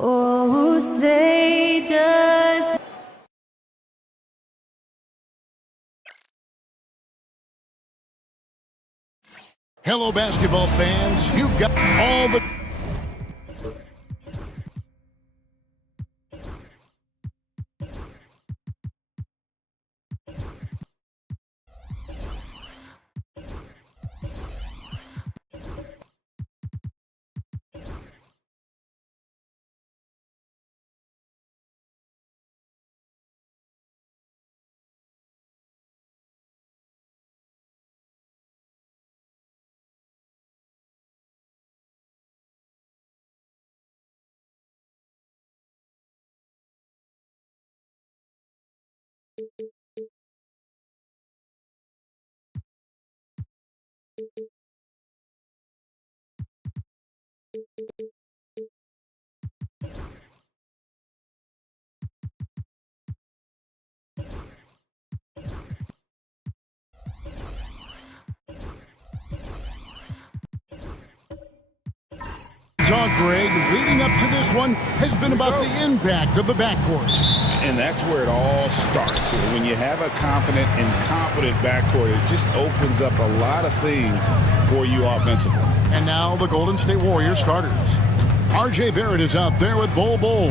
Oh, say does. Hello, basketball fans. You've got all the... Talk, Greg, leading up to this one has been about the impact of the backcourt. And that's where it all starts. When you have a confident and competent backcourt, it just opens up a lot of things for you offensively. And now the Golden State Warriors starters. R.J. Barrett is out there with Bol Bol.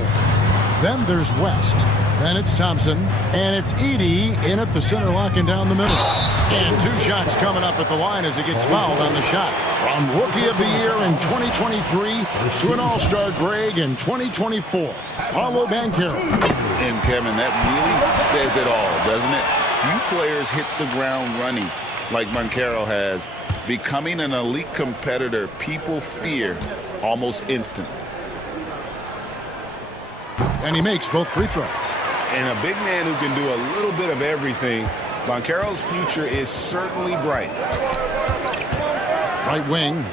Then there's West. Then it's Thompson. And it's Edey in at the center, locking down the middle. And 2 shots coming up at the line as he gets fouled on the shot. From Rookie of the Year in 2023 to an All-Star Greg in 2024, Paolo Banchero. And, Kevin, that really says it all, doesn't it? Few players hit the ground running like Banchero has. Becoming an elite competitor, people fear almost instantly. And he makes both free throws. And a big man who can do a little bit of everything. Banchero's future is certainly bright. Right wing.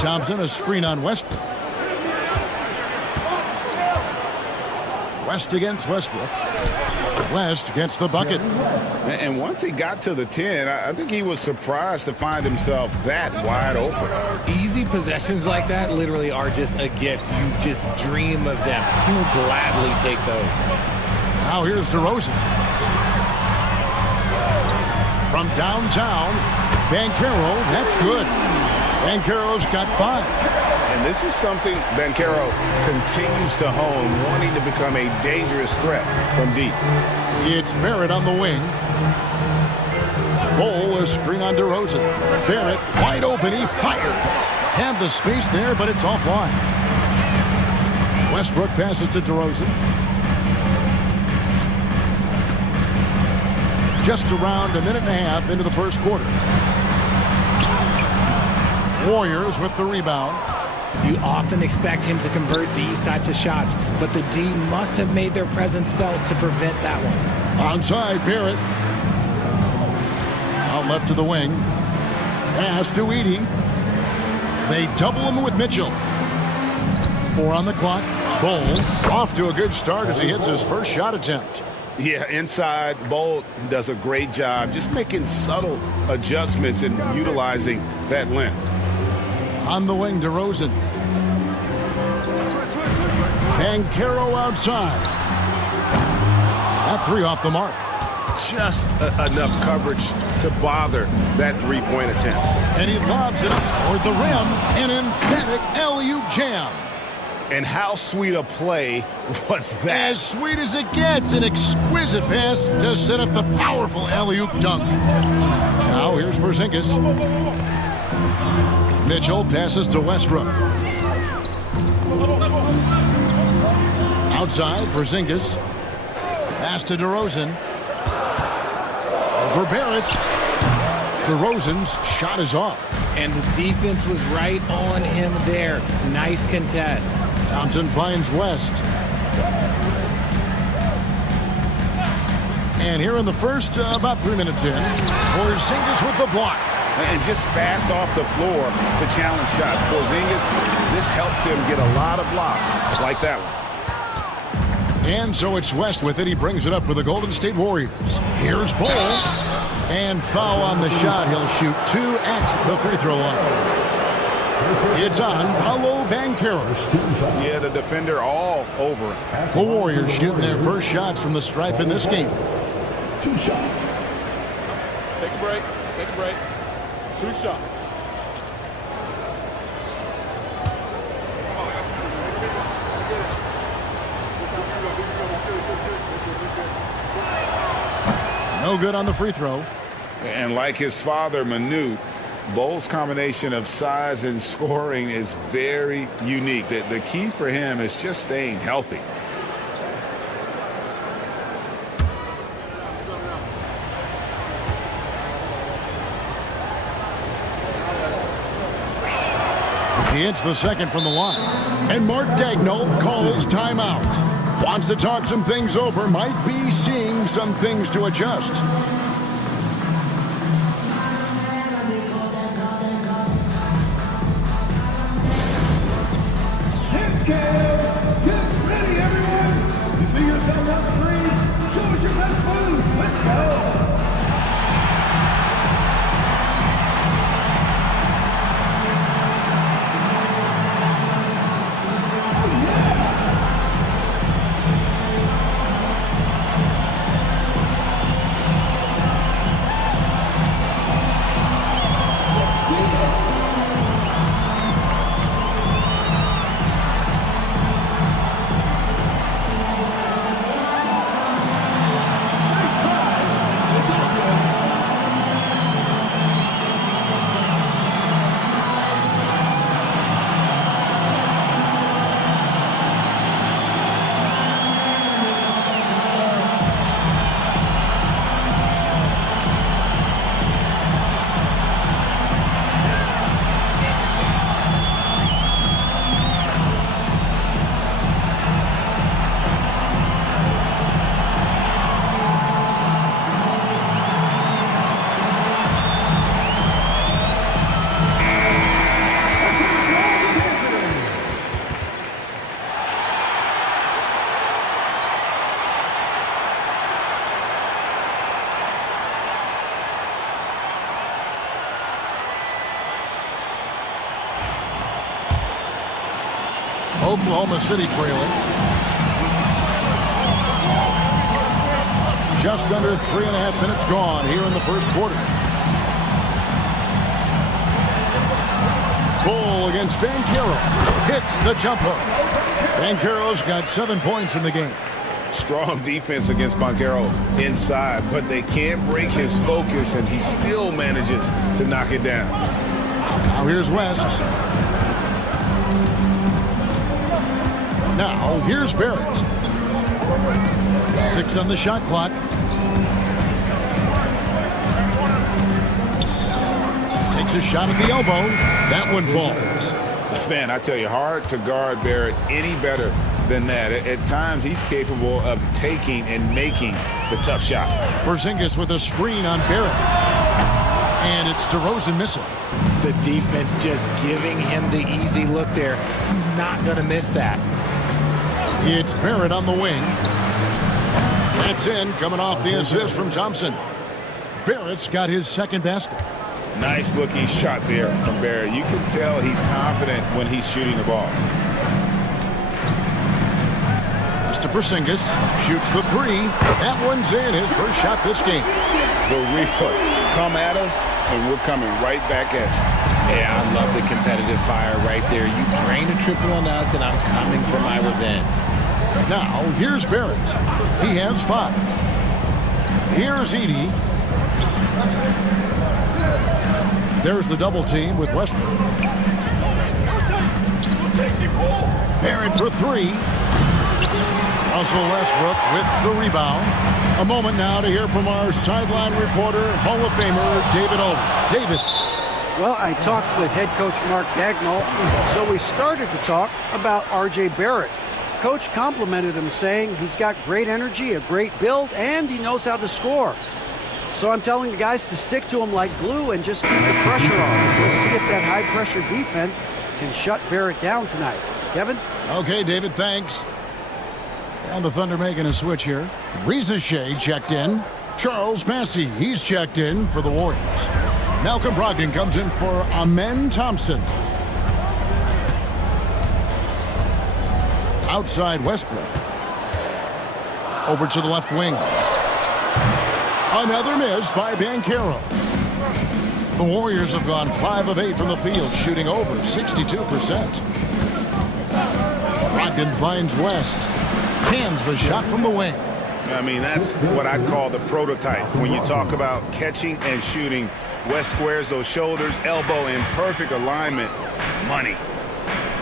Thompson, a screen on Westbrook. West against Westbrook. West gets the bucket. And once he got to the 10, I think he was surprised to find himself that wide open. Easy possessions like that literally are just a gift. You just dream of them. He'll gladly take those. Now here's DeRozan. From downtown, Banchero, that's good. Banchero's got 5. And this is something Banchero continues to hone, wanting to become a dangerous threat from deep. It's Barrett on the wing. Bol is screen on DeRozan. Barrett wide open, he fires. Had the space there, but it's offline. Westbrook passes to DeRozan. Just around a minute and a half into the first quarter. Warriors with the rebound. You often expect him to convert these types of shots, but the D must have made their presence felt to prevent that one. Onside, Barrett. Out left to the wing. Pass to Edey. They double him with Mitchell. 4 on the clock. Bol off to a good start as he hits his first shot attempt. Yeah, inside, Bol does a great job just making subtle adjustments and utilizing that length. On the wing, DeRozan. Banchero outside. That 3 off the mark. Just enough coverage to bother that three-point attempt. And he lobs it up toward the rim. An emphatic alley-oop jam. And how sweet a play was that? As sweet as it gets. An exquisite pass to set up the powerful alley-oop dunk. Now here's Porzingis. Mitchell passes to Westbrook. Outside, Porzingis. Pass to DeRozan. For Barrett. DeRozan's shot is off. And the defense was right on him there. Nice contest. Thompson finds West. And here in the first, about 3 minutes in, Porzingis with the block. And just fast off the floor to challenge shots. Porzingis, this helps him get a lot of blocks like that one. And so it's West with it. He brings it up for the Golden State Warriors. Here's Bol. And foul on the shot. He'll shoot 2 at the free throw line. It's on Paolo Banchero. Yeah, the defender all over him. The Warriors shooting their first shots from the stripe in this game. 2 shots. Take a break. Take a break. 2 shots. No good on the free throw. And like his father, Manute, Bol's combination of size and scoring is very unique. The key for him is just staying healthy. He hits the second from the line. And Mark Daigneault calls timeout. Wants to talk some things over. Might be seeing some things to adjust. Get ready, everyone. You see yourself on screen? Show us your best move. Let's go. Oklahoma City trailing. Just under 3.5 minutes gone here in the first quarter. Bull against Banchero. Hits the jump hook. Banchero's got 7 points in the game. Strong defense against Banchero inside, but they can't break his focus, and he still manages to knock it down. Now here's West. Now here's Barrett. 6 on the shot clock. Takes a shot at the elbow. That one falls. Man, I tell you, hard to guard Barrett any better than that. At times, he's capable of taking and making the tough shot. Porzingis with a screen on Barrett. And it's DeRozan missing. The defense just giving him the easy look there. He's not going to miss that. It's Barrett on the wing. That's in, coming off the assist from Thompson. Barrett's got his second basket. Nice looking shot there from Barrett. You can tell he's confident when he's shooting the ball. Pass to Porzingis. Shoots the three. That one's in, his first shot this game. The real come at us, and we're coming right back at you. Yeah, I love the competitive fire right there. You drain a triple on us, and I'm coming for my revenge. Now, here's Barrett. He has 5. Here's Edey. There's the double team with Westbrook. Barrett for 3. Russell Westbrook with the rebound. A moment now to hear from our sideline reporter, Hall of Famer David Aldridge. David. Well, I talked with head coach Mark Dagnall, so we started to talk about R.J. Barrett. Coach complimented him, saying he's got great energy, a great build, and he knows how to score. So I'm telling the guys to stick to him like glue and just keep the pressure on. We'll see if that high-pressure defense can shut Barrett down tonight. Kevin? Okay, David, thanks. And the Thunder making a switch here. Reza Shea checked in. Charles Massey, he's checked in for the Warriors. Malcolm Brogdon comes in for Amen Thompson. Outside Westbrook. Over to the left wing. Another miss by Banchero. The Warriors have gone 5 of 8 from the field, shooting over 62%. Brogdon finds West. Hands the shot from the wing. I mean, that's what I'd call the prototype. When you talk about catching and shooting, West squares those shoulders, elbow in perfect alignment. Money.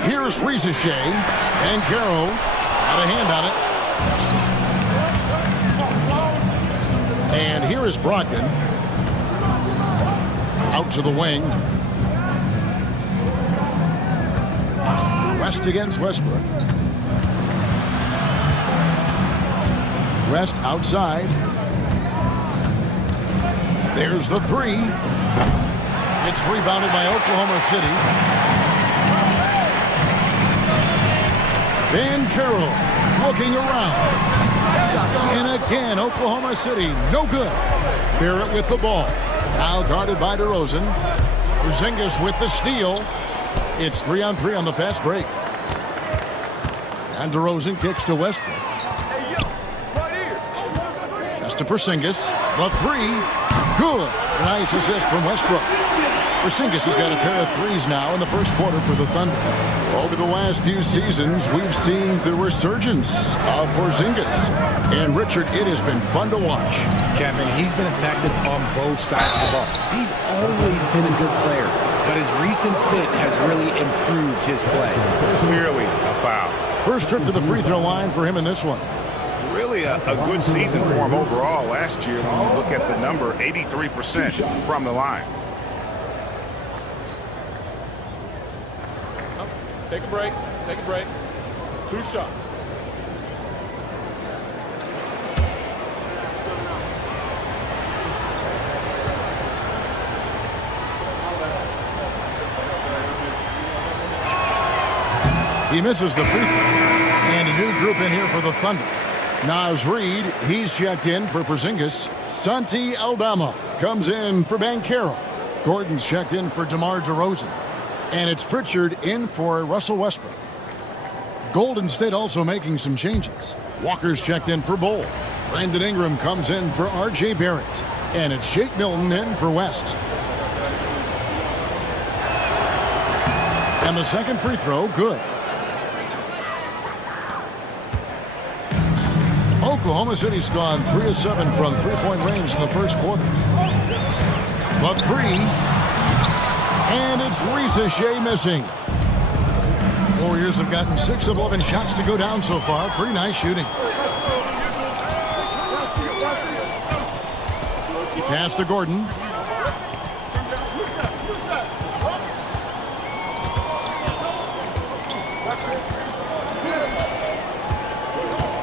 Here's Reza Shea. Banchero got a hand on it. And here is Brogdon. Out to the wing. West against Westbrook. West outside. There's the 3. It's rebounded by Oklahoma City. Banchero looking around. And again, Oklahoma City, no good. Barrett with the ball. Now guarded by DeRozan. Porzingis with the steal. It's 3-on-3 on the fast break. And DeRozan kicks to Westbrook. Pass to Porzingis. The 3. Good. Nice assist from Westbrook. Porzingis has got a pair of 3s now in the first quarter for the Thunder. Over the last few seasons, we've seen the resurgence of Porzingis. And Richard, it has been fun to watch. Kevin, he's been effective on both sides of the ball. He's always been a good player, but his recent fit has really improved his play. Clearly a foul. First trip to the free throw line for him in this one. Really a good season for him overall last year when you look at the number, 83% from the line. Take a break. Take a break. 2 shots. He misses the free throw. And a new group in here for the Thunder. Naz Reid, he's checked in for Porzingis. Santi Aldama comes in for Banchero. Gordon's checked in for DeMar DeRozan. And it's Pritchard in for Russell Westbrook. Golden State also making some changes. Walker's checked in for Bull. Brandon Ingram comes in for R.J. Barrett. And it's Shake Milton in for West. And the second free throw, good. Oklahoma City's gone 3 of 7 from three-point range in the first quarter. But 3. And it's Risa Shea missing. Warriors have gotten 6 of 11 shots to go down so far. Pretty nice shooting. Pass to Gordon.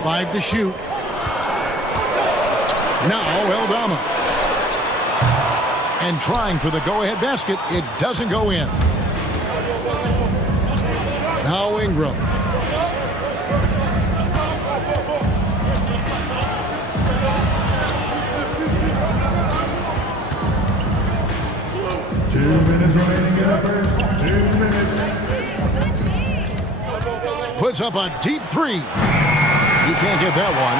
Five to shoot. Now Eldama. And trying for the go-ahead basket. It doesn't go in. Now Ingram. Minutes remaining in the first. 2 minutes. Puts up a deep 3. You can't get that one.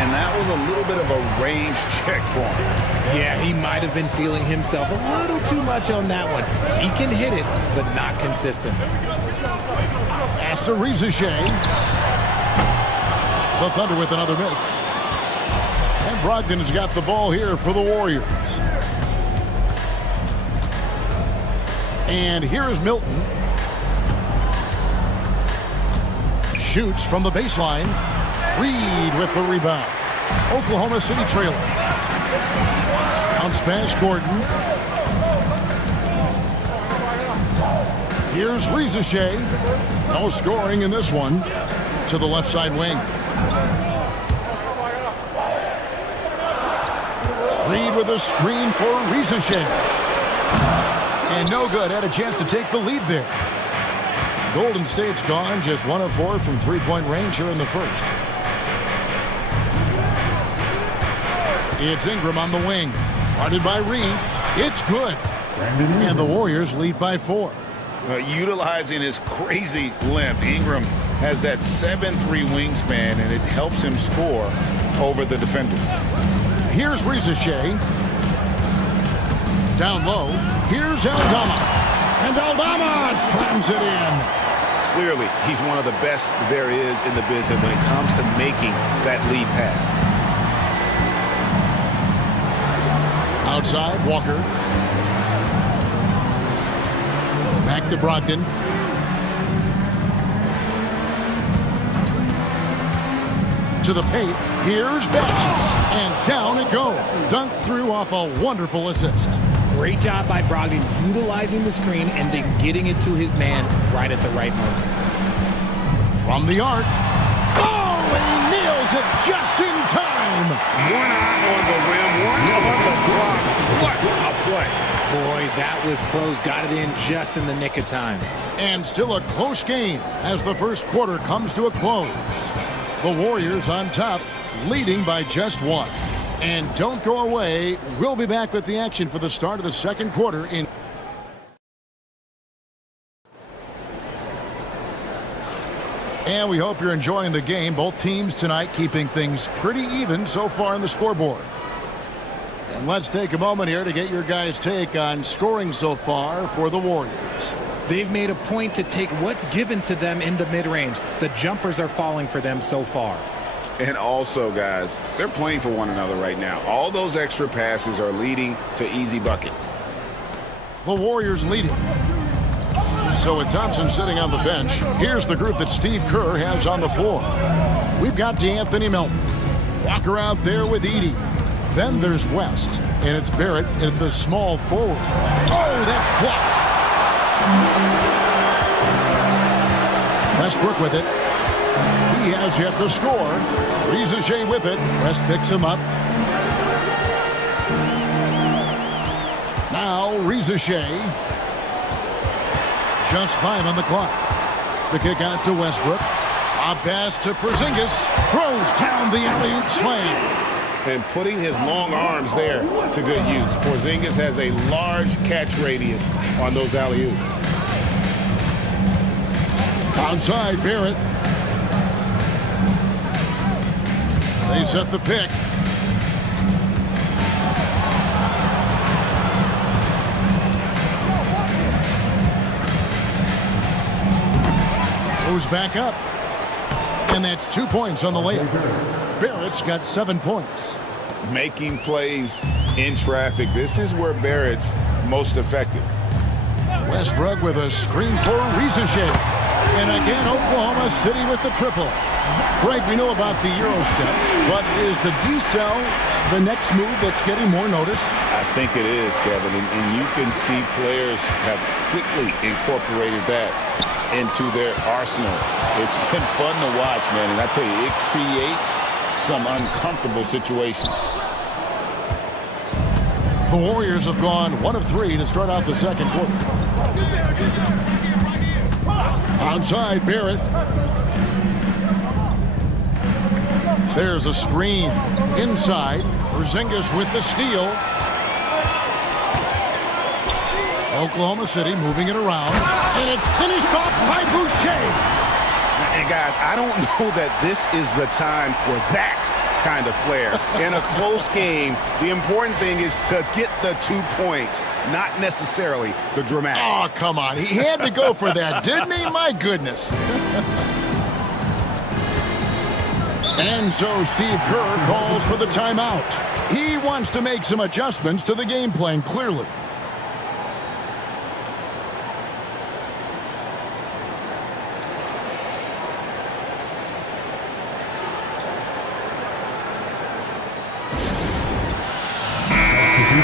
And that was a little bit of a range check for him. Yeah, he might have been feeling himself a little too much on that one. He can hit it, but not consistent. Pass to Risa Shea. The Thunder with another miss. And Brogdon has got the ball here for the Warriors. And here is Milton. Shoots from the baseline. Reed with the rebound. Oklahoma City trailing. Bounce pass Gordon. Here's Risa Shea. No scoring in this one. To the left side wing. Reed with a screen for Risa Shea. And no good. Had a chance to take the lead there. Golden State's gone just 1 of 4 from three-point range here in the first. It's Ingram on the wing. Guarded by Reed. It's good. And the Warriors lead by 4. Utilizing his crazy length, Ingram has that 7'3" wingspan, and it helps him score over the defenders. Here's Risa Shea. Down low. Here's Eldama. And Eldama slams it in. Clearly, he's one of the best there is in the business when it comes to making that lead pass. Outside, Walker. Back to Brogdon. To the paint. Here's Best. And down it goes. Dunked through off a wonderful assist. Great job by Brogdon utilizing the screen and then getting it to his man right at the right moment. From the arc. Oh, and he nails it just in time. One eye on the rim, one on the clock. What a play. Boy, that was close. Got it in just in the nick of time. And still a close game as the first quarter comes to a close. The Warriors on top, leading by just 1. And don't go away. We'll be back with the action for the start of the second quarter in. And we hope you're enjoying the game. Both teams tonight keeping things pretty even so far on the scoreboard. And let's take a moment here to get your guys' take on scoring so far for the Warriors. They've made a point to take what's given to them in the mid-range. The jumpers are falling for them so far. And also, guys, they're playing for one another right now. All those extra passes are leading to easy buckets. The Warriors leading. So with Thompson sitting on the bench, here's the group that Steve Kerr has on the floor. We've got DeAnthony Melton. Walker out there with Edey. Then there's West. And it's Barrett at the small forward. Oh, that's blocked. Westbrook with it. He has yet to score. Risa Shea with it. West picks him up. Now Risa Shea. Just 5 on the clock. The kick out to Westbrook. A pass to Porzingis. Throws down the alley-oop slam. And putting his long arms there to good use. Porzingis has a large catch radius on those alley-oops. Outside, Barrett. They set the pick. Goes back up. And that's 2 points on the layup. Barrett's got 7 points. Making plays in traffic. This is where Barrett's most effective. Westbrook with a screen for Rizachet. And again, Oklahoma City with the triple. Greg, we know about the Euro step, but is the decel the next move that's getting more notice? I think it is, Kevin, and you can see players have quickly incorporated that into their arsenal. It's been fun to watch, man, and I tell you, it creates some uncomfortable situations. The Warriors have gone 1 of 3 to start out the second quarter. Outside, Barrett. There's a screen. Inside, Porzingis with the steal. Oklahoma City moving it around. And it's finished off by Boucher. And guys, I don't know that this is the time for that kind of flair. In a close game, the important thing is to get the 2 points, not necessarily the dramatics. Oh, come on. He had to go for that, didn't he? My goodness. And so Steve Kerr calls for the timeout. He wants to make some adjustments to the game plan, clearly.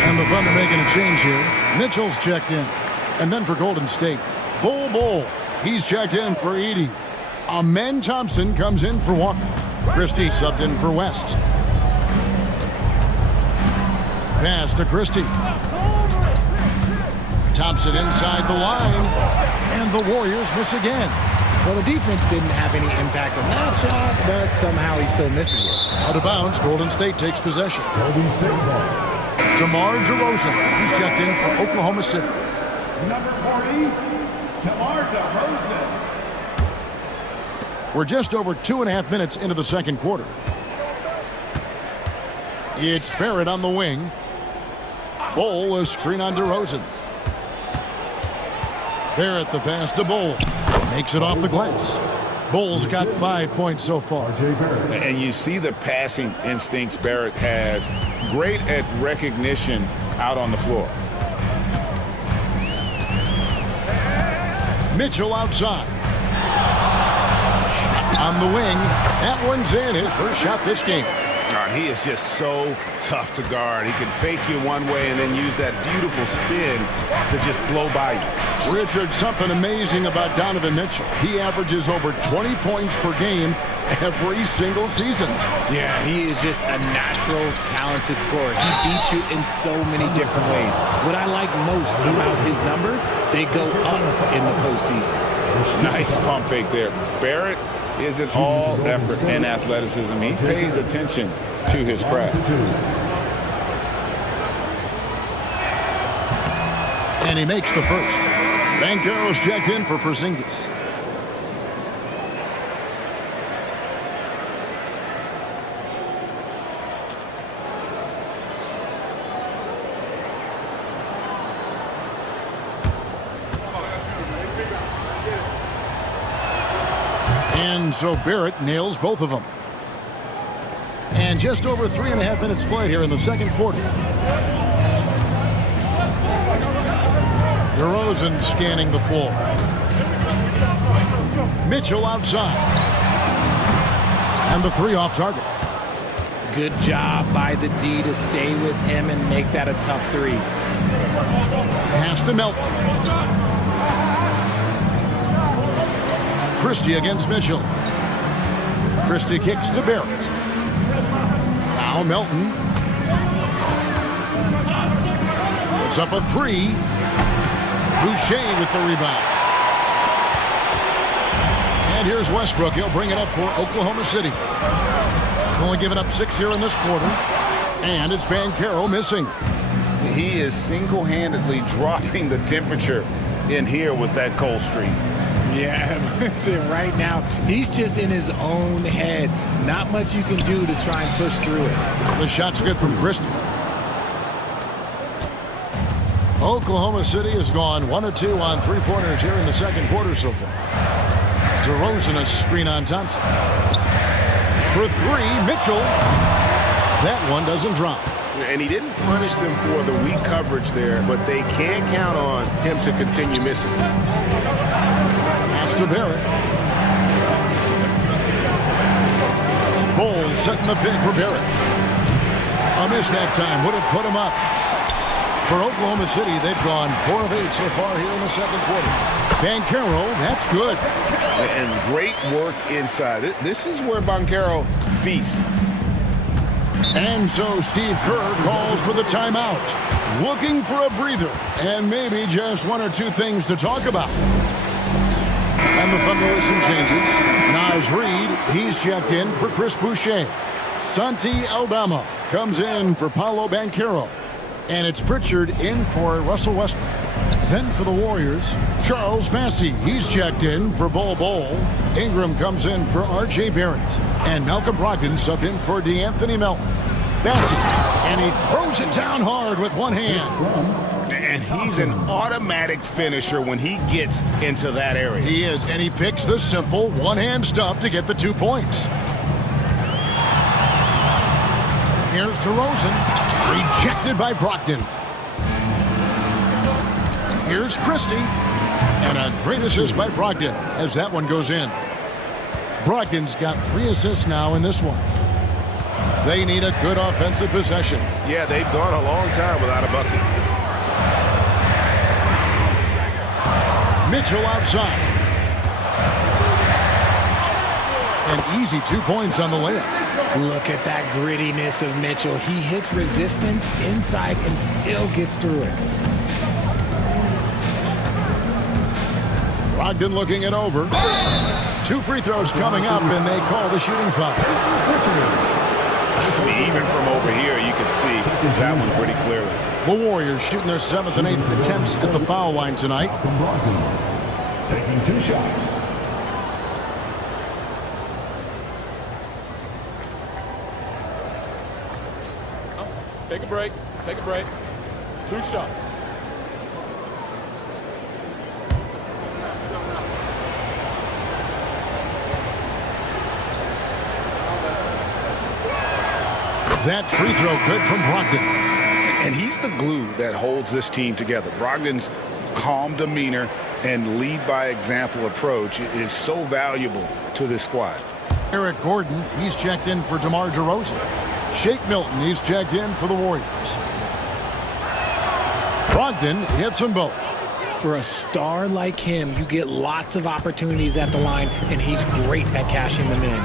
And the Thunder making a change here. Mitchell's checked in. And then for Golden State, Bull. He's checked in for Edey. Amen Thompson comes in for Walker. Christie subbed in for West. Pass to Christie. Thompson inside the line. And the Warriors miss again. Well, the defense didn't have any impact on that shot, but somehow he still misses it. Out of bounds, Golden State takes possession. Golden State ball. DeMar DeRozan. He's checked in for Oklahoma City. Number 40, DeMar DeRozan. We're just over 2.5 minutes into the second quarter. It's Barrett on the wing. Bull, a screen on DeRozan. Barrett the pass to Bull. Makes it off the glass. Bull's got 5 points so far. And you see the passing instincts Barrett has. Great at recognition out on the floor. Mitchell outside. Shot on the wing. That one's in. His first shot this game. He is just so tough to guard. He can fake you one way and then use that beautiful spin to just blow by you. Richard, something amazing about Donovan Mitchell. He averages over 20 points per game every single season. Yeah, he is just a natural, talented scorer. He beats you in so many different ways. What I like most about his numbers, they go up in the postseason. Nice pump fake there. Barrett isn't all effort and athleticism. He pays attention to his craft. And he makes the first. Banchero's checked in for Porzingis. And so Barrett nails both of them. And just over 3.5 minutes played here in the second quarter. DeRozan scanning the floor. Mitchell outside. And the three off target. Good job by the D to stay with him and make that a tough three. Pass to Melton. Christie against Mitchell. Christie kicks to Barrett. Now Melton. Puts up a three. Boucher with the rebound. And here's Westbrook. He'll bring it up for Oklahoma City. Only giving up 6 here in this quarter. And it's Banchero missing. He is single-handedly dropping the temperature in here with that cold streak. Yeah, that's it. Right now, he's just in his own head. Not much you can do to try and push through it. The shot's good from Christie. Oklahoma City has gone 1 of 2 on three-pointers here in the second quarter so far. DeRozan a screen on Thompson. For three, Mitchell. That one doesn't drop. And he didn't punish them for the weak coverage there, but they can't count on him to continue missing. Pass to Barrett. Bowles setting the pick for Barrett. A miss that time. Would have put him up. For Oklahoma City, they've gone 4 of 8 so far here in the second quarter. Banchero, that's good. And great work inside. This is where Banchero feasts. And so Steve Kerr calls for the timeout. Looking for a breather and maybe just 1 or 2 things to talk about. And the Thunder with some changes. Naz Reid, he's checked in for Chris Boucher. Santi Aldama comes in for Paolo Banchero. And it's Pritchard in for Russell Westbrook. Then for the Warriors, Charles Bassey. He's checked in for Bol Bol. Ingram comes in for R.J. Barrett. And Malcolm Brogdon subbed in for DeAnthony Melton. Bassey, and he throws it down hard with one hand. And he's an automatic finisher when he gets into that area. He is, and he picks the simple one-hand stuff to get the 2 points. Here's DeRozan, rejected by Brogdon. Here's Christie, and a great assist by Brogdon as that one goes in. Brogdon's got 3 assists now in this one. They need a good offensive possession. Yeah, they've gone a long time without a bucket. Mitchell outside. An easy 2 points on the layup. Look at that grittiness of Mitchell. He hits resistance inside and still gets through it. Brogdon looking it over. 2 free throws coming up, and they call the shooting foul. Even from over here, you can see that one pretty clearly. The Warriors shooting their 7th and 8th attempts at the foul line tonight. Taking 2 shots. Take a break. Take a break. 2 shots. That free throw good from Brogdon. And he's the glue that holds this team together. Brogdon's calm demeanor and lead by example approach is so valuable to this squad. Eric Gordon, he's checked in for DeMar DeRozan. Shake Milton, he's checked in for the Warriors. Brogdon hits them both. For a star like him, you get lots of opportunities at the line, and he's great at cashing them in.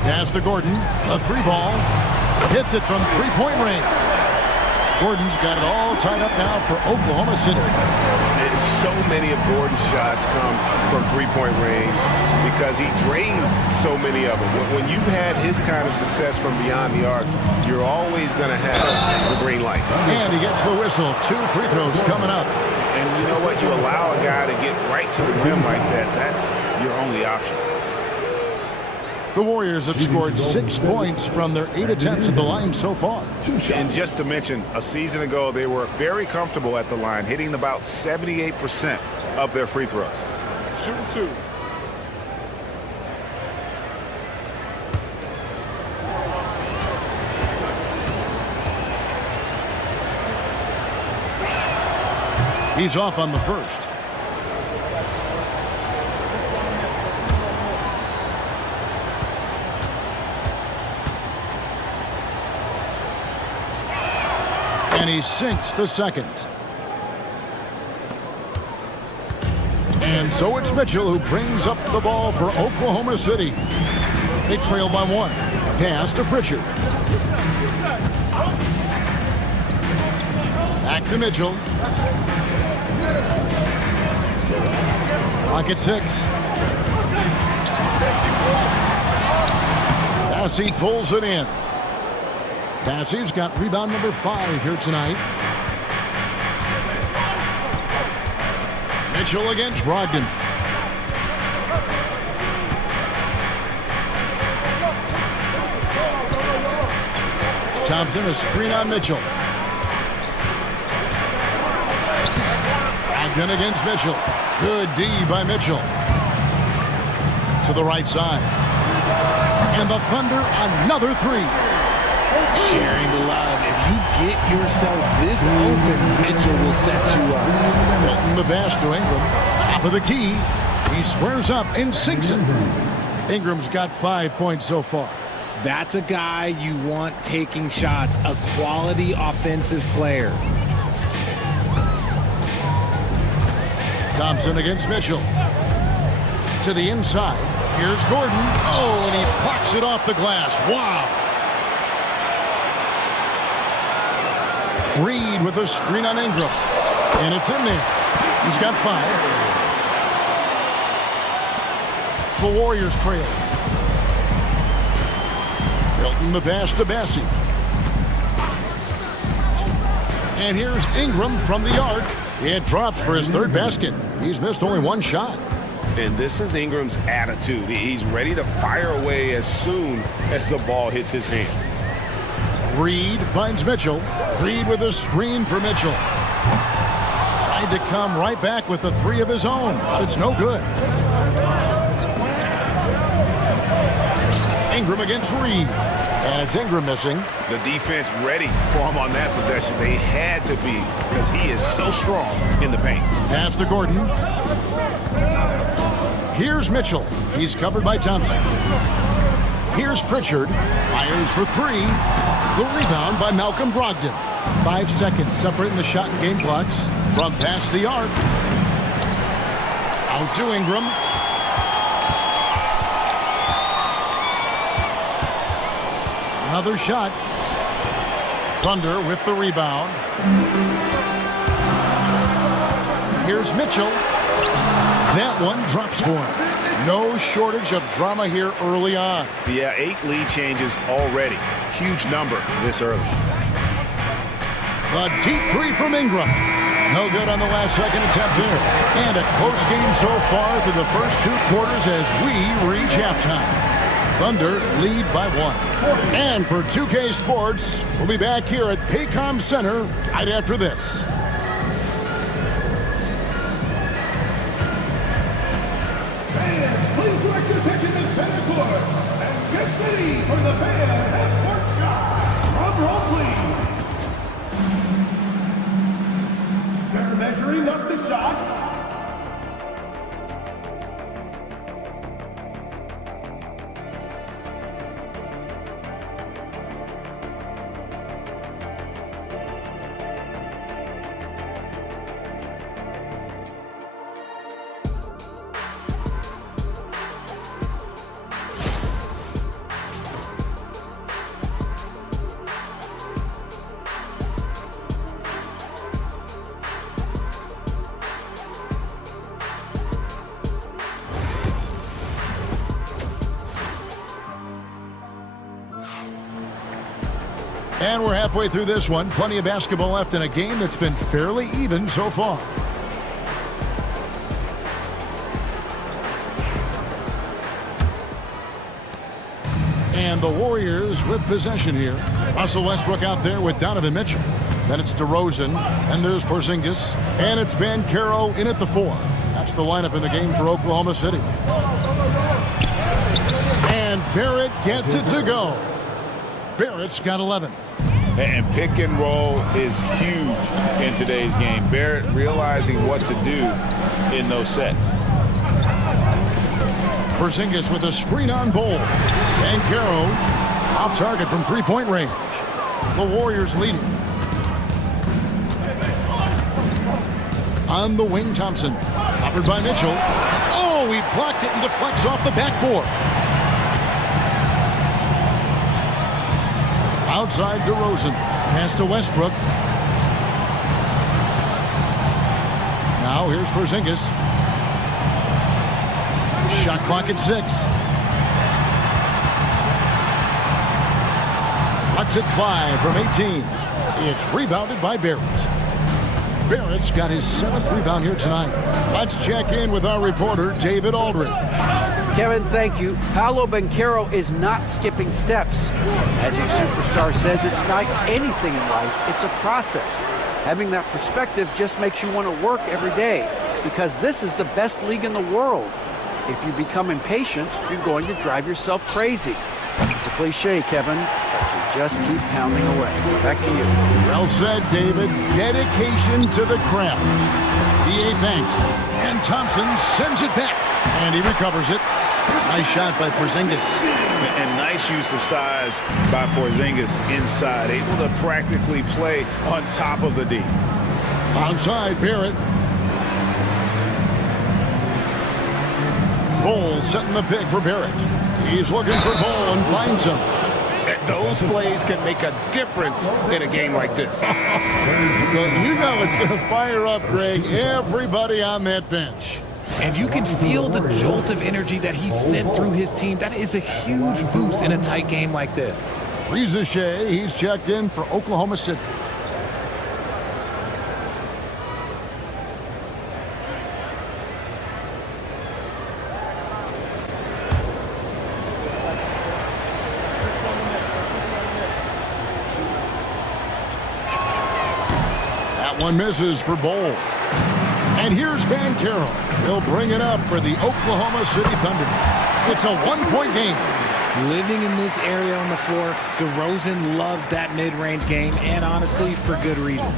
Pass to Gordon, a 3-ball. Hits it from 3-point range. Gordon's got it all tied up now for Oklahoma City. So many of Gordon's shots come from 3-point range because he drains so many of them. When you've had his kind of success from beyond the arc, you're always going to have the green light. And he gets the whistle. 2 free throws coming up. And you know what? You allow a guy to get right to the rim like that. That's your only option. The Warriors have scored 6 points from their 8 attempts at the line so far. And just to mention, a season ago, they were very comfortable at the line, hitting about 78% of their free throws. Shooting 2. He's off on the first. And he sinks the second. And so it's Mitchell who brings up the ball for Oklahoma City. They trail by 1. Pass to Pritchard. Back to Mitchell. Clock at 6. Bassey pulls it in. Bassey's got rebound number 5 here tonight. Mitchell against Brogdon. Thompson, a screen on Mitchell. Brogdon against Mitchell. Good D by Mitchell. To the right side. And the Thunder, another three. Sharing the love. If you get yourself this open, Mitchell will set you up. Milton the pass to Ingram. Top of the key. He squares up and sinks it. Ingram's got 5 points so far. That's a guy you want taking shots, a quality offensive player. Thompson against Mitchell. To the inside. Here's Gordon. Oh, and he plucks it off the glass. Wow. Reed with a screen on Ingram. And it's in there. He's got 5. The Warriors trail. Milton the pass to Bassey. And here's Ingram from the arc. It drops for his 3rd basket. He's missed only 1 shot. And this is Ingram's attitude. He's ready to fire away as soon as the ball hits his hand. Reed finds Mitchell. Reed with a screen for Mitchell. Tried to come right back with the 3 of his own, but it's no good. Ingram against Reed. And it's Ingram missing. The defense ready for him on that possession. They had to be because he is so strong in the paint. Pass to Gordon. Here's Mitchell. He's covered by Thompson. Here's Pritchard. Fires for 3. The rebound by Malcolm Brogdon. 5 seconds separating the shot and game clocks from past the arc. Out to Ingram. Another shot. Thunder with the rebound. Here's Mitchell. That one drops for him. No shortage of drama here early on. Yeah, 8 lead changes already. Huge number this early. A deep 3 from Ingram. No good on the last second attempt there. And a close game so far through the first 2 quarters as we reach halftime. Thunder lead by 1. And for 2K Sports, we'll be back here at Paycom Center right after this. Fans, please direct your attention to center court and get ready for the fan half-court shot. Drum roll, please. They're measuring up the shot. And we're halfway through this one. Plenty of basketball left in a game that's been fairly even so far. And the Warriors with possession here. Russell Westbrook out there with Donovan Mitchell. Then it's DeRozan. And there's Porzingis. And it's Banchero in at the 4. That's the lineup in the game for Oklahoma City. And Barrett gets it to go. Barrett's got 11. And pick and roll is huge in today's game. Barrett realizing what to do in those sets. Porzingis with a screen on Bol. Banchero off target from 3-point range. The Warriors leading. On the wing, Thompson. Covered by Mitchell. Oh, he blocked it and deflects off the backboard. Outside DeRozan. Pass to Westbrook. Now here's Porzingis. Shot clock at 6. Lets it fly from 18. It's rebounded by Barrett. Barrett's got his 7th rebound here tonight. Let's check in with our reporter, David Aldridge. Kevin, thank you. Paolo Banchero is not skipping steps. Magic Superstar says it's like anything in life, it's a process. Having that perspective just makes you want to work every day because this is the best league in the world. If you become impatient, you're going to drive yourself crazy. It's a cliche, Kevin, but you just keep pounding away. Back to you. Well said, David. Dedication to the craft. DA thanks. And Thompson sends it back. And he recovers it. Nice shot by Porzingis. And nice use of size by Porzingis inside. Able to practically play on top of the D. Outside, Barrett. Bol setting the pick for Barrett. He's looking for Bol and finds him. Those plays can make a difference in a game like this. Well, you know it's going to fire up, Greg, everybody on that bench. And you can feel the jolt of energy that he sent through his team. That is a huge boost in a tight game like this. Reza Shea, he's checked in for Oklahoma City. One misses for Bol. And here's Banchero. He'll bring it up for the Oklahoma City Thunder. It's a one-point game. Living in this area on the floor, DeRozan loves that mid-range game, and honestly, for good reason.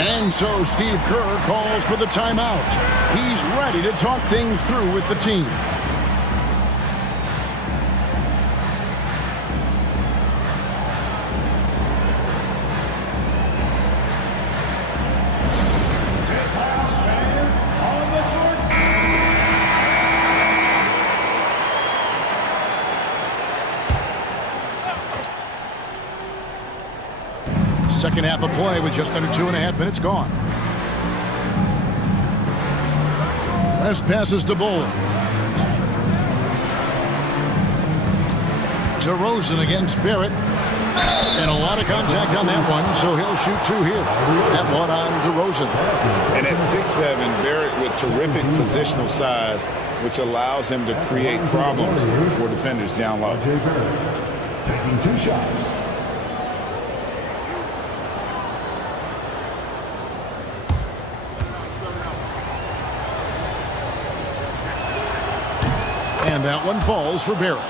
And so Steve Kerr calls for the timeout. He's ready to talk things through with the team. Second half of play with just under 2.5 minutes gone. West passes to Bol. DeRozan against Barrett. And a lot of contact on that one, so he'll shoot 2 here. That one on DeRozan. And at 6'7", Barrett with terrific positional size, which allows him to create problems for defenders down low. Taking 2 shots. And that one falls for Barrett.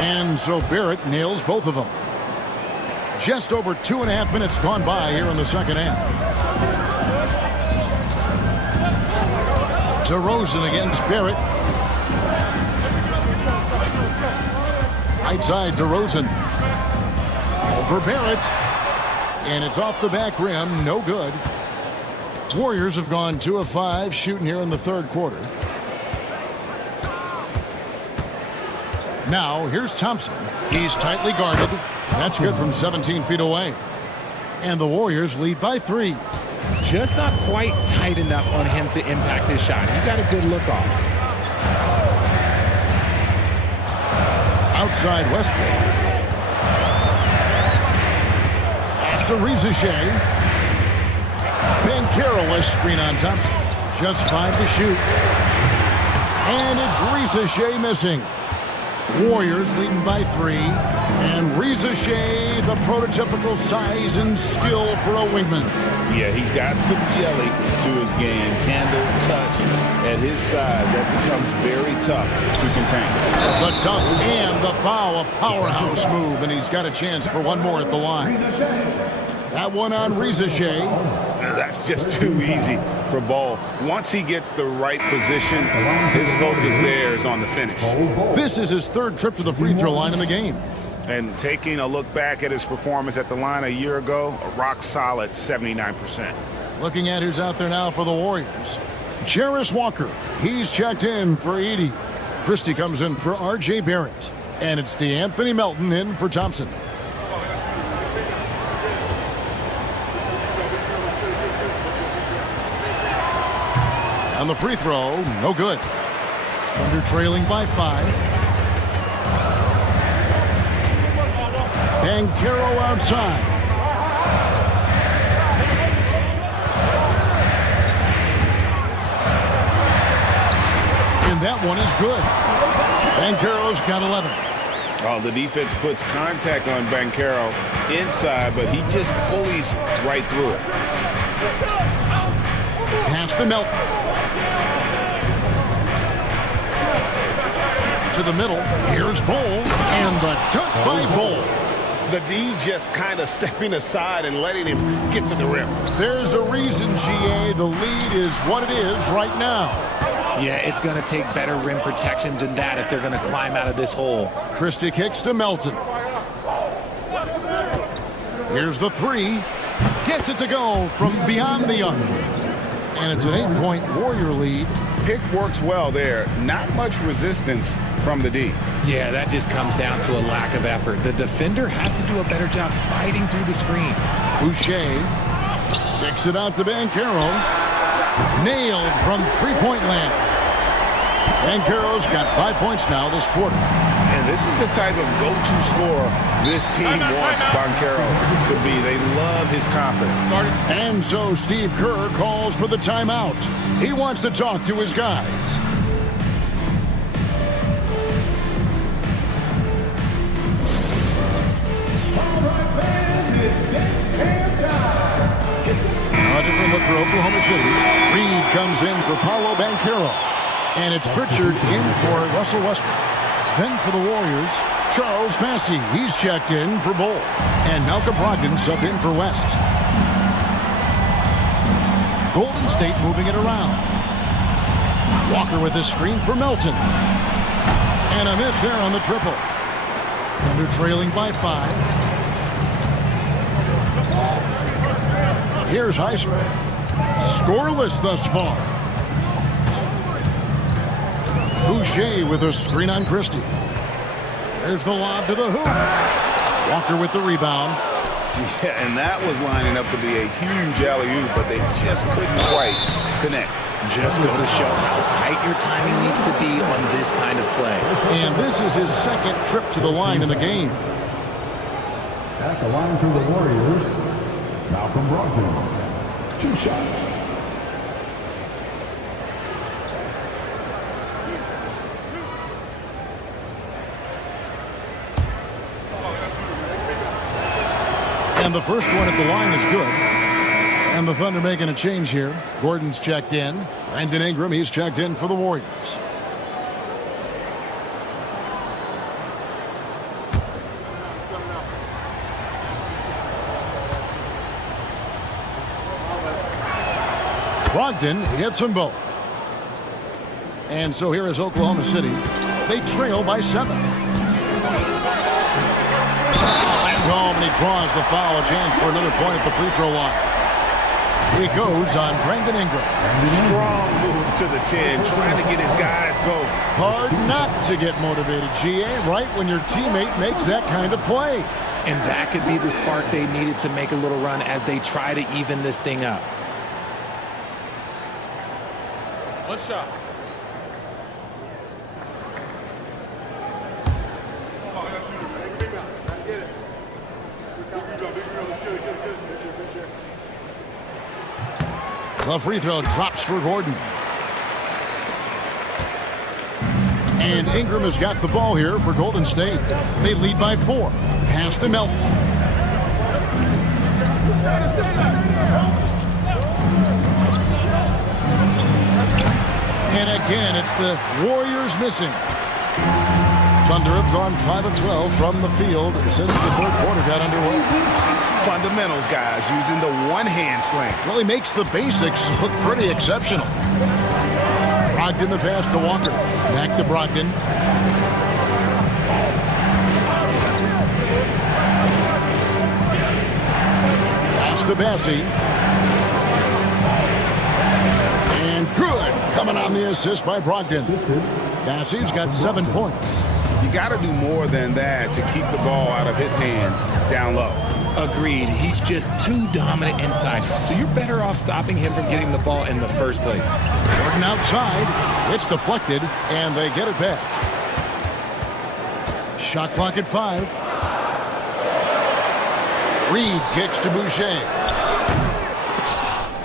And so Barrett nails both of them. Just over 2.5 minutes gone by here in the second half. DeRozan against Barrett. Right side, DeRozan. Over Barrett. And it's off the back rim. No good. Warriors have gone 2 of 5 shooting here in the third quarter. Now, here's Thompson. He's tightly guarded. That's good from 17 feet away. And the Warriors lead by 3. Just not quite tight enough on him to impact his shot. He got a good look off. Outside Westbrook. After Reza Shea. Banchero a screen on Thompson. Just 5 to shoot. And it's Reza Shea missing. Warriors leading by 3. And Reza Shea, the prototypical size and skill for a wingman. Yeah, he's got some jelly to his game. Handle, touch. At his size, that becomes very tough to contain. The tough and the foul, a powerhouse move, and he's got a chance for one more at the line. That one on Reza Shea. That's just too easy for Bol. Once he gets the right position, his focus there is on the finish. This is his 3rd trip to the free throw line in the game. And taking a look back at his performance at the line a year ago, a rock solid 79%. Looking at who's out there now for the Warriors. Jarris Walker, he's checked in for Edey. Christie comes in for R.J. Barrett. And it's DeAnthony Melton in for Thompson. On the free throw, no good. Thunder trailing by 5. Banchero outside. And that one is good. Banchero's got 11. Oh, the defense puts contact on Banchero inside, but he just bullies right through it. Pass to Melton. To the middle. Here's Bol. And the dunk by Bol. The D just kind of stepping aside and letting him get to the rim. There's a reason, GA, the lead is what it is right now. Yeah, it's going to take better rim protection than that if they're going to climb out of this hole. Christie kicks to Melton. Here's the 3. Gets it to go from beyond the arc. And it's an 8-point Warrior lead. Pick works well there. Not much resistance from the D. Yeah, that just comes down to a lack of effort. The defender has to do a better job fighting through the screen. Boucher kicks it out to Banchero. Nailed from three-point land. Banchero's got 5 points now this quarter. And this is the type of go-to scorer this team wants Banchero to be. They love his confidence. And so Steve Kerr calls for the timeout. He wants to talk to his guys. All right, fans, it's dance pan time. A different look for Oklahoma City. Reed comes in for Paolo Banchero. And it's Pritchard in for Russell Westbrook. Then for the Warriors, Charles Massey. He's checked in for Bol. And Malcolm Brogdon subbed in for West. Golden State moving it around. Walker with his screen for Melton. And a miss there on the triple. Thunder trailing by 5. Here's Heisman. Scoreless thus far. Boucher with a screen on Christie. There's the lob to the hoop. Walker with the rebound. Yeah, and that was lining up to be a huge alley-oop, but they just couldn't quite connect. Just go to show how tight your timing needs to be on this kind of play. And this is his second trip to the line in the game. At the line for the Warriors, Malcolm Brogdon. 2 shots. And the first one at the line is good. And the Thunder making a change here. Gordon's checked in. Brandon Ingram, he's checked in for the Warriors. Brogdon hits them both. And so here is Oklahoma City. They trail by 7. Slammed home, and he draws the foul. A chance for another point at the free throw line. It goes on Brandon Ingram. Strong move to the 10, trying to get his guys going. Hard not to get motivated, GA, right when your teammate makes that kind of play. And that could be the spark they needed to make a little run as they try to even this thing up. One shot. The free throw drops for Gordon. And Ingram has got the ball here for Golden State. They lead by 4. Pass to Melton. And again, it's the Warriors missing. Thunder have gone 5 of 12 from the field since the third quarter got underway. Fundamentals, guys, using the one-hand slam. Well, he makes the basics look pretty exceptional. Brogdon the pass to Walker. Back to Brogdon. Pass to Bassey. And good. Coming on the assist by Brogdon. Bassey's got 7 points. You got to do more than that to keep the ball out of his hands down low. Agreed. He's just too dominant inside. So you're better off stopping him from getting the ball in the first place. Gordon outside. It's deflected, and they get it back. Shot clock at 5. Reed kicks to Boucher.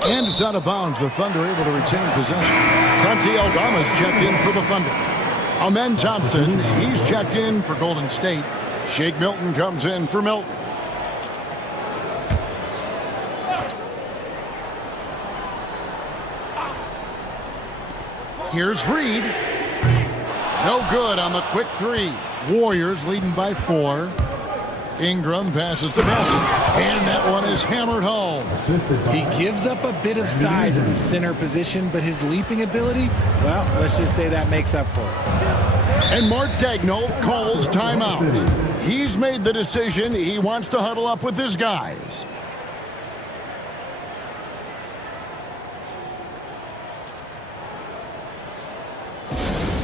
And it's out of bounds. The Thunder able to retain possession. Santi Aldama's checked in for the Thunder. Amen Thompson, he's checked in for Golden State. Shake Milton comes in for Milton. Here's Reed. No good on the quick 3. Warriors leading by 4. Ingram passes to Bassett, and that one is hammered home. He gives up a bit of size at the center position, but his leaping ability, well, let's just say that makes up for it. And Mark Daigneault calls timeout. He's made the decision. He wants to huddle up with his guys.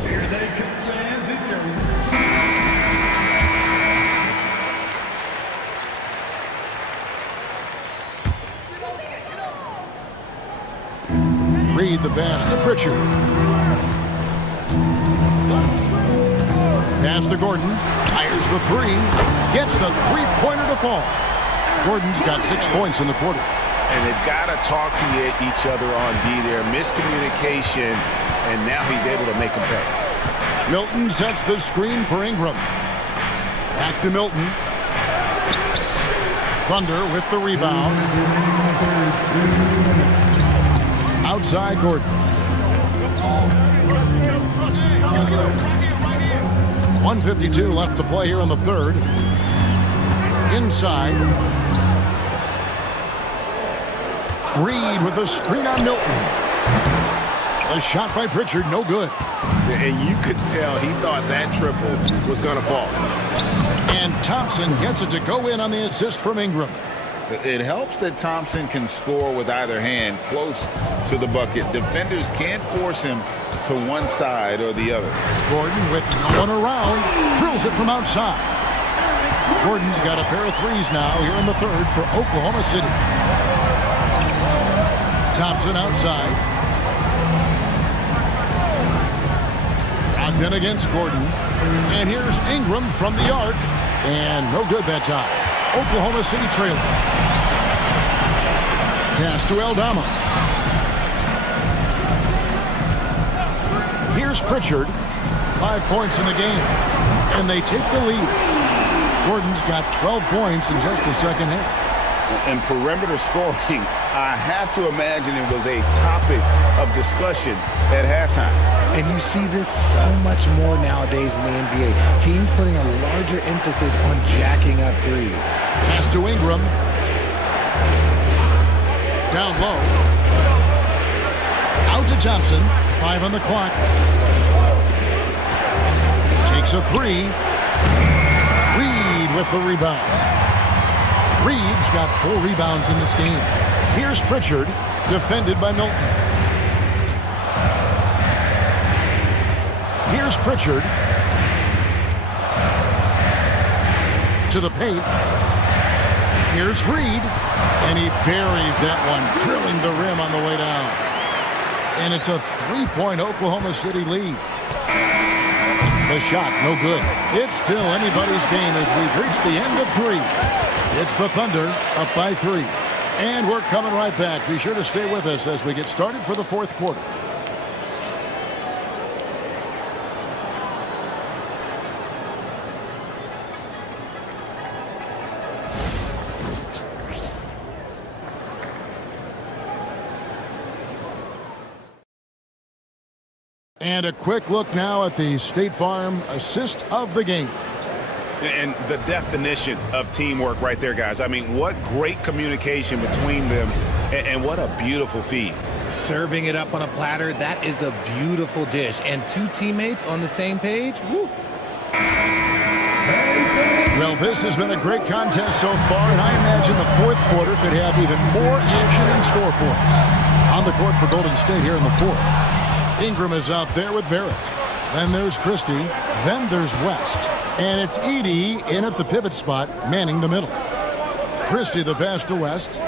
Here they come, fans. It's a Reed the pass to Pritchard. Pass to Gordon. Fires the 3. Gets the three-pointer to fall. Gordon's got 6 points in the quarter. And they've got to talk to each other on D there. Miscommunication, and now he's able to make a pay. Milton sets the screen for Ingram. Back to Milton. Thunder with the rebound. Outside Gordon. 1:52 left to play here in the third. Inside. Reed with a screen on Milton. A shot by Pritchard, no good. And you could tell he thought that triple was going to fall. And Thompson gets it to go in on the assist from Ingram. It helps that Thompson can score with either hand close to the bucket. Defenders can't force him to one side or the other. Gordon with no one around, drills it from outside. Gordon's got a pair of threes now here in the third for Oklahoma City. Thompson outside. Ogden against Gordon. And here's Ingram from the arc. And no good that time. Oklahoma City trailing. Pass to Aldama. Here's Pritchard. 5 points in the game. And they take the lead. Gordon's got 12 points in just the second half. And perimeter scoring, I have to imagine it was a topic of discussion at halftime. And you see this so much more nowadays in the NBA. Teams putting a larger emphasis on jacking up threes. Pass to Ingram. Down low. Out to Thompson. 5 on the clock. Takes a 3. Reed with the rebound. Reed's got 4 rebounds in this game. Here's Pritchard, defended by Milton. Here's Pritchard. To the paint. Here's Reed. And he buries that one, drilling the rim on the way down. And it's a 3-point Oklahoma City lead. The shot, no good. It's still anybody's game as we've reached the end of 3. It's the Thunder up by 3. And we're coming right back. Be sure to stay with us as we get started for the fourth quarter. And a quick look now at the State Farm assist of the game. And the definition of teamwork right there, guys. I mean, what great communication between them, and what a beautiful feed. Serving it up on a platter, that is a beautiful dish. And 2 teammates on the same page, woo. Well, this has been a great contest so far, and I imagine the fourth quarter could have even more action in store for us. On the court for Golden State here in the fourth. Ingram is out there with Barrett. Then there's Christie. Then there's West. And it's Edey in at the pivot spot, manning the middle. Christie the pass to West.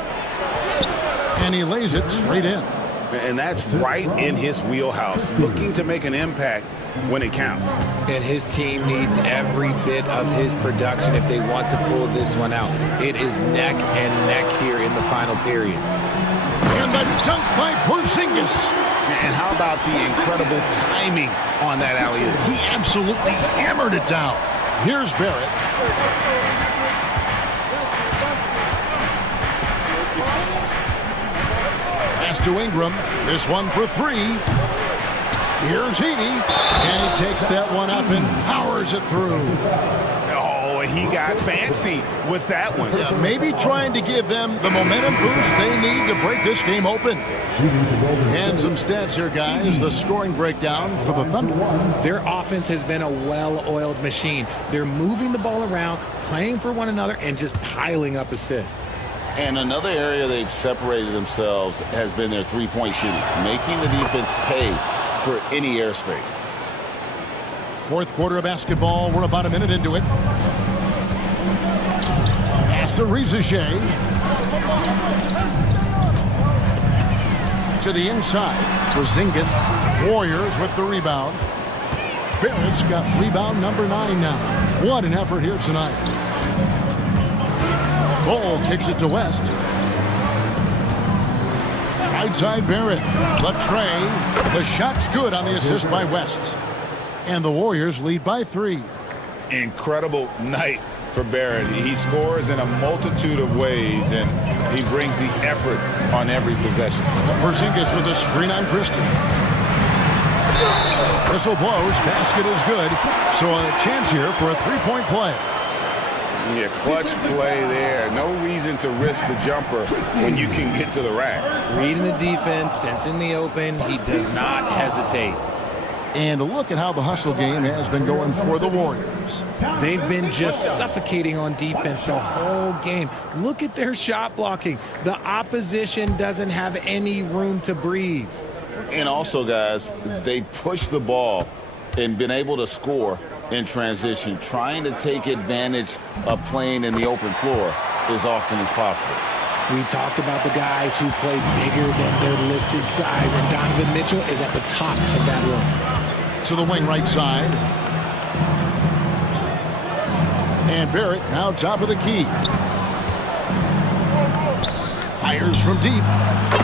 And he lays it straight in. And that's right in his wheelhouse, looking to make an impact when it counts. And his team needs every bit of his production if they want to pull this one out. It is neck and neck here in the final period. And the dunk by Porzingis. And how about the incredible timing on that alley-oop? He absolutely hammered it down. Here's Barrett. Pass to Ingram. This one for three. Here's Edey. And he takes that one up and powers it through. Oh, he got fancy with that one. Yeah, maybe trying to give them the momentum boost they need to break this game open. And some stats here, guys. The scoring breakdown for the Thunder. Their offense has been a well-oiled machine. They're moving the ball around, playing for one another, and just piling up assists. And another area they've separated themselves has been their three-point shooting, making the defense pay for any airspace. Fourth quarter of basketball. We're about a minute into it. Pass to Rizachet. To the inside. Porzingis. Warriors with the rebound. Barrett's got rebound number 9 now. What an effort here tonight. Ball kicks it to West. Right side Barrett. Latrey. The shot's good on the assist by West. And the Warriors lead by 3. Incredible night for Barrett. He scores in a multitude of ways, and he brings the effort on every possession. Porzingis with a screen on Christie. Whistle blows. Basket is good. So a chance here for a three-point play. Yeah, clutch play there. No reason to risk the jumper when you can get to the rack. Reading the defense, sensing the open, he does not hesitate. And look at how the hustle game has been going for the Warriors. They've been just suffocating on defense the whole game. Look at their shot blocking. The opposition doesn't have any room to breathe. And also, guys, they push the ball and been able to score in transition, trying to take advantage of playing in the open floor as often as possible. We talked about the guys who play bigger than their listed size, and Donovan Mitchell is at the top of that list. To the wing right side. And Barrett now top of the key. Fires from deep.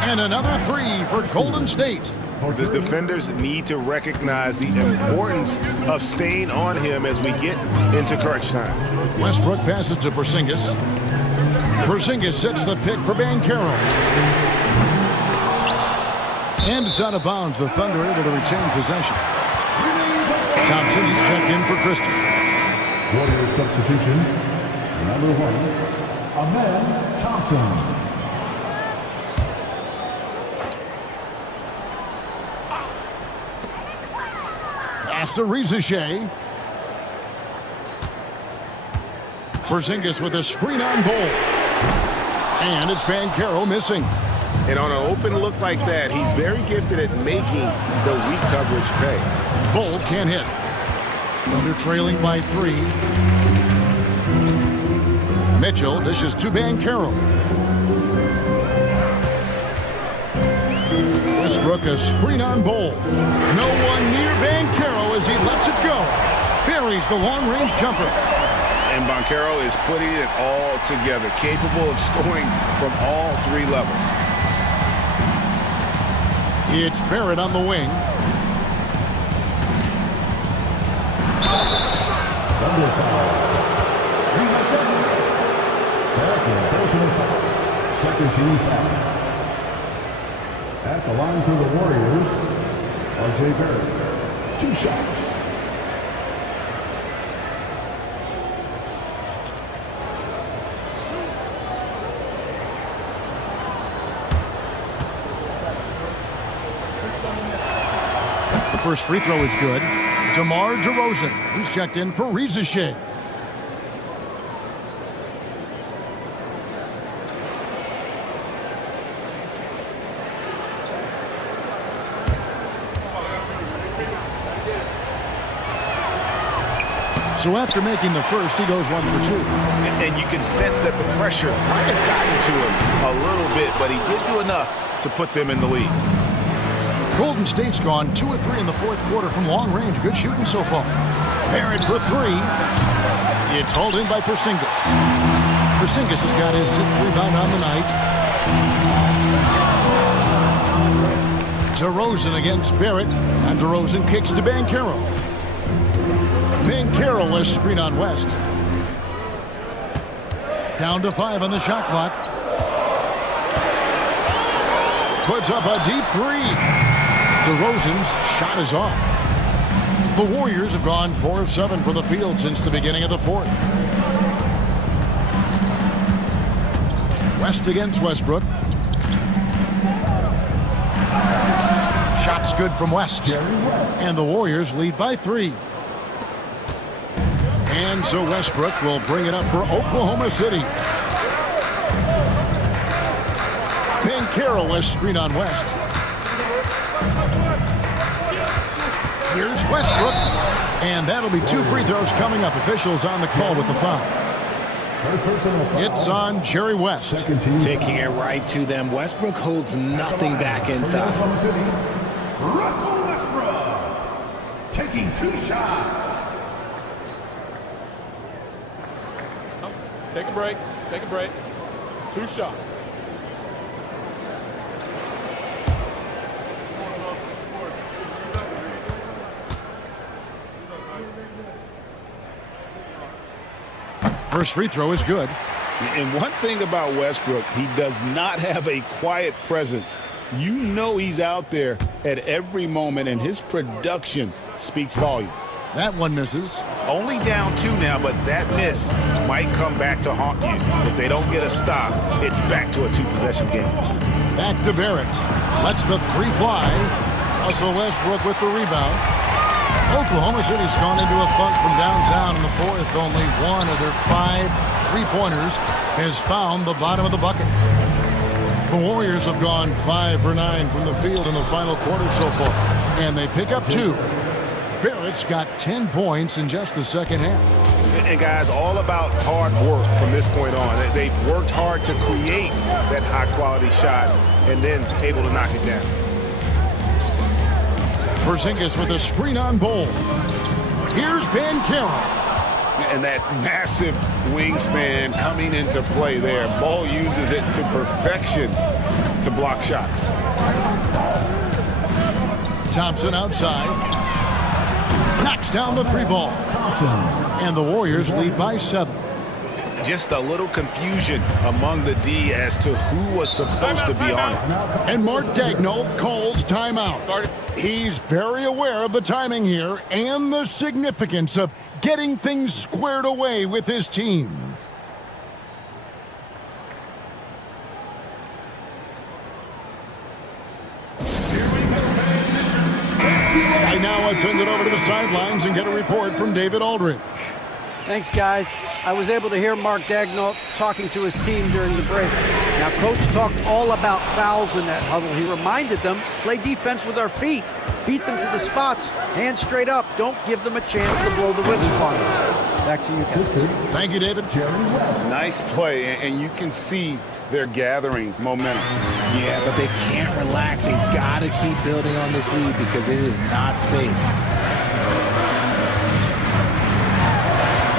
And another three for Golden State. The defenders need to recognize the importance of staying on him as we get into crunch time. Westbrook passes to Porzingis. Porzingis sets the pick for Banchero. And it's out of bounds. The Thunder able to retain possession. Thompson, he's checked in for Christie. Warrior substitution. Number 1, Amen Thompson. Pass to Rizachet. Porzingis with a screen on goal. And it's Banchero missing. And on an open look like that, he's very gifted at making the weak coverage pay. Bull can't hit. Thunder trailing by 3. Mitchell dishes to Banchero. Westbrook a screen on Bull. No one near Banchero as he lets it go. Buries the long-range jumper. And Banchero is putting it all together, capable of scoring from all 3 levels. It's Barrett on the wing. Double foul. He's a second personal foul. Second team foul. At the line for the Warriors, R.J. Barrett. 2 shots. The first free throw is good. DeMar DeRozan. He's checked in for Rizachet. So after making the first, he goes 1 for 2. And you can sense that the pressure might have gotten to him a little bit, but he did do enough to put them in the lead. Golden State's gone 2 of 3 in the fourth quarter from long range. Good shooting so far. Barrett for 3. It's hauled in by Porzingis. Porzingis has got his 6th rebound on the night. DeRozan against Barrett, and DeRozan kicks to Banchero. Banchero will screen on West. Down to 5 on the shot clock. Puts up a deep 3. DeRozan's shot is off. The Warriors have gone 4 of 7 from the field since the beginning of the fourth. West against Westbrook. Shot's good from West. And the Warriors lead by 3. And so Westbrook will bring it up for Oklahoma City. Banchero will screen on West. Here's Westbrook. And that'll be 2 free throws coming up. Officials on the call with the foul. It's on Jerry West. Taking it right to them. Westbrook holds nothing back inside. Russell Westbrook taking 2 shots. Take a break. Take a break. 2 shots. First free throw is good. And one thing about Westbrook, he does not have a quiet presence. You know he's out there at every moment, and his production speaks volumes. That one misses. Only down 2 now, but that miss might come back to haunt you. If they don't get a stop, it's back to a 2-possession game. Back to Barrett. Lets the 3 fly. Russell Westbrook with the rebound. Oklahoma City's gone into a funk from downtown in the fourth. Only 1 of their 5 3-pointers has found the bottom of the bucket. The Warriors have gone 5 for 9 from the field in the final quarter so far. And they pick up 2. Barrett's got 10 points in just the second half. And guys, all about hard work from this point on. They've worked hard to create that high-quality shot and then able to knock it down. Porzingis with a screen on Bol. Here's Banchero. And that massive wingspan coming into play there. Ball uses it to perfection to block shots. Thompson outside. Knocks down the 3 ball. And the Warriors lead by 7. Just a little confusion among the D as to who was supposed to be on it. And Mark Daigneault calls timeout. He's very aware of the timing here and the significance of getting things squared away with his team. Right now, let's send it over to the sidelines and get a report from David Aldridge. Thanks, guys. I was able to hear Mark Daigneault talking to his team during the break. Now, Coach talked all about fouls in that huddle. He reminded them, play defense with our feet. Beat them to the spots. Hands straight up. Don't give them a chance to blow the whistle on us. Back to you guys. Thank you, David. Nice play, and you can see they're gathering momentum. Yeah, but they can't relax. They've got to keep building on this lead because it is not safe.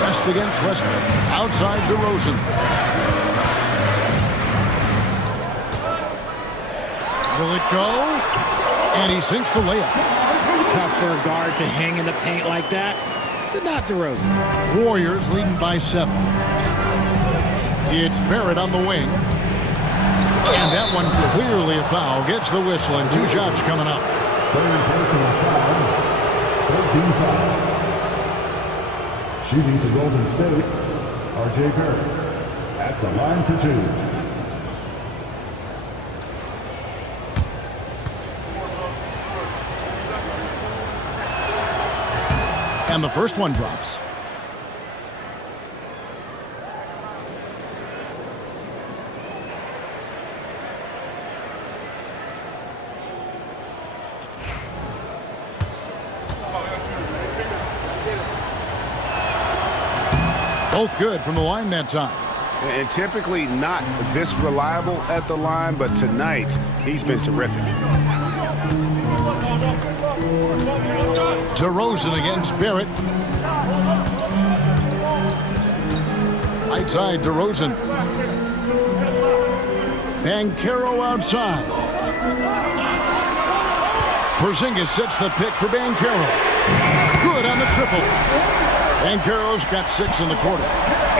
West against Westbrook. Outside DeRozan. Will it go? And he sinks the layup. Tough for a guard to hang in the paint like that, but not DeRozan. Warriors leading by 7. It's Barrett on the wing. And that one clearly a foul. Gets the whistle and 2 shots coming up. Third personal foul. 14 foul. Shooting for Golden State, R.J. Barrett at the line for 2. And the first one drops. Both good from the line that time. And typically not this reliable at the line, but tonight he's been terrific. DeRozan against Barrett. Right side, DeRozan. Banchero outside. Porzingis sets the pick for Banchero. Good on the triple. Banchero's got 6 in the quarter.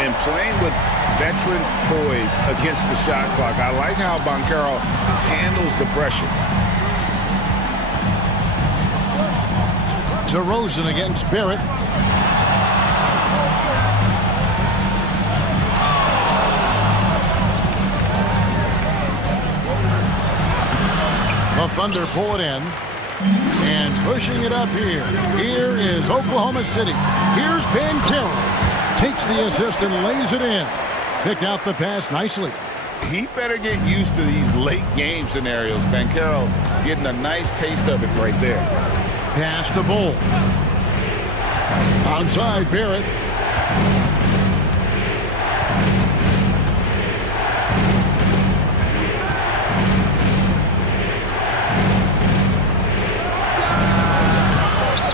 And playing with veteran poise against the shot clock. I like how Banchero handles the pressure. DeRozan against Barrett. The Thunder pull it in. And pushing it up here. Here is Oklahoma City. Here's Banchero. Takes the assist and lays it in. Picked out the pass nicely. He better get used to these late game scenarios. Banchero getting a nice taste of it right there. Pass to Bull. Outside Barrett.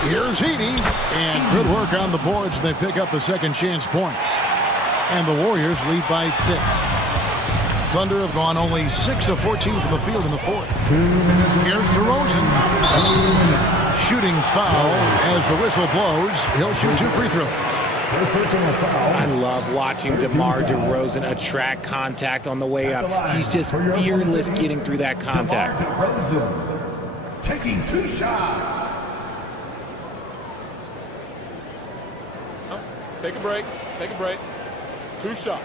Here's Heaney. And good work on the boards. They pick up the second chance points. And the Warriors lead by 6. Thunder have gone only 6 of 14 from the field in the fourth. Here's DeRozan. Shooting foul as the whistle blows. He'll shoot 2 free throws. I love watching DeMar DeRozan attract contact on the way up. He's just fearless getting through that contact. DeRozan taking 2 shots. Take a break. Take a break. 2 shots.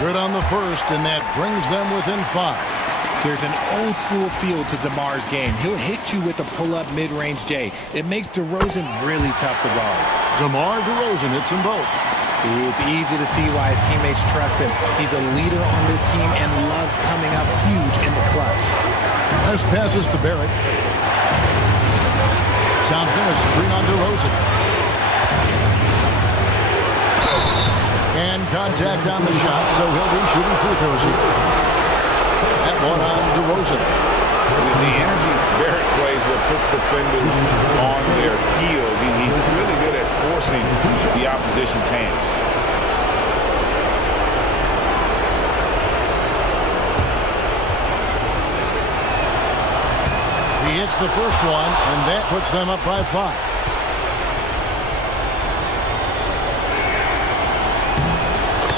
Good on the first, and that brings them within 5. There's an old school feel to DeMar's game. He'll hit you with a pull-up mid-range J. It makes DeRozan really tough to guard. DeMar DeRozan hits them both. See, it's easy to see why his teammates trust him. He's a leader on this team and loves coming up huge in the clutch. Last passes to Barrett. Thompson, a screen on DeRozan. And contact on the shot, so he'll be shooting free throws here. That one on DeRozan. The energy Barrett plays what puts defenders on their heels. He's really good at forcing the opposition's hand. He hits the first one, and that puts them up by 5.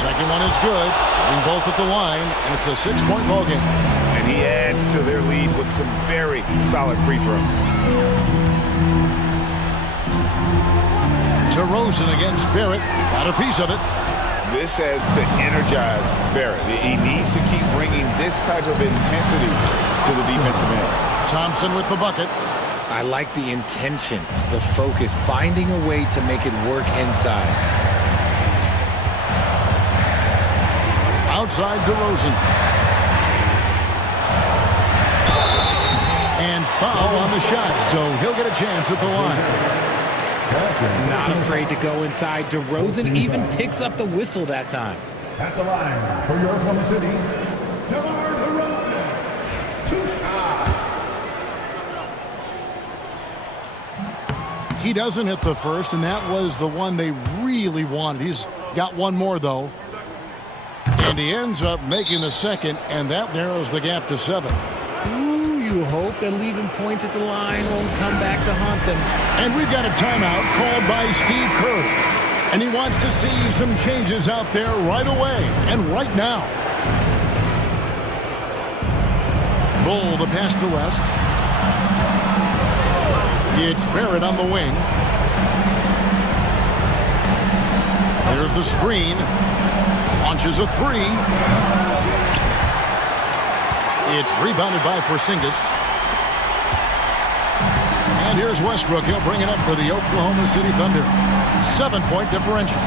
Second one is good. Getting both at the line, and it's a 6-point ball game. And he adds to their lead with some very solid free throws. DeRozan against Barrett. Got a piece of it. This has to energize Barrett. He needs to keep bringing this type of intensity to the defensive end. Thompson with the bucket. I like the intention, the focus, finding a way to make it work inside. Outside DeRozan. And foul on the shot, so he'll get a chance at the line. Not afraid to go inside. DeRozan even picks up the whistle that time. At the line for your Oklahoma City, DeMar DeRozan. 2 shots. He doesn't hit the first, and that was the one they really wanted. He's got one more, though. And he ends up making the second, and that narrows the gap to 7. Ooh, you hope that leaving points at the line won't come back to haunt them. And we've got a timeout called by Steve Kerr. And he wants to see some changes out there right away and right now. Bull the pass to West. It's Barrett on the wing. There's the screen. Launches a 3. It's rebounded by Porzingis. And here's Westbrook. He'll bring it up for the Oklahoma City Thunder. 7-point differential.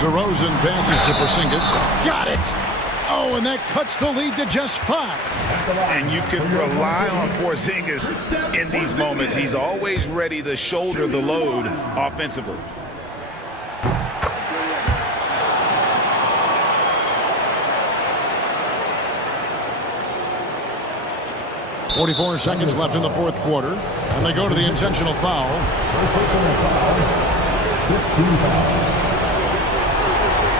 DeRozan passes to Porzingis. Got it! Oh, and that cuts the lead to just 5. And you can rely on Porzingis in these moments. He's always ready to shoulder the load offensively. .44 seconds left in the fourth quarter, and they go to the intentional foul. First personal foul. 15 foul.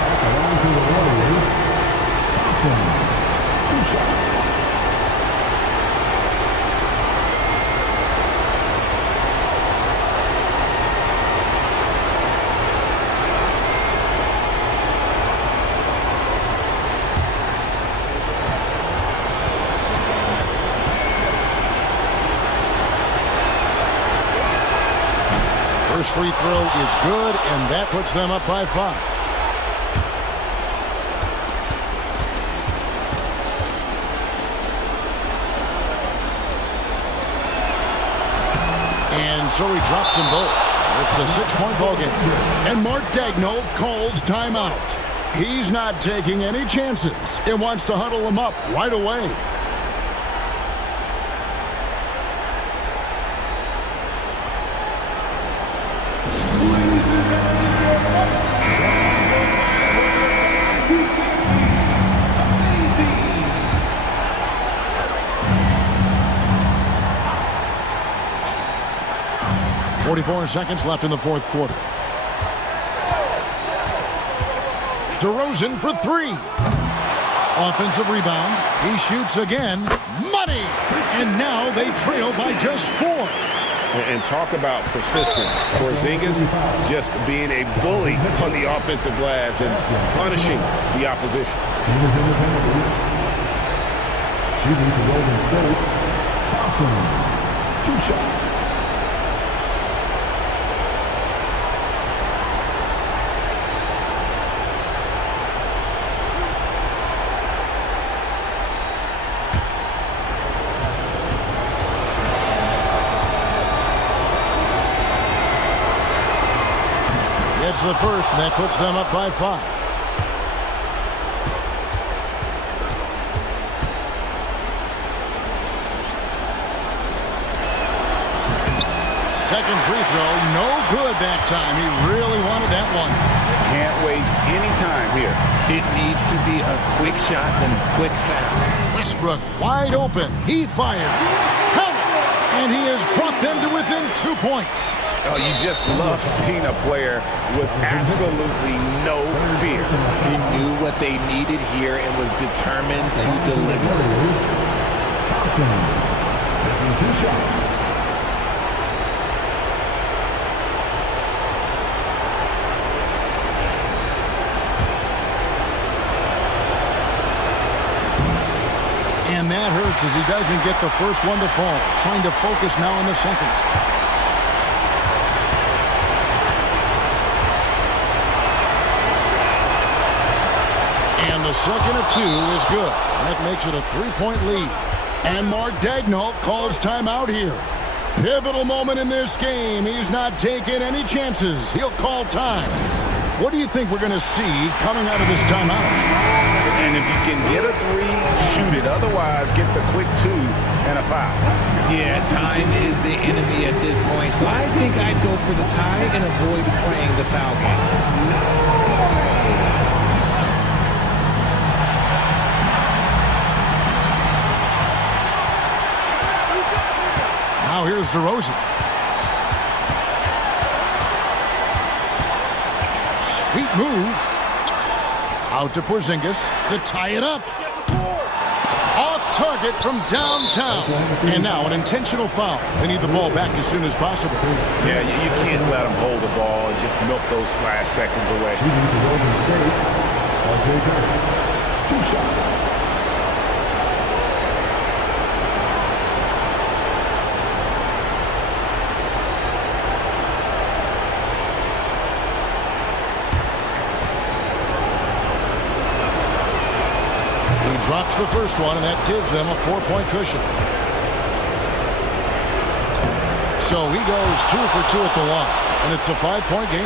At the line for the Warriors, Thompson. 2 shots. First free throw is good, and that puts them up by 5. And so he drops them both. It's a 6-point ball game. And Mark Daigneault calls timeout. He's not taking any chances and wants to huddle them up right away. Ladies and gentlemen, 44 seconds left in the fourth quarter. DeRozan for 3. Offensive rebound. He shoots again. Money! And now they trail by just 4. And talk about persistence. Porzingis just being a bully on the offensive glass and punishing the opposition. Team is independent. Shooting for Golden State, Thompson. 2 shots. It's the first, and that puts them up by 5. Second free throw, no good that time. He really wanted that one. Can't waste any time here. It needs to be a quick shot and a quick foul. Westbrook wide open. He fires. Count it! And he has brought them to within 2 points. Oh, you just love seeing a player with absolutely no fear. He knew what they needed here and was determined to deliver. Thompson taking 2 shots. And that hurts as he doesn't get the first one to fall. Trying to focus now on the second. And the second of 2 is good. That makes it a 3-point lead. And Mark Daigneault calls timeout here. Pivotal moment in this game. He's not taking any chances. He'll call time. What do you think we're going to see coming out of this timeout? And if you can get a 3, shoot it. Otherwise, get the quick 2 and a foul. Yeah, time is the enemy at this point, so I think I'd go for the tie and avoid playing the foul game. Now here's DeRozan. Sweet move. Out to Porzingis to tie it up. Off target from downtown. And now an intentional foul. They need the ball back as soon as possible. Yeah, you can't let them hold the ball and just milk those last seconds away. Shooting for Golden State, RJ Barrett. 2 shots. Drops the first one, and that gives them a 4-point cushion. So he goes 2 for 2 at the line, and it's a 5-point game.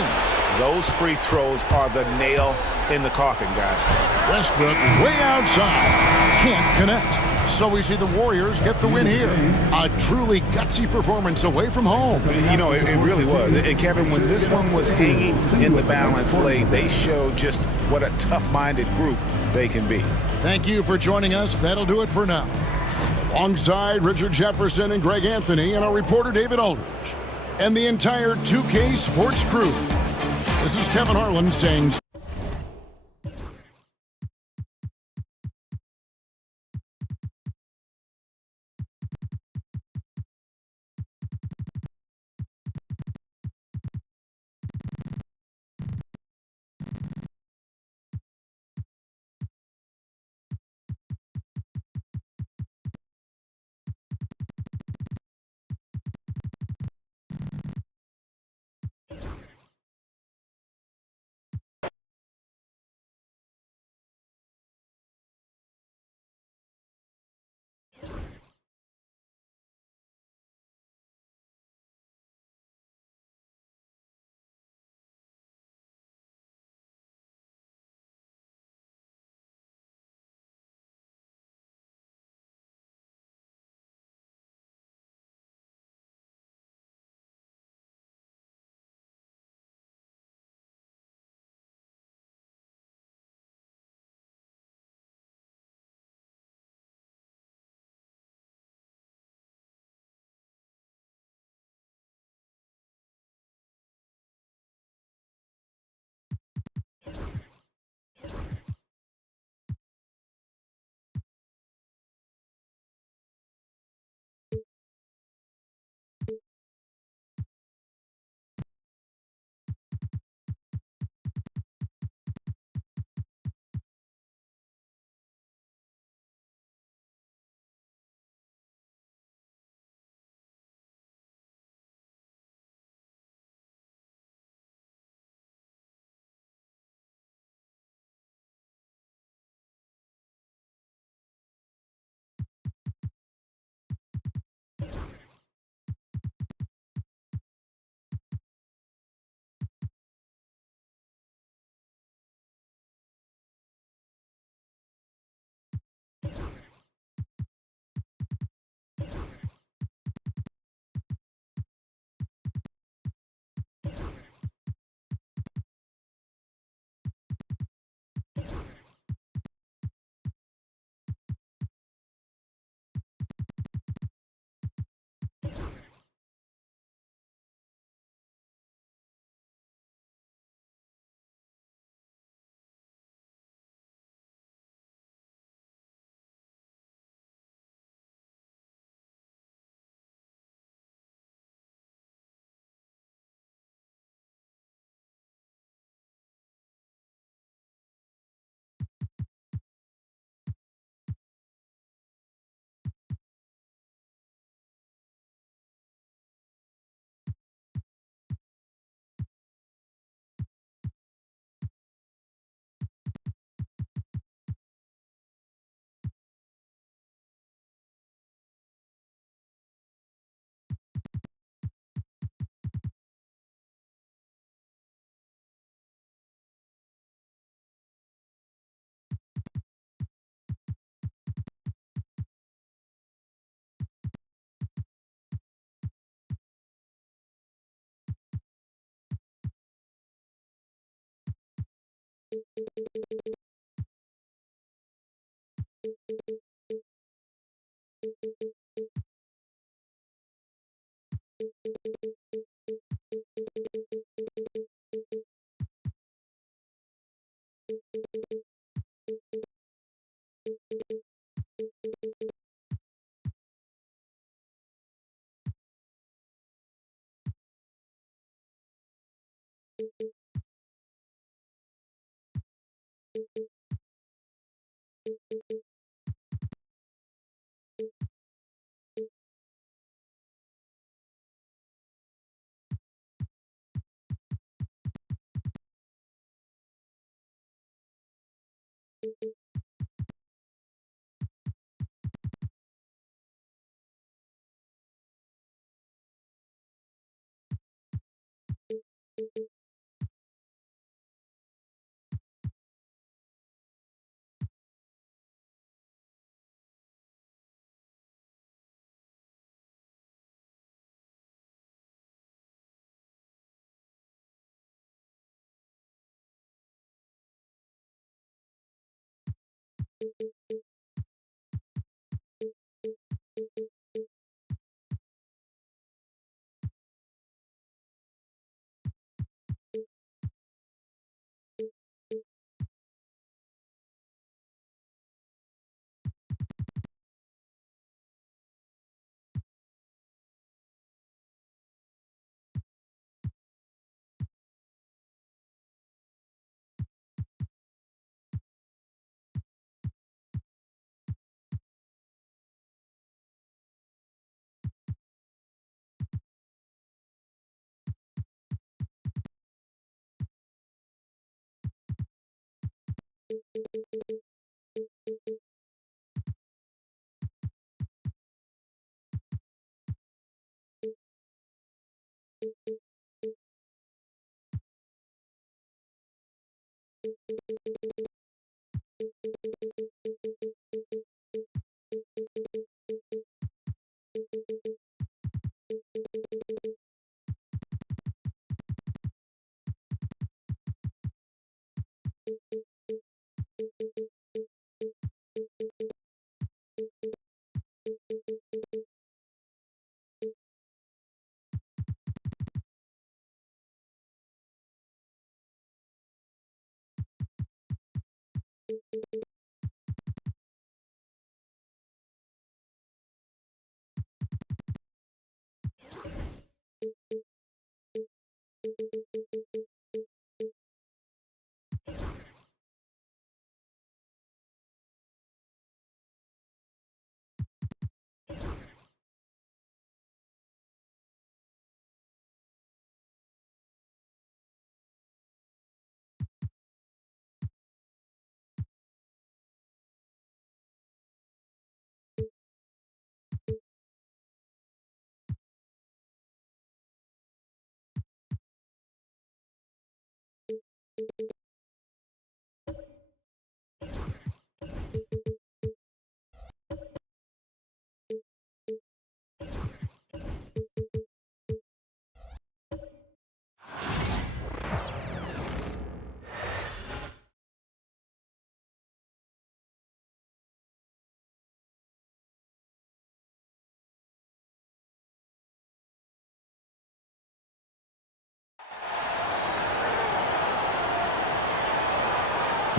Those free throws are the nail in the coffin, guys. Westbrook way outside. Can't connect. So we see the Warriors get the win here. A truly gutsy performance away from home. You know, it really was. And Kevin, when this one was hanging in the balance lane, they showed just what a tough-minded group they can be. Thank you for joining us. That'll do it for now. Alongside Richard Jefferson and Greg Anthony and our reporter David Aldridge and the entire 2K Sports crew, this is Kevin Harlan saying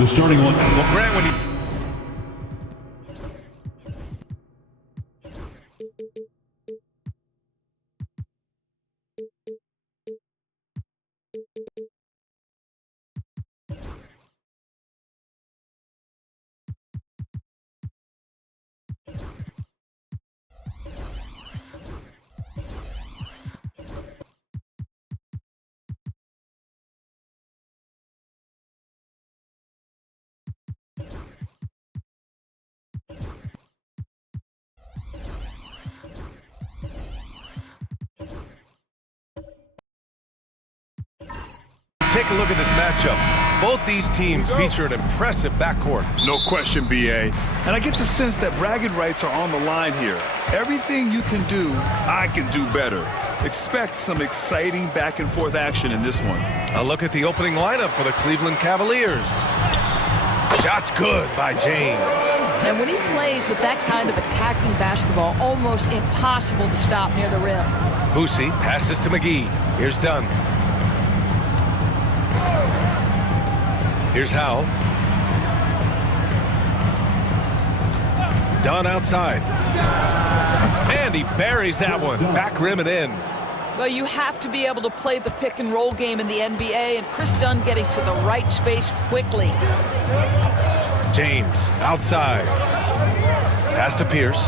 The starting one. Well, Grant, when you take a look at this matchup. Both these teams feature an impressive backcourt. No question, B.A. And I get the sense that bragging rights are on the line here. Everything you can do, I can do better. Expect some exciting back-and-forth action in this one. A look at the opening lineup for the Cleveland Cavaliers. Shot's good by James. And when he plays with that kind of attacking basketball, almost impossible to stop near the rim. Boosie passes to McGee. Here's Dunn. Here's Howe. Dunn outside. And he buries that one. Back rim and in. Well, you have to be able to play the pick and roll game in the NBA, and Chris Dunn getting to the right space quickly. James outside. Pass to Pierce.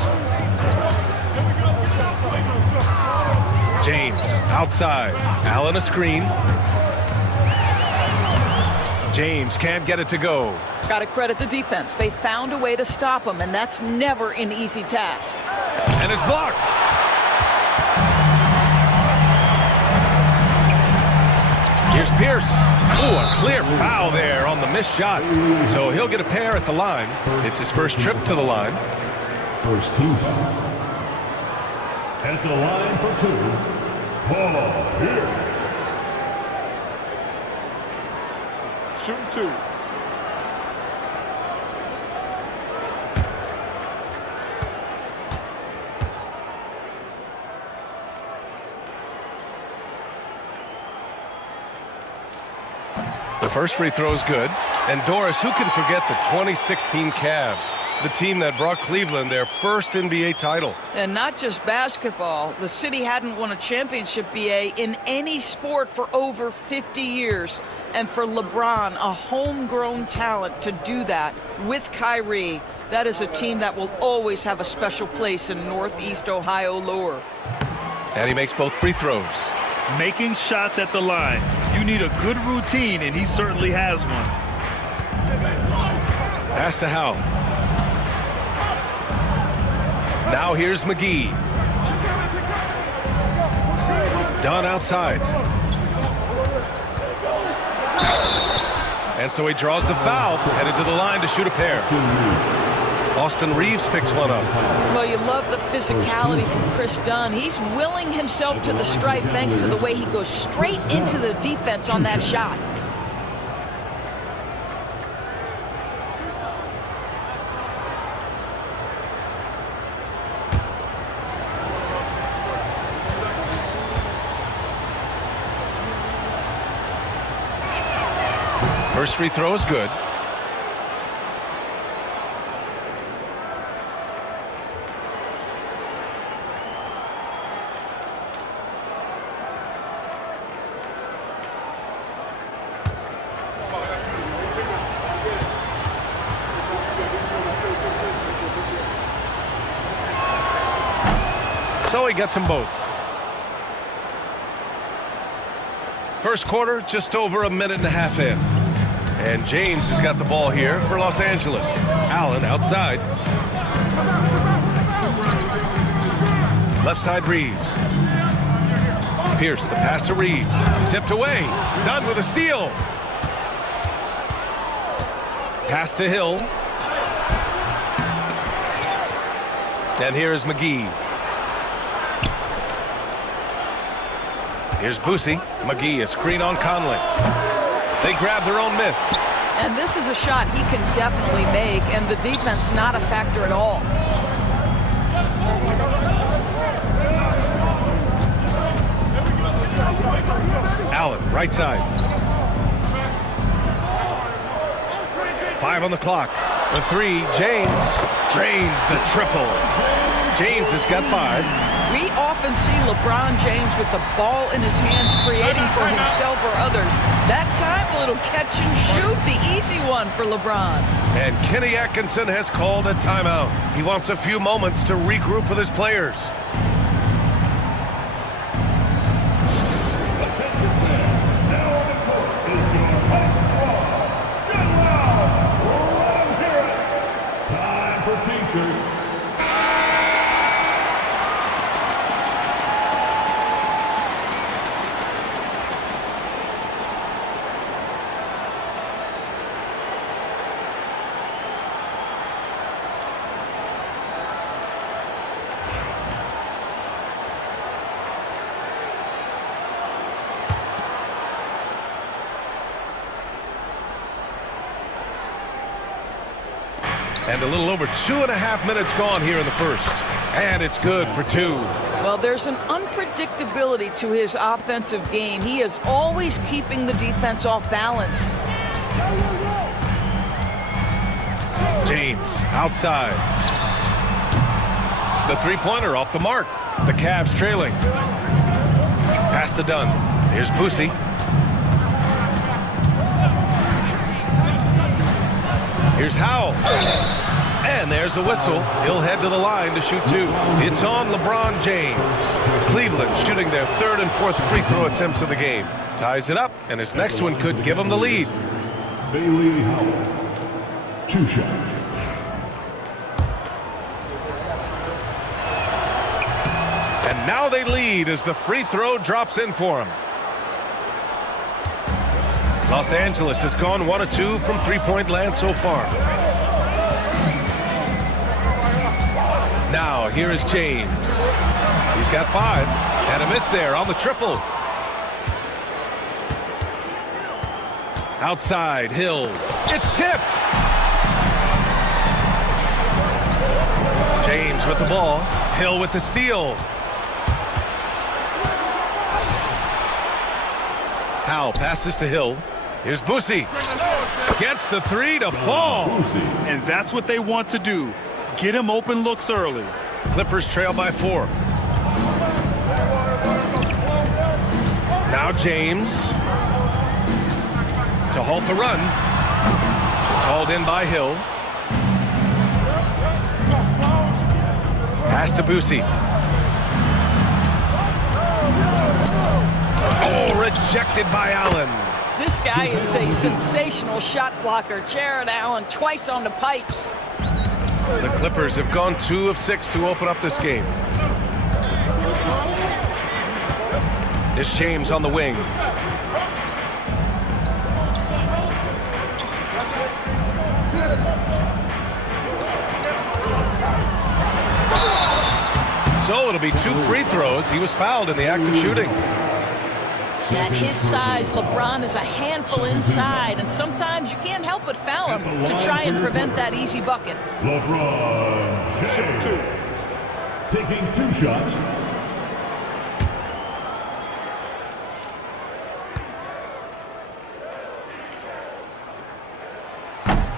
James outside. Allen a screen. James can't get it to go. Got to credit the defense. They found a way to stop him, and that's never an easy task. And it's blocked. Here's Pierce. Ooh, a clear foul there on the missed shot. So he'll get a pair at the line. It's his first trip to the line. First team foul. At the line for two, Paul Pierce. shooting two. First free throw is good. And Doris, who can forget the 2016 Cavs, the team that brought Cleveland their first NBA title? And not just basketball. The city hadn't won a championship, BA, in any sport for over 50 years. And for LeBron, a homegrown talent, to do that with Kyrie, that is a team that will always have a special place in Northeast Ohio lore. And he makes both free throws. Making shots at the line. You need a good routine, and he certainly has one. Pass to Howe. Now here's McGee. Dunn outside. And so he draws the foul, headed to the line to shoot a pair. Austin Reeves picks one up. Well, you love the physicality from Chris Dunn. He's willing himself to the stripe thanks to the way he goes straight into the defense on that shot. First free throw is good. So he gets them both. First quarter, just over a minute and a half in. And James has got the ball here for Los Angeles. Allen outside. Left side Reeves. Pierce, the pass to Reeves. Tipped away. Dunn with a steal. Pass to Hill. And here's McGee. Here's Boosie. McGee, a screen on Conley. They grab their own miss. And this is a shot he can definitely make, and the defense not a factor at all. Allen, right side. 5 on the clock. The 3, James drains the triple. James has got 5. We often see LeBron James with the ball in his hands, creating for himself or others. That time, a little catch and shoot, the easy one for LeBron. And Kenny Atkinson has called a timeout. He wants a few moments to regroup with his players. Time for T-shirts. And a little over 2.5 minutes gone here in the first. And it's good for 2. Well, there's an unpredictability to his offensive game. He is always keeping the defense off balance. James outside. The three-pointer off the mark. The Cavs trailing. Pass to Dunn. Here's Boosie. Here's Howe. And there's a whistle. He'll head to the line to shoot 2. It's on LeBron James. Cleveland shooting their 3rd and 4th free throw attempts of the game. Ties it up, and his next one could give him the lead. Bailey Howell. 2 shots. And now they lead as the free throw drops in for him. Los Angeles has gone 1 of 2 from three-point land so far. Now, here is James. He's got 5. And a miss there on the triple. Outside, Hill. It's tipped. James with the ball. Hill with the steal. Howe passes to Hill. Here's Boosie. Gets the three to fall. And that's what they want to do. Get him open looks early. Clippers trail by 4. Now James to halt the run. It's hauled in by Hill. Pass to Boosie. Oh, rejected by Allen. This guy is a sensational shot blocker. Jared Allen twice on the pipes. The Clippers have gone 2 of 6 to open up this game. It's James on the wing. So it'll be 2 free throws. He was fouled in the act of shooting. At his size, LeBron is a handful inside, and sometimes you can't help but foul him to try and prevent that easy bucket. LeBron James. Taking 2 shots.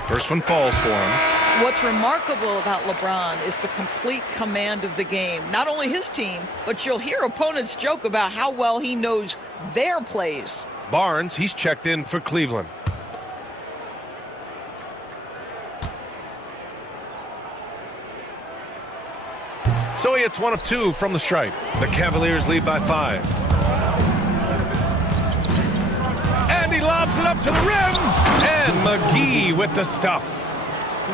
First one falls for him. What's remarkable about LeBron is the complete command of the game. Not only his team, but you'll hear opponents joke about how well he knows their plays. Barnes, he's checked in for Cleveland. So he hits 1 of 2 from the stripe. The Cavaliers lead by 5. And he lobs it up to the rim. And McGee with the stuff.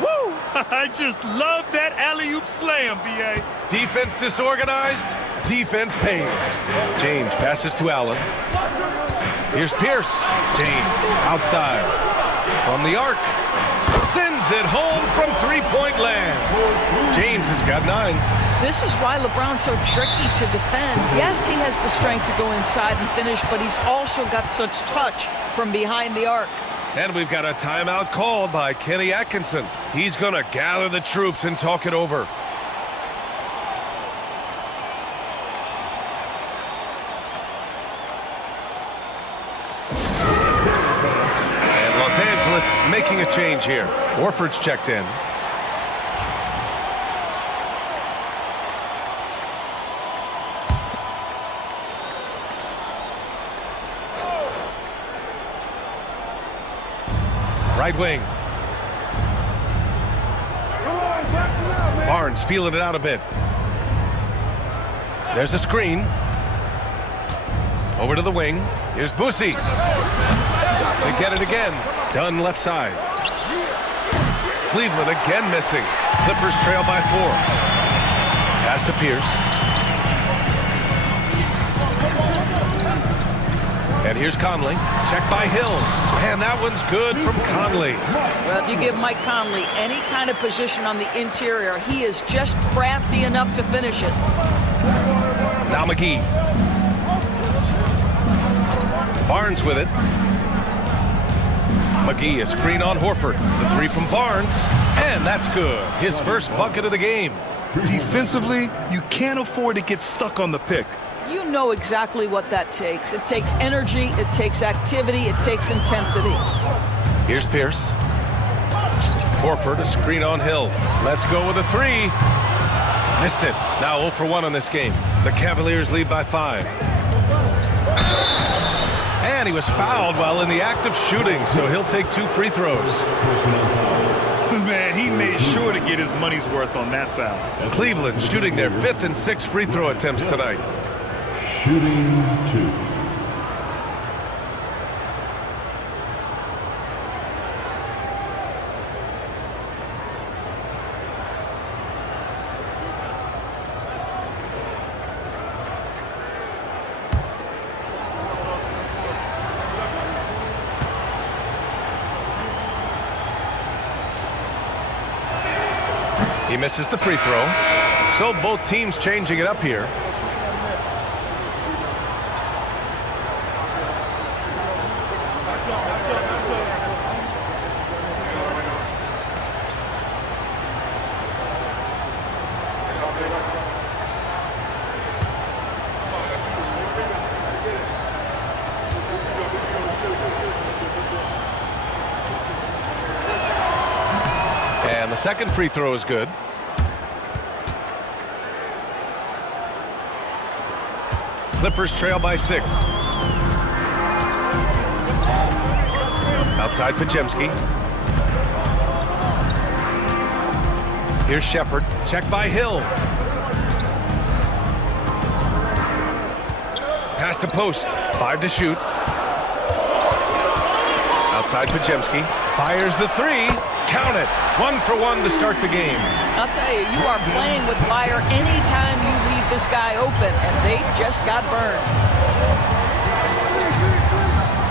Woo! I just love that alley-oop slam, B.A. Defense disorganized, defense pays. James passes to Allen. Here's Pierce. James outside. From the arc. Sends it home from three-point land. James has got 9. This is why LeBron's so tricky to defend. Yes, he has the strength to go inside and finish, but he's also got such touch from behind the arc. And we've got a timeout called by Kenny Atkinson. He's going to gather the troops and talk it over. And Los Angeles making a change here. Horford's checked in. Right wing. Barnes feeling it out a bit. There's a screen. Over to the wing. Here's Boosie. They get it again. Dunn left side. Cleveland again missing. Clippers trail by 4. Pass to Pierce. And here's Conley. Check by Hill. And that one's good from Conley. Well, if you give Mike Conley any kind of position on the interior, he is just crafty enough to finish it. Now McGee. Barnes with it. McGee, a screen on Horford. The 3 from Barnes. And that's good. His first bucket of the game. Defensively, you can't afford to get stuck on the pick. You know exactly what that takes. It takes energy, it takes activity, it takes intensity. Here's Pierce. Horford, a screen on Hill. Let's go with a 3. Missed it. Now 0 for 1 on this game. The Cavaliers lead by 5. And he was fouled while in the act of shooting, so he'll take 2 free throws. Man, he made sure to get his money's worth on that foul. Cleveland shooting their 5th and 6th free throw attempts tonight. Shooting 2. He misses the free throw. So both teams changing it up here. second free throw is good. Clippers trail by 6. Outside Podziemski. Here's Shepherd. Check by Hill. Pass to post. 5 to shoot. Outside Podziemski. Fires the 3. Count it. 1 for 1 to start the game. I'll tell you, you are playing with fire anytime you leave this guy open, and they just got burned.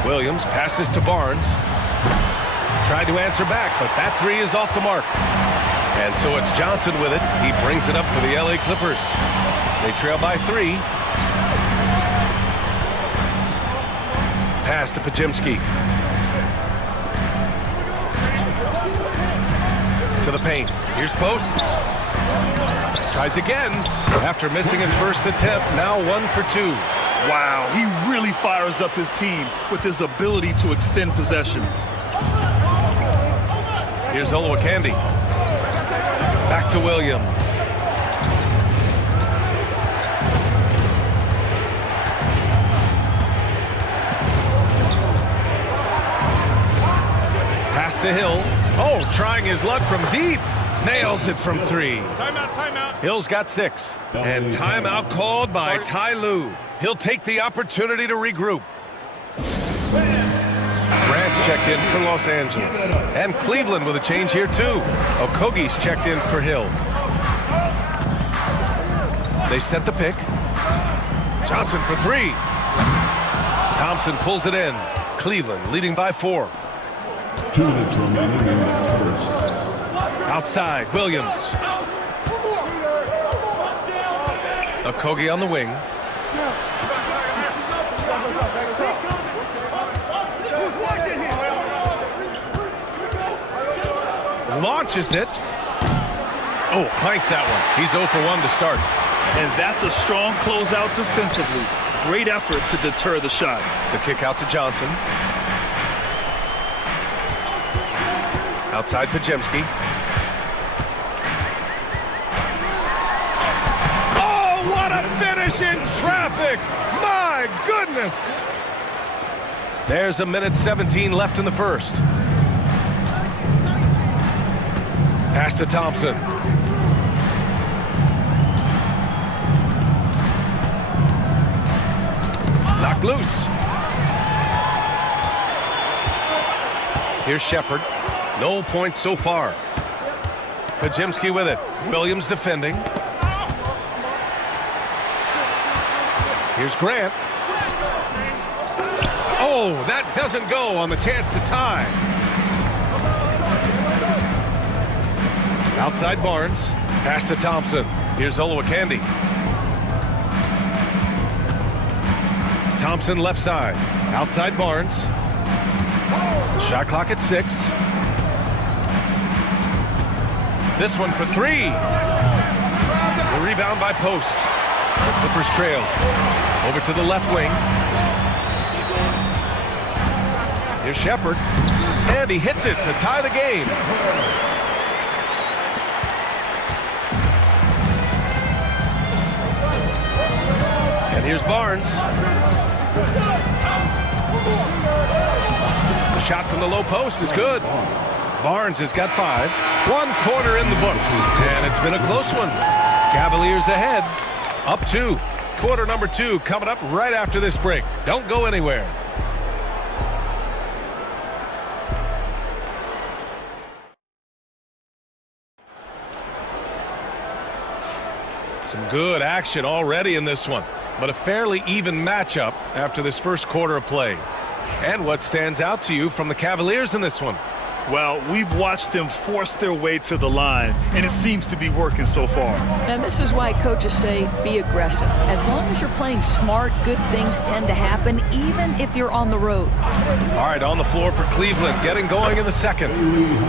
Williams passes to Barnes. Tried to answer back, but that 3 is off the mark. And so it's Johnson with it. He brings it up for the LA Clippers. They trail by 3. Pass to Podziemski. To the paint. Here's Post. Tries again. After missing his first attempt, now 1 for 2. Wow, he really fires up his team with his ability to extend possessions. Here's Olowokandi. Back to Williams. Pass to Hill. Oh, trying his luck from deep. Nails it from 3. Timeout, timeout. Hill's got 6. And timeout called by Ty Lue. He'll take the opportunity to regroup. Grant's checked in for Los Angeles. And Cleveland with a change here, too. Okogie's checked in for Hill. They set the pick. Johnson for 3. Thompson pulls it in. Cleveland leading by 4. 2 minutes remaining in the first. Outside, Williams. Okogie on the wing. Launches it. Oh, clanks that one. He's 0 for 1 to start. And that's a strong closeout defensively. Great effort to deter the shot. The kick out to Johnson. Outside Podziemski. Oh, what a finish in traffic! My goodness! There's 1:17 left in the first. Pass to Thompson. Knocked loose. Here's Shepherd. No points so far. Podziemski with it. Williams defending. Here's Grant. Oh, that doesn't go on the chance to tie. Outside Barnes. Pass to Thompson. Here's Olowokandi. Thompson left side. Outside Barnes. Shot clock at 6. This one for 3. The rebound by Post. The Clippers trail. Over to the left wing. Here's Shepherd. And he hits it to tie the game. And here's Barnes. The shot from the low post is good. Barnes has got 5. 1 quarter in the books. And it's been a close one. Cavaliers ahead. Up 2. Quarter number 2 coming up right after this break. Don't go anywhere. Some good action already in this one, but a fairly even matchup after this first quarter of play. And what stands out to you from the Cavaliers in this one? Well, we've watched them force their way to the line, and it seems to be working so far. And this is why coaches say be aggressive. As long as you're playing smart, good things tend to happen, even if you're on the road. All right, on the floor for Cleveland, getting going in the second.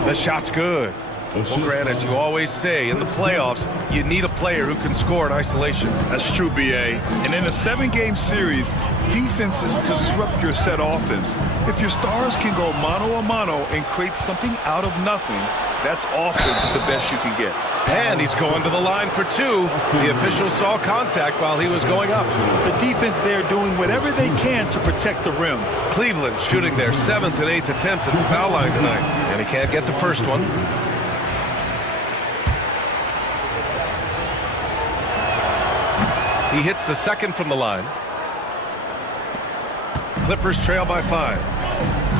The shot's good. Well, Grant, as you always say, in the playoffs, you need a player who can score in isolation. That's true, B.A. And in a 7-game series, defenses disrupt your set offense. If your stars can go mano-a-mano and create something out of nothing, that's often the best you can get. And he's going to the line for 2. The official saw contact while he was going up. The defense there doing whatever they can to protect the rim. Cleveland shooting their 7th and 8th attempts at the foul line tonight. And he can't get the first one. He hits the second from the line. Clippers trail by 5.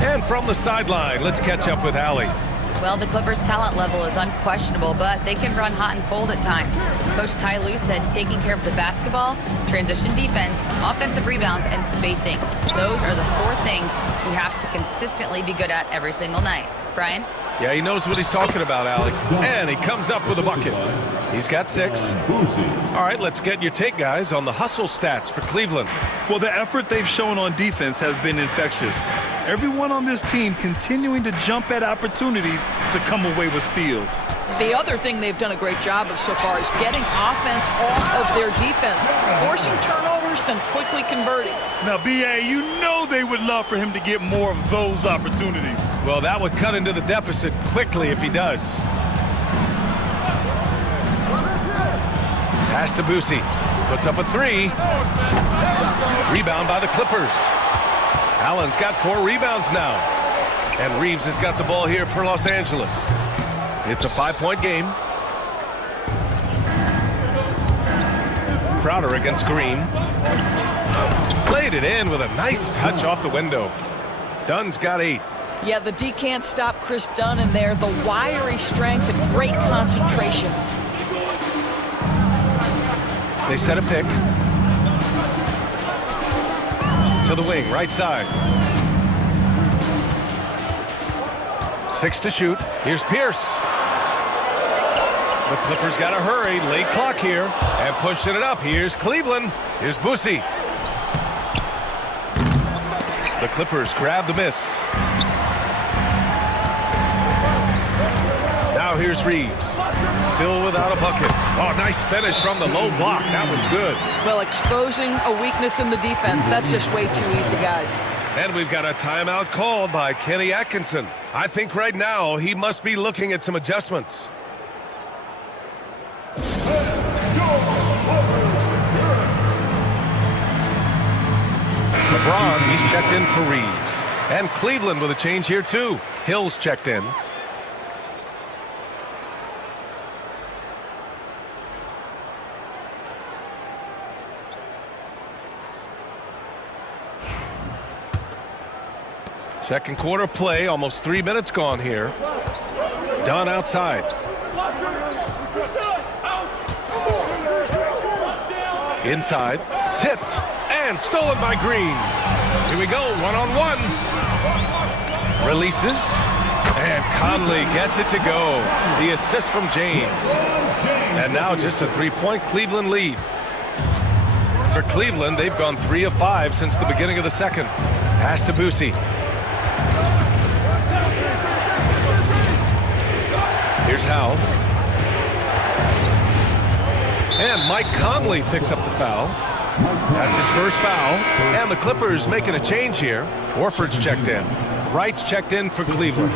And from the sideline, let's catch up with Allie. Well, the Clippers' talent level is unquestionable, but they can run hot and cold at times. Coach Ty Lue said taking care of the basketball, transition defense, offensive rebounds, and spacing. Those are the 4 things we have to consistently be good at every single night. Brian? Yeah, he knows what he's talking about, Alex. And he comes up with a bucket. He's got 6. All right, let's get your take, guys, on the hustle stats for Cleveland. Well, the effort they've shown on defense has been infectious. Everyone on this team continuing to jump at opportunities to come away with steals. The other thing they've done a great job of so far is getting offense off of their defense, forcing turnovers, then quickly converting. Now, B.A., you know they would love for him to get more of those opportunities. Well, that would cut into the deficit quickly if he does. Pass to Boosie. Puts up a 3. Rebound by the Clippers. Allen's got 4 rebounds now. And Reeves has got the ball here for Los Angeles. It's a 5-point game. Crowder against Green. Played it in with a nice touch off the window. Dunn's got 8. Yeah, the D can't stop Chris Dunn in there. The wiry strength and great concentration. They set a pick. To the wing, right side. 6 to shoot. Here's Pierce. The Clippers got to hurry. Late clock here. And pushing it up. Here's Cleveland. Here's Boosie. The Clippers grab the miss. Now here's Reeves. Still without a bucket. Oh, nice finish from the low block. That was good. Well, exposing a weakness in the defense, that's just way too easy, guys. And we've got a timeout called by Kenny Atkinson. I think right now he must be looking at some adjustments. LeBron, he's checked in for Reeves. And Cleveland with a change here too. Hill's checked in. Second quarter play, almost 3 minutes gone here. Dunn outside. Inside, tipped, and stolen by Green. Here we go, one-on-one. Releases, and Conley gets it to go. The assist from James. And now just a 3-point Cleveland lead. For Cleveland, they've gone 3 of 5 since the beginning of the second. Pass to Boosie. Here's Howe. And Mike Conley picks up the foul. That's his first foul. And the Clippers making a change here. Horford's checked in. Wright's checked in for Cleveland.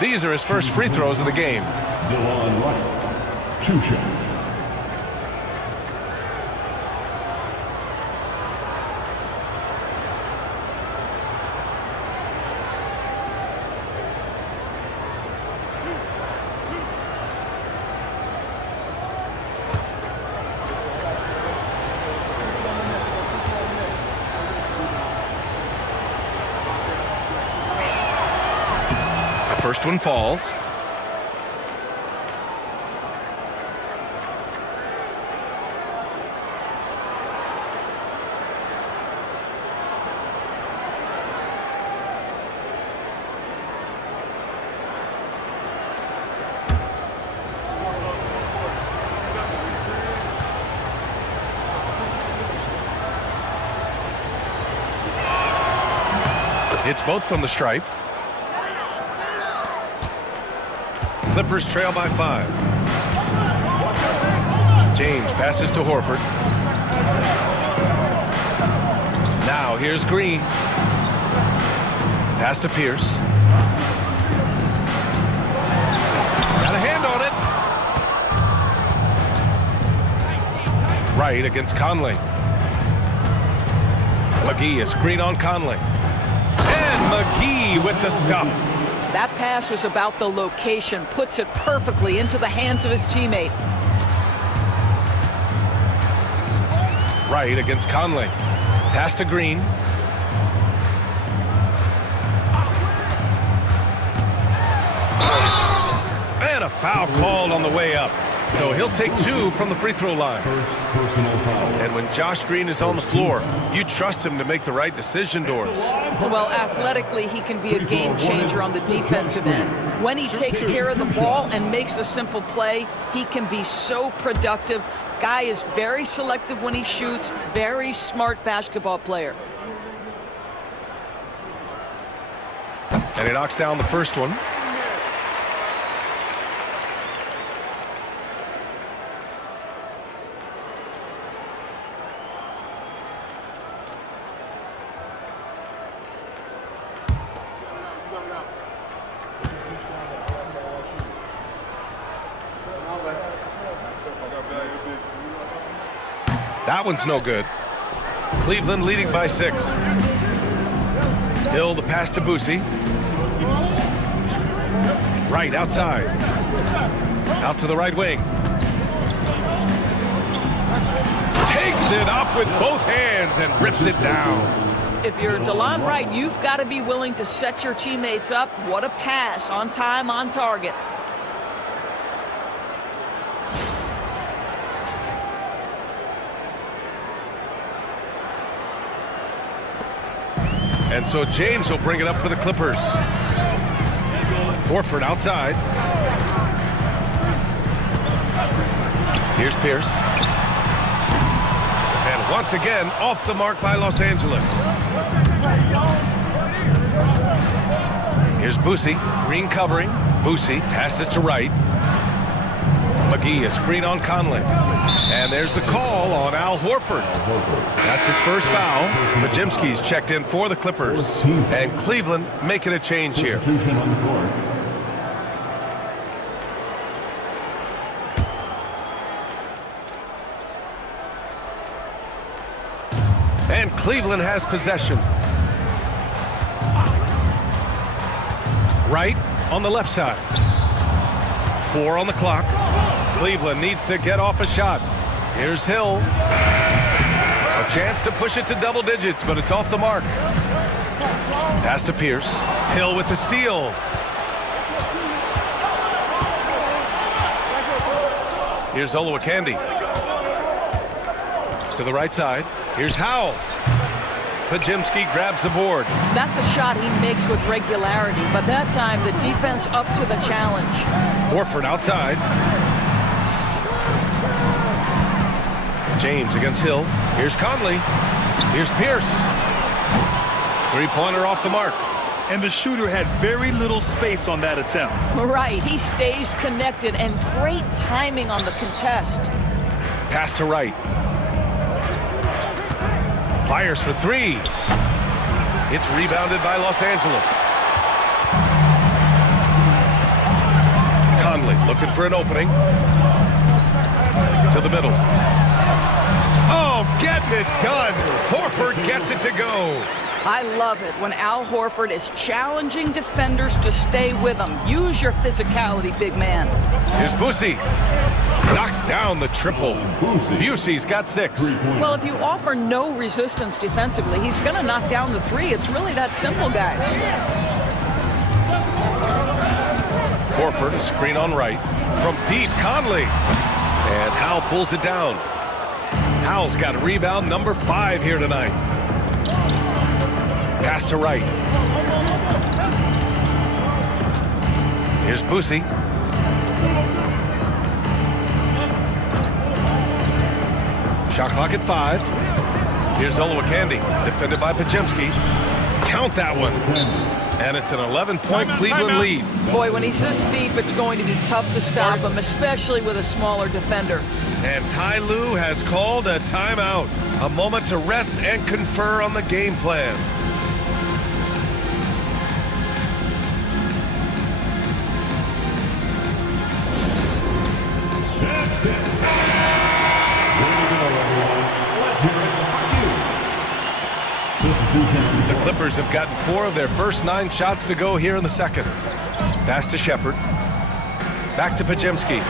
These are his first free throws of the game. DeLon Wright, 2 shots. First one falls. Hits both from the stripe. Clippers trail by 5. James passes to Horford. Now here's Green. Pass to Pierce. Got a hand on it. Wright against Conley. McGee, a screen on Conley. And McGee with the stuff. That pass was about the location, puts it perfectly into the hands of his teammate. Wright against Conley. Pass to Green. And a foul called on the way up. So he'll take 2 from the free throw line. And when Josh Green is on the floor, you trust him to make the right decision, Doris. Well, athletically, he can be a game changer on the defensive end. When he takes care of the ball and makes a simple play, he can be so productive. Guy is very selective when he shoots, very smart basketball player. And he knocks down the first one. That one's no good. Cleveland leading by 6. Hill, the pass to Boosie. Wright outside. Out to the right wing. Takes it up with both hands and rips it down. If you're DeLon Wright, you've got to be willing to set your teammates up. What a pass, on time, on target. And so James will bring it up for the Clippers. Horford outside. Here's Pierce. And once again, off the mark by Los Angeles. Here's Boosie. Green covering. Boosie passes to Wright. McGee, a screen on Conley. And there's the call on Al Horford. That's his first foul. Majimski's checked in for the Clippers. And Cleveland making a change here. And Cleveland has possession. Wright on the left side. 4 on the clock. Cleveland needs to get off a shot. Here's Hill. A chance to push it to double digits, but it's off the mark. Pass to Pierce. Hill with the steal. Here's Olowokandi. To the right side. Here's Howell. Podziemski grabs the board. That's a shot he makes with regularity, but that time the defense up to the challenge. Horford outside. James against Hill. Here's Conley. Here's Pierce. Three-pointer off the mark. And the shooter had very little space on that attempt. Right, he stays connected and great timing on the contest. Pass to Wright. Fires for 3. It's rebounded by Los Angeles. Conley looking for an opening. To the middle. Oh, getting it done. Horford gets it to go. I love it when Al Horford is challenging defenders to stay with him. Use your physicality, big man. Here's Boosie. Knocks down the triple. Busey's got 6. Well, if you offer no resistance defensively, he's going to knock down the 3. It's really that simple, guys. Horford, a screen on Wright. From deep, Conley. And Howell pulls it down. Howell's got rebound number 5 here tonight. Pass to Wright. Here's Boosie. Shot clock at 5. Here's Olowokandi, defended by Podziemski. Count that one. And it's an 11-point Cleveland lead. Boy, when he's this deep, it's going to be tough to stop him, especially with a smaller defender. And Ty Lue has called a timeout. A moment to rest and confer on the game plan. The Clippers have gotten 4 of their first 9 shots to go here in the second. Pass to Shepard. Back to Podziemski.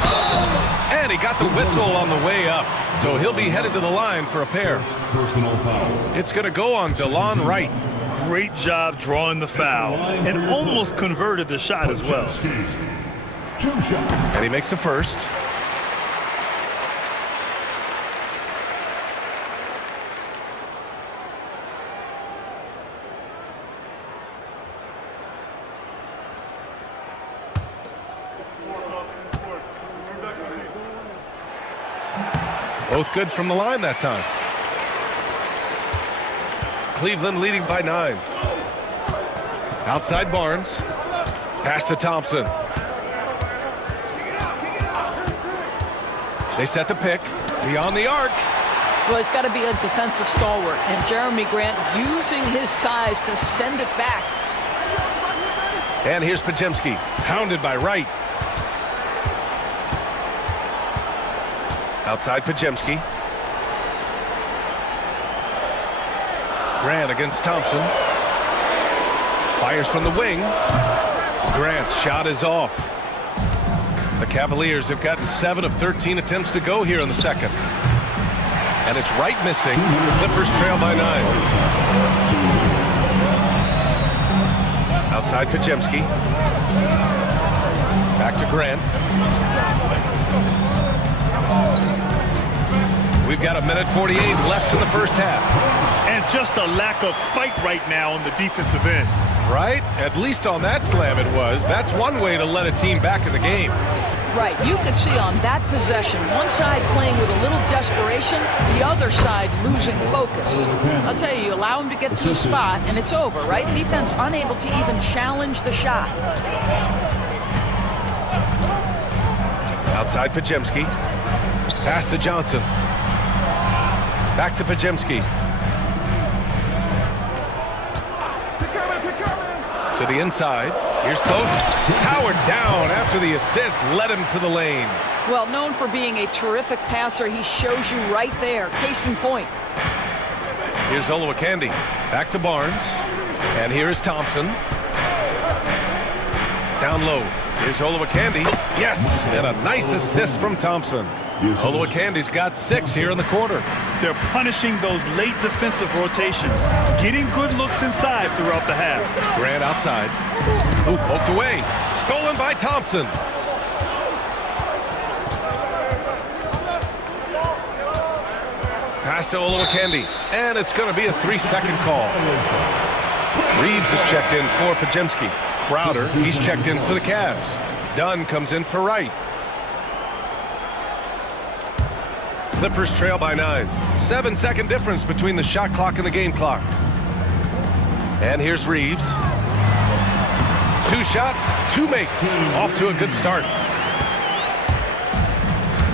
And he got the whistle on the way up. So he'll be headed to the line for a pair. It's going to go on DeLon Wright. Great job drawing the foul and almost converted the shot as well. And he makes the first. Both good from the line that time. Cleveland leading by 9. Outside Barnes. Pass to Thompson. They set the pick. Beyond the arc. Well, he's got to be a defensive stalwart, and Jeremy Grant using his size to send it back. And here's Podziemski, hounded by Wright. Outside Podziemski. Grant against Thompson. Fires from the wing. Grant's shot is off. The Cavaliers have gotten 7 of 13 attempts to go here in the second. And it's Wright missing. The Clippers trail by 9. Outside Podziemski. Back to Grant. We've got 1:48 left in the first half. And just a lack of fight right now on the defensive end. Right? At least on that slam it was. That's one way to let a team back in the game. Right, you could see on that possession, one side playing with a little desperation, the other side losing focus. I'll tell you, you allow him to get to the spot, and it's over, right? Defense unable to even challenge the shot. Outside Podziemski. Pass to Johnson. Back to Podziemski. To the inside. Here's Post. Powered down after the assist led him to the lane. Well, known for being a terrific passer, he shows you right there. Case in point. Here's Olowokandi. Back to Barnes. And here is Thompson. Down low. Here's Olowokandi. Yes! And a nice assist from Thompson. Olowokandi's got 6 here in the quarter. They're punishing those late defensive rotations, getting good looks inside throughout the half. Grant outside. Ooh, poked away. Stolen by Thompson. Pass to Olowokandi. And it's going to be a 3-second call. Reeves is checked in for Podziemski. Crowder, he's checked in for the Cavs. Dunn comes in for Wright. Clippers trail by 9. 7-second difference between the shot clock and the game clock. And here's Reeves. 2 shots, 2 makes. Off to a good start.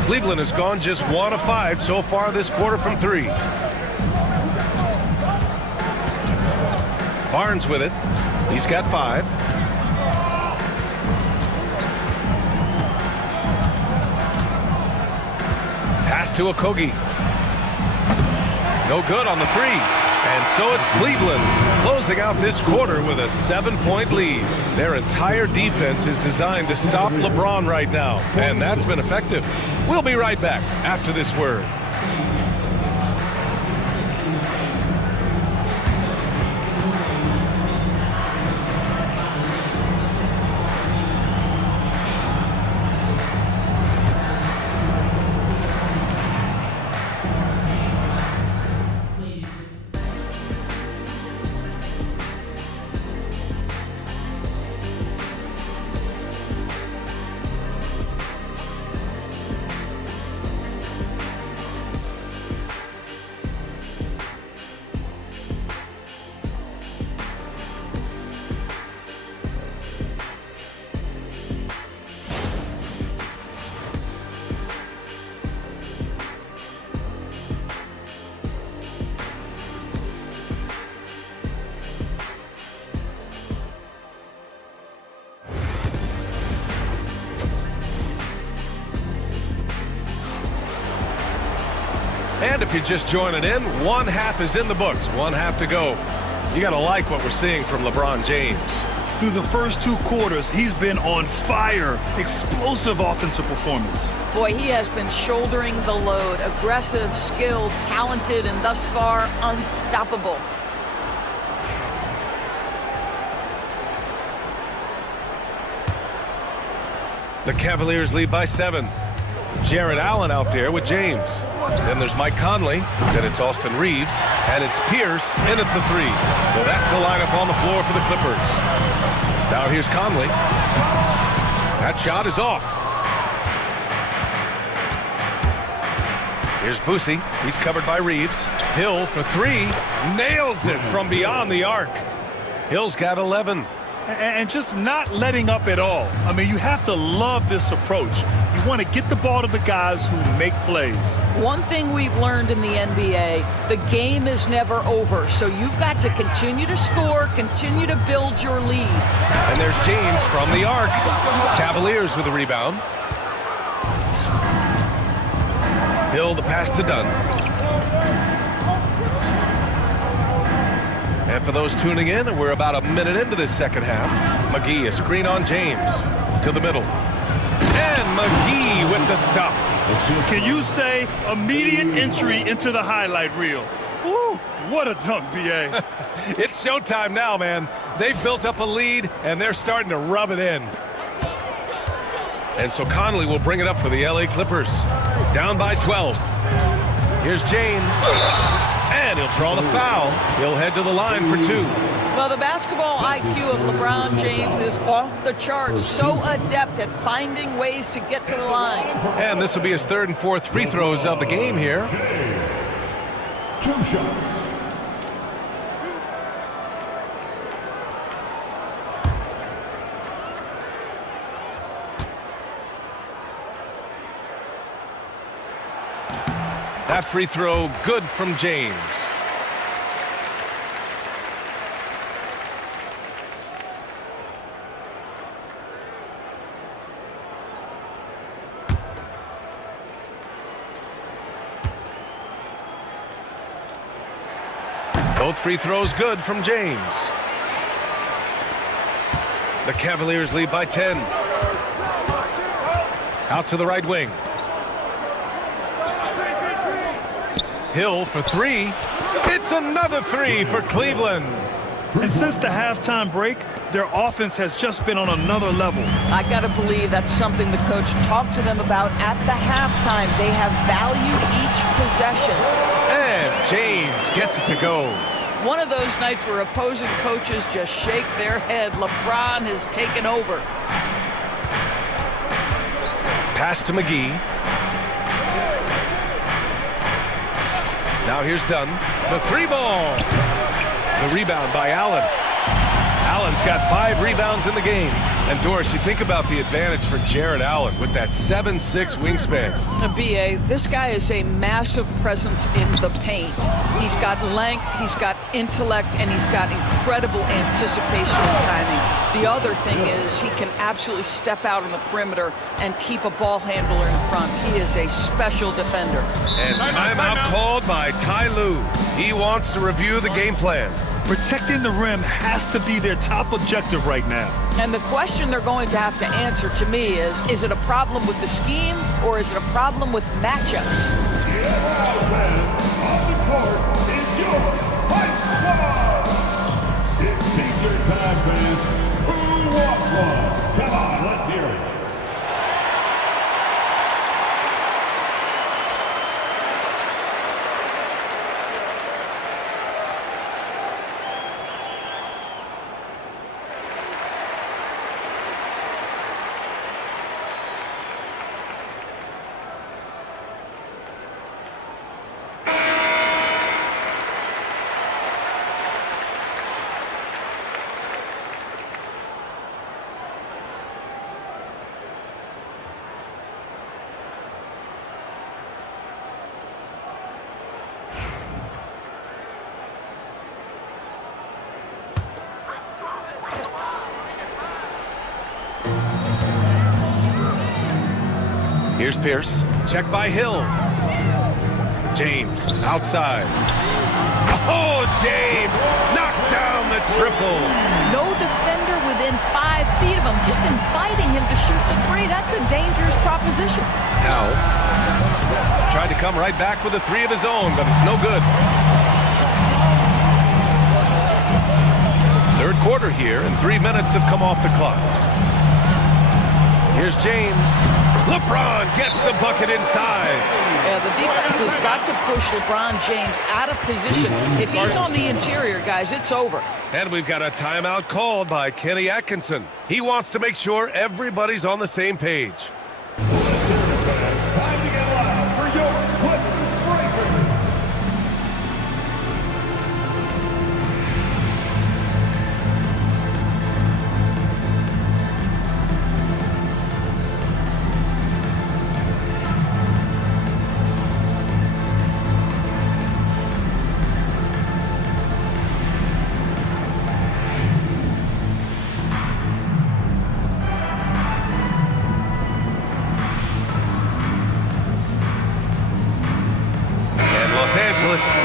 Cleveland has gone just 1 of 5 so far this quarter from 3. Barnes with it. He's got 5. Pass to Okogie. No good on the 3. And so it's Cleveland closing out this quarter with a 7-point lead. Their entire defense is designed to stop LeBron right now, and that's been effective. We'll be right back after this word. And if you're just joining in, one half is in the books, one half to go. You got to like what we're seeing from LeBron James. Through the first 2 quarters, he's been on fire. Explosive offensive performance. Boy, he has been shouldering the load. Aggressive, skilled, talented, and thus far unstoppable. The Cavaliers lead by 7. Jarrett Allen out there with James. Then there's Mike Conley. Then it's Austin Reeves. And it's Pierce in at the 3. So that's the lineup on the floor for the Clippers. Now here's Conley. That shot is off. Here's Boosie. He's covered by Reeves. Hill for 3. Nails it from beyond the arc. Hill's got 11. And just not letting up at all. I mean, you have to love this approach. You want to get the ball to the guys who make plays. One thing we've learned in the NBA, the game is never over. So you've got to continue to score, continue to build your lead. And there's James from the arc. Cavaliers with a rebound. Hill the pass to Dunn. And for those tuning in, we're about a minute into this second half. McGee, a screen on James. To the middle. And McGee with the stuff. Can you say immediate entry into the highlight reel? Woo, what a dunk, B.A. It's showtime now, man. They've built up a lead, and they're starting to rub it in. And so Conley will bring it up for the L.A. Clippers. Down by 12. Here's James. And he'll draw the foul. He'll head to the line for 2. Well, the basketball IQ of LeBron James is off the charts. So adept at finding ways to get to the line. And this will be his 3rd and 4th free throws of the game here. 2 shots. That free throw good from James. Both free throws good from James. The Cavaliers lead by 10. Out to the right wing. Hill for 3. It's another 3 for Cleveland. And since the halftime break, their offense has just been on another level. I got to believe that's something the coach talked to them about at the halftime. They have valued each possession. And James gets it to go. One of those nights where opposing coaches just shake their head. LeBron has taken over. Pass to McGee. Now here's Dunn. The 3 ball. The rebound by Allen. Allen's got 5 rebounds in the game. And Doris, you think about the advantage for Jarrett Allen with that 7'6" wingspan. B.A., this guy is a massive presence in the paint. He's got length, he's got intellect, and he's got incredible anticipation and timing. The other thing is he can absolutely step out on the perimeter and keep a ball handler in front. He is a special defender. And timeout called by Ty Lue. He wants to review the game plan. Protecting the rim has to be their top objective right now. And the question they're going to have to answer to me is it a problem with the scheme or is it a problem with matchups? The offense on the court is your Fight Squad. It's feature time, fans. Who wants one? Come on, let's hear it. Here's Pierce. Check by Hill. James outside. Oh, James knocks down the triple. No defender within 5 feet of him, just inviting him to shoot the three. That's a dangerous proposition. Now, tried to come right back with a three of his own, but it's no good. Third quarter here, and 3 minutes have come off the clock. Here's James. LeBron gets the bucket inside. Yeah, the defense has got to push LeBron James out of position. If he's on the interior, guys, it's over. And we've got a timeout called by Kenny Atkinson. He wants to make sure everybody's on the same page. Time to get loud for your Clippers Breakers.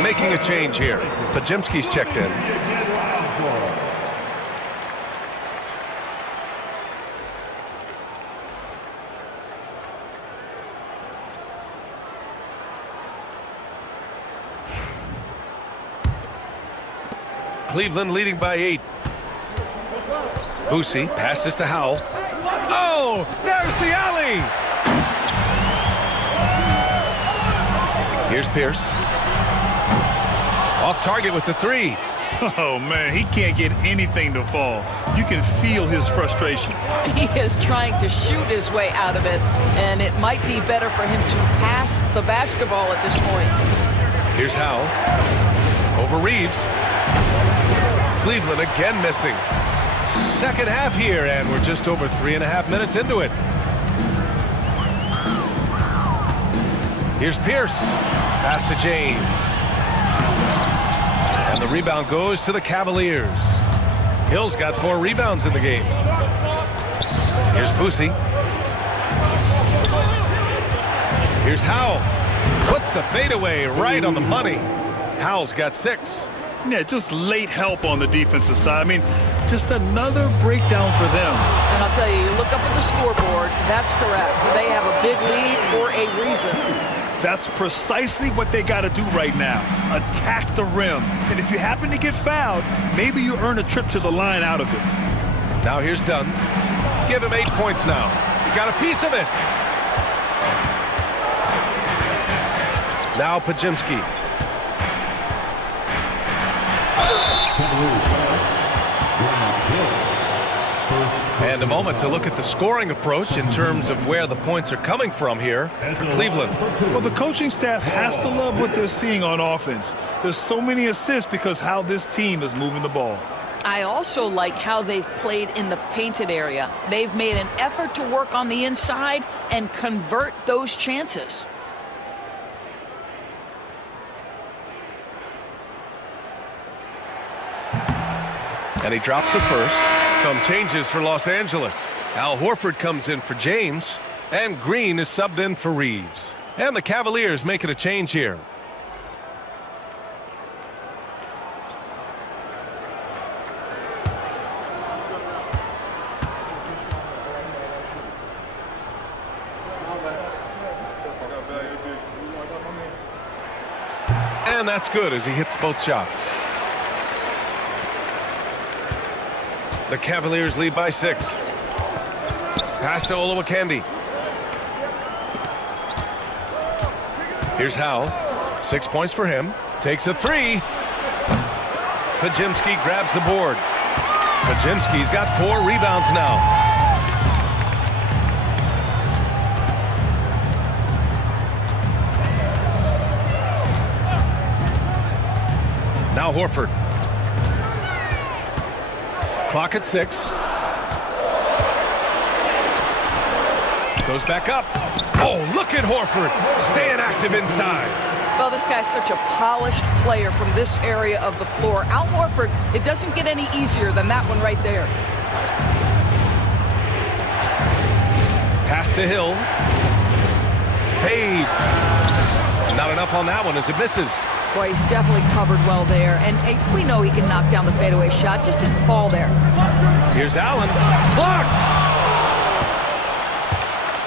Making a change here. Podziemski's checked in. Cleveland leading by 8. Boosie passes to Howell. Oh, there's the alley! Here's Pierce. Off target with the three. Oh, man, he can't get anything to fall. You can feel his frustration. He is trying to shoot his way out of it, and it might be better for him to pass the basketball at this point. Here's Howell. Over Reeves. Cleveland again missing. Second half here, and we're just over 3.5 minutes into it. Here's Pierce. Pass to James. And the rebound goes to the Cavaliers. Hill's got 4 rebounds in the game. Here's Boosie. Here's Howell. Puts the fadeaway right on the money. Howell's got 6. Yeah, just late help on the defensive side. I mean, just another breakdown for them. And I'll tell you, you look up at the scoreboard, that's correct. They have a big lead for a reason. That's precisely what they got to do right now. Attack the rim. And if you happen to get fouled, maybe you earn a trip to the line out of it. Now here's Dunn. Give him 8 points now. He got a piece of it. Now Podziemski. And a moment to look at the scoring approach in terms of where the points are coming from here for Cleveland. Well, the coaching staff has to love what they're seeing on offense. There's so many assists because how this team is moving the ball. I also like how they've played in the painted area. They've made an effort to work on the inside and convert those chances. And he drops the first. Some changes for Los Angeles. Al Horford comes in for James, and Green is subbed in for Reeves. And the Cavaliers making a change here. And that's good as he hits both shots. The Cavaliers lead by 6. Pass to Olowokandi. Here's Howell. 6 points for him. Takes a 3. Podziemski grabs the board. Podziemski's got 4 rebounds now. Now Horford. Clock at 6. Goes back up. Oh, look at Horford staying active inside. Well, this guy's such a polished player from this area of the floor. Al Horford, it doesn't get any easier than that one right there. Pass to Hill. Fades. Not enough on that one as it misses. Boy, he's definitely covered well there. And hey, we know he can knock down the fadeaway shot. Just didn't fall there. Here's Allen. Blocked!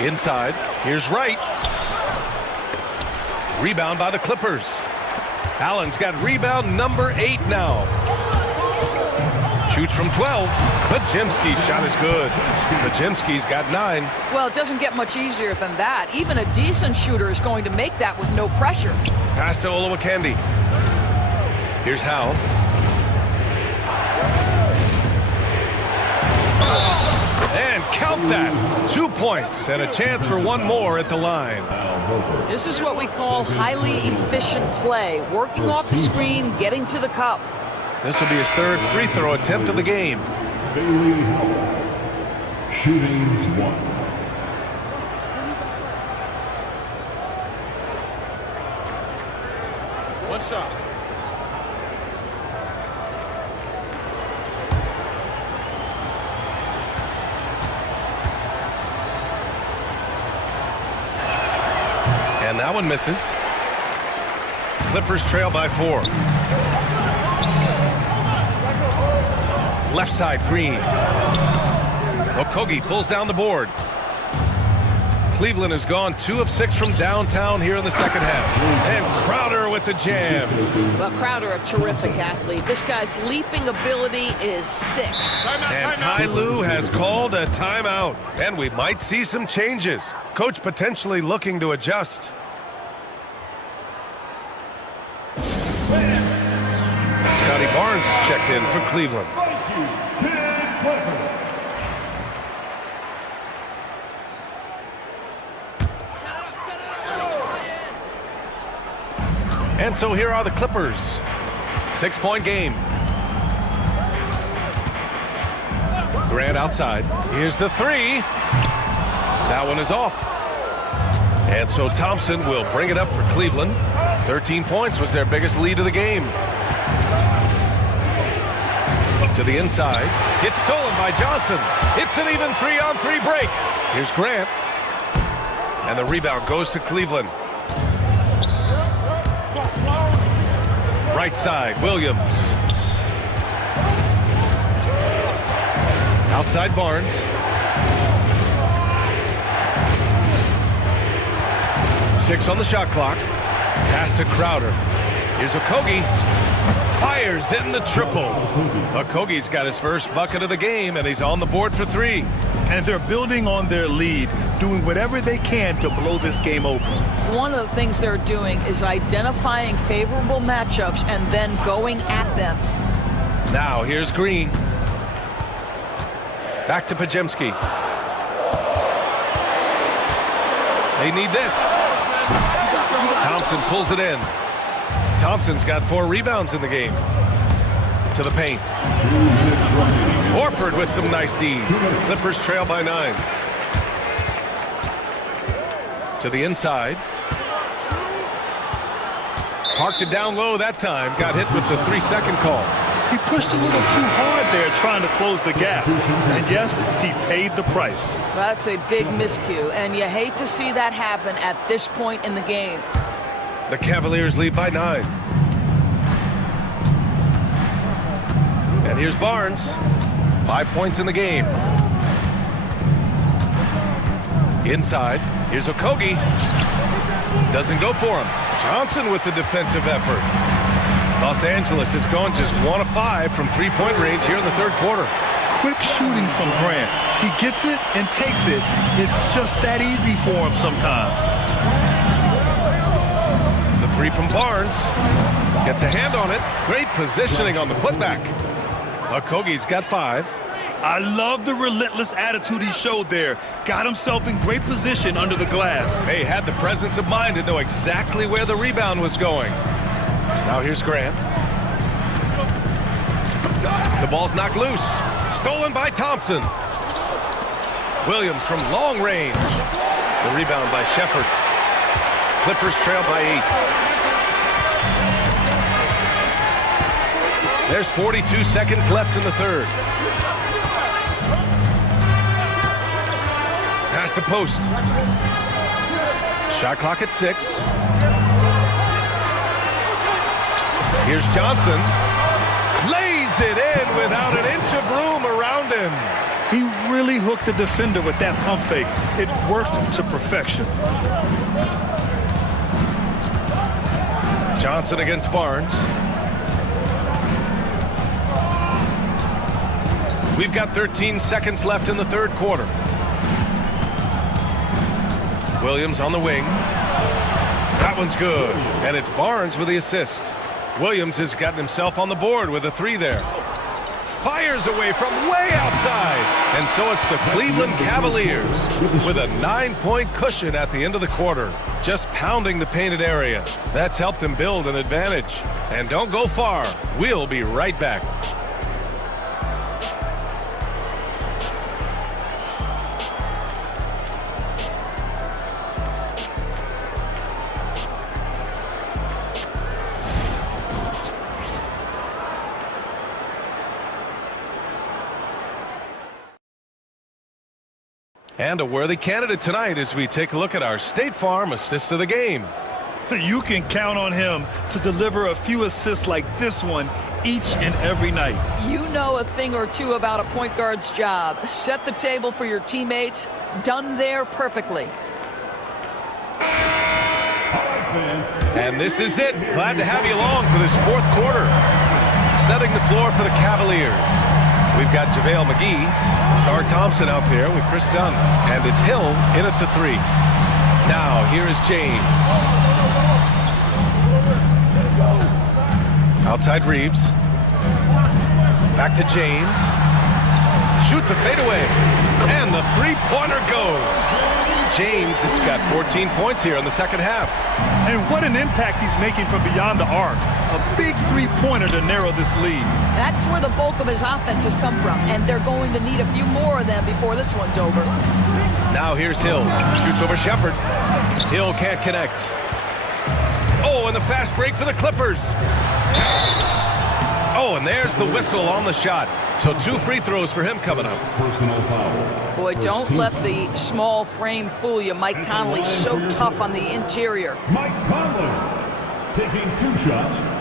Inside. Here's Wright. Rebound by the Clippers. Allen's got rebound number 8 now. Shoots from 12. Podziemski's shot is good. Podziemski's got 9. Well, it doesn't get much easier than that. Even a decent shooter is going to make that with no pressure. Pass to Olowokandi. Here's Howe. And count that. 2 points and a chance for one more at the line. This is what we call highly efficient play. Working off the screen, getting to the cup. This will be his 3rd free throw attempt of the game. Bailey Howell, shooting 1. One shot. And that one misses. Clippers trail by 4. Left side, Green. Okogie pulls down the board. Cleveland has gone 2 of 6 from downtown here in the second half. And Crowder with the jam. Well, Crowder, a terrific athlete. This guy's leaping ability is sick. And Ty Lue has called a timeout. And we might see some changes. Coach potentially looking to adjust. Scotty Barnes checked in for Cleveland. And so here are the Clippers. 6-point game. Grant outside. Here's the 3. That one is off. And so Thompson will bring it up for Cleveland. 13 points was their biggest lead of the game. To the inside. Gets stolen by Johnson. It's an even 3-on-3 break. Here's Grant. And the rebound goes to Cleveland. Right side, Williams. Outside Barnes. Six on the shot clock. Pass to Crowder. Here's Okogie. Fires in the triple. Okogie's got his first bucket of the game, and he's on the board for 3. And they're building on their lead, doing whatever they can to blow this game open. One of the things they're doing is identifying favorable matchups and then going at them. Now here's Green. Back to Podziemski. They need this. Thompson pulls it in. Thompson's got 4 rebounds in the game. To the paint. Horford with some nice D. Clippers trail by 9. To the inside. Parked it down low that time. Got hit with the 3-second call. He pushed a little too hard there trying to close the gap. And yes, he paid the price. That's a big miscue, and you hate to see that happen at this point in the game. The Cavaliers lead by 9. And here's Barnes. 5 points in the game. Inside. Here's Okogie. Doesn't go for him. Johnson with the defensive effort. Los Angeles has gone just 1 of 5 from 3-point range here in the 3rd quarter. Quick shooting from Grant. He gets it and takes it. It's just that easy for him sometimes. The 3 from Barnes. Gets a hand on it. Great positioning on the putback. Okogie's got 5. I love the relentless attitude he showed there. Got himself in great position under the glass. Hey, had the presence of mind to know exactly where the rebound was going. Now here's Grant. The ball's knocked loose. Stolen by Thompson. Williams from long range. The rebound by Shepard. Clippers trail by 8. There's 42 seconds left in the 3rd. Pass to post. Shot clock at 6. Here's Johnson. Lays it in without an inch of room around him. He really hooked the defender with that pump fake. It worked to perfection. Johnson against Barnes. We've got 13 seconds left in the third quarter. Williams on the wing. That one's good. And it's Barnes with the assist. Williams has gotten himself on the board with a 3 there. Fires away from way outside. And so it's the Cleveland Cavaliers with a 9-point cushion at the end of the quarter. Just pounding the painted area. That's helped them build an advantage. And don't go far. We'll be right back. And a worthy candidate tonight as we take a look at our State Farm assist of the game. You can count on him to deliver a few assists like this one each and every night. You know a thing or two about a point guard's job. Set the table for your teammates. Done there perfectly. And this is it. Glad to have you along for this fourth quarter. Setting the floor for the Cavaliers. We've got JaVale McGee, Star Thompson out there with Chris Dunn. And it's Hill in at the 3. Now, here is James. Outside Reeves. Back to James. Shoots a fadeaway. And the three-pointer goes. James has got 14 points here in the second half. And what an impact he's making from beyond the arc. A big three-pointer to narrow this lead. That's where the bulk of his offense has come from, and they're going to need a few more of them before this one's over. Now here's Hill. Shoots over Shepherd. Hill can't connect. Oh, and the fast break for the Clippers. Oh, and there's the whistle on the shot. So 2 free throws for him coming up. Personal foul. Boy, don't let the small frame fool you. Mike Conley's so tough on the interior. Mike Conley taking 2 shots.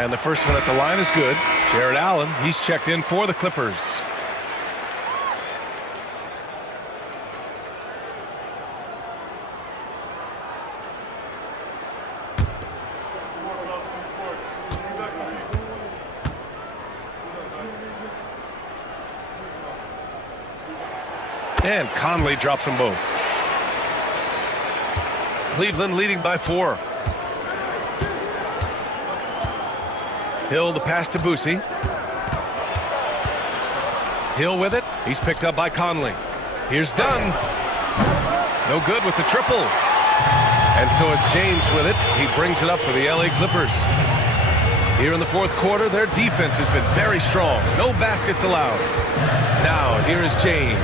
And the first one at the line is good. Jared Allen, he's checked in for the Clippers. And Conley drops them both. Cleveland leading by 4. Hill the pass to Boosie. Hill with it. He's picked up by Conley. Here's Dunn. No good with the triple. And so it's James with it. He brings it up for the LA Clippers. Here in the fourth quarter, their defense has been very strong. No baskets allowed. Now, here is James.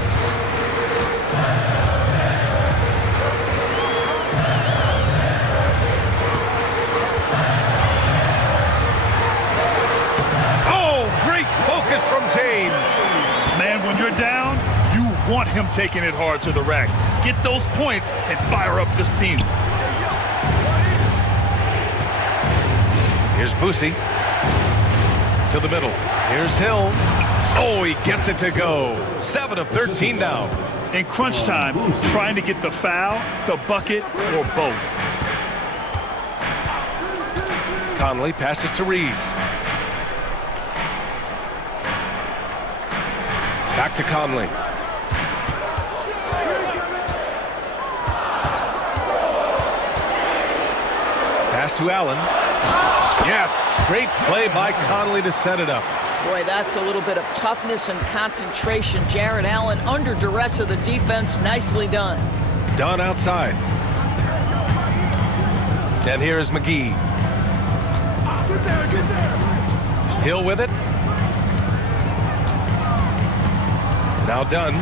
Focus from James. Man, when you're down, you want him taking it hard to the rack. Get those points and fire up this team. Here's Boosie. To the middle. Here's Hill. Oh, he gets it to go. 7 of 13 now. In crunch time, trying to get the foul, the bucket, or both. Conley passes to Reeves. Back to Conley. Pass to Allen. Yes, great play by Conley to set it up. Boy, that's a little bit of toughness and concentration. Jared Allen under duress of the defense. Nicely done. Done outside. And here is McGee. Hill with it. Now Dunn.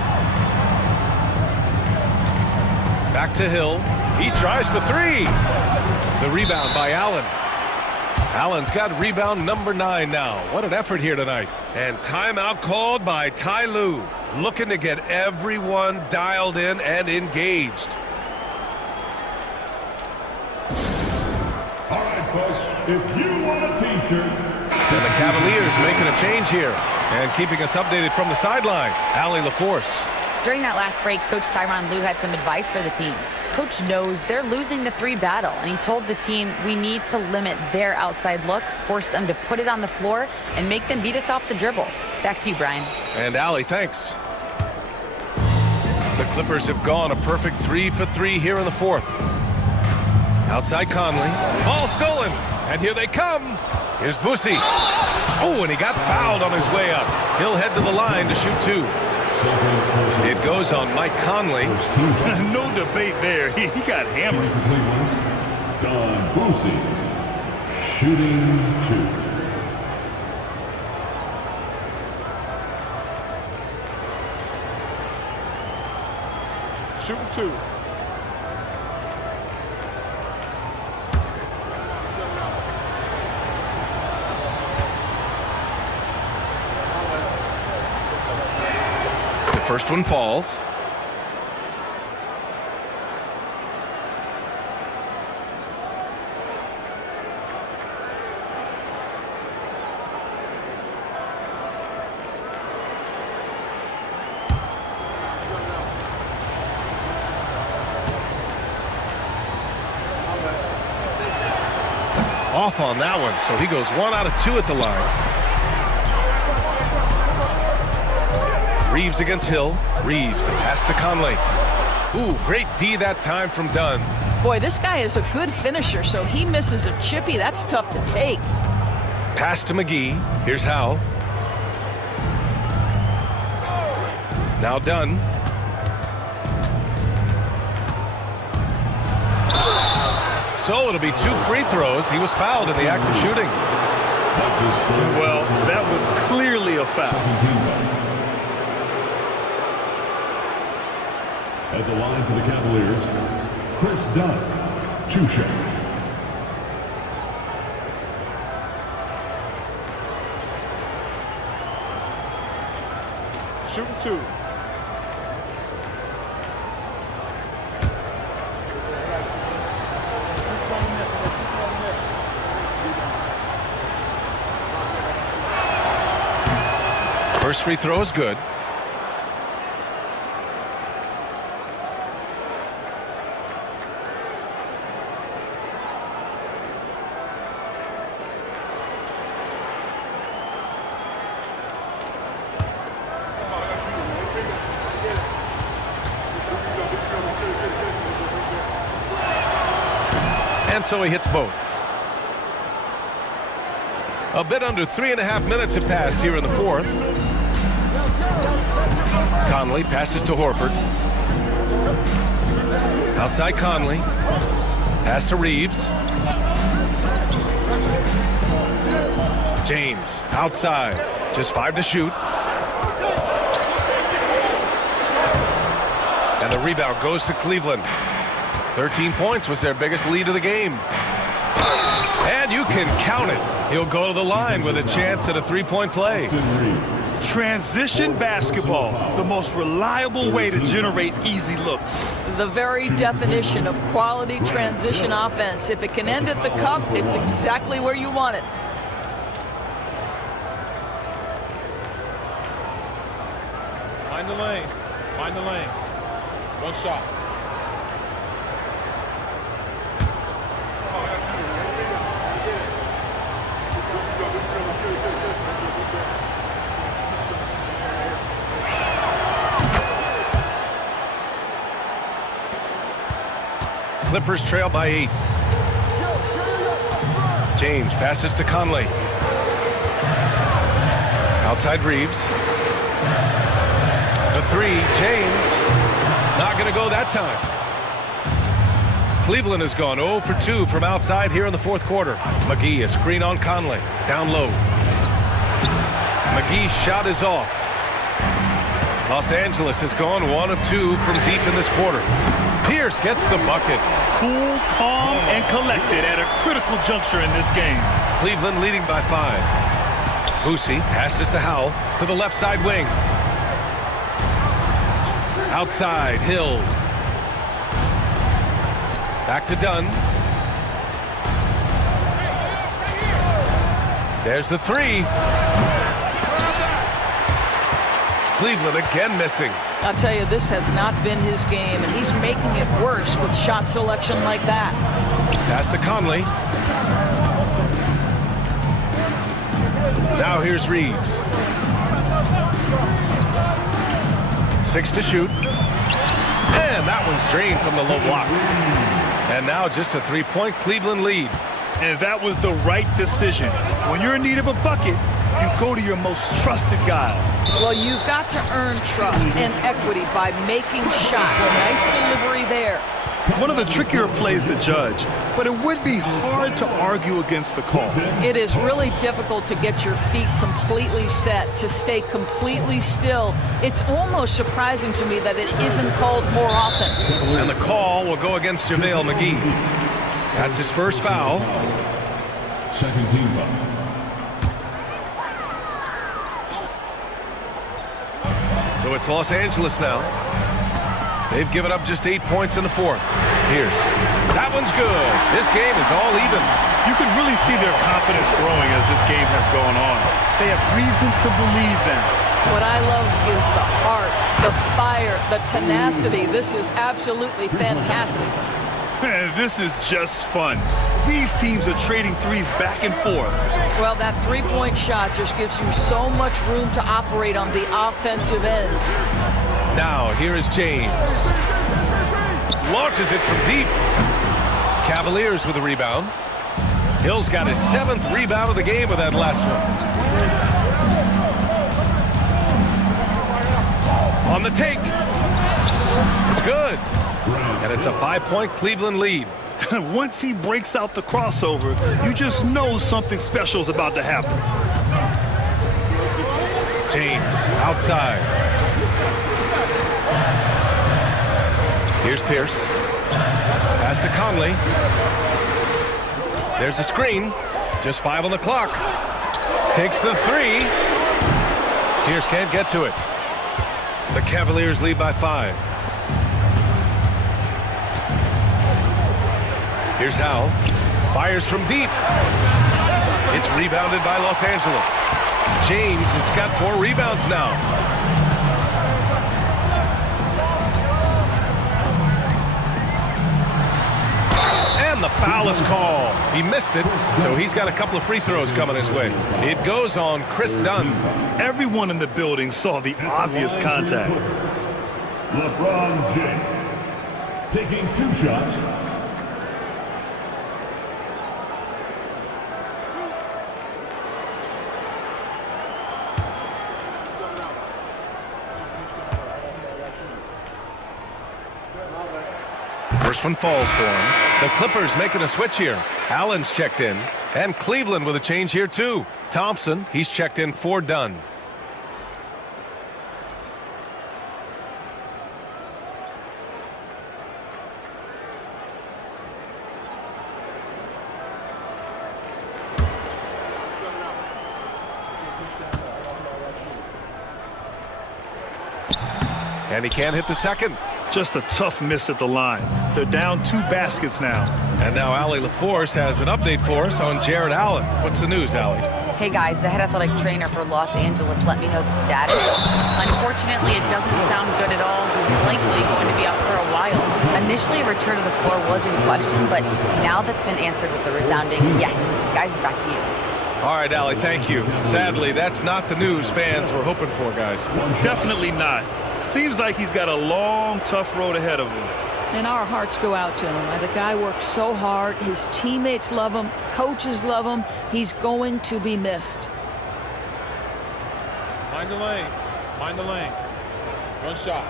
Back to Hill. He tries for 3. The rebound by Allen. Allen's got rebound number 9 now. What an effort here tonight. And timeout called by Ty Lue, looking to get everyone dialed in and engaged. All right, folks, if you want a T-shirt. And the Cavaliers making a change here and keeping us updated from the sideline. Allie LaForce. During that last break, Coach Tyronn Lue had some advice for the team. Coach knows they're losing the 3 battle, and he told the team we need to limit their outside looks, force them to put it on the floor, and make them beat us off the dribble. Back to you, Brian. And Allie, thanks. The Clippers have gone a perfect 3 for 3 here in the 4th. Outside Conley. Ball stolen. And here they come. Here's Boosie. Oh, and he got fouled on his way up. He'll head to the line to shoot 2. It goes on Mike Conley. No debate there. He got hammered. Don Boosie, shooting 2. Shooting 2. The first one falls. Off on that one, so he goes 1 out of 2 at the line. Reeves against Hill. Reeves, the pass to Conley. Ooh, great D that time from Dunn. Boy, this guy is a good finisher, so he misses a chippy. That's tough to take. Pass to McGee. Here's Howe. Now Dunn. So it'll be 2 free throws. He was fouled in the act of shooting. Well, that was clearly a foul. At the line for the Cavaliers, Chris Dunn, 2 shots. Shooting 2. First free throw is good. And so he hits both. A bit under 3.5 minutes have passed here in the 4th. Conley passes to Horford. Outside Conley. Pass to Reeves. James outside. Just 5 to shoot. And the rebound goes to Cleveland. 13 points was their biggest lead of the game. And you can count it. He'll go to the line with a chance at a 3-point play. Transition basketball, the most reliable way to generate easy looks. The very definition of quality transition offense. If it can end at the cup, it's exactly where you want it. Mind the lanes. Mind the lanes. 1 shot. Clippers trail by 8. James passes to Conley. Outside Reeves. The 3, James. Not going to go that time. Cleveland has gone 0 for 2 from outside here in the 4th quarter. McGee, a screen on Conley. Down low. McGee's shot is off. Los Angeles has gone 1 of 2 from deep in this quarter. Pierce gets the bucket. Cool, calm, and collected at a critical juncture in this game. Cleveland leading by 5. Boosie passes to Howell to the left side wing. Outside, Hill. Back to Dunn. There's the 3. Cleveland again missing. I'll tell you, this has not been his game, and he's making it worse with shot selection like that. Pass to Conley. Now here's Reeves. 6 to shoot. And that one's drained from the low block. And now just a 3-point Cleveland lead. And that was the right decision. When you're in need of a bucket, you go to your most trusted guys. Well, you've got to earn trust and equity by making shots. Nice delivery there. One of the trickier plays to judge, but it would be hard to argue against the call. It is really difficult to get your feet completely set, to stay completely still. It's almost surprising to me that it isn't called more often. And the call will go against JaVale McGee. That's his first foul. Second team foul. So it's Los Angeles now. They've given up just 8 points in the 4th. Pierce. That one's good. This game is all even. You can really see their confidence growing as this game has gone on. They have reason to believe that. What I love is the heart, the fire, the tenacity. This is absolutely fantastic. And this is just fun. These teams are trading threes back and forth. Well, that three-point shot just gives you so much room to operate on the offensive end. Now, here is James. Launches it from deep. Cavaliers with a rebound. Hill's got his 7th rebound of the game with that last one. On the take. It's good. And it's a 5-point Cleveland lead. Once he breaks out the crossover, you just know something special is about to happen. James outside. Here's Pierce. Pass to Conley. There's a screen. Just 5 on the clock. Takes the 3. Pierce can't get to it. The Cavaliers lead by 5. Here's Howell. Fires from deep. It's rebounded by Los Angeles. James has got 4 rebounds now. And the foul is called. He missed it, so he's got a couple of free throws coming his way. It goes on Chris Dunn. Everyone in the building saw the obvious contact. LeBron James taking 2 shots. First one falls for him. The Clippers making a switch here. Allen's checked in. And Cleveland with a change here too. Thompson, he's checked in for Dunn. And he can't hit the second. Just a tough miss at the line. They're down 2 baskets now. And now Allie LaForce has an update for us on Jared Allen. What's the news, Allie? Hey guys, the head athletic trainer for Los Angeles let me know the status. Unfortunately, it doesn't sound good at all. He's likely going to be out for a while. Initially, a return to the floor was in question, but now that's been answered with the resounding yes. Guys, back to you. All right, Allie, thank you. Sadly, that's not the news fans were hoping for, guys. Definitely not. Seems like he's got a long, tough road ahead of him. And our hearts go out to him. The guy works so hard. His teammates love him. Coaches love him. He's going to be missed. Mind the lanes. Mind the lanes. One shot.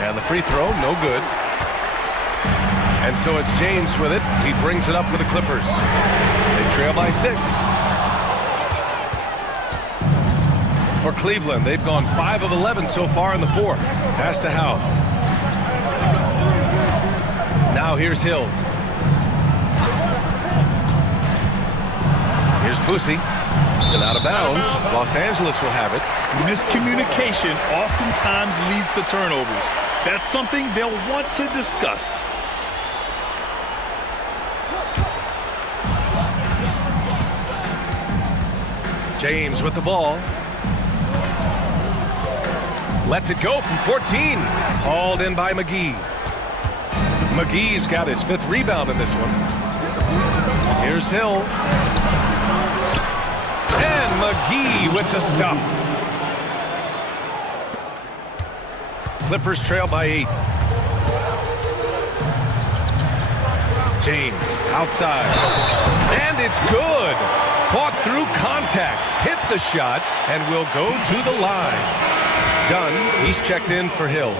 And the free throw, no good. And so it's James with it. He brings it up for the Clippers. They trail by 6. for Cleveland. They've gone 5 of 11 so far in the fourth. Pass to Howe. Now here's Hill. Here's Boosie. And out of bounds. Los Angeles will have it. Miscommunication oftentimes leads to turnovers. That's something they'll want to discuss. James with the ball. Lets it go from 14. Hauled in by McGee. McGee's got his 5th rebound in this one. Here's Hill. And McGee with the stuff. Clippers trail by 8. James outside. And it's good. Fought through contact. Hit the shot and will go to the line. Dunn, he's checked in for Hill.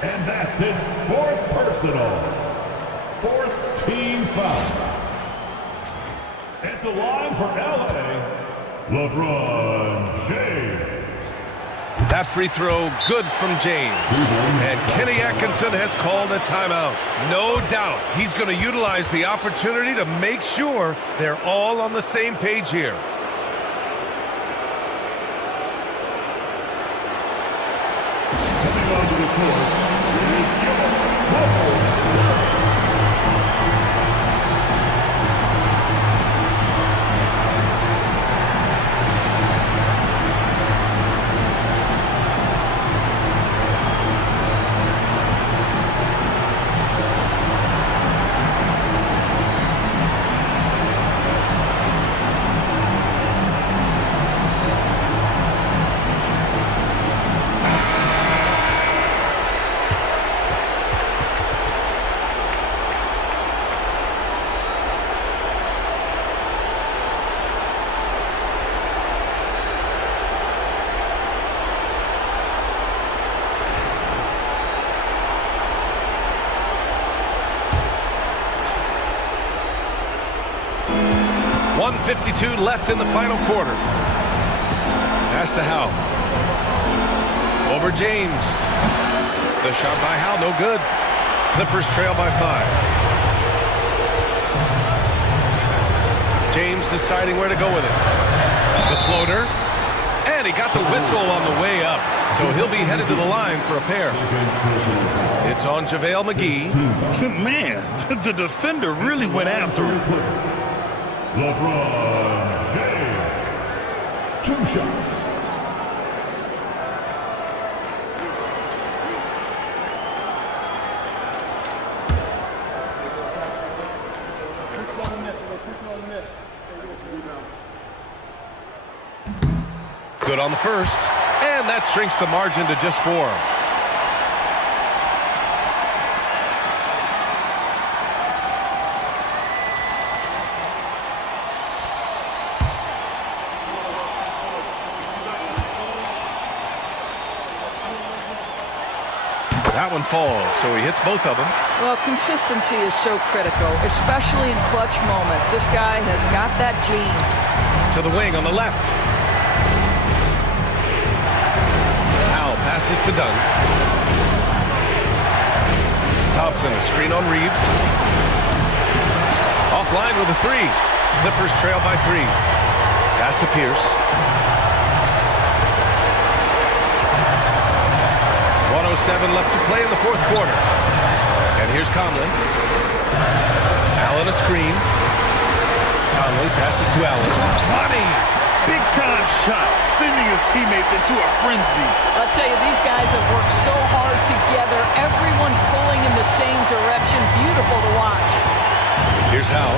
And that's his 4th personal. 4th team foul. At the line for LA, LeBron James. That free throw good from James. And Kenny Atkinson has called a timeout. No doubt he's going to utilize the opportunity to make sure they're all on the same page here. Coming onto the court is Joe. .52 left in the final quarter. Pass to Howe. Over James. The shot by Howe, no good. Clippers trail by 5. James deciding where to go with it. The floater. And he got the whistle on the way up. So he'll be headed to the line for a pair. It's on JaVale McGee. Man, the defender really went after him. LeBron James. 2 shots. Good on the first. And that shrinks the margin to just 4. That one falls, so he hits both of them. Well, consistency is so critical, especially in clutch moments. This guy has got that gene. To the wing on the left. Howe passes to Dunn. Thompson, a screen on Reeves. Offline with a 3. Clippers trail by 3. Pass to Pierce. 1:07 left to play in the fourth quarter. And here's Conley. Allen a screen. Conley passes to Allen. Money! Big-time shot, sending his teammates into a frenzy. I'll tell you, these guys have worked so hard together. Everyone pulling in the same direction. Beautiful to watch. Here's Howe.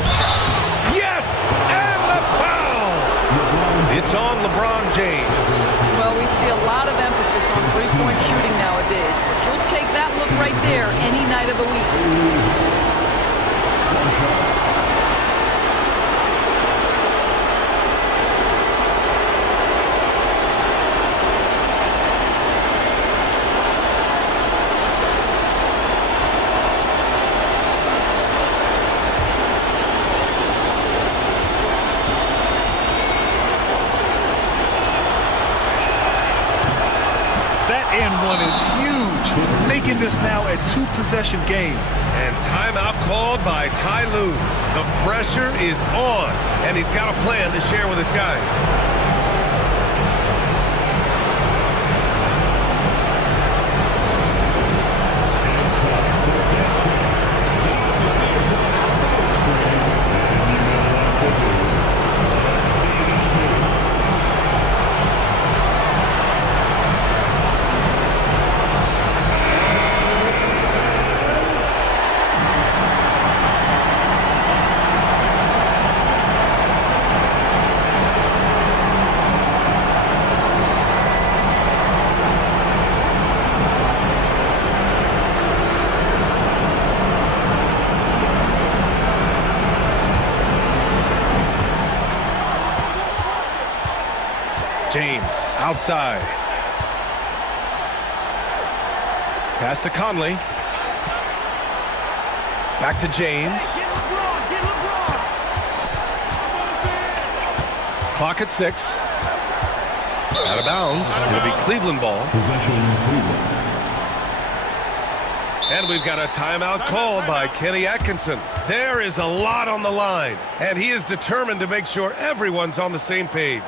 Yes! And the foul! It's on LeBron James. Well, we see a lot of emphasis on three-point shooting nowadays, but you'll take that look right there any night of the week. and one is huge, making this now a 2-possession game. And timeout called by Ty Lue. The pressure is on, and he's got a plan to share with his guys. James outside. Pass to Conley. Back to James. Clock at 6. Out of bounds. It'll be Cleveland ball. And we've got a timeout called by Kenny Atkinson. There is a lot on the line, and he is determined to make sure everyone's on the same page.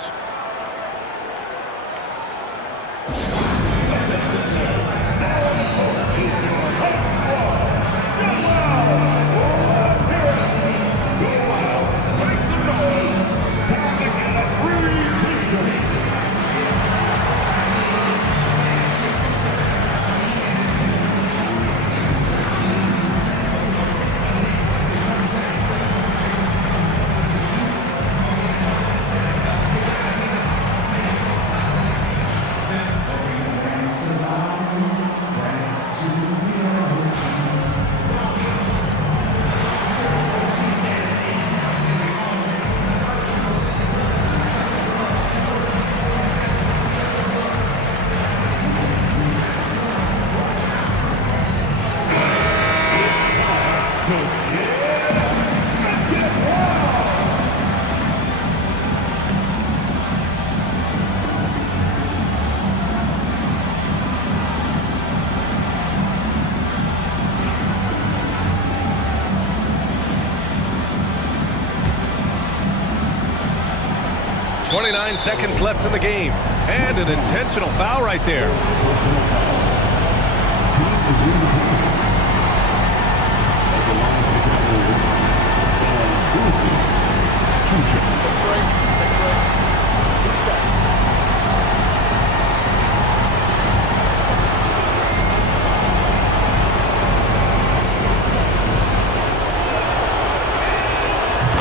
Seconds left in the game, and an intentional foul right there.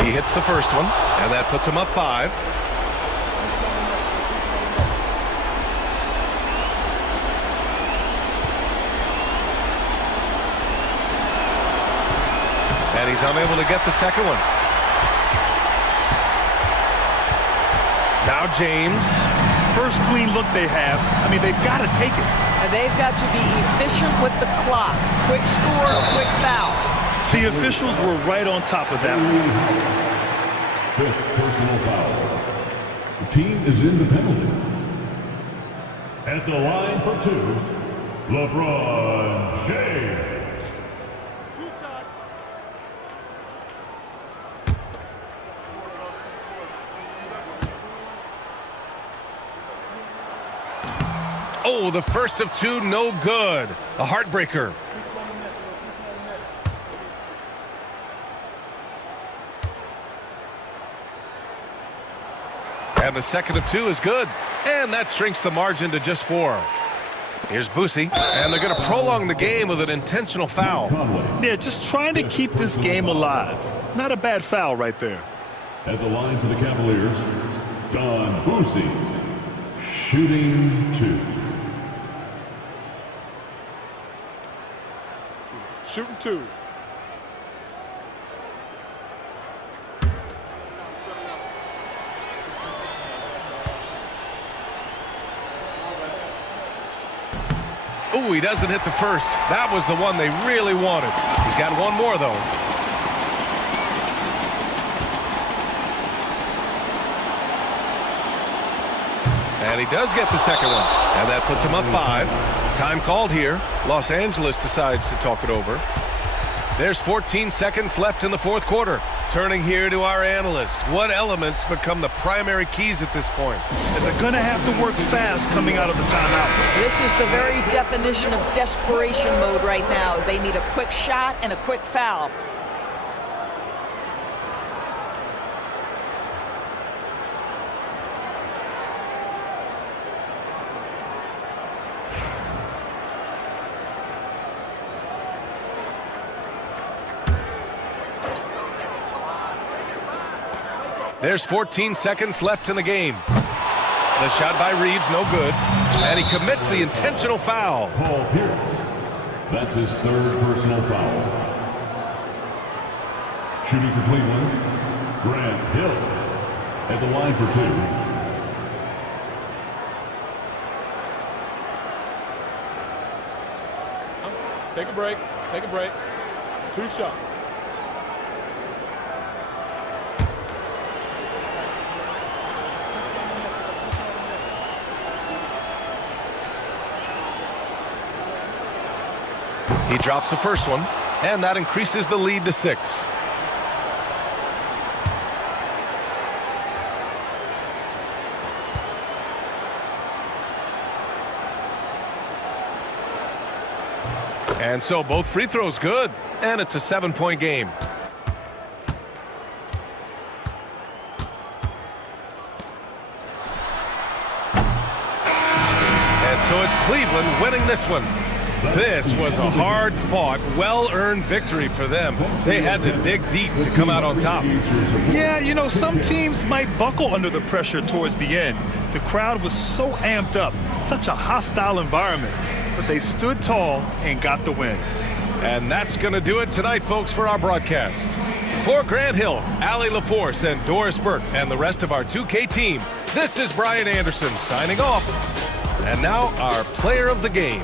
He hits the first one, and that puts him up 5. And he's unable to get the second one. Now James. First clean look they have. I mean, they've got to take it. And they've got to be efficient with the clock. Quick score, quick foul. The officials were right on top of that one. 5th personal foul. The team is in the penalty. At the line for 2, LeBron James. Oh, the first of 2, no good. A heartbreaker. And the second of 2 is good. And that shrinks the margin to just 4. Here's Boosie, and they're going to prolong the game with an intentional foul. Yeah, just trying to keep this game alive. Not a bad foul right there. At the line for the Cavaliers, Don Boosie, shooting 2. Shooting 2. Ooh, he doesn't hit the first. That was the one they really wanted. He's got one more, though. And he does get the second one. And that puts him up 5. Time called here. Los Angeles decides to talk it over. There's 14 seconds left in the fourth quarter. Turning here to our analyst. What elements become the primary keys at this point? And they're going to have to work fast coming out of the timeout. This is the very definition of desperation mode right now. They need a quick shot and a quick foul. There's 14 seconds left in the game. The shot by Reeves, no good. And he commits the intentional foul. Paul Pierce. That's his third personal foul. Shooting for Cleveland, Grant Hill at the line for 2. Take a break. Take a break. 2 shots. He drops the first one, and that increases the lead to 6. And so both free throws good, and it's a 7-point game. And so it's Cleveland winning this one. This was a hard-fought, well-earned victory for them. They had to dig deep to come out on top. Yeah, you know, some teams might buckle under the pressure towards the end. The crowd was so amped up, such a hostile environment. But they stood tall and got the win. And that's going to do it tonight, folks, for our broadcast. For Grant Hill, Allie LaForce, and Doris Burke, and the rest of our 2K team, this is Brian Anderson signing off. And now our player of the game.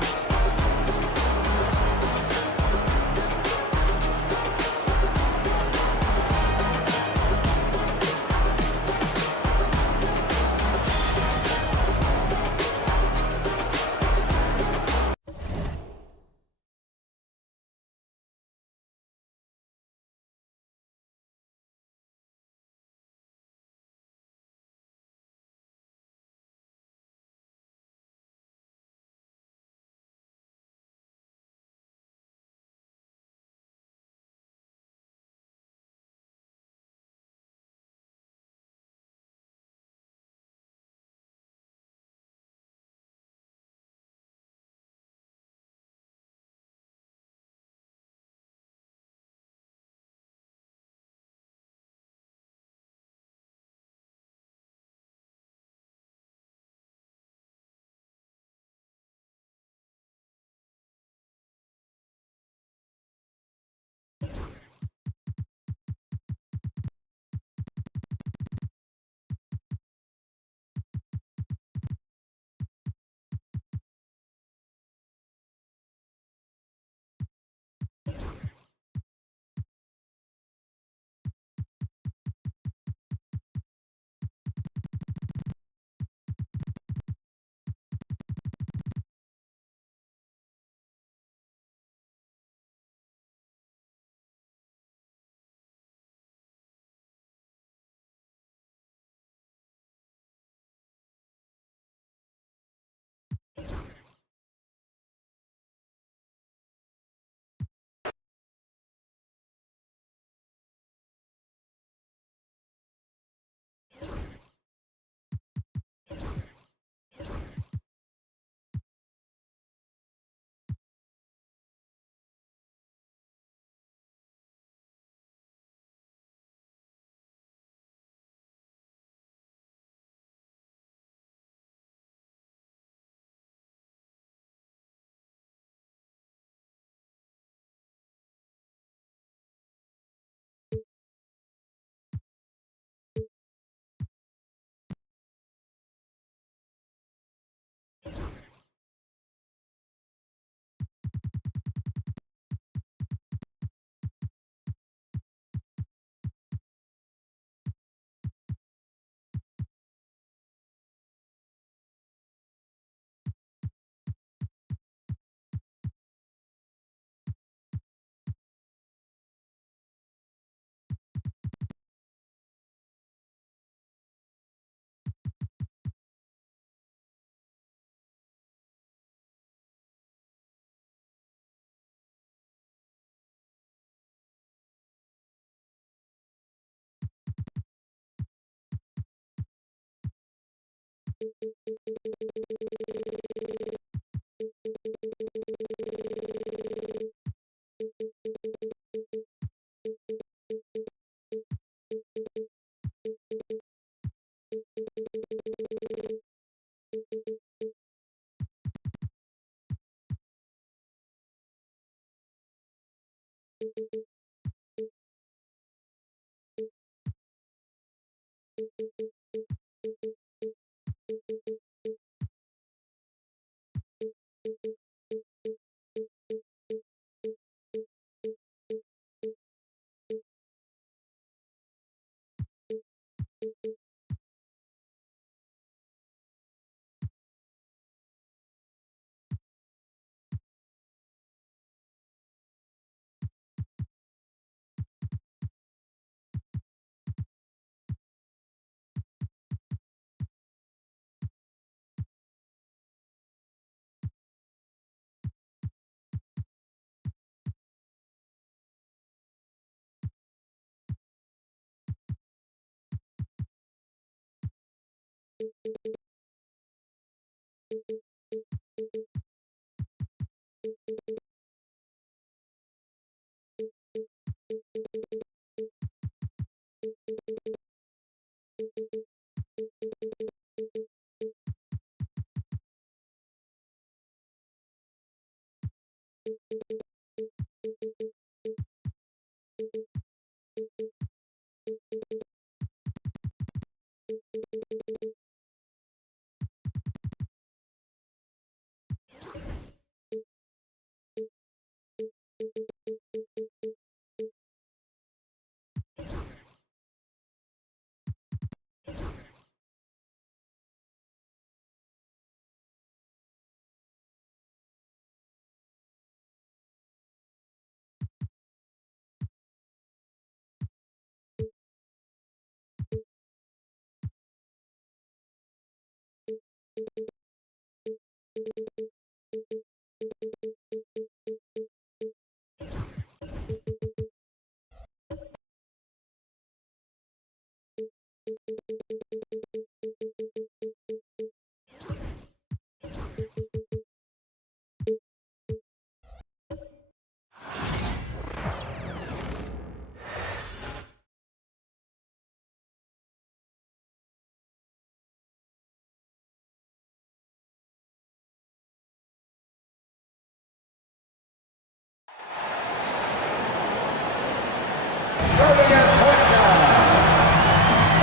Starting at point guard.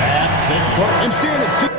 At 6'4". And stand at 6.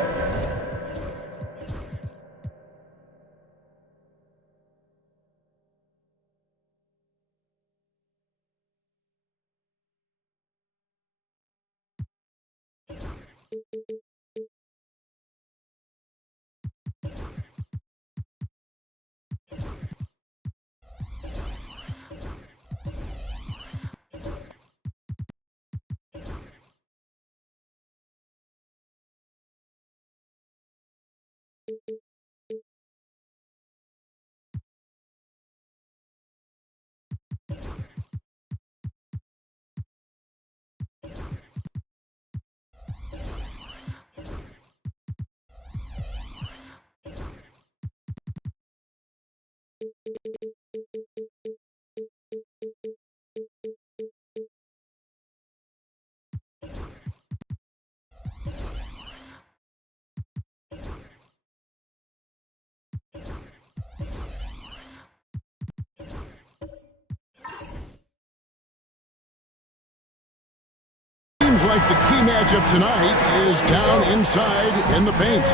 Seems like the key matchup tonight is down inside in the paint.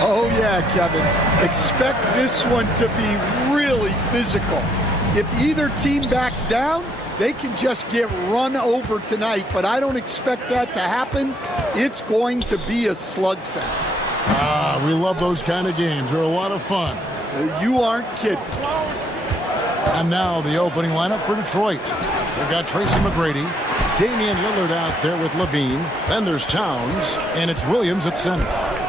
Oh, yeah, Kevin. Expect this one to be really physical. If either team backs down, they can just get run over tonight, but I don't expect that to happen. It's going to be a slugfest. Ah, we love those kind of games. They're a lot of fun. You aren't kidding. And now the opening lineup for Detroit. They've got Tracy McGrady, Damian Lillard out there with Levine. Then there's Towns, and it's Williams at center.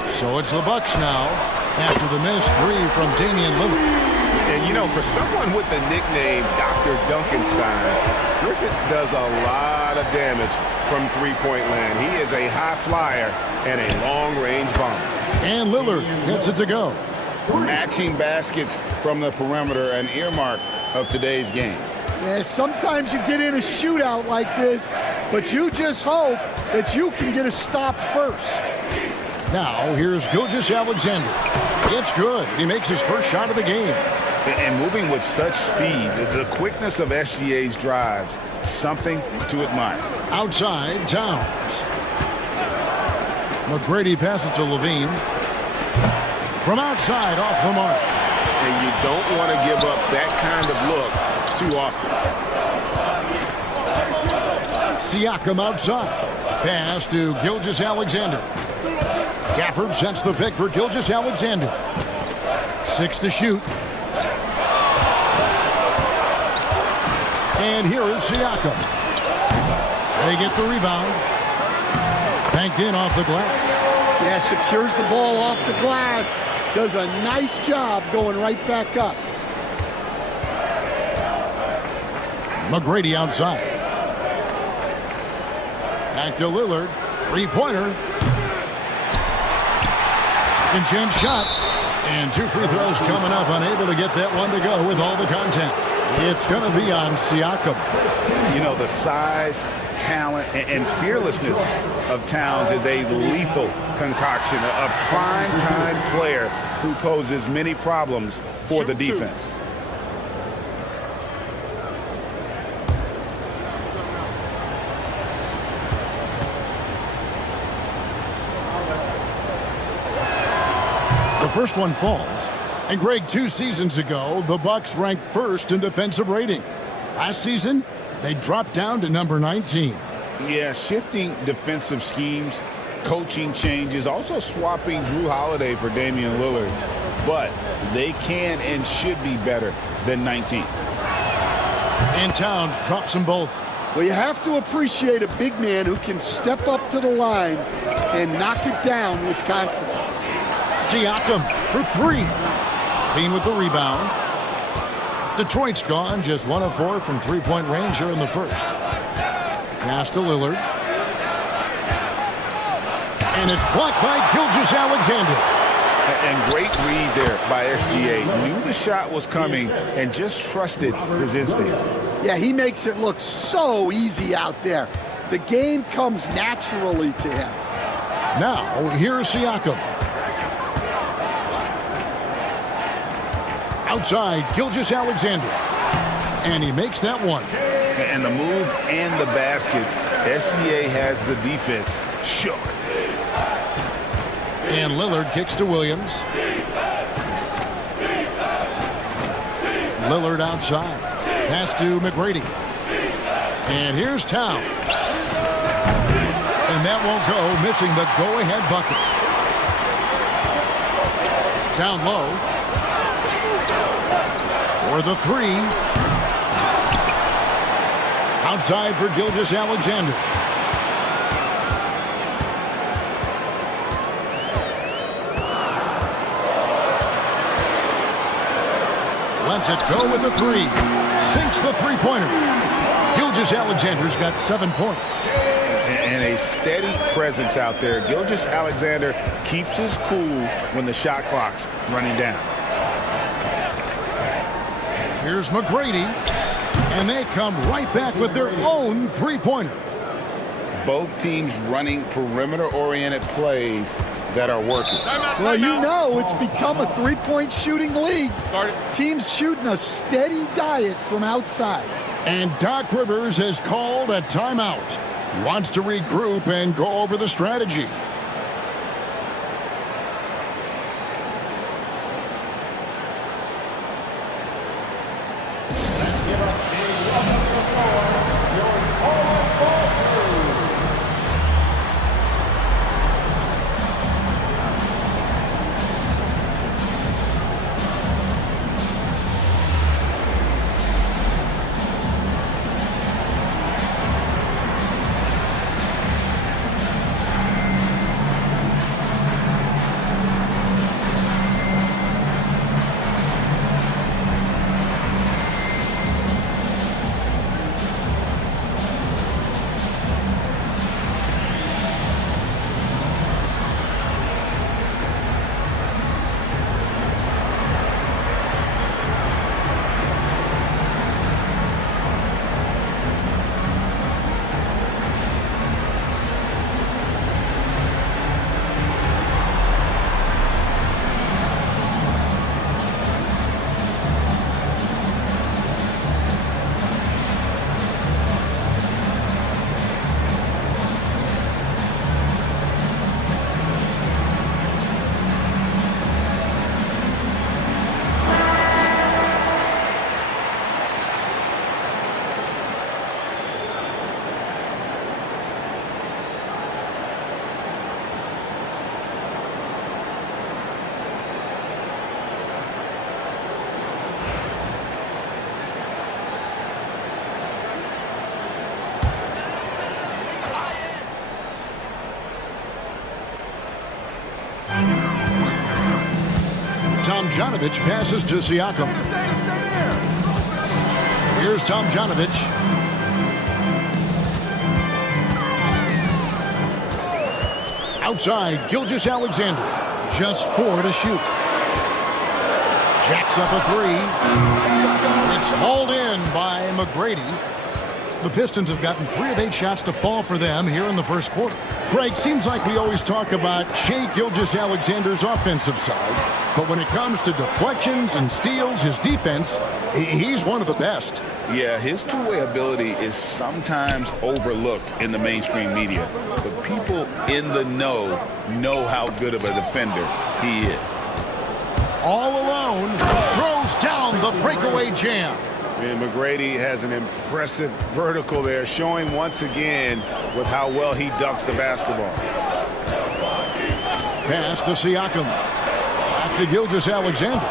So it's the Bucks now after the missed three from Damian Lillard. And, you know, for someone with the nickname Dr. Duncanstein, Griffin does a lot of damage from three-point land. He is a high flyer and a long-range bomber. And Lillard gets it to go. Matching baskets from the perimeter, an earmark of today's game. Yeah, sometimes you get in a shootout like this, but you just hope that you can get a stop first. Now, here's Gilgeous-Alexander. It's good. He makes his first shot of the game. And moving with such speed, the quickness of SGA's drives, something to admire. Outside, Towns. McGrady passes to Levine. From outside, off the mark. And you don't want to give up that kind of look too often. Siakam outside. Pass to Gilgeous-Alexander. Gafford sets the pick for Gilgeous-Alexander. 6 to shoot. And here is Siakam. They get the rebound. Banked in off the glass. Yeah, secures the ball off the glass. Does a nice job going right back up. McGrady outside. Back to Lillard. Three-pointer. Second chance shot. And 2 free throws coming up. Unable to get that one to go with all the contact. It's going to be on Siakam. You know, the size, talent, and fearlessness of Towns is a lethal concoction, a prime-time player who poses many problems for the defense. The first one falls. And Greg, 2 seasons ago, the Bucks ranked first in defensive rating. Last season, they dropped down to number 19. Yeah, shifting defensive schemes, coaching changes, also swapping Drew Holiday for Damian Lillard. But they can and should be better than 19. And Towns drops them both. Well, you have to appreciate a big man who can step up to the line and knock it down with confidence. Siakam for 3. Bean with the rebound. Detroit's gone, just 1 of 4 from 3-point range here in the first. Pass to Lillard. And it's blocked by Gilgeous-Alexander. And great read there by SGA. Knew the shot was coming and just trusted his instincts. Yeah, he makes it look so easy out there. The game comes naturally to him. Now, here's Siakam. Outside, Gilgeous-Alexander. And he makes that one. And the move and the basket, SGA has the defense shook. And Lillard kicks to Williams. Lillard outside. Pass to McGrady. And here's Towns. And that won't go, missing the go-ahead bucket. Down low. For the 3. Outside for Gilgeous-Alexander. Lets it go with the 3. Sinks the 3-pointer. Gilgeous-Alexander's got 7 points. And a steady presence out there. Gilgeous-Alexander keeps his cool when the shot clock's running down. Here's McGrady, and they come right back with their own 3-pointer. Both teams running perimeter-oriented plays that are working. Well, you know it's become a 3-point shooting league. Teams shooting a steady diet from outside. And Doc Rivers has called a timeout. He wants to regroup and go over the strategy. Tomjanovich passes to Siakam. Here's Tomjanovich. Outside, Gilgeous-Alexander. Just 4 to shoot. Jacks up a 3. It's hauled in by McGrady. The Pistons have gotten 3 of 8 shots to fall for them here in the first quarter. Greg, seems like we always talk about Shai Gilgeous-Alexander's offensive side, but when it comes to deflections and steals, his defense, he's one of the best. Yeah, his two-way ability is sometimes overlooked in the mainstream media, but people in the know how good of a defender he is. All alone, throws down the breakaway jam. And McGrady has an impressive vertical there, showing once again with how well he dunks the basketball. Pass to Siakam. Back to Gilgeous-Alexander.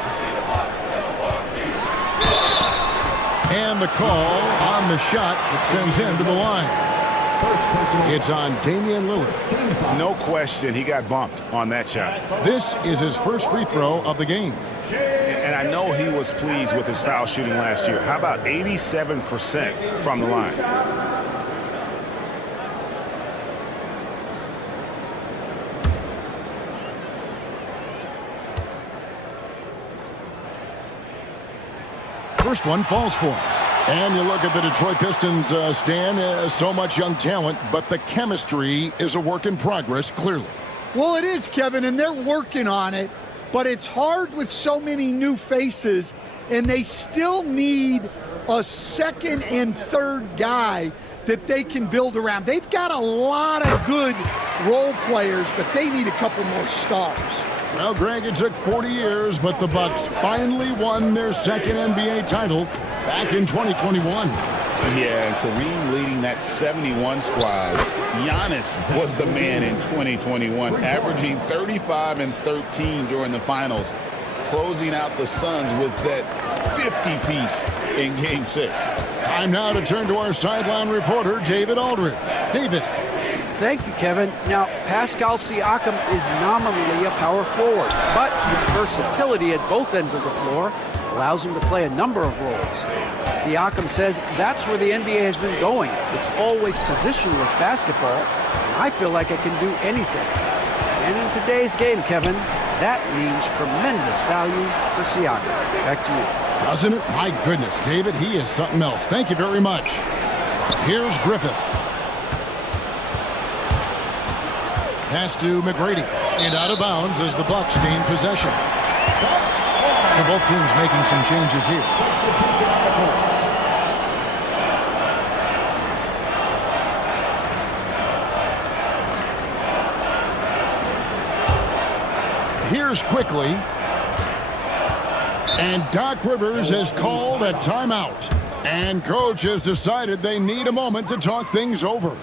And the call on the shot that sends him to the line. It's on Damian Lillard. No question, he got bumped on that shot. This is his first free throw of the game. And I know he was pleased with his foul shooting last year. How about 87% from the line? First one falls for him. And you look at the Detroit Pistons, Stan, so much young talent, but the chemistry is a work in progress, clearly. Well, it is, Kevin, and they're working on it, but it's hard with so many new faces, and they still need a second and third guy that they can build around. They've got a lot of good role players, but they need a couple more stars. Well, Greg, it took 40 years, but the Bucks finally won their second NBA title back in 2021. Yeah, and Kareem leading that 71 squad. Giannis was the man in 2021, averaging 35 and 13 during the finals, closing out the Suns with that 50-piece in Game 6. Time now to turn to our sideline reporter, David Aldridge. David. Thank you, Kevin. Now, Pascal Siakam is nominally a power forward, but his versatility at both ends of the floor allows him to play a number of roles. Siakam says that's where the NBA has been going. It's always positionless basketball, and I feel like I can do anything. And in today's game, Kevin, that means tremendous value for Siakam. Back to you. Doesn't it? My goodness, David, he is something else. Thank you very much. Here's Griffith. Pass to McGrady. And out of bounds as the Bucks gain possession. So both teams making some changes here. Here's Quickly. And Doc Rivers has called a timeout. And coach has decided they need a moment to talk things over.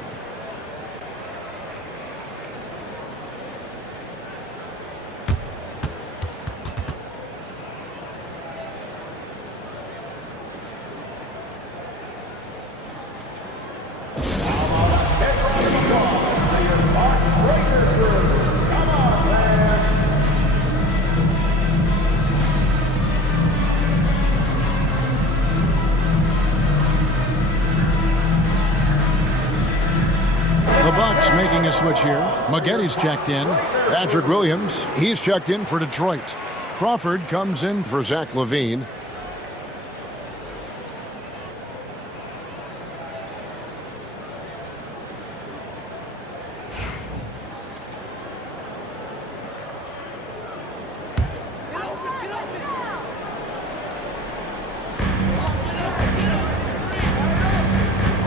Making a switch here. Maggetti's checked in. Patrick Williams, he's checked in for Detroit. Crawford comes in for Zach LaVine.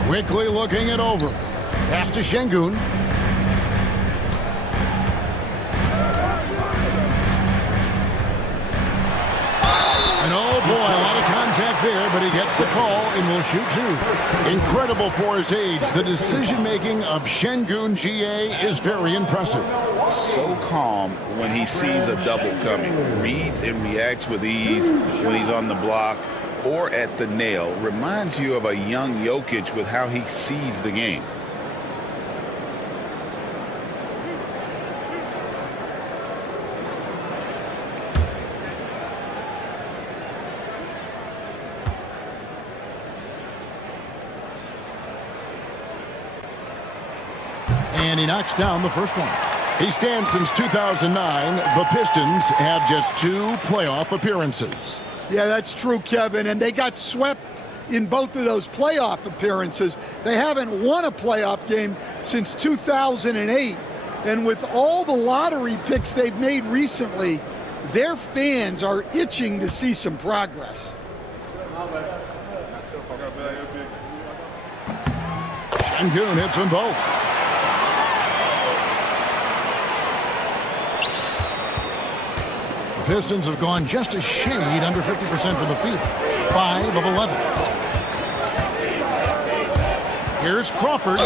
Quickly looking it over. Pass to Şengün. And oh boy, a lot of contact there, but he gets the call and will shoot two. Incredible for his age. The decision-making of Şengün GA is very impressive. So calm when he sees a double coming. Reads and reacts with ease when he's on the block or at the nail. Reminds you of a young Jokic with how he sees the game. And he knocks down the first one. He stands since 2009. The Pistons have just 2 playoff appearances. Yeah, that's true, Kevin, and they got swept in both of those playoff appearances. They haven't won a playoff game since 2008, and with all the lottery picks they've made recently, their fans are itching to see some progress. Şengün hits them both. The Pistons have gone just a shade under 50% from the field. 5 of 11. Here's Crawford.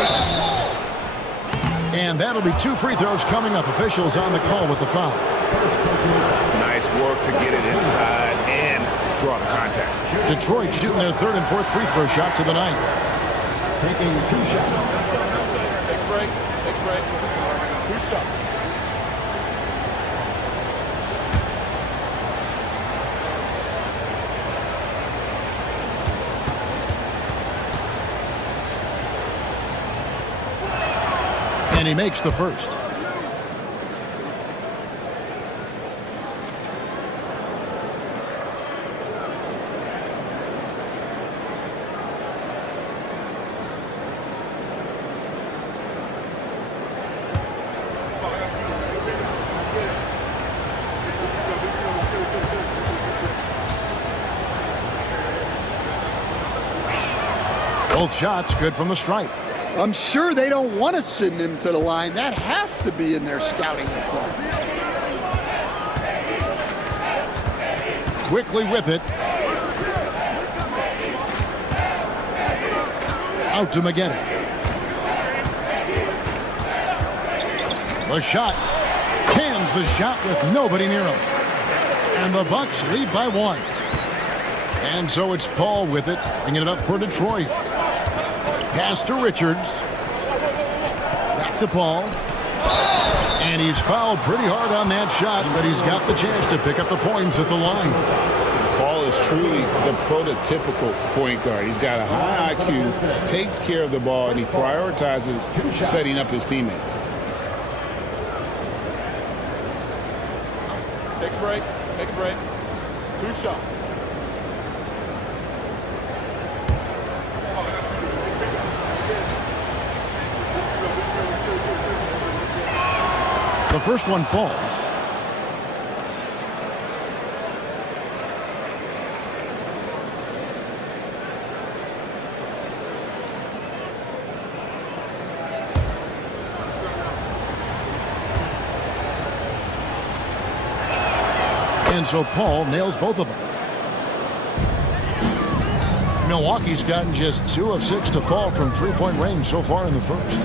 And that'll be 2 free throws coming up. Officials on the call with the foul. Nice work to get it inside and draw the contact. Detroit shooting their 3rd and 4th free throw shots of the night. Taking 2 shots. Take a break. Take a break. 2 shots. And he makes the first. Both shots good from the stripe. I'm sure they don't want to send him to the line. That has to be in their scouting report. Quickly with it. Out to Maggette. The shot. Cans the shot with nobody near him. And the Bucks lead by 1. And so it's Paul with it, bringing it up for Detroit. Pass to Richards. Back to Paul. And he's fouled pretty hard on that shot, but he's got the chance to pick up the points at the line. Paul is truly the prototypical point guard. He's got a high IQ, takes care of the ball, and he prioritizes setting up his teammates. Take a break. Take a break. 2 shots. The first one falls. And so Paul nails both of them. Milwaukee's gotten just 2 of 6 to fall from 3-point range so far in the first.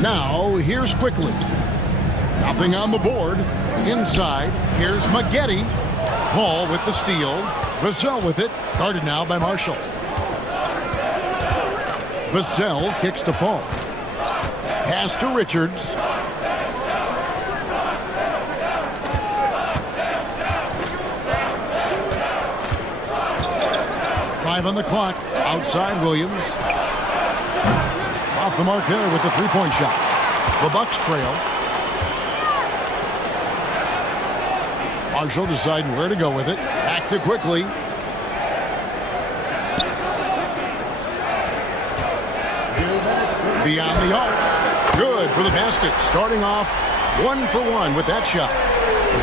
Now, here's Quickly. Nothing on the board. Inside, here's Maggette. Paul with the steal. Vassell with it. Guarded now by Marshall. Vassell kicks to Paul. Pass to Richards. Five on the clock. Outside Williams. Off the mark there with the 3-point shot. The Bucks trail. Marshall deciding where to go with it. Back to Quickly. Beyond the arc. Good for the basket. Starting off 1 for 1 with that shot.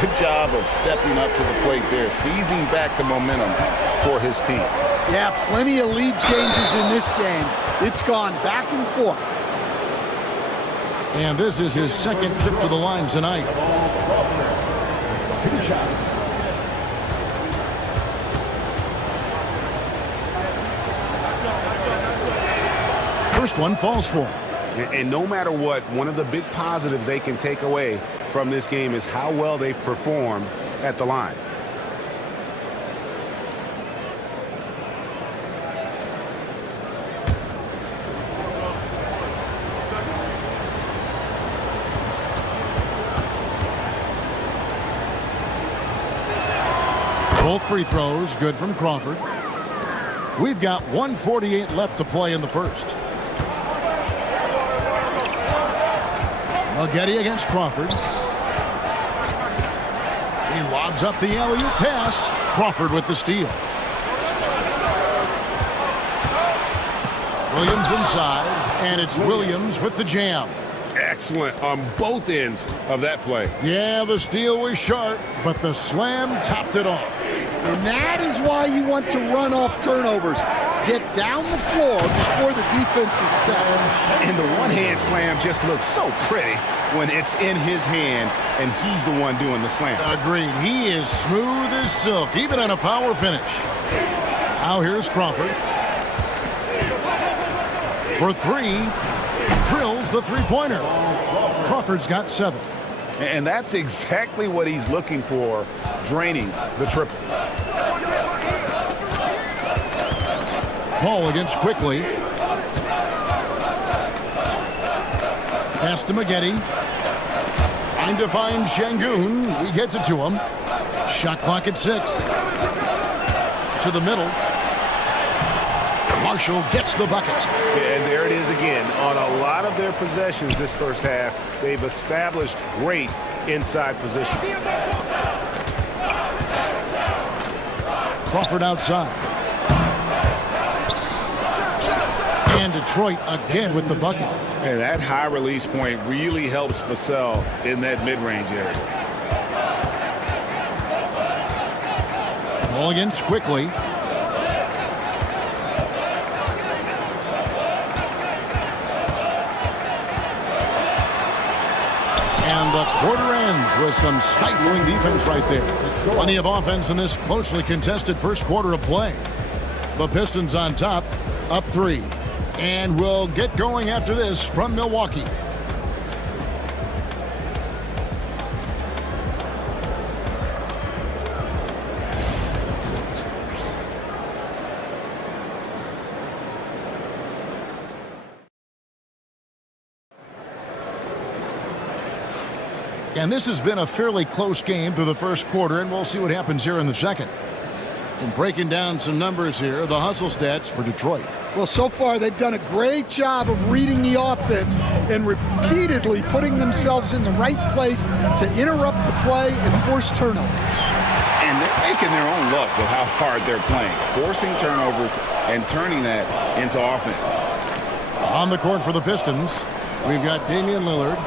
Good job of stepping up to the plate there, seizing back the momentum for his team. Yeah, plenty of lead changes in this game. It's gone back and forth. And this is his 2nd trip to the line tonight. 2 shots. First one falls for him. And no matter what, one of the big positives they can take away from this game is how well they perform at the line. Both free throws good from Crawford. We've got 1:48 left to play in the first. Maggette against Crawford. He lobs up the alley-oop pass. Crawford with the steal. Williams inside, and it's Williams with the jam. Excellent on both ends of that play. Yeah, the steal was sharp, but the slam topped it off. And that is why you want to run off turnovers. Get down the floor before the defense is set. And the one-hand slam just looks so pretty when it's in his hand and he's the one doing the slam. Agreed. He is smooth as silk, even on a power finish. Now here's Crawford. For three, drills the three-pointer. Crawford's got 7. And that's exactly what he's looking for, draining the triple. Paul against Quickly. Pass to Maggette. Trying to find Şengün. He gets it to him. Shot clock at 6. To the middle. Marshall gets the bucket. And there it is again. On a lot of their possessions this first half, they've established great inside position. Crawford outside. And Detroit again with the bucket. And that high release point really helps Vassell in that mid-range area. Ball against Quickly. And the quarter ends with some stifling defense right there. Plenty of offense in this closely contested first quarter of play. The Pistons on top, up 3. And we'll get going after this from Milwaukee. And this has been a fairly close game through the first quarter, and we'll see what happens here in the second. And breaking down some numbers here, the hustle stats for Detroit. Well, so far they've done a great job of reading the offense and repeatedly putting themselves in the right place to interrupt the play and force turnovers. And they're making their own luck with how hard they're playing, forcing turnovers and turning that into offense. On the court for the Pistons, we've got Damian Lillard.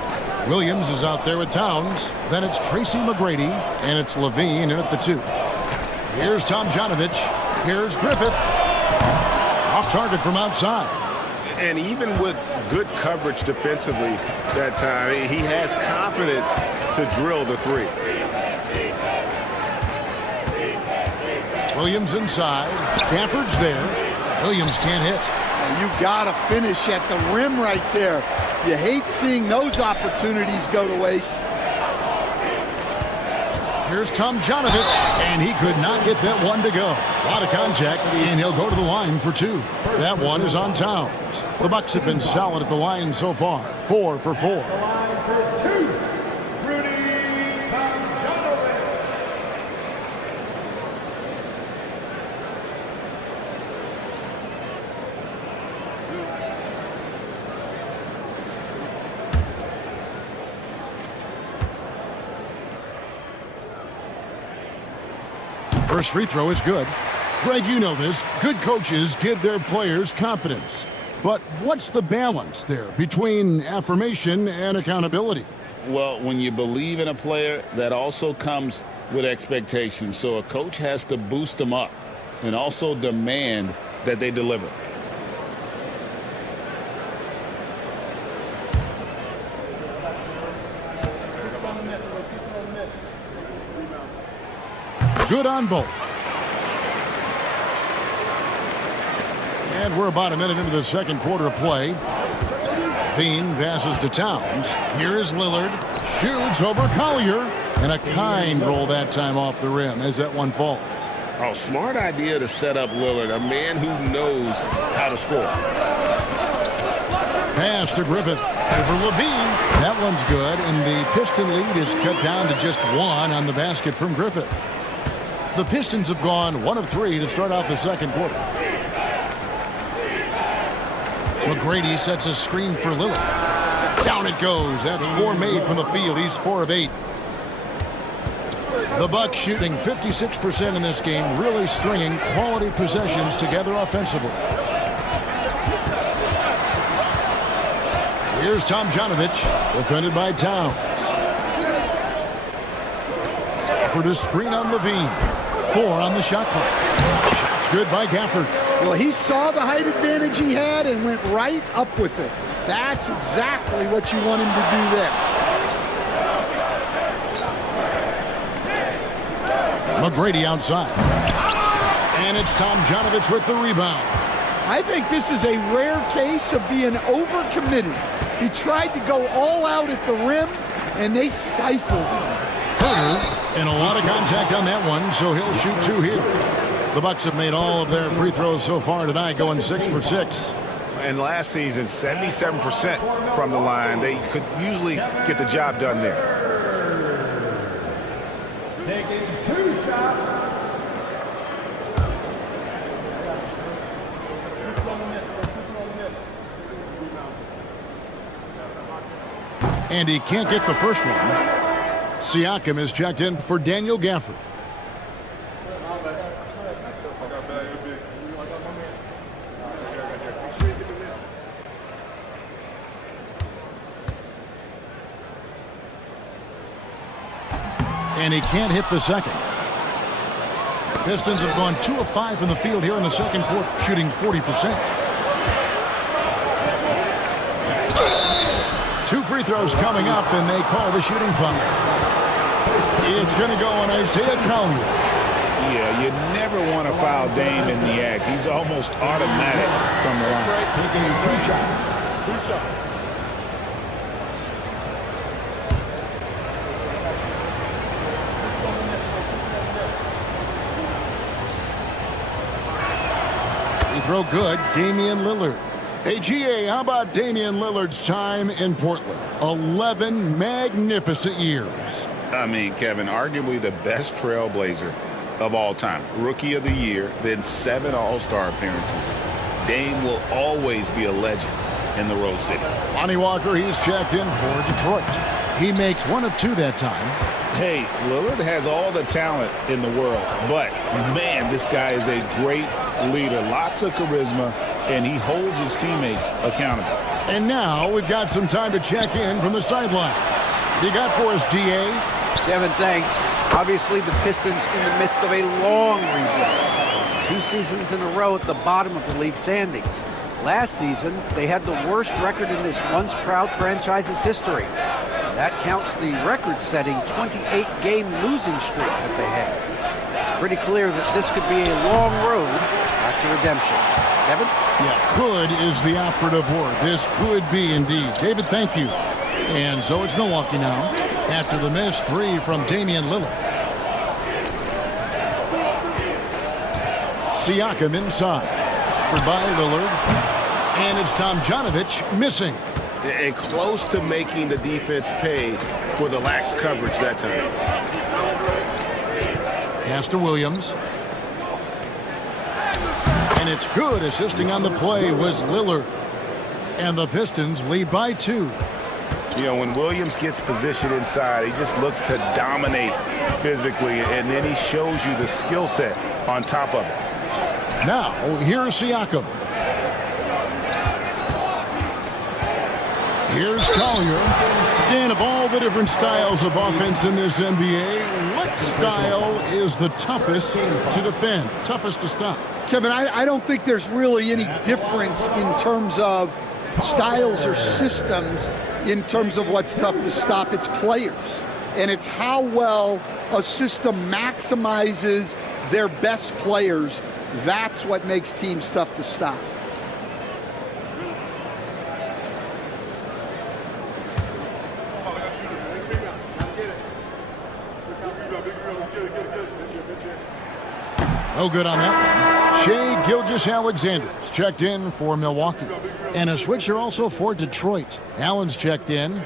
Williams is out there with Towns. Then it's Tracy McGrady, and it's Levine in at the 2. Here's Tomjanovich. Here's Griffith. Off target from outside. And even with good coverage defensively that time, he has confidence to drill the 3. Williams inside. Gafford's there. Williams can't hit. You gotta finish at the rim right there. You hate seeing those opportunities go to waste. Here's Tomjanovich, and he could not get that one to go. A lot of contact, and he'll go to the line for 2. That one is on Towns. The Bucks have been solid at the line so far, 4 for 4. First free throw is good. Greg, you know this. Good coaches give their players confidence. But what's the balance there between affirmation and accountability? Well, when you believe in a player, that also comes with expectations. So a coach has to boost them up and also demand that they deliver. Good on both. And we're about a minute into the second quarter of play. Bean passes to Towns. Here's Lillard. Shoots over Collier. And a kind roll that time off the rim as that one falls. Oh, smart idea to set up Lillard, a man who knows how to score. Pass to Griffith. Over Levine. That one's good. And the Piston lead is cut down to just 1 on the basket from Griffith. The Pistons have gone 1 of 3 to start out the second quarter. McGrady sets a screen for Lillard. Down it goes. That's 4 made from the field. He's 4 of 8. The Bucks shooting 56% in this game, really stringing quality possessions together offensively. Here's Tomjanovich, defended by Towns. For the screen on Levine. 4 on the shot clock. Shot's good by Gafford. Well, he saw the height advantage he had and went right up with it. That's exactly what you want him to do there. McGrady outside. And it's Tomjanovich with the rebound. I think this is a rare case of being overcommitted. He tried to go all out at the rim, and they stifled him. Herter, and a lot of contact on that one, so he'll shoot 2 here. The Bucks have made all of their free throws so far tonight, going 6 for 6. And last season, 77% from the line. They could usually get the job done there. Taking 2 shots. And he can't get the first one. Siakam is checked in for Daniel Gafford. And he can't hit the second. Pistons have gone 2 of 5 from the field here in the second quarter, shooting 40%. 2 free throws coming up, and they call the shooting foul. It's going to go on Isaiah Collier. Yeah, you never want to foul Dame in the act. He's almost automatic from the line. Taking 2 shots. 2 shots. Throw good, Damian Lillard. Hey, GA, how about Damian Lillard's time in Portland? 11 magnificent years. I mean, Kevin, arguably the best trailblazer of all time. Rookie of the year, then 7 All-Star appearances. Dame will always be a legend in the Rose City. Lonnie Walker, he's checked in for Detroit. He makes 1 of 2 that time. Hey, Lillard has all the talent in the world, but, man, this guy is a great leader. Lots of charisma, and he holds his teammates accountable. And now we've got some time to check in from the sidelines. You got for us, DA? Kevin, thanks. Obviously, the Pistons in the midst of a long rebuild. 2 seasons in a row at the bottom of the league standings. Last season, they had the worst record in this once proud franchise's history. That counts the record-setting 28-game losing streak that they had. It's pretty clear that this could be a long road back to redemption. Kevin? Yeah, could is the operative word. This could be indeed. David, thank you. And so it's Milwaukee now after the missed 3 from Damian Lillard. Siakam inside. By Lillard. And it's Tomjanovich missing. And close to making the defense pay for the lax coverage that time. Pass to Williams. And it's good. Assisting on the play was Lillard. And the Pistons lead by 2. You know, when Williams gets positioned inside, he just looks to dominate physically, and then he shows you the skill set on top of it. Now, here's Siakam. Here's Collier. Stan, of all the different styles of offense in this NBA, what style is the toughest to defend, toughest to stop? Kevin, I don't think there's really any difference in terms of styles or systems in terms of what's tough to stop. It's players. And it's how well a system maximizes their best players. That's what makes teams tough to stop. No good on that one. Shai Gilgeous-Alexander's checked in for Milwaukee. And a switcher also for Detroit. Allen's checked in.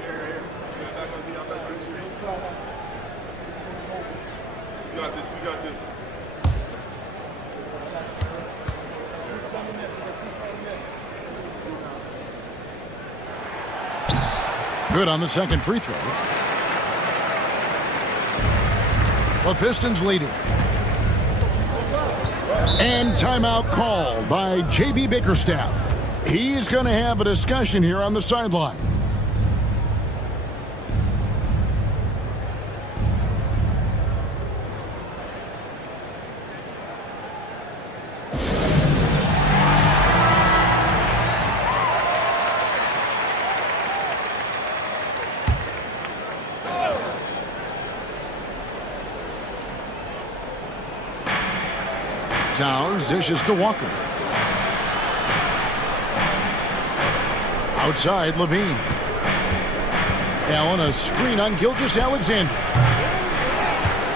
Good on the second free throw. The Pistons leading. And timeout called by J.B. Bickerstaff. He's going to have a discussion here on the sideline. Towns dishes to Walker. Outside, Levine. Allen, a screen on Gilgeous-Alexander.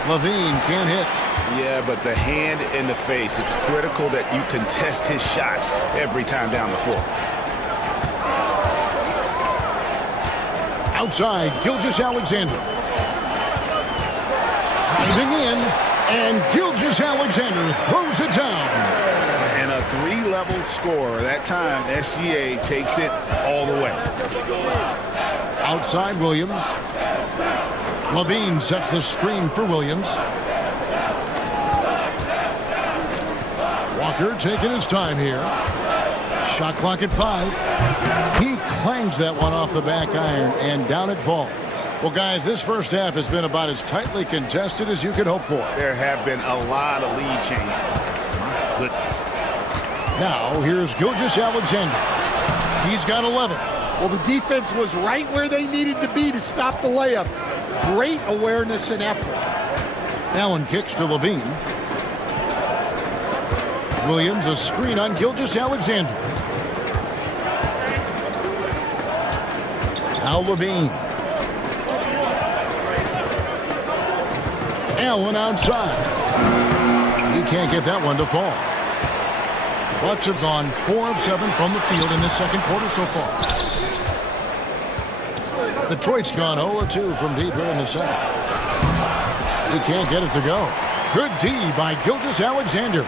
Levine can't hit. Yeah, but the hand in the face, it's critical that you contest his shots every time down the floor. Outside, Gilgeous-Alexander. Driving in, and Gilgeous-Alexander throws it down. And a three-level scorer. That time, SGA takes it all the way. Outside, Williams. Levine sets the screen for Williams. Walker taking his time here. Shot clock at 5. He clangs that one off the back iron, and down it falls. Well, guys, this first half has been about as tightly contested as you could hope for. There have been a lot of lead changes. My goodness. Now, here's Gilgeous-Alexander. He's got 11. Well, the defense was right where they needed to be to stop the layup. Great awareness and effort. Allen kicks to Levine. Williams, a screen on Gilgeous-Alexander. Now Levine. Allen outside. He can't get that one to fall. Bucks have gone 4 of 7 from the field in this second quarter so far. Detroit's gone 0 of 2 from deep here in the second. He can't get it to go. Good D by Gilgeous-Alexander.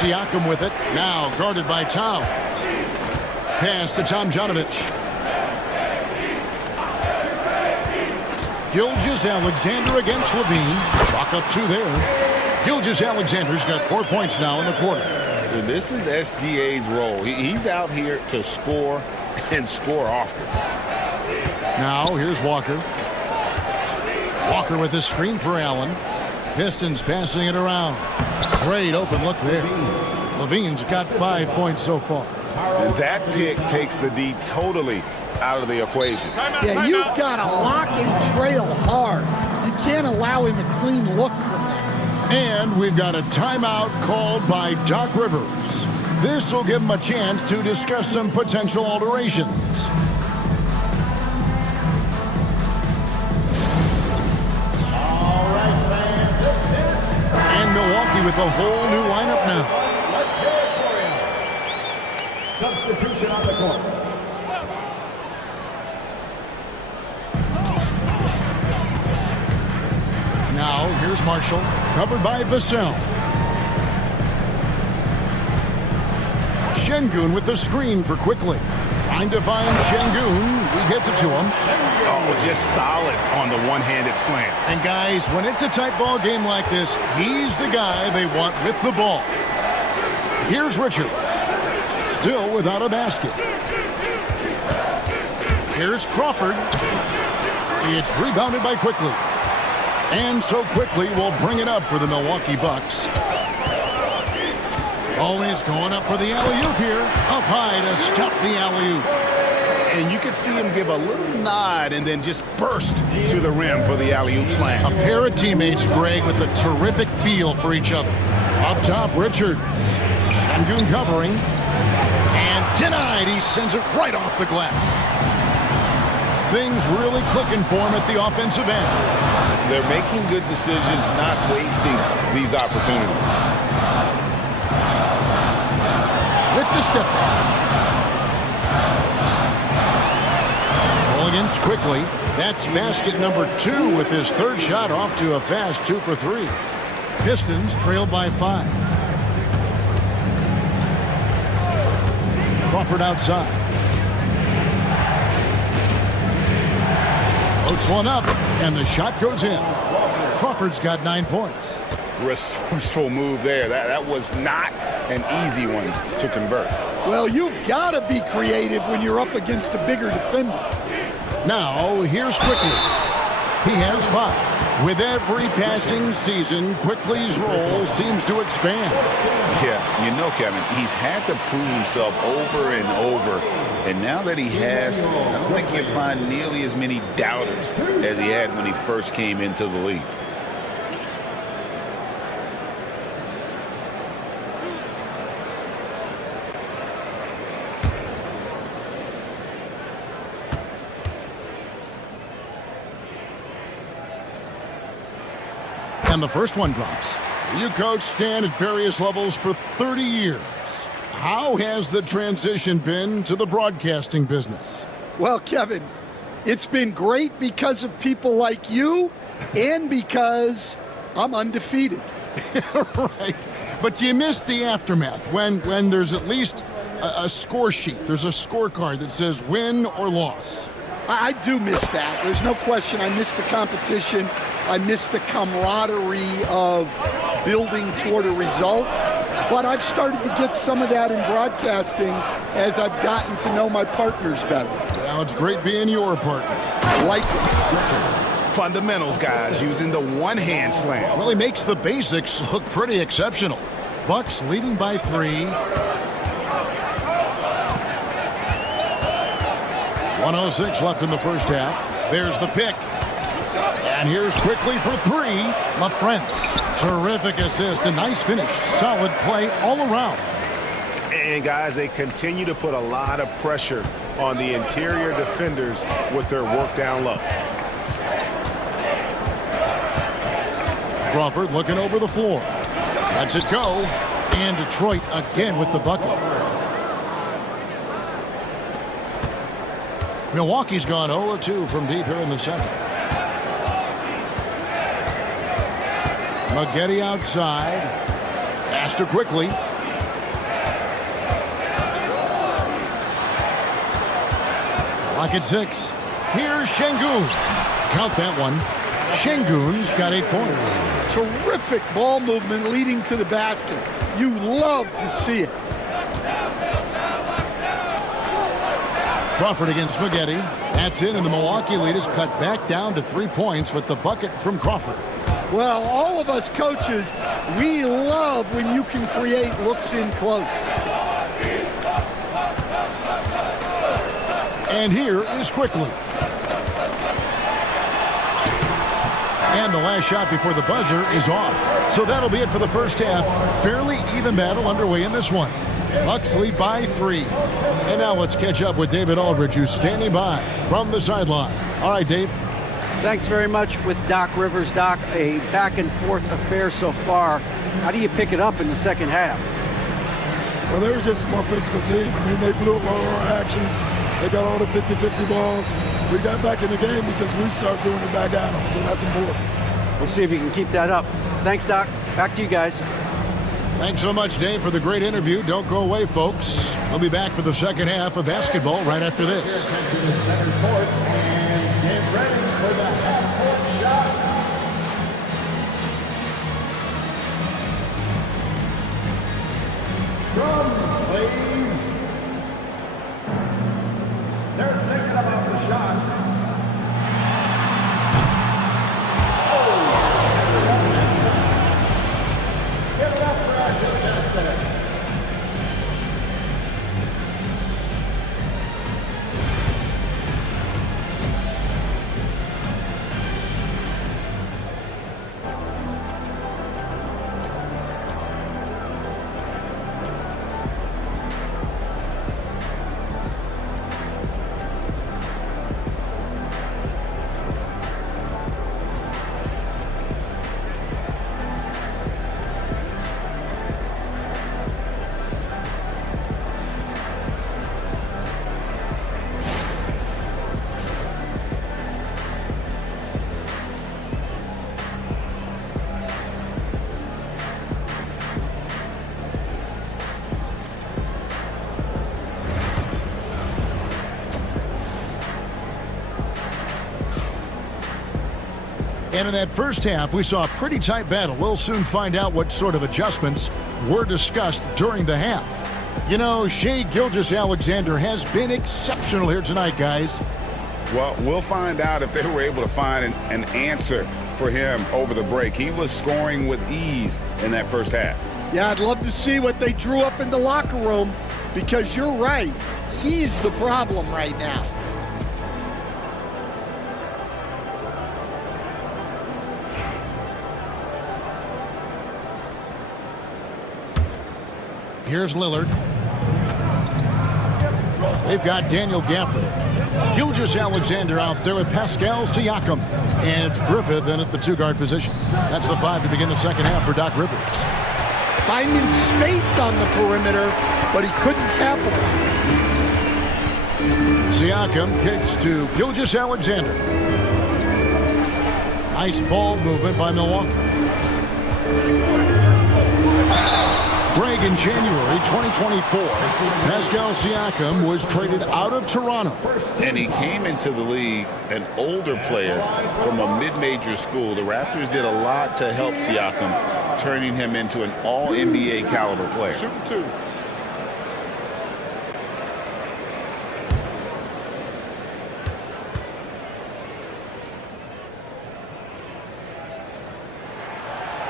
Siakam with it. Now guarded by Towns. Pass to Tomjanovich. Gilgeous-Alexander against Levine. Chalk up 2 there. Gilgeous-Alexander's got 4 points now in the quarter. And this is SGA's role. He's out here to score and score often. Now here's Walker. Walker with the screen for Allen. Pistons passing it around. Great open look there. Levine's got 5 points so far. And that pick takes the D totally out of the equation. Yeah, you've got to lock and trail hard. You can't allow him a clean look from that. And we've got a timeout called by Doc Rivers. This will give him a chance to discuss some potential alterations. All right, fans, it's And Milwaukee with a whole new lineup now. Let's hear it for you. Substitution on the court. Now, here's Marshall, covered by Vassell. Şengün with the screen for Quickly. Trying to find Şengün. He gets it to him. Oh, just solid on the one-handed slam. And guys, when it's a tight ball game like this, he's the guy they want with the ball. Here's Richards. Still without a basket. Here's Crawford. It's rebounded by Quickly. And so Quickly will bring it up for the Milwaukee Bucks. Always going up for the alley-oop here. Up high to stuff the alley-oop. And you can see him give a little nod and then just burst to the rim for the alley-oop slam. A pair of teammates, Greg, with a terrific feel for each other. Up top, Richards. Şengün covering. And denied. He sends it right off the glass. Things really clicking for him at the offensive end. They're making good decisions, not wasting these opportunities. With the step back. Ball against Quickly. That's basket number 2 with his third shot off to a fast 2 for 3. Pistons trailed by 5. Crawford outside. Floats one up, and the shot goes in. Crawford's got 9 points. Resourceful move there. That was not an easy one to convert. Well, you've got to be creative when you're up against a bigger defender. Now, here's Quickly. He has 5. With every passing season, Quickly's role seems to expand. Yeah, you know, Kevin, he's had to prove himself over and over. And now that he has, I don't think you'll find nearly as many doubters as he had when he first came into the league. And the first one drops. You coach Stan at various levels for 30 years. How has the transition been to the broadcasting business? Well, Kevin, it's been great because of people like you and because I'm undefeated. Right. But you miss the aftermath when there's at least a score sheet. There's a scorecard that says win or loss. I do miss that. There's no question. I miss the competition. I miss the camaraderie of building toward a result. But I've started to get some of that in broadcasting as I've gotten to know my partners better. Well, it's great being your partner. Likely. Fundamentals, guys, using the one-hand slam. Well, he makes the basics look pretty exceptional. Bucks leading by 3. 1:06 left in the first half. There's the pick. And here's Quickly for 3. LaFrentz. Terrific assist. A nice finish. Solid play all around. And, guys, they continue to put a lot of pressure on the interior defenders with their work down low. Crawford looking over the floor. Lets it go. And Detroit again with the bucket. Milwaukee's gone 0-2 from deep here in the second. Maggette outside. Pass to Quickly. Clock at 6. Here's Şengün. Count that one. Şengün's got 8 points. Terrific ball movement leading to the basket. You love to see it. Crawford against Maggette. That's in, and the Milwaukee lead is cut back down to 3 points with the bucket from Crawford. Well, all of us coaches, we love when you can create looks in close. And here is Quickly. And the last shot before the buzzer is off. So that'll be it for the first half. Fairly even battle underway in this one. Bucks lead by 3. And now let's catch up with David Aldridge, who's standing by from the sideline. All right, Dave. Thanks very much with Doc Rivers. Doc, a back-and-forth affair so far. How do you pick it up in the second half? Well, they were just a more physical team. I mean, they blew up all our actions. They got all the 50-50 balls. We got back in the game because we started doing it back at them, so that's important. We'll see if you can keep that up. Thanks, Doc. Back to you guys. Thanks so much, Dave, for the great interview. Don't go away, folks. We'll be back for the second half of basketball right after this. Get ready for the half-court shot. Drums, please. They're thinking about the shot. Give it up for our contestant. And in that first half, we saw a pretty tight battle. We'll soon find out what sort of adjustments were discussed during the half. You know, Shai Gilgeous-Alexander has been exceptional here tonight, guys. Well, we'll find out if they were able to find an answer for him over the break. He was scoring with ease in that first half. Yeah, I'd love to see what they drew up in the locker room, because you're right. He's the problem right now. Here's Lillard. They've got Daniel Gafford. Gilgeous-Alexander out there with Pascal Siakam. And it's Griffith in at the two-guard position. That's the 5 to begin the second half for Doc Rivers. Finding space on the perimeter, but he couldn't capitalize. Siakam kicks to Gilgeous-Alexander. Nice ball movement by Milwaukee. Greg, in January 2024, Pascal Siakam was traded out of Toronto. And he came into the league an older player from a mid-major school. The Raptors did a lot to help Siakam, turning him into an all-NBA caliber player. Shooting 2.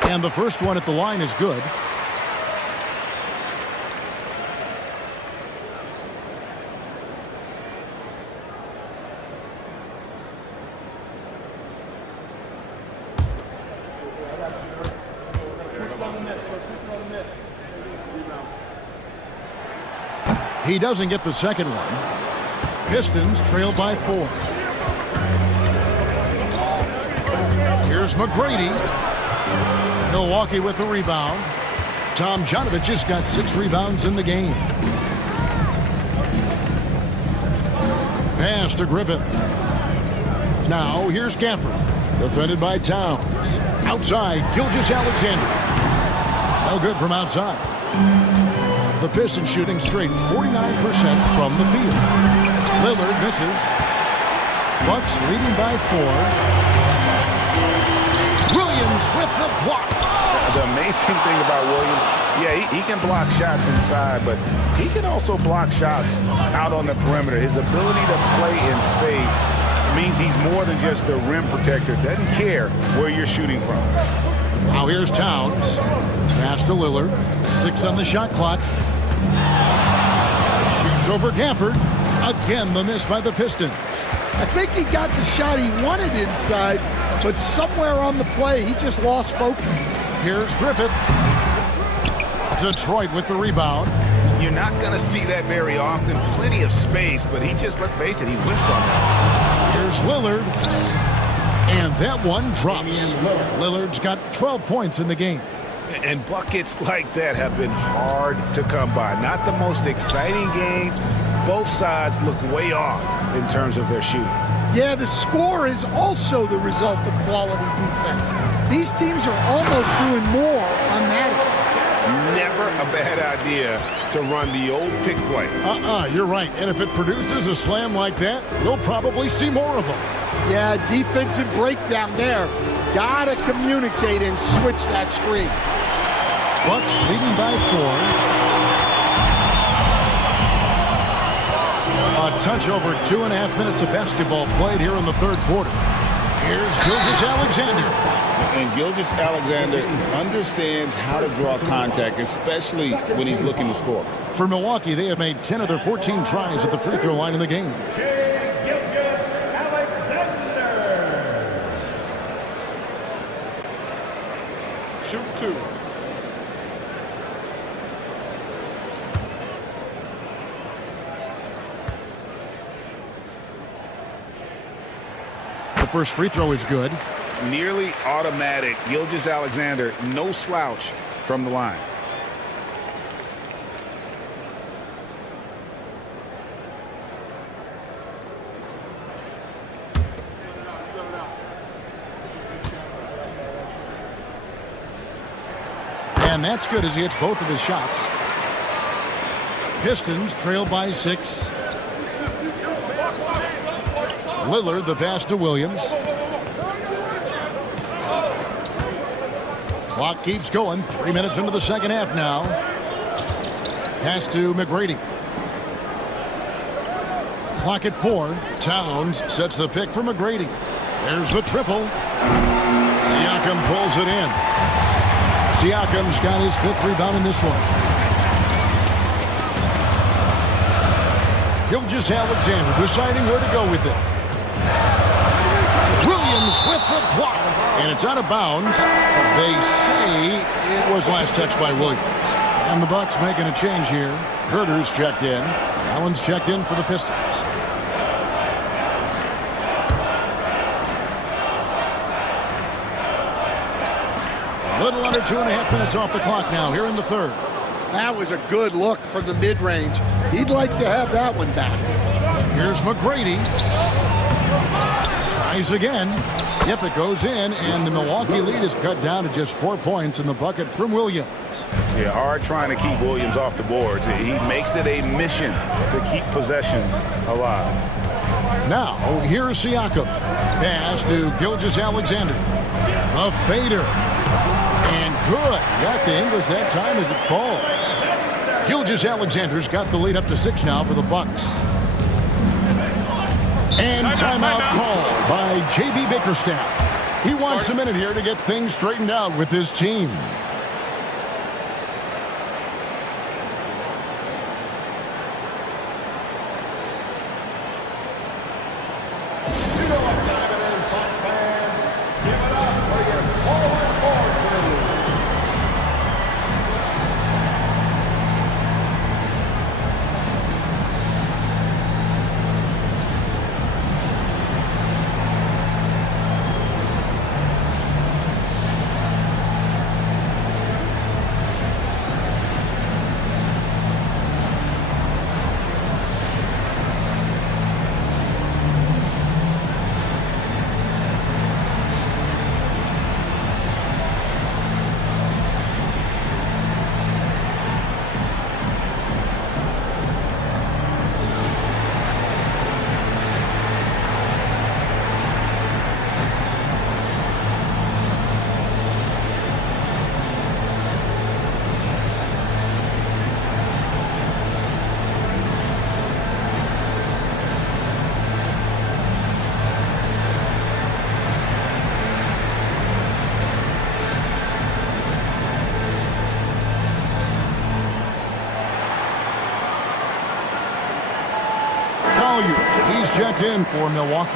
And the first one at the line is good. He doesn't get the second one. Pistons trail by 4. Here's McGrady. Milwaukee with the rebound. Tom Jonovich just got 6 rebounds in the game. Pass to Griffith. Now here's Gafford. Defended by Towns. Outside, Gilgeous-Alexander. No good from outside. The Pistons shooting straight 49% from the field. Lillard misses. Bucks leading by 4. Williams with the block. The amazing thing about Williams, yeah, he can block shots inside, but he can also block shots out on the perimeter. His ability to play in space means he's more than just a rim protector. Doesn't care where you're shooting from. Now here's Towns. Pass to Lillard. 6 on the shot clock. Shoots over Gafford. Again, the miss by the Pistons. I think he got the shot he wanted inside, but somewhere on the play, he just lost focus. Here's Griffith. Detroit with the rebound. You're not going to see that very often. Plenty of space, but he just, let's face it, he whiffs on that. Here's Lillard. And that one drops. Lillard's got 12 points in the game. And buckets like that have been hard to come by. Not the most exciting game. Both sides look way off in terms of their shooting. Yeah, the score is also the result of quality defense. These teams are almost doing more on that. Never a bad idea to run the old pick play. You're right. And if it produces a slam like that, we'll probably see more of them. Yeah, defensive breakdown there. Gotta communicate and switch that screen. Bucks leading by 4. A touch over 2.5 minutes of basketball played here in the third quarter. Here's Gilgeous-Alexander. And Gilgeous-Alexander understands how to draw contact, especially when he's looking to score. For Milwaukee, they have made 10 of their 14 tries at the free throw line in the game. Shoot 2. The first free throw is good. Nearly automatic. Gilgeous-Alexander, no slouch from the line. And that's good as he hits both of his shots. Pistons trail by 6. Lillard, the pass to Williams. Clock keeps going. 3 minutes into the second half now. Pass to McGrady. Clock at 4. Towns sets the pick for McGrady. There's the triple. Siakam pulls it in. Siakam's got his 5th rebound in this one. Gilgeous-Alexander deciding where to go with it. Williams with the block. And it's out of bounds. They say it was last touched by Williams. And the Bucks making a change here. Herter's checked in. Allen's checked in for the Pistons. A little under 2.5 minutes off the clock now here in the third. That was a good look from the mid-range. He'd like to have that one back. Here's McGrady. Tries again. Yep, it goes in, and the Milwaukee lead is cut down to just 4 points in the bucket from Williams. Yeah, hard trying to keep Williams off the boards. He makes it a mission to keep possessions alive. Now, here's Siakam. Pass to Gilgeous-Alexander. A fader. And good. Got the Ingles that time as it falls. Gilgeous-Alexander's got the lead up to 6 now for the Bucks. And timeout called by J.B. Bickerstaff. He wants a minute here to get things straightened out with his team. He's checked in for Milwaukee.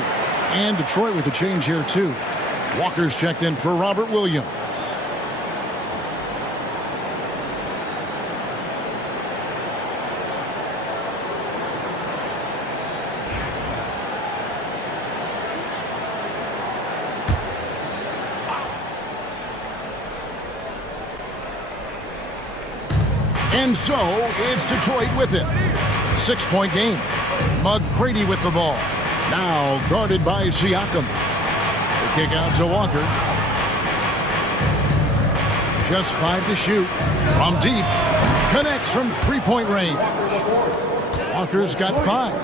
And Detroit with a change here, too. Walker's checked in for Robert Williams. And so, it's Detroit with it. 6-point game. McGrady with the ball. Now guarded by Siakam. The kick out to Walker. Just 5 to shoot. From deep. Connects from 3-point range. Walker's got 5.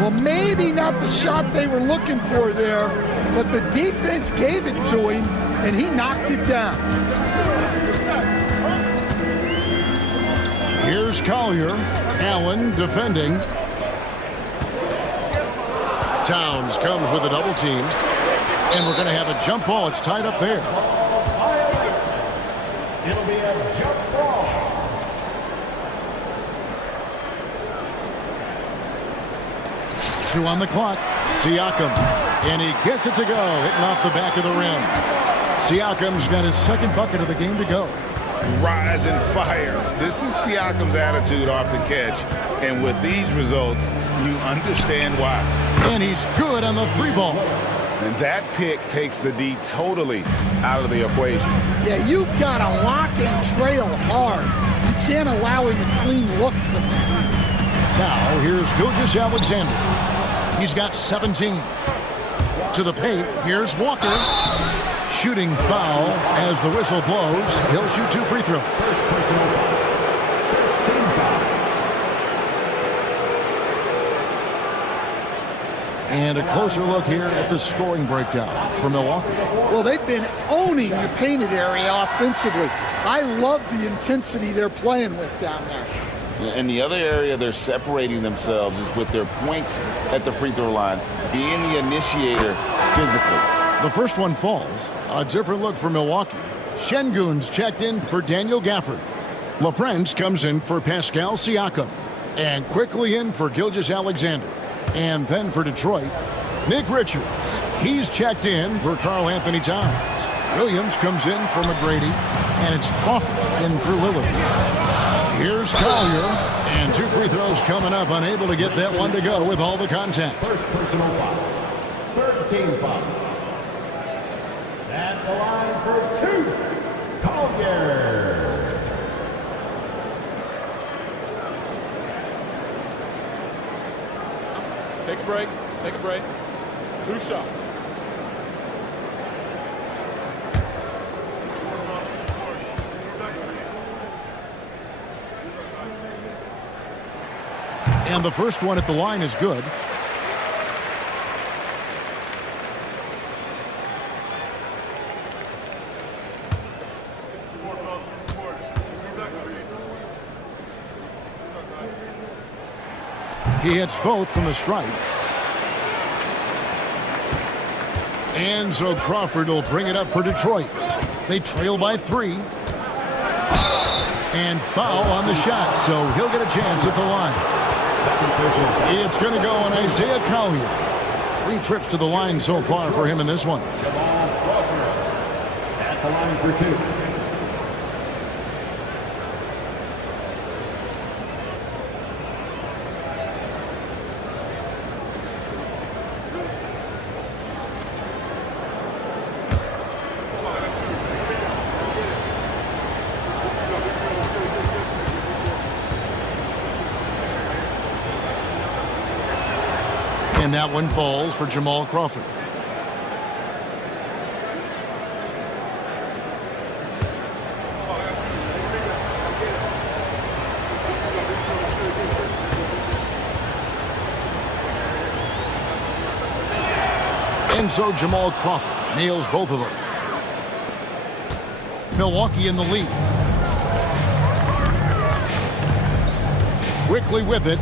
Well, maybe not the shot they were looking for there, but the defense gave it to him, and he knocked it down. Here's Collier. Allen defending. Towns comes with a double team. And we're going to have a jump ball. It's tied up there. It'll be a jump ball. Two on the clock. Siakam. And he gets it to go. Hitting off the back of the rim. Siakam's got his second bucket of the game to go. Rising fires. This is Siakam's attitude off the catch. And with these results, you understand why. And he's good on the 3-ball. And that pick takes the D totally out of the equation. Yeah, you've got to lock and trail hard. You can't allow him a clean look from that. Now, here's Gilgeous-Alexander. He's got 17. To the paint, here's Walker. Shooting foul as the whistle blows. He'll shoot 2 free throws. And a closer look here at the scoring breakdown for Milwaukee. Well, they've been owning the painted area offensively. I love the intensity they're playing with down there. And the other area they're separating themselves is with their points at the free throw line, being the initiator physically. The first one falls. A different look for Milwaukee. Şengün's checked in for Daniel Gafford. LaFrentz comes in for Pascal Siakam. And quickly in for Gilgeous-Alexander. And then for Detroit, Nick Richards. He's checked in for Karl Anthony Towns. Williams comes in for McGrady. And it's Crawford in for Lillard. Here's Collier. And 2 free throws coming up. Unable to get that one to go with all the contact. First personal foul. Third team foul. At the line for 2, Collier. Take a break. Take a break. 2 shots. And the first one at the line is good. He hits both from the stripe. And so Crawford will bring it up for Detroit. They trail by 3. And foul on the shot, so he'll get a chance at the line. It's going to go on Isaiah Collier. 3 trips to the line so far for him in this one. Jamal Crawford at the line for 2. And that one falls for Jamal Crawford. And so Jamal Crawford nails both of them. Milwaukee in the lead. Quickly with it.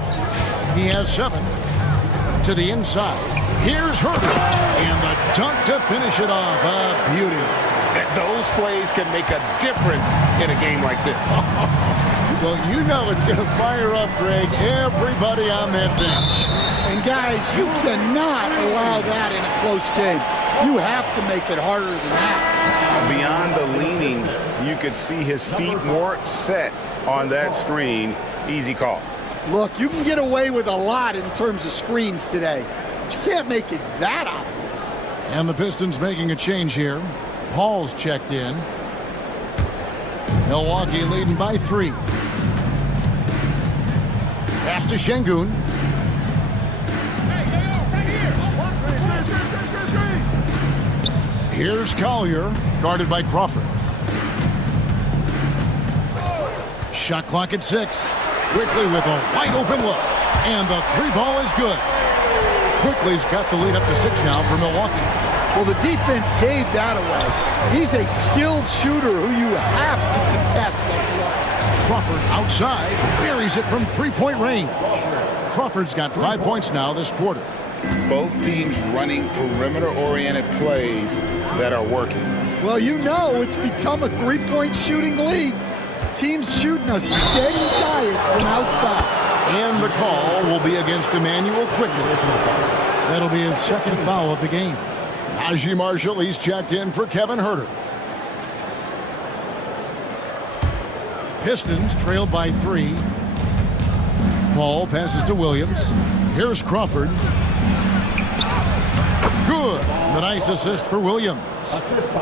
He has 7. To the inside. Here's Herter. And the dunk to finish it off. A beauty. Those plays can make a difference in a game like this. Well, you know it's going to fire up, Greg, everybody on that bench. And guys, you cannot allow that in a close game. You have to make it harder than that. Beyond the leaning, you could see his feet more set on that screen. Easy call. Look, you can get away with a lot in terms of screens today, but you can't make it that obvious. And the Pistons making a change here. Paul's checked in. Milwaukee leading by 3. Pass to Şengün. Here's Collier, guarded by Crawford. Shot clock at 6. Quickly with a wide open look. And the 3 ball is good. Quickly's got the lead up to 6 now for Milwaukee. Well, the defense gave that away. He's a skilled shooter who you have to contest at the line. Crawford outside, buries it from 3-point range. Crawford's got 5 points now this quarter. Both teams running perimeter-oriented plays that are working. Well, you know it's become a 3-point shooting league. Teams shooting a steady diet from outside. And the call will be against Emmanuel Quickly. That'll be his 2nd foul of the game. Najee Marshall, he's checked in for Kevin Herter. Pistons trailed by 3. Paul passes to Williams. Here's Crawford. Good. The nice assist for Williams.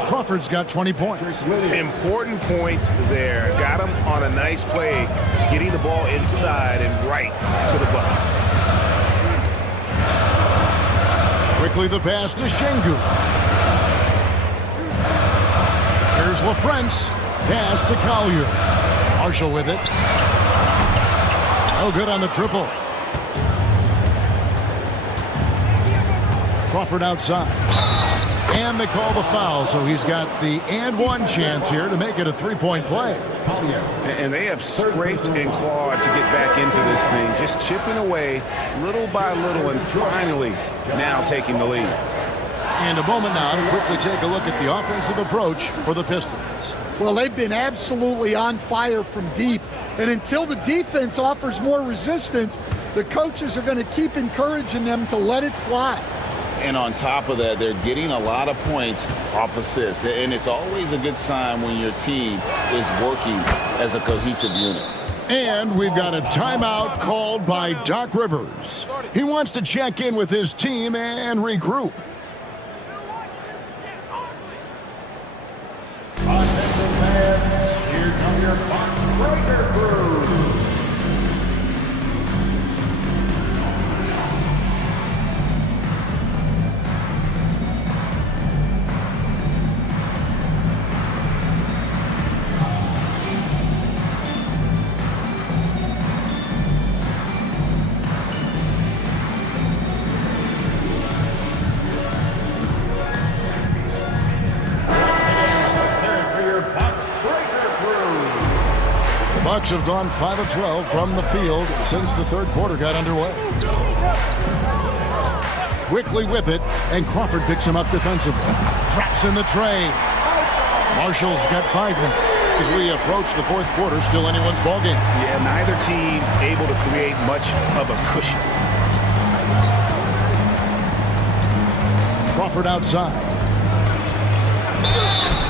Crawford's got 20 points. Important points there. Got him on a nice play, getting the ball inside and right to the bucket. Quickly the pass to Şengün. Here's LaFrentz. Pass to Collier. Marshall with it. No good on the triple. Crawford outside. And they call the foul, so he's got the and one chance here to make it a three-point play. And they have scraped and clawed to get back into this thing, just chipping away little by little and finally now taking the lead. And a moment now to quickly take a look at the offensive approach for the Pistons. Well, they've been absolutely on fire from deep. And until the defense offers more resistance, the coaches are going to keep encouraging them to let it fly. And on top of that, they're getting a lot of points off assists. And it's always a good sign when your team is working as a cohesive unit. And we've got a timeout called by Doc Rivers. He wants to check in with his team and regroup. Here come your Box Breaker crew. Bucks have gone 5 of 12 from the field since the third quarter got underway. Quickly with it, and Crawford picks him up defensively. Traps in the tray. Marshall's got 5 now. As we approach the fourth quarter, still anyone's ballgame. Yeah, neither team able to create much of a cushion. Crawford outside.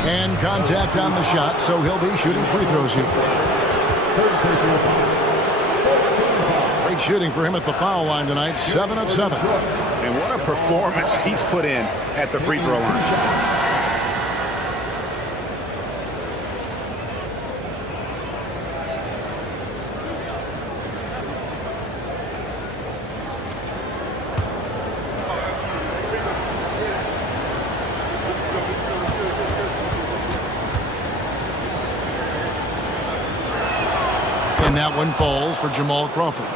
And contact on the shot, so he'll be shooting free throws here. Great shooting for him at the foul line tonight, 7 of 7. And what a performance he's put in at the free throw line. And that one falls for Jamal Crawford.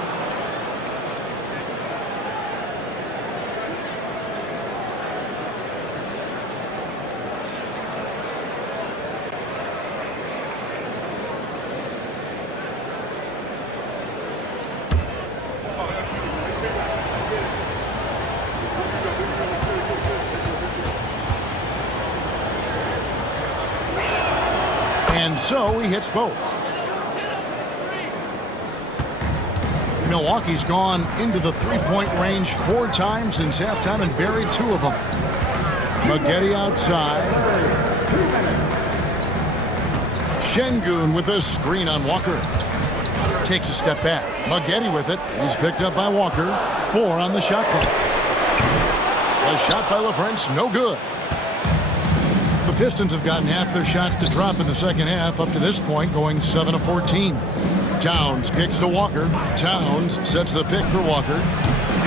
And so he hits both. Milwaukee's gone into the three-point range 4 times since halftime and buried 2 of them. Maggette outside. Şengün with a screen on Walker. Takes a step back. Maggette with it. He's picked up by Walker. 4 on the shot clock. A shot by LaFrentz, no good. The Pistons have gotten half their shots to drop in the second half up to this point, going 7 of 14. Towns kicks to Walker. Towns sets the pick for Walker.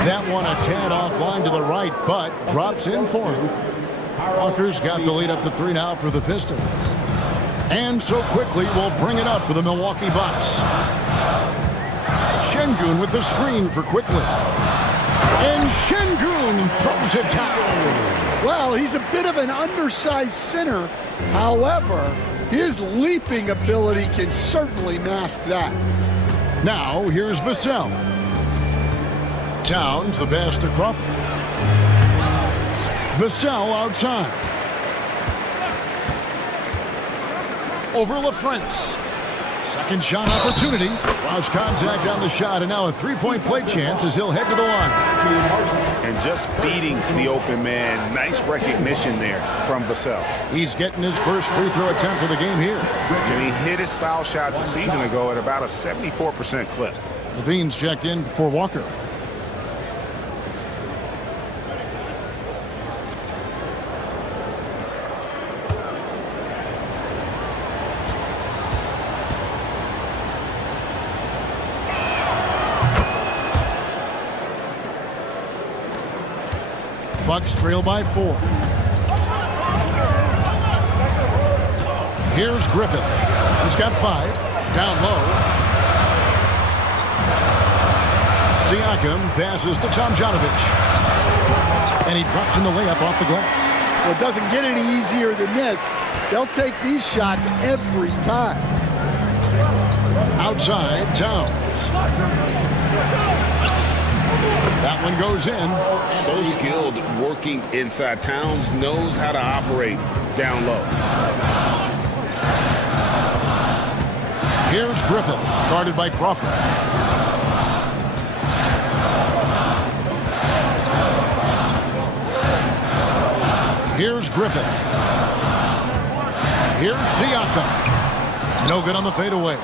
That one a tad offline to the right, but drops in for him. Walker's got the lead up to 3 now for the Pistons. And so quickly will bring it up for the Milwaukee Bucks. Şengün with the screen for Quickly. And Şengün throws it down. Well, he's a bit of an undersized center. However, his leaping ability can certainly mask that. Now, here's Vassell. Towns, the pass to Crawford. Vassell outside. Over LaFrentz. Second shot opportunity. Draws contact on the shot, and now a three-point play chance as he'll head to the line. And just beating the open man. Nice recognition there from Vassell. He's getting his first free throw attempt of the game here. And he hit his foul shots a season ago at about a 74% clip. Levine's checked in for Walker. Bucks trail by 4. Here's Griffith. He's got 5. Down low. Siakam passes to Tomjanovich. And he drops in the layup off the glass. Well, it doesn't get any easier than this. They'll take these shots every time. Outside, Towns. That one goes in. So skilled working inside. Towns knows how to operate down low. Here's Griffith, guarded by Crawford. Here's Griffith. Here's Siakam. No good on the fadeaway.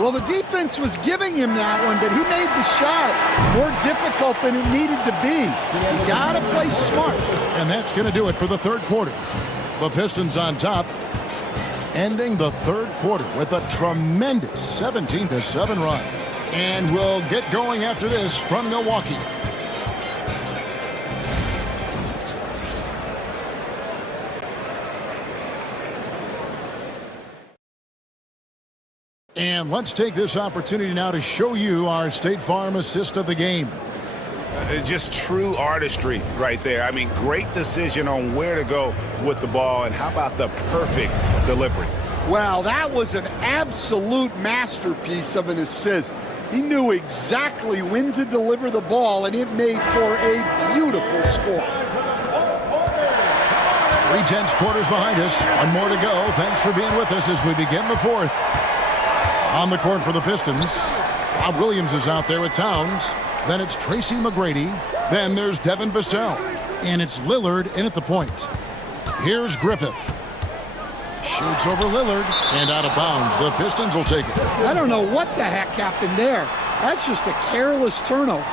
Well, the defense was giving him that one, but he made the shot more difficult than it needed to be. You got to play smart. And that's going to do it for the third quarter. The Pistons on top, ending the third quarter with a tremendous 17-7 run. And we'll get going after this from Milwaukee. And let's take this opportunity now to show you our State Farm assist of the game. Just true artistry right there. I mean, great decision on where to go with the ball, and how about the perfect delivery? Wow, that was an absolute masterpiece of an assist. He knew exactly when to deliver the ball, and it made for a beautiful score. 3/10 quarters behind us. One more to go. Thanks for being with us as we begin the fourth. On the court for the Pistons, Rob Williams is out there with Towns. Then it's Tracy McGrady. Then there's Devin Vassell. And it's Lillard in at the point. Here's Griffith. Shoots over Lillard and out of bounds. The Pistons will take it. I don't know what the heck happened there. That's just a careless turnover.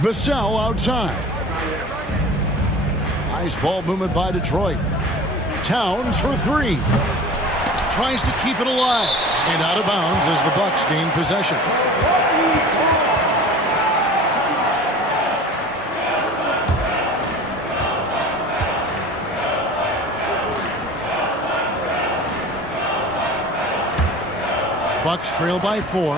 Vassell outside. Nice ball movement by Detroit. Towns for three. Tries to keep it alive. And out of bounds as the Bucks gain possession. Bucks trail by 4.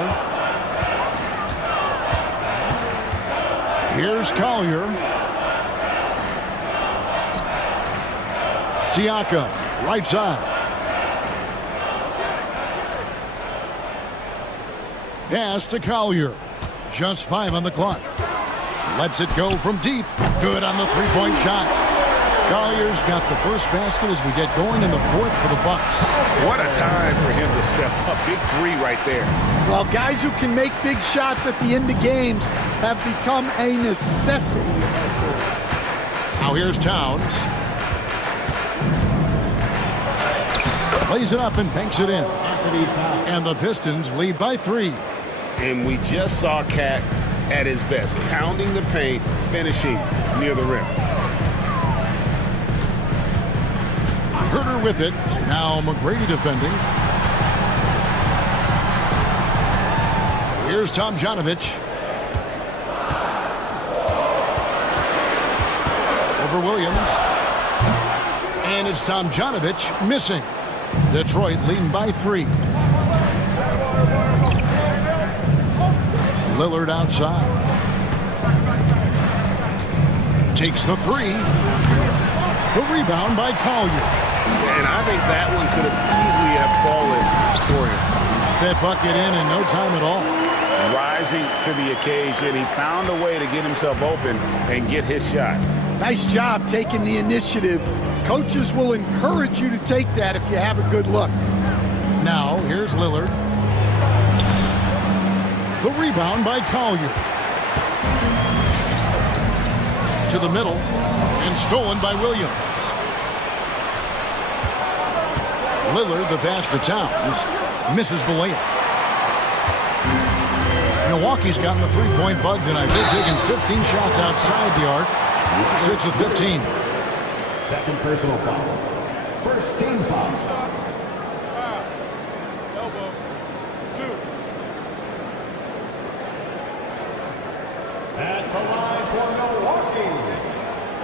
Here's Collier. Siakam, right side. Pass to Collier. Just 5 on the clock. Lets it go from deep. Good on the three-point shot. Collier's got the first basket as we get going in the fourth for the Bucks. What a time for him to step up. Big three right there. Well, guys who can make big shots at the end of games have become a necessity in this league. Now here's Towns. Plays it up and banks it in. And the Pistons lead by 3. And we just saw Cat at his best, pounding the paint, finishing near the rim. Herter with it. Now McGrady defending. Here's Tomjanovich. Over Williams. And it's Tomjanovich missing. Detroit leading by 3. Lillard outside. Takes the 3. The rebound by Collier. And I think that one could have easily have fallen for him. That bucket in no time at all. Rising to the occasion, he found a way to get himself open and get his shot. Nice job taking the initiative. Coaches will encourage you to take that if you have a good look. Now, here's Lillard. The rebound by Collier. To the middle, and stolen by Williams. Lillard, the pass to Towns, misses the layup. Milwaukee's gotten the three-point bug tonight. They're taking 15 shots outside the arc. 6 of 15. Second personal foul. First team foul. Elbow. 2. At the line for Milwaukee,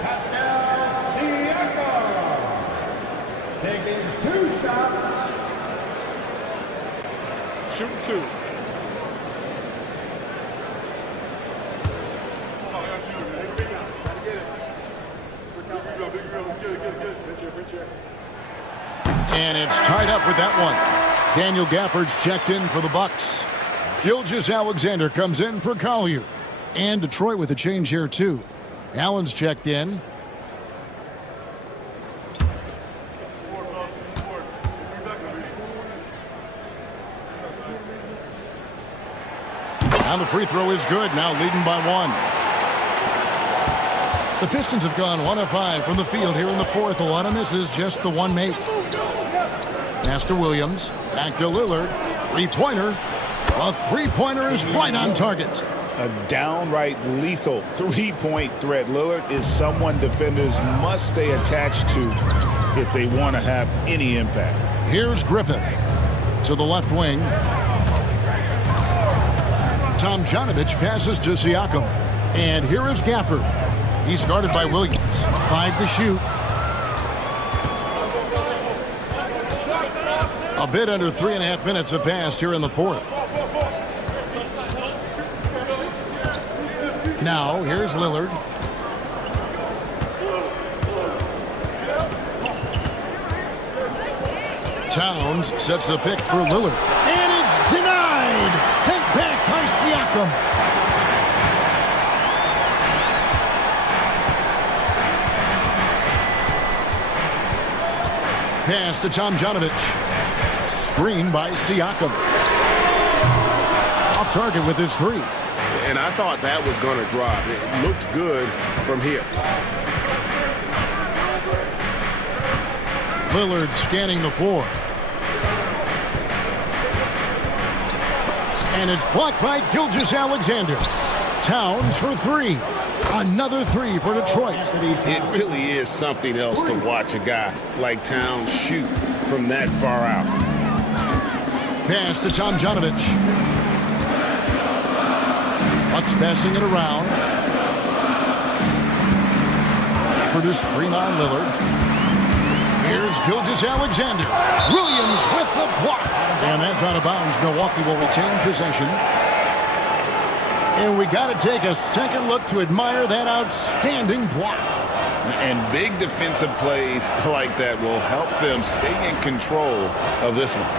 Pascal Siakam. shooting 2. And it's tied up with that one. Daniel Gafford's checked in for the Bucks. Gilgeous-Alexander comes in for Collier. And Detroit with a change here, too. Allen's checked in. And the free throw is good, now leading by 1. The Pistons have gone 1 of 5 from the field here in the fourth. A lot of misses, just the one make. Pass to Williams, back to Lillard. Three-pointer. A three-pointer is right on target. A downright lethal three-point threat. Lillard is someone defenders must stay attached to if they want to have any impact. Here's Griffith to the left wing. Tomjanovich passes to Siakam. And here is Gafford. He's guarded by Williams. 5 to shoot. A bit under 3.5 minutes have passed here in the fourth. Now, here's Lillard. Towns sets the pick for Lillard. And it's denied! Sent back by Siakam. Pass to Tomjanovich. Screen by Siakam. Off target with his 3. And I thought that was going to drop. It looked good from here. Lillard scanning the floor. And it's blocked by Gilgeous-Alexander. Towns for 3. Another 3 for Detroit. It really is something else to watch a guy like Towns shoot from that far out. Pass to Tomjanovich. Bucks passing it around. For the screen on Lillard. Here's Gilgeous-Alexander. Williams with the block. And that's out of bounds. Milwaukee will retain possession. And we got to take a second look to admire that outstanding block. And big defensive plays like that will help them stay in control of this one.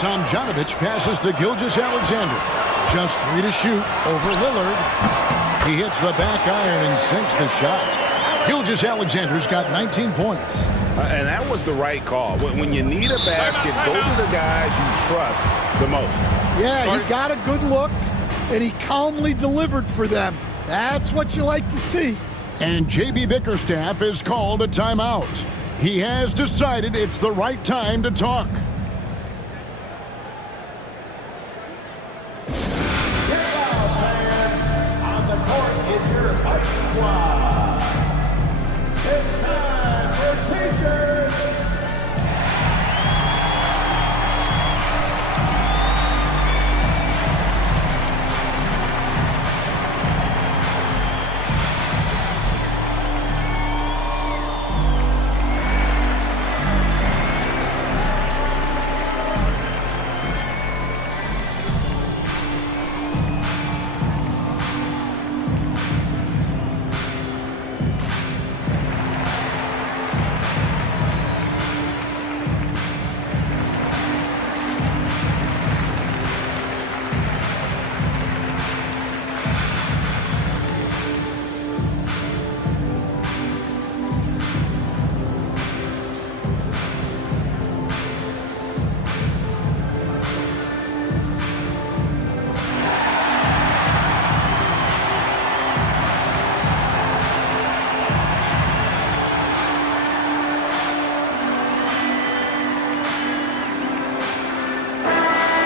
Tomjanovich passes to Gilgeous-Alexander. Just 3 to shoot over Lillard. He hits the back iron and sinks the shot. Gilgeous-Alexander's got 19 points. And that was the right call. When you need a basket, go to the guys you trust the most. Yeah, he got a good look, and he calmly delivered for them. That's what you like to see. And J.B. Bickerstaff is called a timeout. He has decided it's the right time to talk. On the court is your fight squad. It's time for T-shirts.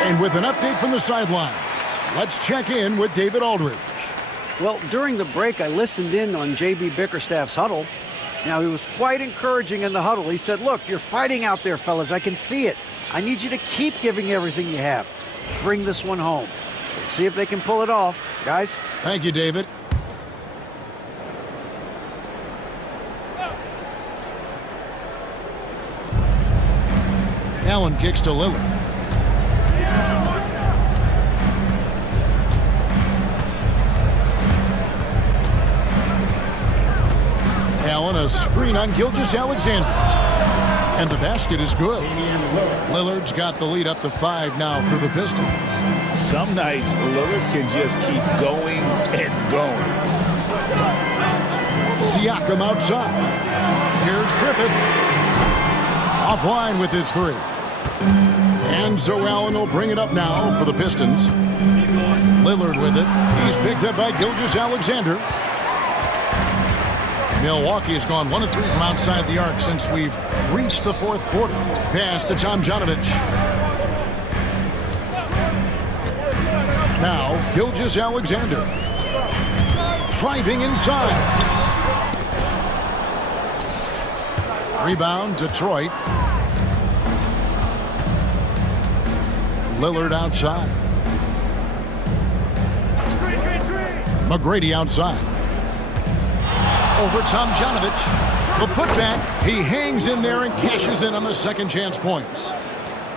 And with an update from the sidelines, let's check in with David Aldridge. Well, during the break, I listened in on J.B. Bickerstaff's huddle. Now, he was quite encouraging in the huddle. He said, look, you're fighting out there, fellas. I can see it. I need you to keep giving everything you have. Bring this one home. We'll see if they can pull it off. Guys? Thank you, David. Allen kicks to Lillard. Allen, a screen on Gilgeous-Alexander. And the basket is good. Lillard's got the lead up to 5 now for the Pistons. Some nights, Lillard can just keep going and going. Siakam outside. Here's Griffith. Offline with his 3. And so Allen will bring it up now for the Pistons. Lillard with it. He's picked up by Gilgeous-Alexander. Milwaukee has gone 1 of 3 from outside the arc since we've reached the 4th quarter. Pass to Tomjanovich. Now, Gilgeous-Alexander. Driving inside. Rebound, Detroit. Lillard outside. McGrady outside. Over Tomjanovich. The putback. He hangs in there and cashes in on the second chance points.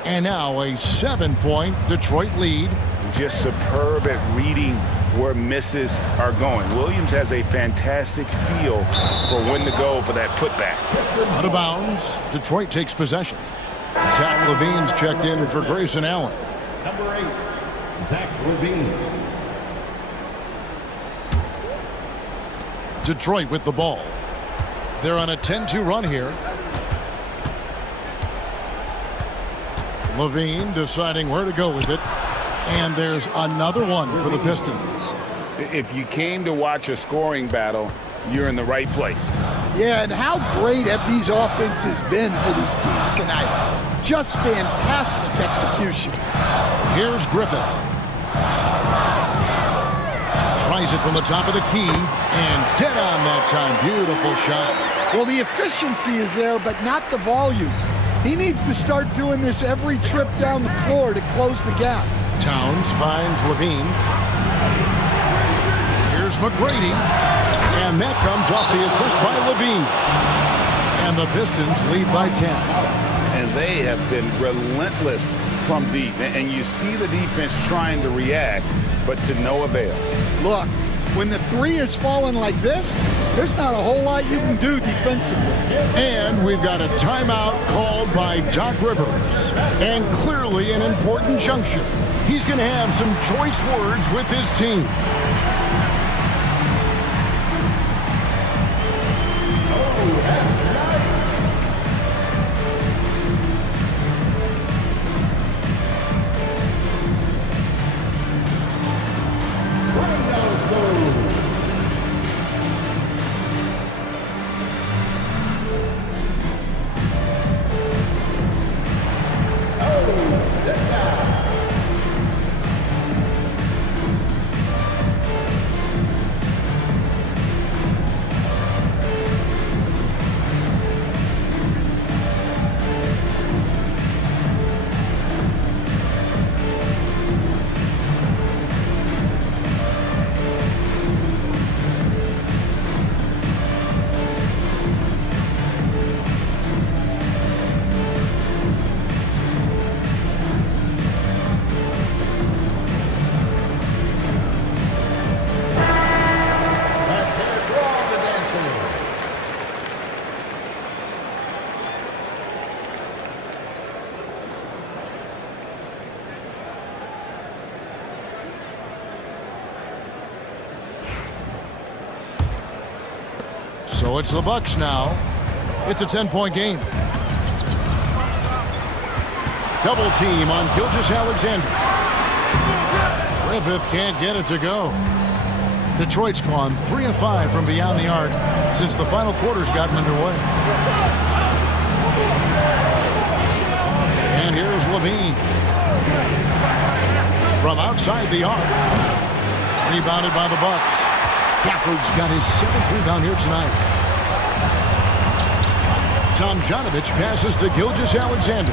And now a 7-point Detroit lead. Just superb at reading where misses are going. Williams has a fantastic feel for when to go for that putback. Out of bounds. Detroit takes possession. Zach LaVine's checked in for Grayson Allen. Number 8, Zach LaVine. Detroit with the ball. They're on a 10-2 run here. LaVine deciding where to go with it. And there's another one for the Pistons. If you came to watch a scoring battle, you're in the right place. Yeah, and how great have these offenses been for these teams tonight? Just fantastic execution. Here's Griffith. Tries it from the top of the key, and dead on that time. Beautiful shot. Well, the efficiency is there, but not the volume. He needs to start doing this every trip down the floor to close the gap. Towns finds LaVine. Here's McGrady. And that comes off the assist by LaVine. And the Pistons lead by 10. And they have been relentless from deep. And you see the defense trying to react, but to no avail. Look, when the 3 is falling like this, there's not a whole lot you can do defensively. And we've got a timeout called by Doc Rivers. And clearly an important juncture. He's going to have some choice words with his team. So it's the Bucks now. It's a 10-point game. Double team on Gilgeous-Alexander. Griffith can't get it to go. Detroit's gone 3 of 5 from beyond the arc since the final quarter's gotten underway. And here's LaVine. From outside the arc. Rebounded by the Bucks. Gafford's got his 7th rebound here tonight. Tomjanovich passes to Gilgeous-Alexander.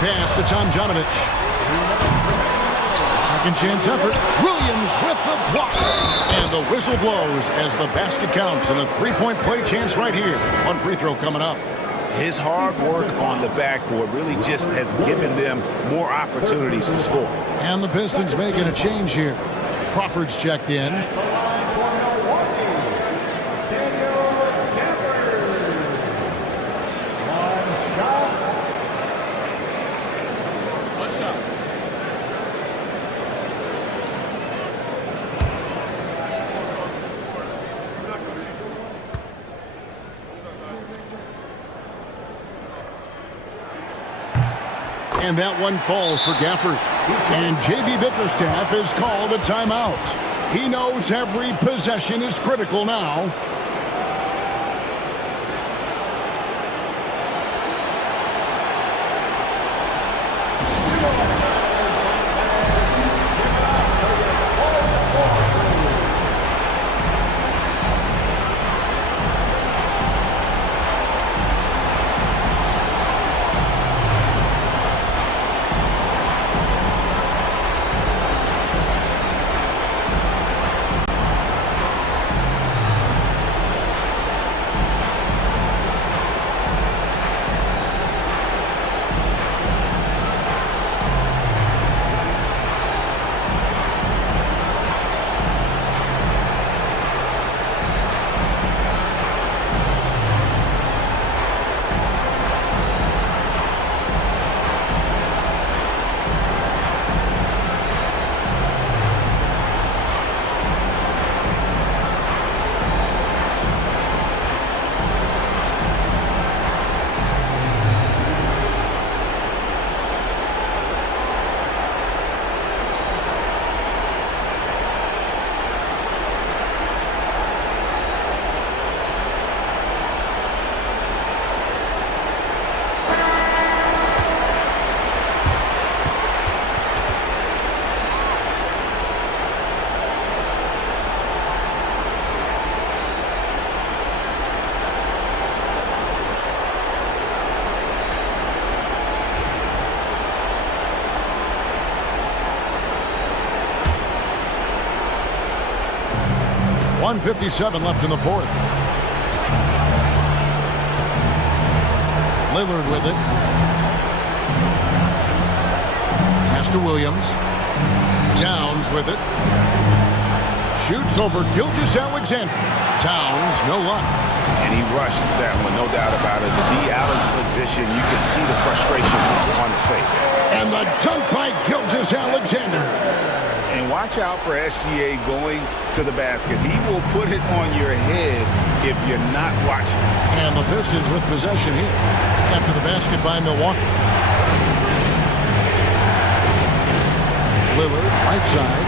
Pass to Tomjanovich. Second chance effort. Williams with the block. And And the whistle blows as the basket counts, and a three-point play chance right here. One free throw coming up. His hard work on the backboard really just has given them more opportunities to score. And the Pistons making a change here. Crawford's checked in. And that one falls for Gafford. And J.B. Bickerstaff has called a timeout. He knows every possession is critical now. .157 left in the fourth. Lillard with it. Pass to Williams. Towns with it. Shoots over Gilgeous-Alexander. Towns, no luck. And he rushed that one, no doubt about it. To be out of position, you can see the frustration on his face. And the dunk by Gilgeous-Alexander. And watch out for SGA going to the basket. He will put it on your head if you're not watching. And the Pistons with possession here after the basket by Milwaukee. Lillard, right side.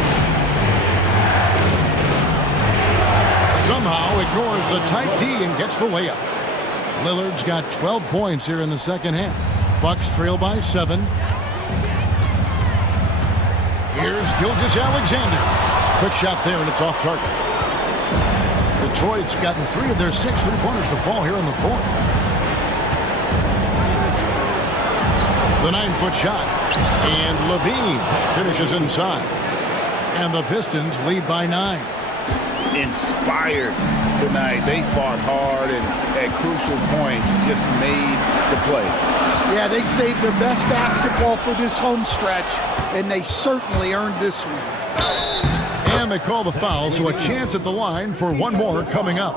Somehow ignores the tight D and gets the layup. Lillard's got 12 points here in the second half. Bucks trail by 7. Here's Gilgeous-Alexander. Quick shot there, and it's off target. Detroit's gotten 3 of their 6 three-pointers to fall here in the fourth. The 9-foot shot. And Levine finishes inside. And the Pistons lead by 9. Inspired tonight. They fought hard and at crucial points just made the plays. Yeah, they saved their best basketball for this home stretch, and they certainly earned this one. And they call the foul, so a chance at the line for one more coming up.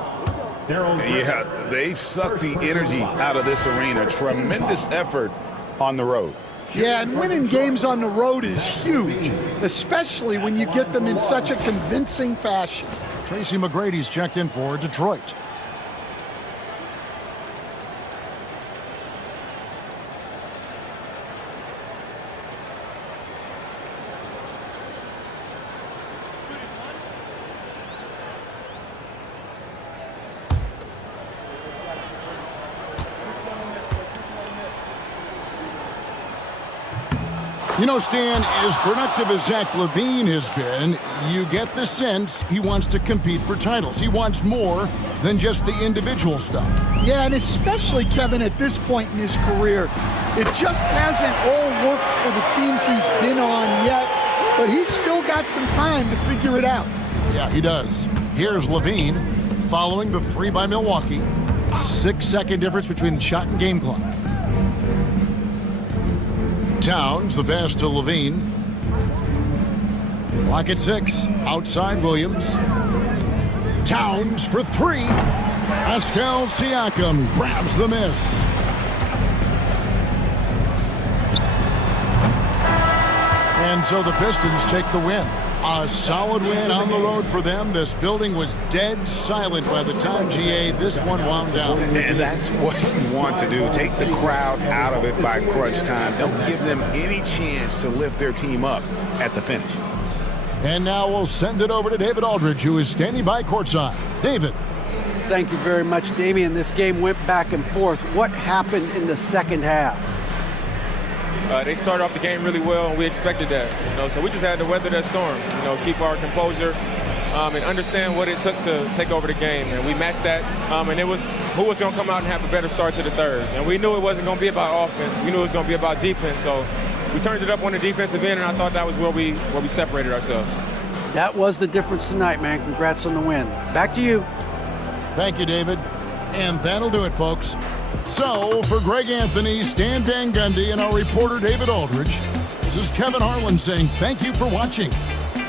Yeah, they've sucked the energy out of this arena. Tremendous effort on the road. Yeah, and winning games on the road is huge, especially when you get them in such a convincing fashion. Tracy McGrady's checked in for Detroit. You know, Stan, as productive as Zach LaVine has been, you get the sense he wants to compete for titles. He wants more than just the individual stuff. Yeah, and especially, Kevin, at this point in his career, it just hasn't all worked for the teams he's been on yet, but he's still got some time to figure it out. Yeah, he does. Here's Levine following the 3 by Milwaukee. 6-second difference between the shot and game clock. Towns, the pass to Levine. Clock at 6. Outside Williams. Towns for 3. Pascal Siakam grabs the miss. And so the Pistons take the win. A solid win on the road for them. This building was dead silent by the time, GA, this one wound down. And that's what you want to do. Take the crowd out of it by crunch time. Don't give them any chance to lift their team up at the finish. And now we'll send it over to David Aldridge, who is standing by courtside. David. Thank you very much, Damian. This game went back and forth. What happened in the second half? They started off the game really well, and we expected that. So we just had to weather that storm. Keep our composure and understand what it took to take over the game. And we matched that. And it was who was going to come out and have a better start to the third. And we knew it wasn't going to be about offense. We knew it was going to be about defense. So we turned it up on the defensive end, and I thought that was where we separated ourselves. That was the difference tonight, man. Congrats on the win. Back to you. Thank you, David. And that'll do it, folks. So, for Greg Anthony, Stan Van Gundy, and our reporter David Aldridge, this is Kevin Harlan saying thank you for watching.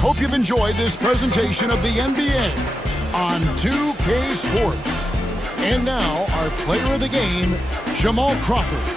Hope you've enjoyed this presentation of the NBA on 2K Sports. And now, our player of the game, Jamal Crawford.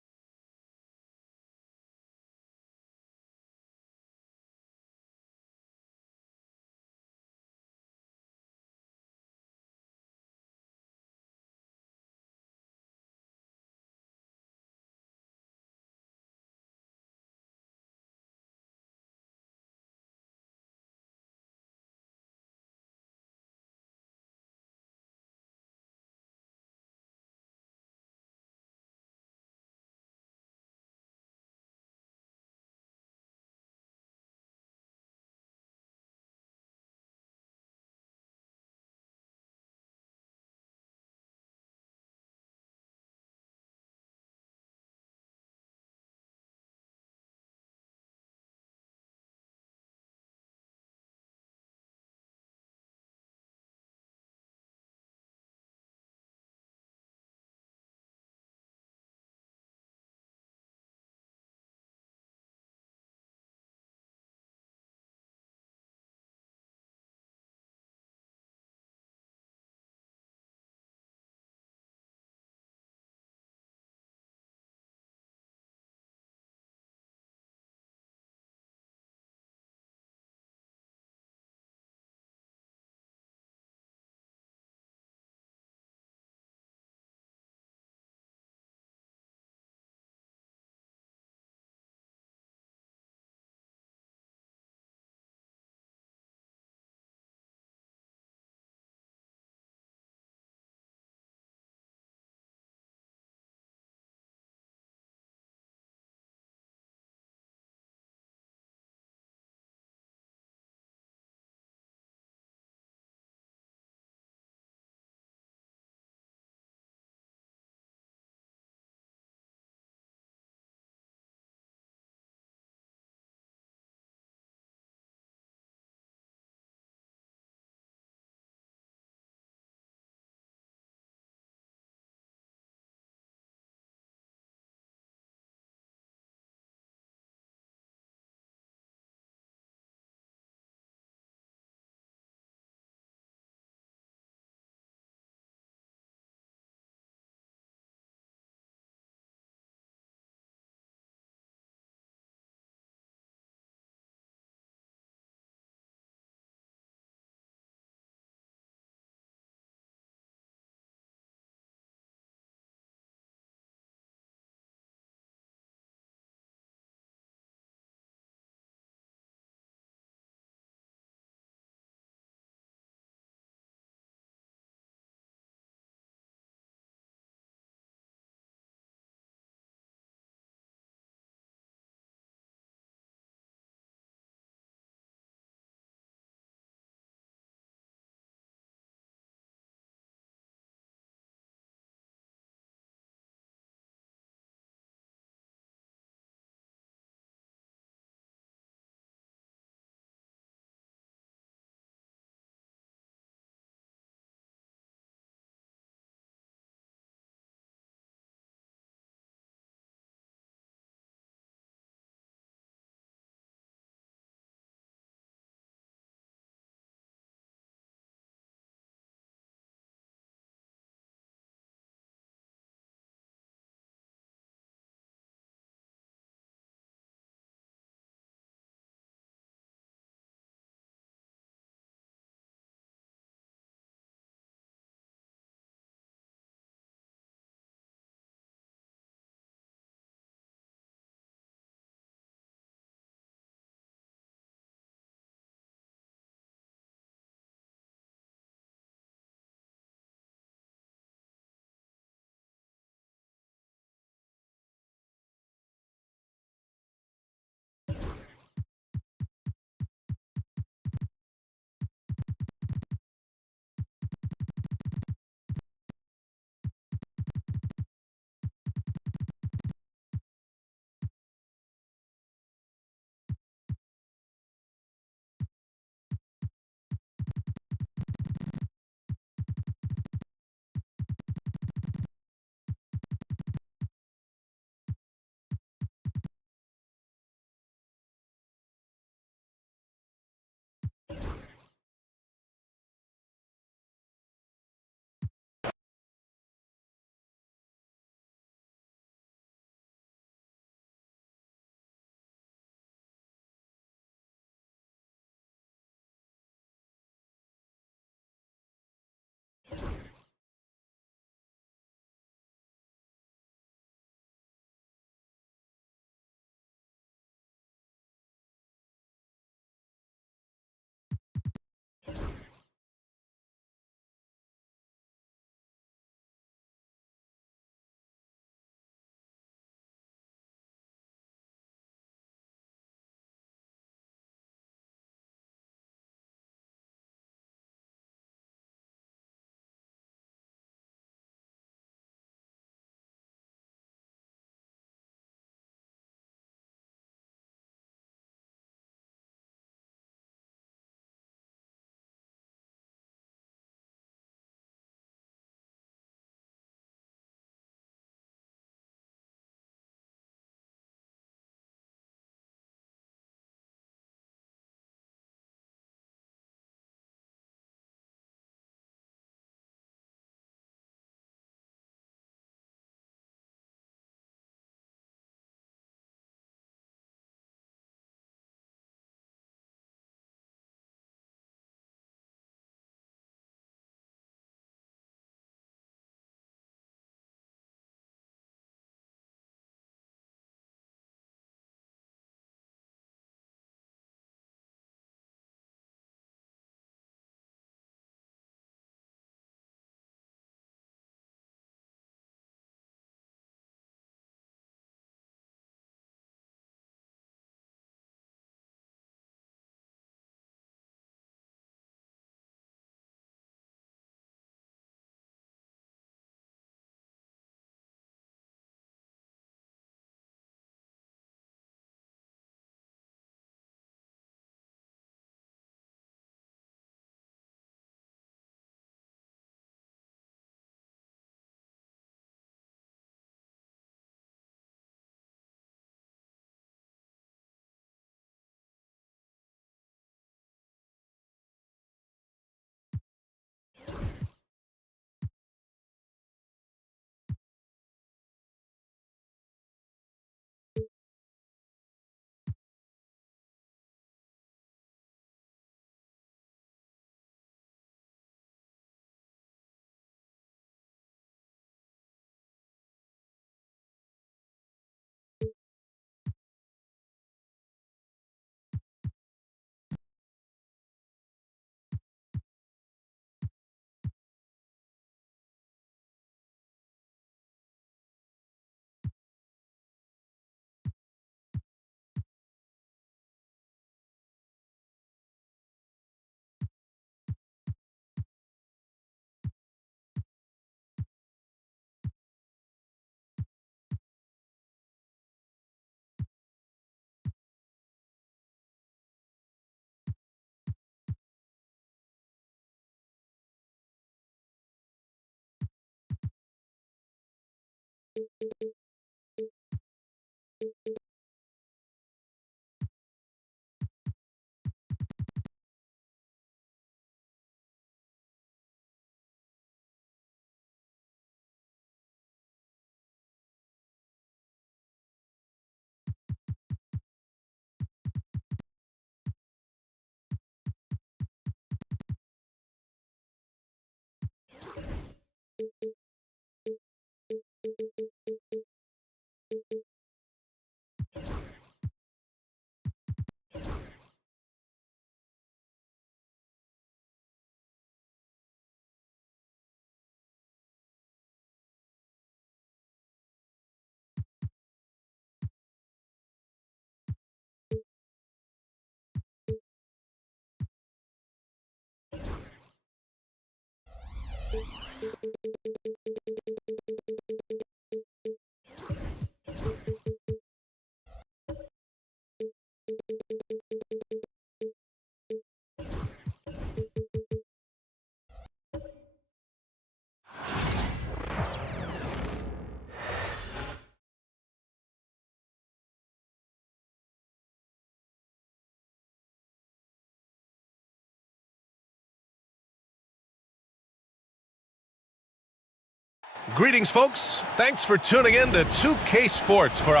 Greetings, folks. Thanks for tuning in to 2K Sports for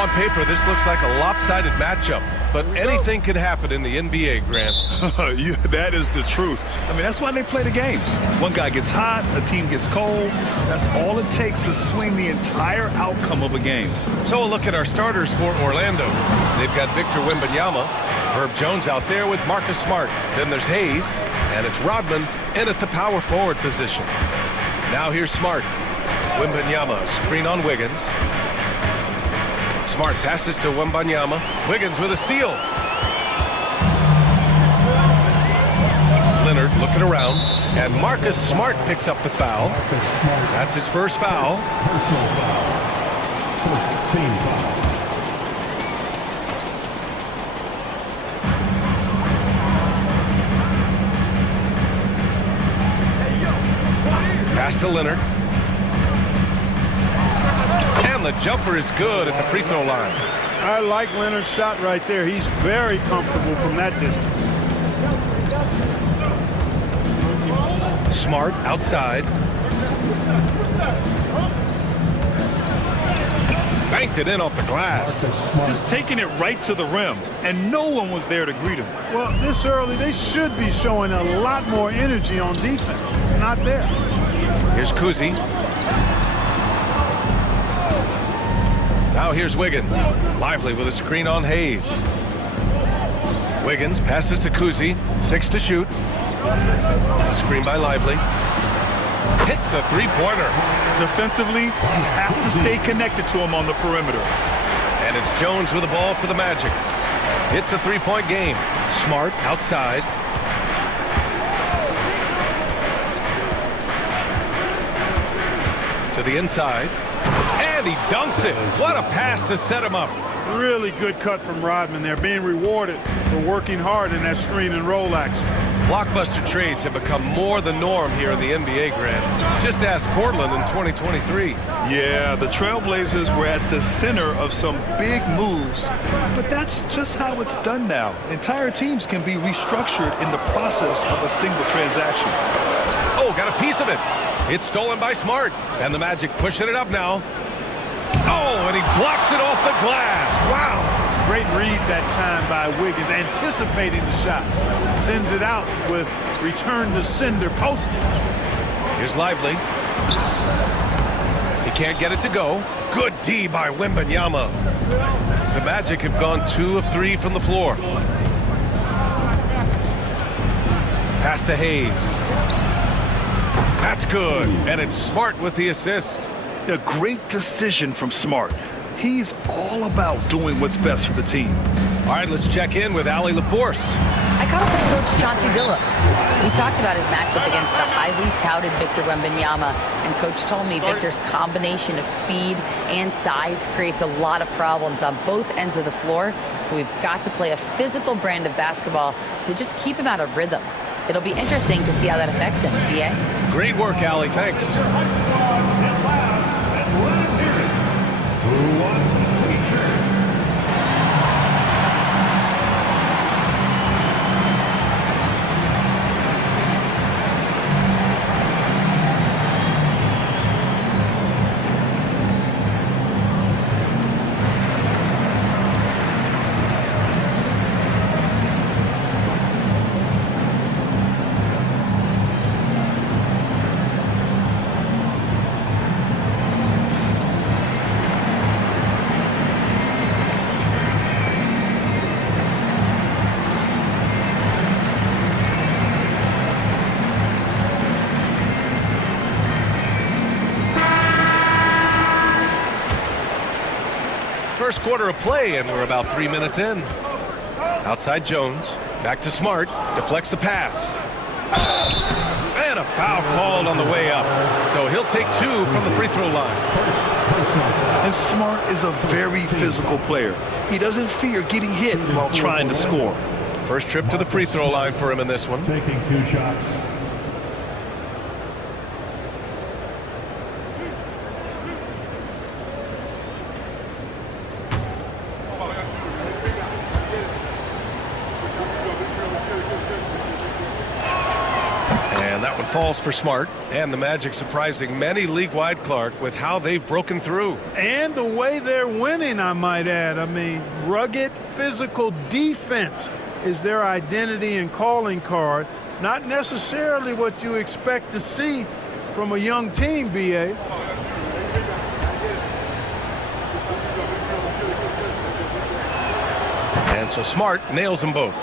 on paper, this looks like a lopsided matchup, but anything can happen in the NBA, Grant. That is the truth. I mean, that's why they play the games. One guy gets hot, a team gets cold. That's all it takes to swing the entire outcome of a game. So a look at our starters for Orlando. They've got Victor Wembanyama, Herb Jones out there with Marcus Smart. Then there's Hayes, and it's Rodman in at the power forward position. Now here's Smart. Wembanyama, screen on Wiggins. Smart passes to Wembanyama. Wiggins with a steal. Leonard looking around, and Marcus Smart picks up the foul. That's his first foul. First team foul. Pass to Leonard. And the jumper is good at the free throw line. I like Leonard's shot right there. He's very comfortable from that distance. Smart outside. Banked it in off the glass. Just taking it right to the rim, and no one was there to greet him. Well, this early, they should be showing a lot more energy on defense. It's not there. Here's Kuzi. Now here's Wiggins. Lively with a screen on Hayes. Wiggins passes to Kuzi. 6 to shoot. Screen by Lively. Hits a three-pointer. Defensively, you have to stay connected to him on the perimeter. And it's Jones with the ball for the Magic. It's a three-point game. Smart outside. To the inside. And he dunks it. What a pass to set him up. Really good cut from Rodman there, being rewarded for working hard in that screen and roll action. Blockbuster trades have become more the norm here in the NBA, Grant. Just ask Portland in 2023. Yeah, the Trailblazers were at the center of some big moves, but that's just how it's done now. Entire teams can be restructured in the process of a single transaction. Oh, got a piece of it. It's stolen by Smart, and the Magic pushing it up now. Oh, and he blocks it off the glass. Wow. Great read that time by Wiggins, anticipating the shot. Sends it out with return to sender postage. Here's Lively. He can't get it to go. Good D by Wembanyama. The Magic have gone 2 of 3 from the floor. Pass to Hayes. That's good, and it's Smart with the assist. A great decision from Smart. He's all about doing what's best for the team. All right, let's check in with Allie LaForce. I caught up with Coach Chauncey Billups. We talked about his matchup against the highly touted Victor Wembanyama, and Coach told me Victor's combination of speed and size creates a lot of problems on both ends of the floor, so we've got to play a physical brand of basketball to just keep him out of rhythm. It'll be interesting to see how that affects him, BA. Great work, Allie. Thanks. Who wants a t-shirt? First quarter of play, and we're about 3 minutes in. Outside Jones, back to Smart, deflects the pass. And a foul called on the way up. So he'll take 2 from the free throw line. And Smart is a very physical player. He doesn't fear getting hit while trying to score. First trip to the free throw line for him in this one. Taking 2 shots. And that one falls for Smart. And the Magic surprising many league-wide, Clark, with how they've broken through. And the way they're winning, I might add. I mean, rugged physical defense is their identity and calling card. Not necessarily what you expect to see from a young team, BA. And so Smart nails them both.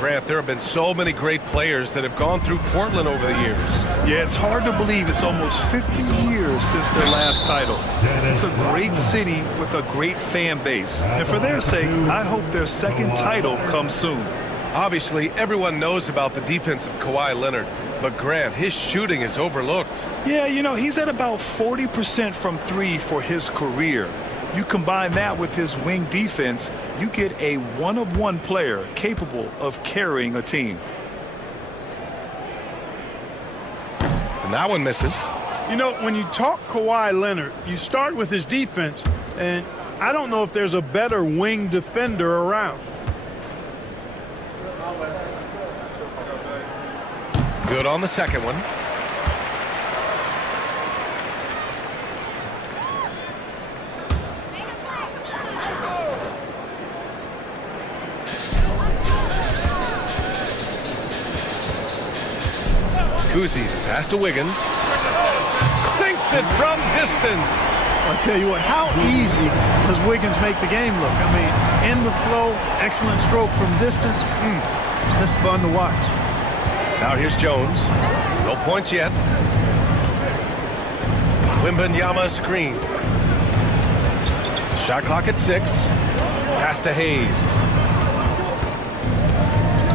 Grant, there have been so many great players that have gone through Portland over the years. Yeah, it's hard to believe it's almost 50 years since their last title. It's a great city with a great fan base. And for their sake, I hope their second title comes soon. Obviously, everyone knows about the defense of Kawhi Leonard, but Grant, his shooting is overlooked. Yeah, you know, he's at about 40% from 3 for his career. You combine that with his wing defense, you get a one-of-one player capable of carrying a team. And that one misses. You know, when you talk Kawhi Leonard, you start with his defense, and I don't know if there's a better wing defender around. Good on the second one. Kuzi, pass to Wiggins. Sinks it from distance. I'll tell you what, how easy does Wiggins make the game look? I mean, in the flow, excellent stroke from distance. That's fun to watch. Now here's Jones. No points yet. Wembanyama screen. Shot clock at 6. Pass to Hayes.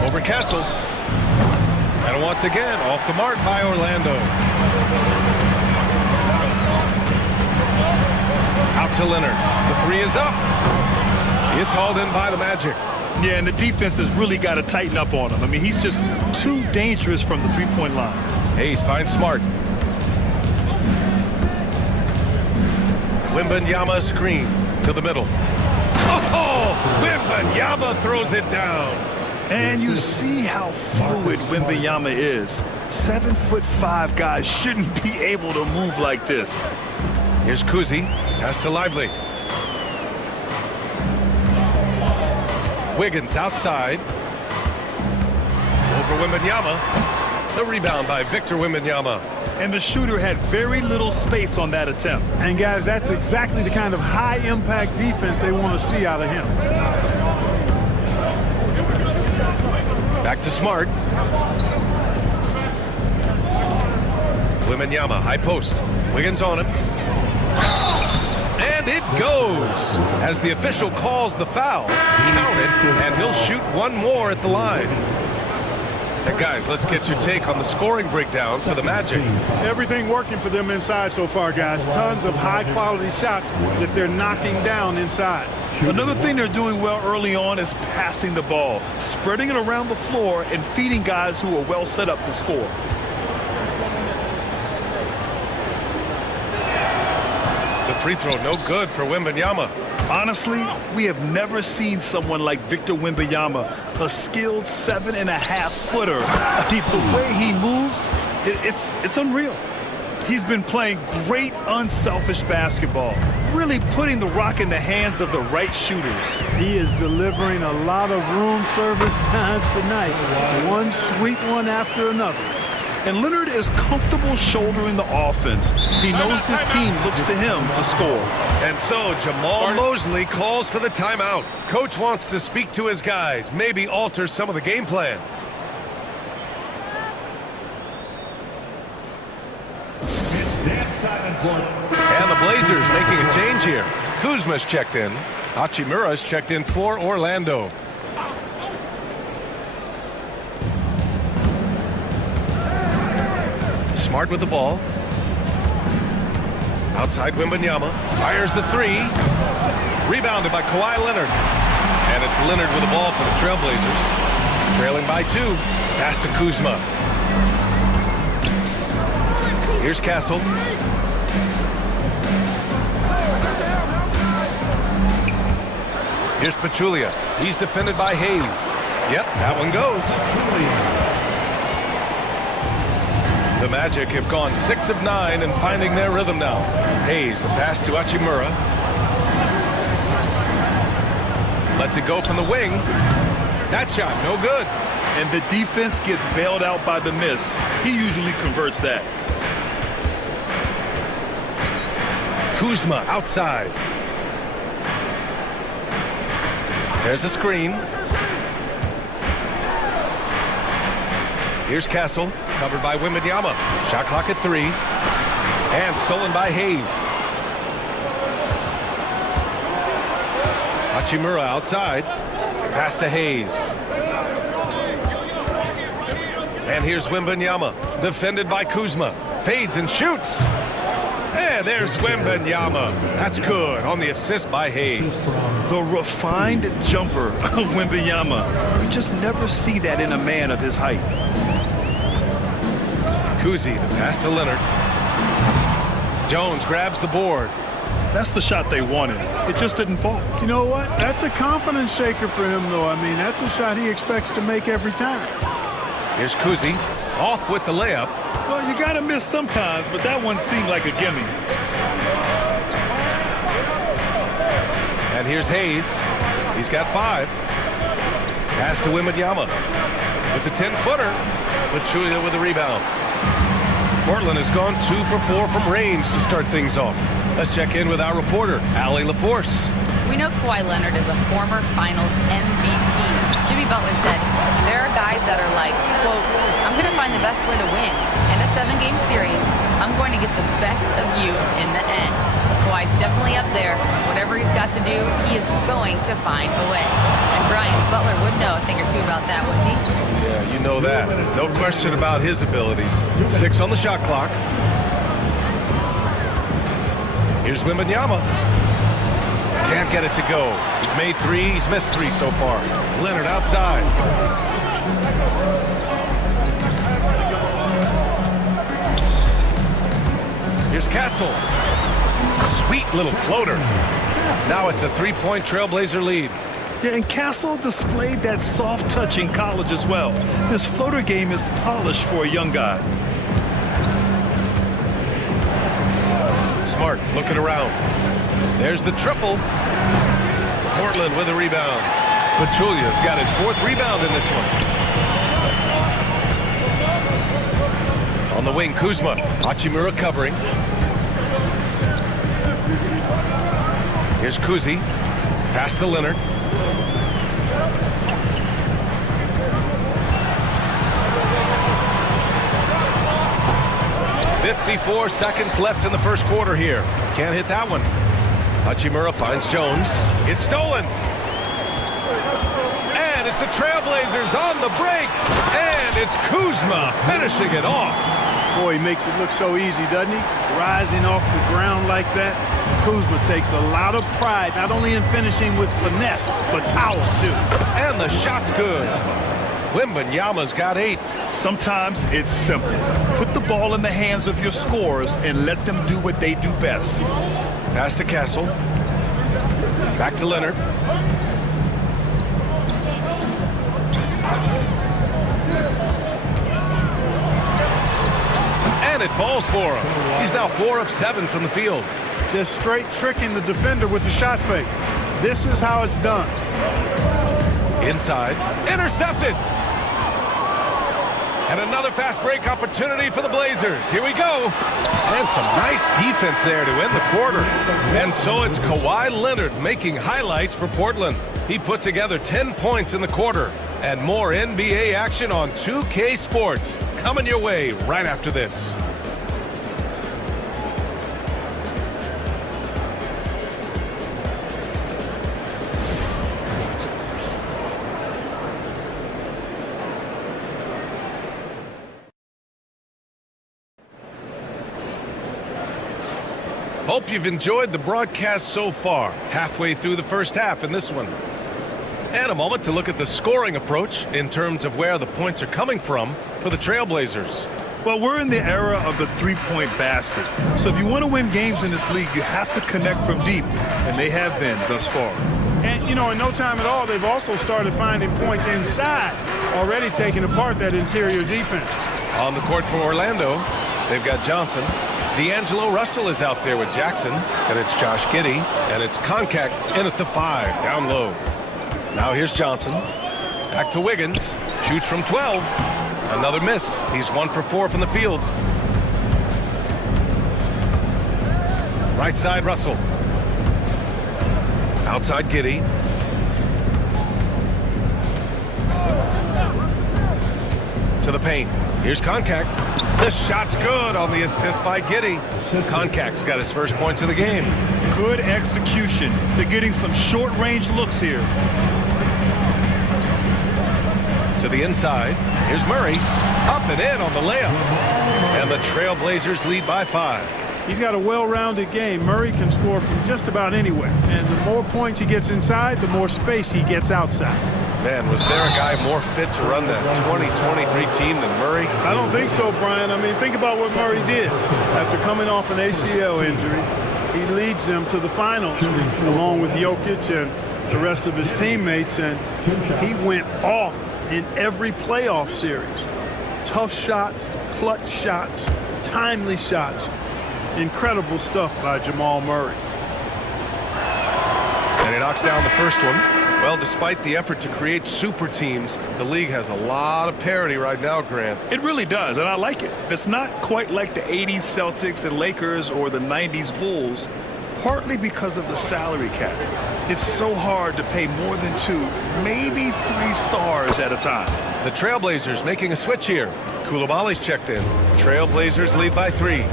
Over Castle. And once again, off the mark by Orlando. Out to Leonard. The 3 is up. It's hauled in by the Magic. Yeah, and the defense has really got to tighten up on him. I mean, he's just too dangerous from the three-point line. Hayes finds Smart. Wembanyama screen to the middle. Oh, Wembanyama throws it down. And you see how fluid Wembanyama is. 7'5" guys shouldn't be able to move like this. Here's Kuzi. Pass to Lively. Wiggins outside. Over Wembanyama. The rebound by Victor Wembanyama. And the shooter had very little space on that attempt. And guys, that's exactly the kind of high-impact defense they want to see out of him. Back to Smart. Wembanyama, high post. Wiggins on him. And it goes as the official calls the foul. Counted, and he'll shoot one more at the line. And guys, let's get your take on the scoring breakdown for the Magic. Everything working for them inside so far, guys. Tons of high-quality shots that they're knocking down inside. Another thing they're doing well early on is passing the ball, spreading it around the floor and feeding guys who are well set up to score. The free throw no good for Wembanyama. Honestly, we have never seen someone like Victor Wembanyama, a skilled 7.5-footer. I mean, the way he moves, it's unreal. He's been playing great, unselfish basketball, really putting the rock in the hands of the right shooters. He is delivering a lot of room service times tonight. One sweet one after another. And Leonard is comfortable shouldering the offense. He knows this team looks to him to score. And so Jamal Mosley calls for the timeout. Coach wants to speak to his guys, maybe alter some of the game plan. And the Blazers making a change here. Kuzma's checked in. Hachimura's checked in for Orlando. Smart with the ball. Outside Wembanyama. Fires the three. Rebounded by Kawhi Leonard. And it's Leonard with the ball for the Trailblazers. Trailing by 2. Pass to Kuzma. Here's Castle. Here's Pachulia. He's defended by Hayes. Yep, that one goes. The Magic have gone 6 of 9 and finding their rhythm now. Hayes, the pass to Hachimura. Lets it go from the wing. That shot, no good. And the defense gets bailed out by the miss. He usually converts that. Kuzma outside. There's a screen. Here's Castle, covered by Wembanyama. Shot clock at 3. And stolen by Hayes. Hachimura outside. Pass to Hayes. And here's Wembanyama, defended by Kuzma. Fades and shoots. And there's Wembanyama. That's good on the assist by Hayes. The refined jumper of Wembanyama. You just never see that in a man of his height. Kuzi, the pass to Leonard. Jones grabs the board. That's the shot they wanted. It just didn't fall. You know what? That's a confidence shaker for him, though. I mean, that's a shot he expects to make every time. Here's Kuzi, off with the layup. Well, you got to miss sometimes, but that one seemed like a gimme. And here's Hayes. He's got 5. Pass to Wembanyama. With the 10-footer, Pachulia with the rebound. Portland has gone 2 for 4 from range to start things off. Let's check in with our reporter, Allie LaForce. We know Kawhi Leonard is a former Finals MVP. Jimmy Butler said, there are guys that are like, quote, I'm going to find the best way to win. In a 7-game series, I'm going to get the best of you in the end. Kawhi's definitely up there. Whatever he's got to do, he is going to find a way. And Brian, Butler would know a thing or two about that, wouldn't he? Yeah, you know that. No question about his abilities. 6 on the shot clock. Here's Wembanyama. Can't get it to go. He's made 3. He's missed 3 so far. Leonard outside. Here's Castle. Sweet little floater. Now it's a 3-point Trailblazer lead. Yeah, and Castle displayed that soft touch in college as well. His floater game is polished for a young guy. Smart looking around. There's the triple. Portland with a rebound. Pachulia's got his 4th rebound in this one. On the wing, Kuzma. Hachimura covering. Here's Kuzi. Pass to Leonard. "54 seconds left in the first quarter here. Can't hit that one. Hachimura finds Jones. It's stolen. And it's the Trailblazers on the break. And it's Kuzma finishing it off. Boy, he makes it look so easy, doesn't he? Rising off the ground like that. Kuzma takes a lot of pride, not only in finishing with finesse, but power, too. And the shot's good. Wembanyama's got 8. Sometimes it's simple. Put the ball in the hands of your scorers and let them do what they do best. Pass to Castle. Back to Leonard. And it falls for him. He's now 4 of 7 from the field. Just straight tricking the defender with the shot fake. This is how it's done. Inside. Intercepted. And another fast break opportunity for the Blazers. Here we go. And some nice defense there to end the quarter. And so it's Kawhi Leonard making highlights for Portland. He put together 10 points in the quarter. And more NBA action on 2K Sports. Coming your way right after this. Hope you've enjoyed the broadcast so far. Halfway through the first half in this one. And a moment to look at the scoring approach in terms of where the points are coming from for the Trailblazers. Well, we're in the era of the three-point basket. So if you want to win games in this league, you have to connect from deep. And they have been thus far. And, you know, in no time at all, they've also started finding points inside, already taking apart that interior defense. On the court for Orlando, they've got Johnson. D'Angelo Russell is out there with Jackson. And it's Josh Giddey. And it's Koncak in at the 5, down low. Now here's Johnson. Back to Wiggins. Shoots from 12. Another miss. He's 1 for 4 from the field. Right side, Russell. Outside, Giddey. To the paint. Here's Koncak. The shot's good on the assist by Giddey. Koncak's got his first points of the game. Good execution. They're getting some short-range looks here. To the inside. Here's Murray. Up and in on the layup. And the Trailblazers lead by 5. He's got a well-rounded game. Murray can score from just about anywhere. And the more points he gets inside, the more space he gets outside. Man, was there a guy more fit to run that 2023 team than Murray? I don't think so, Brian. I mean, think about what Murray did. After coming off an ACL injury, he leads them to the finals along with Jokic and the rest of his teammates. And he went off in every playoff series. Tough shots, clutch shots, timely shots. Incredible stuff by Jamal Murray. And he knocks down the first one. Well, despite the effort to create super teams, the league has a lot of parity right now, Grant. It really does, and I like it. It's not quite like the 80s Celtics and Lakers or the 90s Bulls, partly because of the salary cap. It's so hard to pay more than 2, maybe 3 stars at a time. The Trailblazers making a switch here. Koulibaly's checked in. Trailblazers lead by 3.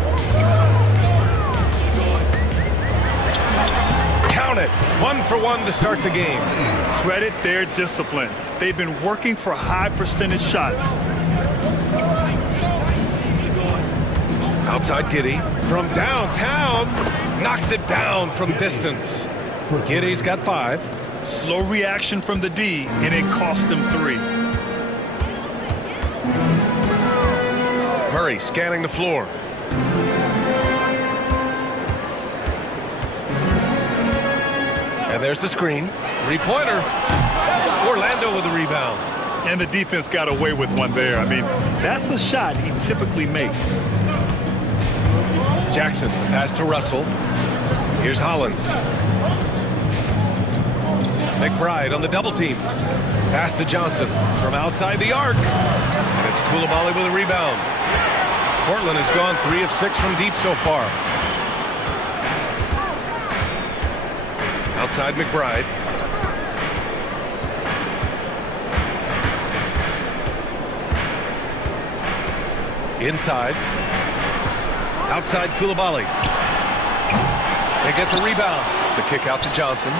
Count it. 1 for 1 to start the game. Credit their discipline. They've been working for high percentage shots. Outside Giddey from downtown. Knocks it down from distance. Giddey's got 5. Slow reaction from the D, and it cost him 3. Murray scanning the floor. And there's the screen. 3-pointer. Orlando with the rebound. And the defense got away with one there. I mean, that's a shot he typically makes. Jackson, pass to Russell. Here's Hollins. McBride on the double team. Pass to Johnson from outside the arc. And it's Coulibaly with a rebound. Portland has gone 3 of 6 from deep so far. Outside McBride. Inside. Outside Coulibaly. They get the rebound. The kick out to Johnson.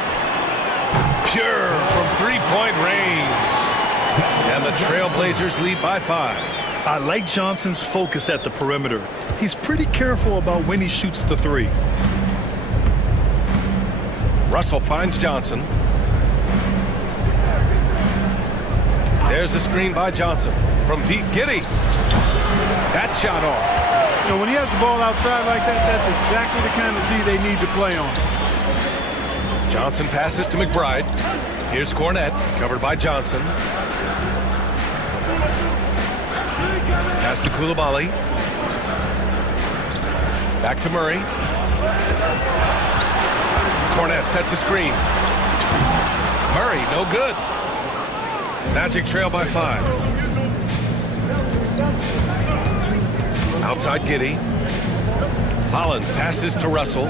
Pure from three-point range. And the Trailblazers lead by 5. I like Johnson's focus at the perimeter. He's pretty careful about when he shoots the three. Russell finds Johnson. There's a screen by Johnson. From deep, Giddey. That shot off. You know, when he has the ball outside like that, that's exactly the kind of D they need to play on. Johnson passes to McBride. Here's Cornette, covered by Johnson. Pass to Coulibaly. Back to Murray. Cornette sets a screen. Murray, no good. Magic trail by 5. Outside Giddey. Hollins passes to Russell.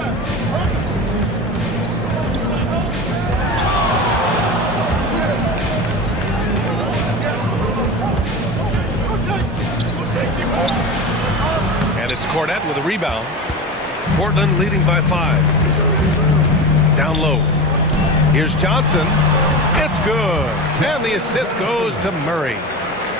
And it's Cornette with a rebound. Portland leading by 5. Down low. Here's Johnson. It's good. And the assist goes to Murray.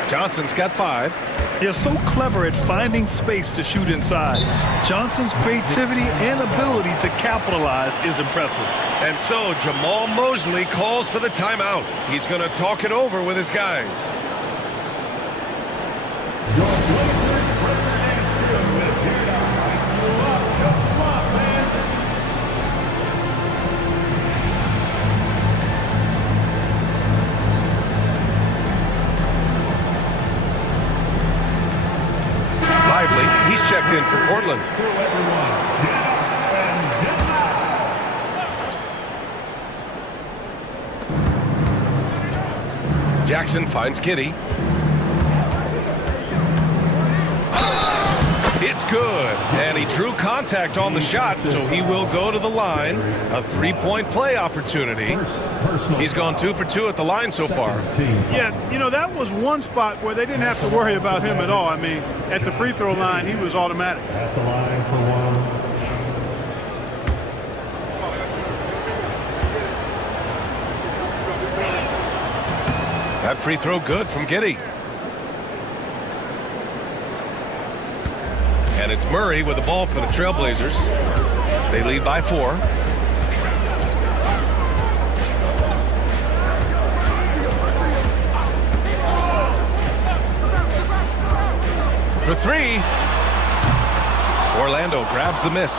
Johnson's got 5. They're so clever at finding space to shoot inside. Johnson's creativity and ability to capitalize is impressive. And so Jamal Mosley calls for the timeout. He's going to talk it over with his guys. Lively, he's checked in for Portland. Jackson finds Giddey. It's good. And he drew contact on the shot, so he will go to the line. A three-point play opportunity. He's gone 2 for 2 at the line so far. Yeah, you know, that was one spot where they didn't have to worry about him at all. I mean, at the free throw line, he was automatic. At the line for one. That free throw good from Giddey. And it's Murray with the ball for the Trailblazers. They lead by 4. For 3. Orlando grabs the miss.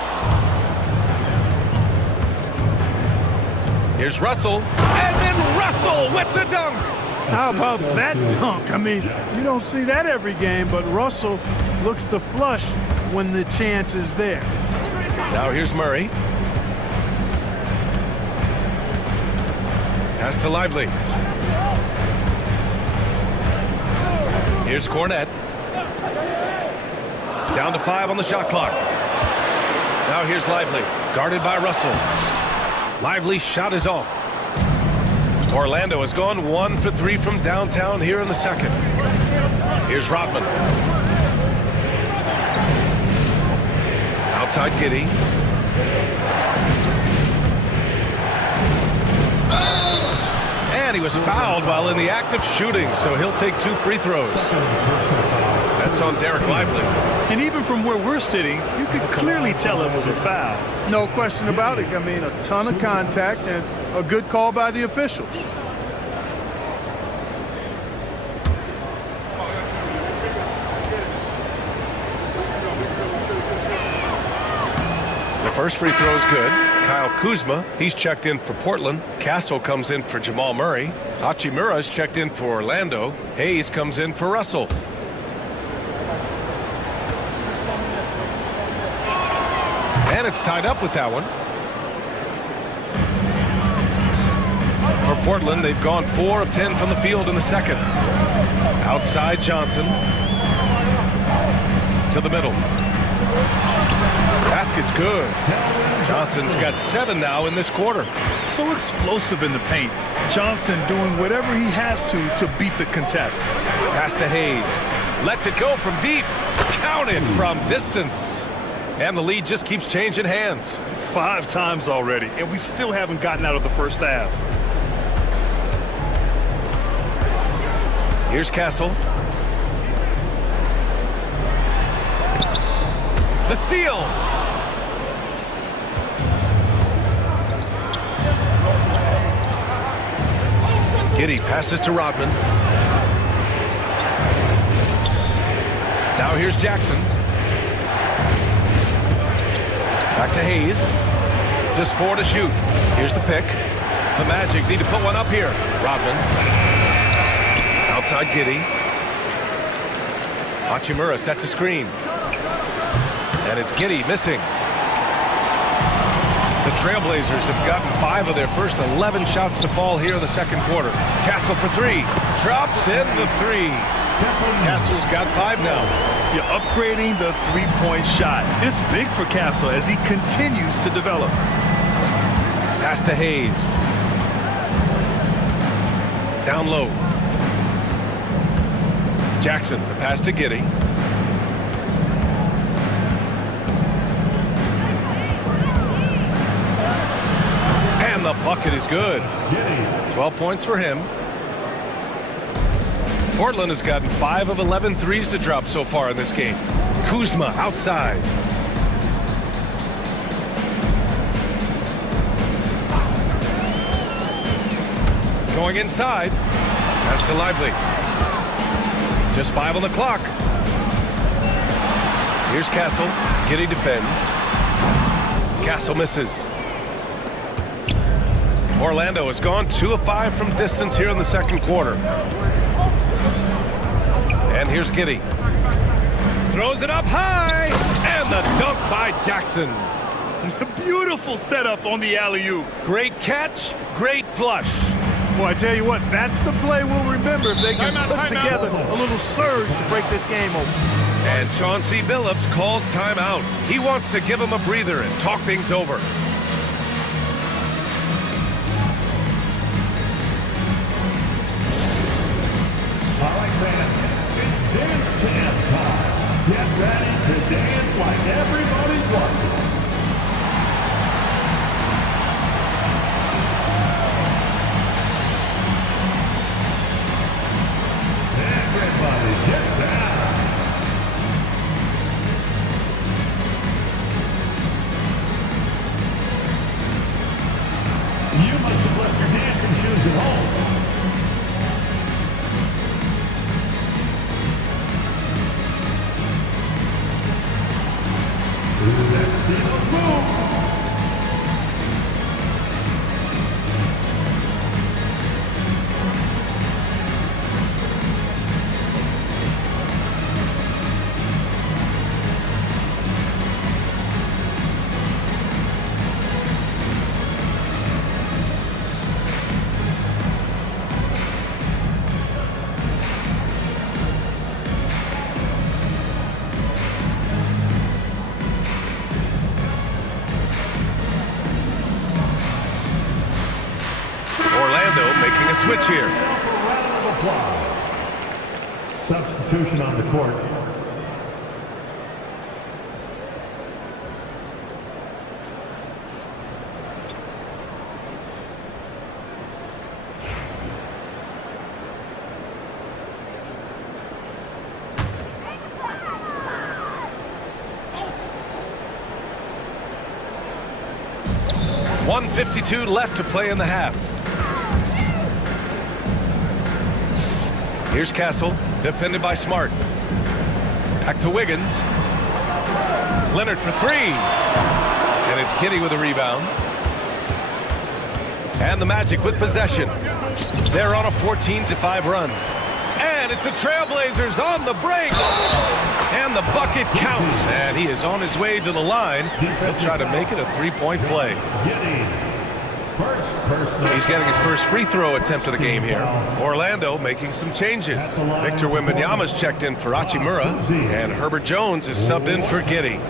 Here's Russell. And then Russell with the dunk. How about that dunk? I mean, you don't see that every game, but Russell looks to flush when the chance is there. Now here's Murray. Pass to Lively. Here's Cornette. Down to 5 on the shot clock. Now here's Lively, guarded by Russell. Lively's shot is off. Orlando has gone 1 for 3 from downtown here in the second. Here's Rodman. Outside Giddey. And he was fouled while in the act of shooting, so he'll take 2 free throws. That's on Derek Lively. And even from where we're sitting, you could clearly tell it was a foul. No question about it. I mean, a ton of contact and a good call by the officials. The first free throw is good. Kyle Kuzma, he's checked in for Portland. Castle comes in for Jamal Murray. Hachimura's checked in for Orlando. Hayes comes in for Russell. And it's tied up with that one. For Portland, they've gone 4 of 10 from the field in the second. Outside Johnson. To the middle. Basket's good. Johnson's got 7 now in this quarter. So explosive in the paint. Johnson doing whatever he has to beat the contest. Pass to Hayes. Lets it go from deep. Counted from distance. And the lead just keeps changing hands. 5 times already, and we still haven't gotten out of the first half. Here's Castle. The steal. Giddey passes to Rodman. Now here's Jackson. Back to Hayes. Just 4 to shoot. Here's the pick. The Magic need to put one up here. Rodman. Outside Giddey. Hachimura sets a screen. And it's Giddey missing. The Trailblazers have gotten 5 of their first 11 shots to fall here in the second quarter. Castle for 3. Drops in the 3. Castle's got 5 now. You're upgrading the three-point shot. It's big for Castle as he continues to develop. Pass to Hayes. Down low. Jackson, the pass to Giddey. And the bucket is good. 12 points for him. Portland has gotten 5 of 11 threes to drop so far in this game. Kuzma outside. Going inside. Pass to Lively. Just 5 on the clock. Here's Castle. Giddey defends. Castle misses. Orlando has gone 2 of 5 from distance here in the second quarter. And here's Giddey. Throws it up high. And the dunk by Jackson. Beautiful setup on the alley-oop. Great catch, great flush. Well, I tell you what, that's the play we'll remember if they can put together a little surge to break this game open. And Chauncey Billups calls timeout. He wants to give him a breather and talk things over. All right, fans, it's dance camp time. Get ready to dance like everybody's watching. Everybody get down. You must have left your dancing shoes at home. Let's see those moves. Making a switch here. Substitution on the court. .152 left to play in the half. Here's Castle, defended by Smart. Back to Wiggins. Leonard for 3. And it's Giddey with a rebound. And the Magic with possession. They're on a 14-5 run. And it's the Trailblazers on the break. And the bucket counts. And he is on his way to the line. He'll try to make it a 3-point play. He's getting his first free throw attempt of the game here. Orlando making some changes. Victor Wembanyama's checked in for Hachimura, and Herbert Jones is subbed in for Giddey.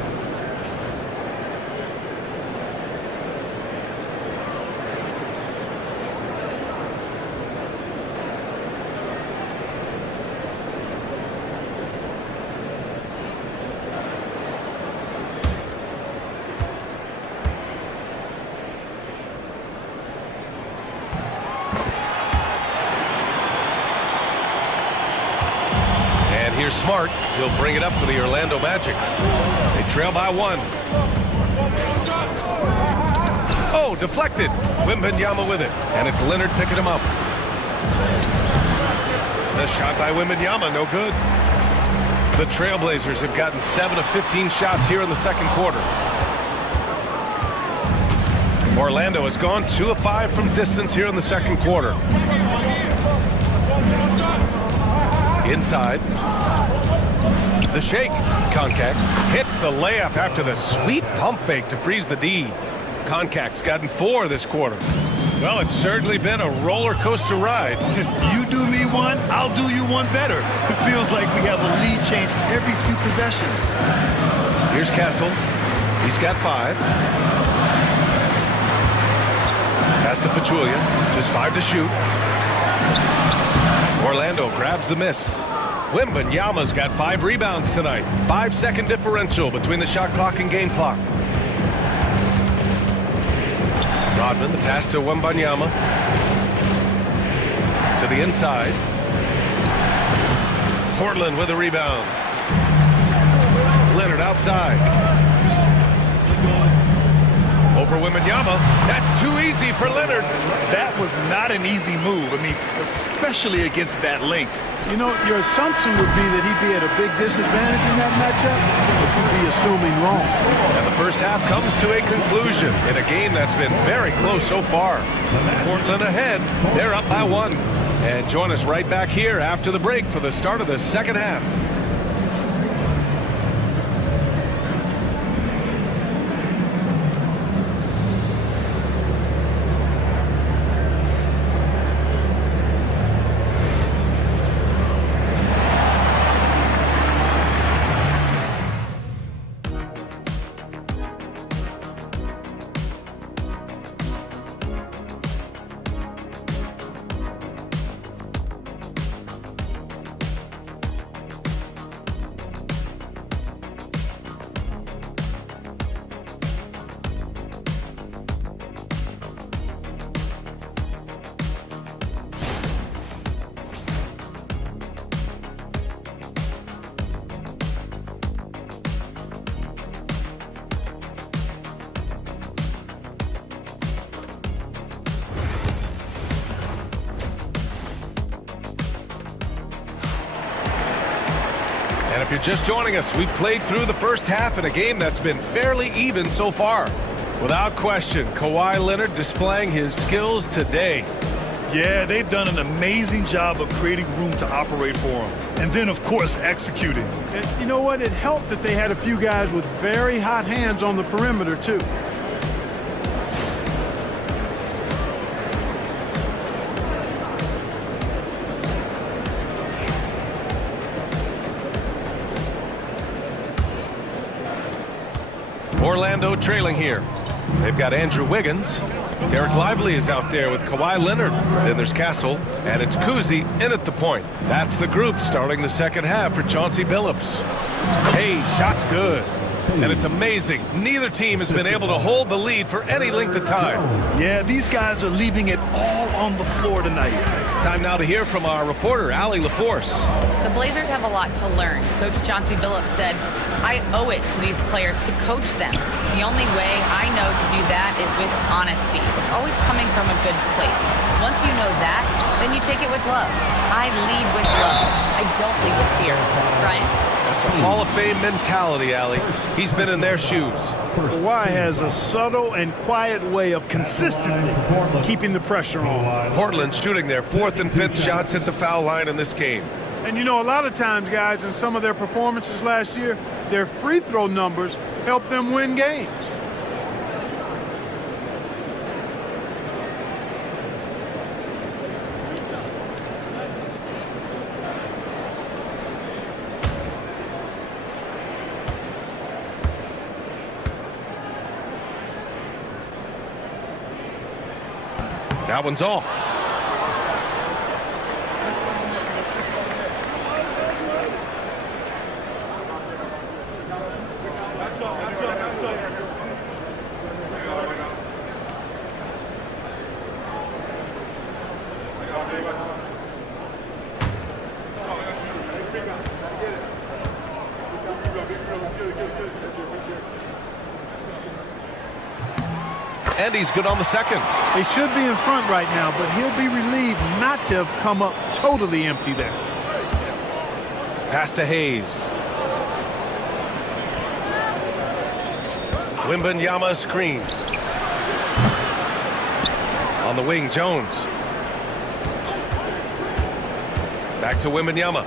Here's Smart. He'll bring it up for the Orlando Magic. They trail by 1. Oh, deflected. Wembanyama with it. And it's Leonard picking him up. The shot by Wembanyama, no good. The Trailblazers have gotten 7 of 15 shots here in the second quarter. Orlando has gone 2 of 5 from distance here in the second quarter. Inside. The shake. Koncak hits the layup after the sweet pump fake to freeze the D. Koncak's gotten 4 this quarter. Well, it's certainly been a roller coaster ride. You do me one, I'll do you one better. It feels like we have a lead change every few possessions. Here's Castle. He's got 5. Pass to Pachulia. Just 5 to shoot. Orlando grabs the miss. Wembanyama's got 5 rebounds tonight. 5-second differential between the shot clock and game clock. Rodman, the pass to Wembanyama. To the inside. Portland with a rebound. Leonard outside. Over Wembanyama. That's too easy for Leonard. That was not an easy move. I mean, especially against that length. You know, your assumption would be that he'd be at a big disadvantage in that matchup, but you'd be assuming wrong. And the first half comes to a conclusion in a game that's been very close so far. Portland ahead. They're up by 1. And join us right back here after the break for the start of the second half. And if you're just joining us, we've played through the first half in a game that's been fairly even so far. Without question, Kawhi Leonard displaying his skills today. Yeah, they've done an amazing job of creating room to operate for him. And then, of course, executing. And you know what? It helped that they had a few guys with very hot hands on the perimeter, too. Orlando trailing here. They've got Andrew Wiggins. Derek Lively is out there with Kawhi Leonard. Then there's Castle, and it's Kuzi in at the point. That's the group starting the second half for Chauncey Billups. Hey, shot's good. And it's amazing. Neither team has been able to hold the lead for any length of time. Yeah, these guys are leaving it all on the floor tonight. Time now to hear from our reporter, Allie LaForce. The Blazers have a lot to learn. Coach Chauncey Billups said, I owe it to these players to coach them. The only way I know to do that is with honesty. It's always coming from a good place. Once you know that, then you take it with love. I lead with love. I don't lead with fear. Brian? That's a Hall of Fame mentality, Allie. He's been in their shoes. Kawhi has a subtle and quiet way of consistently keeping the pressure on. Portland shooting their 4th and 5th shots at the foul line in this game. And you know, a lot of times, guys, in some of their performances last year, their free throw numbers helped them win games. That one's off. And he's good on the second. They should be in front right now, but he'll be relieved not to have come up totally empty there. Pass to Hayes. Wembanyama screen. On the wing, Jones. Back to Wembanyama.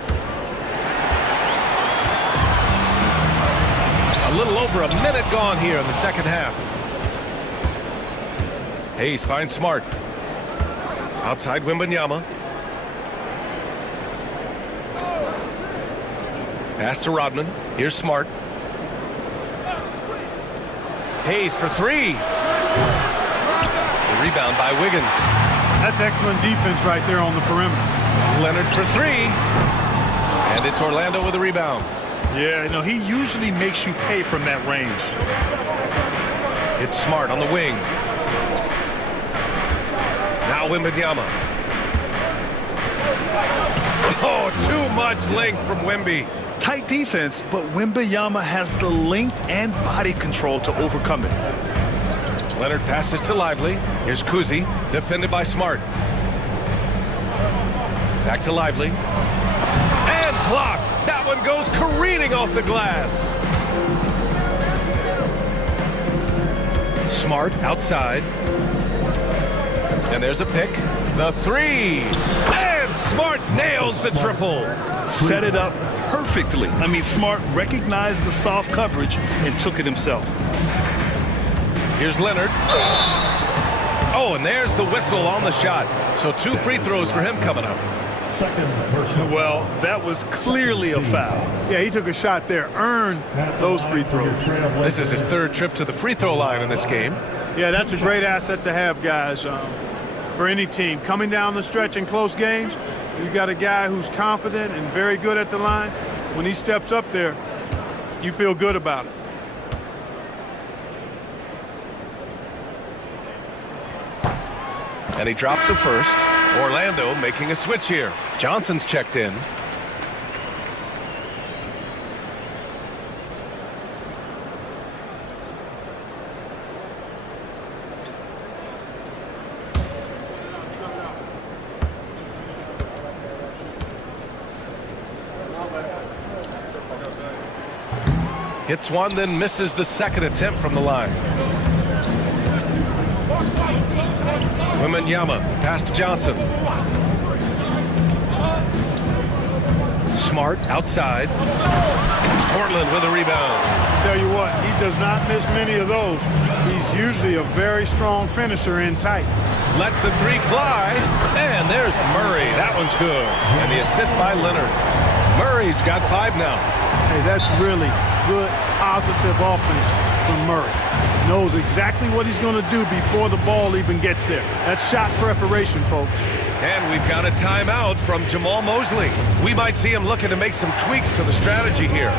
A little over a minute gone here in the second half. Hayes finds Smart. Outside Wembanyama. Pass to Rodman. Here's Smart. Hayes for three. The rebound by Wiggins. That's excellent defense right there on the perimeter. Leonard for three. And it's Orlando with a rebound. Yeah, no, he usually makes you pay from that range. It's Smart on the wing. Now Wembanyama. Oh, too much length from Wemby. Tight defense, but Wembanyama has the length and body control to overcome it. Leonard passes to Lively. Here's Kuzi, defended by Smart. Back to Lively. And blocked. That one goes careening off the glass. Smart outside. And there's a pick. The three. And Smart nails the triple. Set it up perfectly. I mean, Smart recognized the soft coverage and took it himself. Here's Leonard. Oh, and there's the whistle on the shot. So 2 free throws for him coming up. Well, that was clearly a foul. Yeah, he took a shot there, earned those free throws. This is his 3rd trip to the free throw line in this game. Yeah, that's a great asset to have, guys, for any team. Coming down the stretch in close games, you got a guy who's confident and very good at the line. When he steps up there, you feel good about it. And he drops the first. Orlando making a switch here. Johnson's checked in. Hits one, then misses the second attempt from the line. Wembanyama, pass to Johnson. Smart outside. Portland with a rebound. Tell you what, he does not miss many of those. He's usually a very strong finisher in tight. Lets the three fly. And there's Murray. That one's good. And the assist by Leonard. Murray's got 5 now. Hey, that's really good, positive offense from Murray. Knows exactly what he's going to do before the ball even gets there. That's shot preparation, folks. And we've got a timeout from Jamal Mosley. We might see him looking to make some tweaks to the strategy here.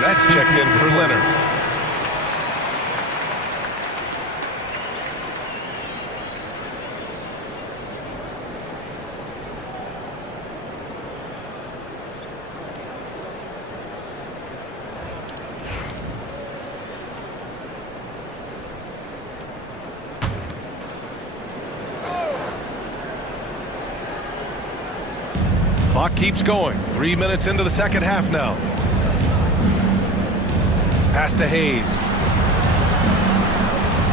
Cornette's checked in for Leonard. Clock keeps going. 3 minutes into the second half now. Pass to Hayes.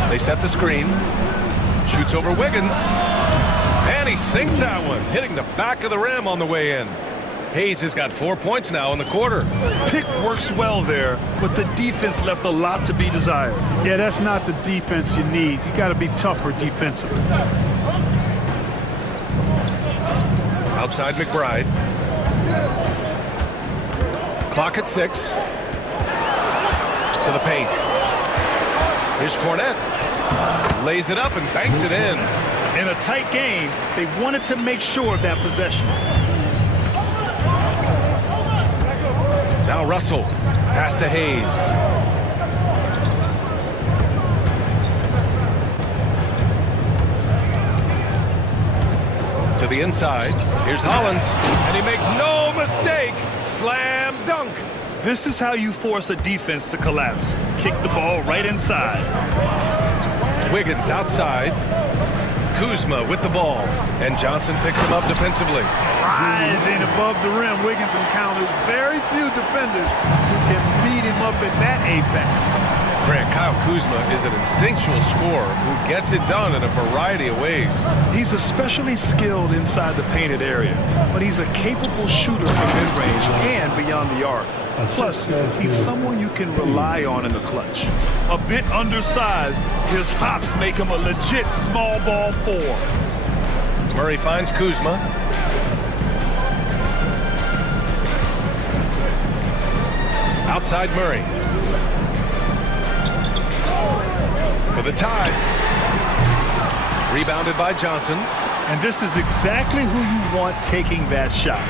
They set the screen. Shoots over Wiggins. And he sinks that one, hitting the back of the rim on the way in. Hayes has got 4 points now in the quarter. Pick works well there, but the defense left a lot to be desired. Yeah, that's not the defense you need. You got to be tougher defensively. Outside McBride. Clock at 6. To the paint. Here's Cornette. Lays it up and banks it in. In a tight game, they wanted to make sure of that possession. Now Russell. Pass to Hayes. To the inside. Here's Hollins. And he makes no mistake. Slam dunk. This is how you force a defense to collapse. Kick the ball right inside. Wiggins outside. Kuzma with the ball. And Johnson picks him up defensively. Rising above the rim, Wiggins encounters very few defenders who can meet him up at that apex. Grant, Kyle Kuzma is an instinctual scorer who gets it done in a variety of ways. He's especially skilled inside the painted area, but he's a capable shooter from mid-range and beyond the arc. Plus, he's someone you can rely on in the clutch. A bit undersized, his hops make him a legit small ball 4. Murray finds Kuzma. Outside Murray. For the tie. Rebounded by Johnson. And this is exactly who you want taking that shot.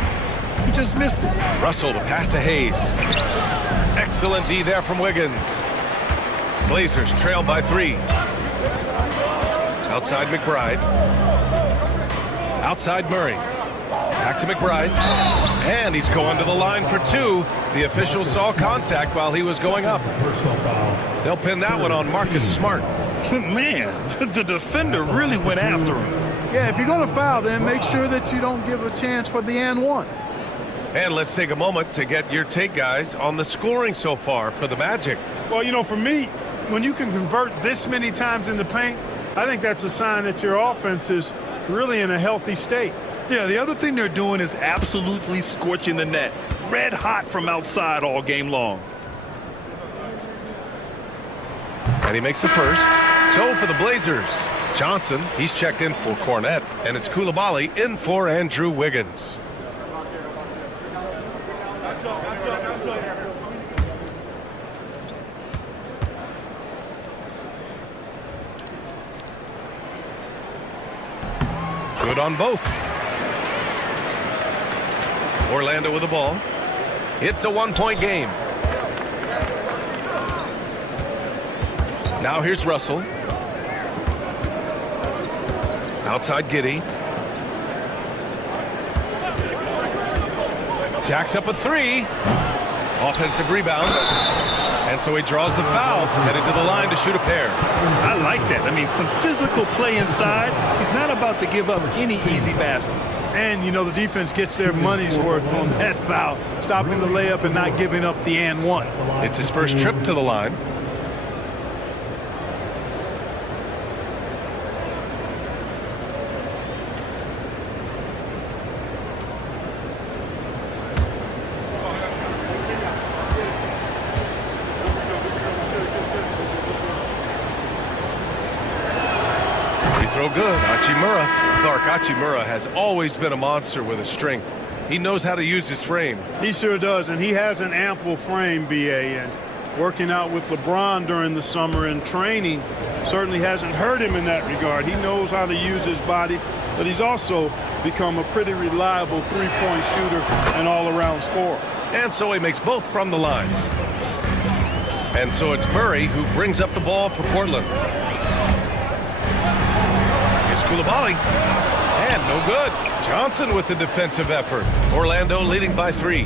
He just missed it. Russell to pass to Hayes. Excellent D there from Wiggins. Blazers trail by 3. Outside McBride. Outside Murray. Back to McBride. And he's going to the line for 2. The official saw contact while he was going up. They'll pin that one on Marcus Smart. Man, the defender really went after him. Yeah, if you're going to foul, then make sure that you don't give a chance for the and one. And let's take a moment to get your take, guys, on the scoring so far for the Magic. Well, you know, for me, when you can convert this many times in the paint, I think that's a sign that your offense is really in a healthy state. Yeah, the other thing they're doing is absolutely scorching the net. Red hot from outside all game long. And he makes the first. So for the Blazers, Johnson, he's checked in for Cornette, and it's Coulibaly in for Andrew Wiggins. Good on both. Orlando with the ball. It's a 1-point game. Now here's Russell. Outside Giddey. Jacks up a 3. Offensive rebound. And so he draws the foul, headed to the line to shoot a pair. I like that. I mean, some physical play inside. He's not about to give up any easy baskets. And, you know, the defense gets their money's worth on that foul, stopping the layup and not giving up the and one. It's his first trip to the line. Throw good. Hachimura. Clark, Hachimura has always been a monster with his strength. He knows how to use his frame. He sure does, and he has an ample frame, B.A., and working out with LeBron during the summer and training certainly hasn't hurt him in that regard. He knows how to use his body, but he's also become a pretty reliable three-point shooter and all-around scorer. And so he makes both from the line. And so it's Murray who brings up the ball for Portland. Here's Coulibaly. And no good. Johnson with the defensive effort. Orlando leading by 3.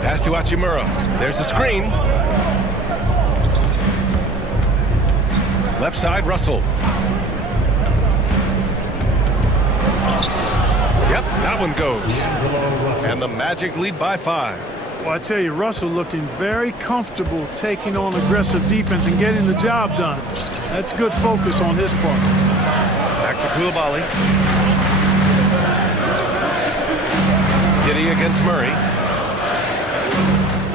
Pass to Hachimura. There's a screen. Left side, Russell. Yep, that one goes. And the Magic lead by 5. Well, I tell you, Russell looking very comfortable taking on aggressive defense and getting the job done. That's good focus on his part. Back to Coulibaly. Giddey against Murray.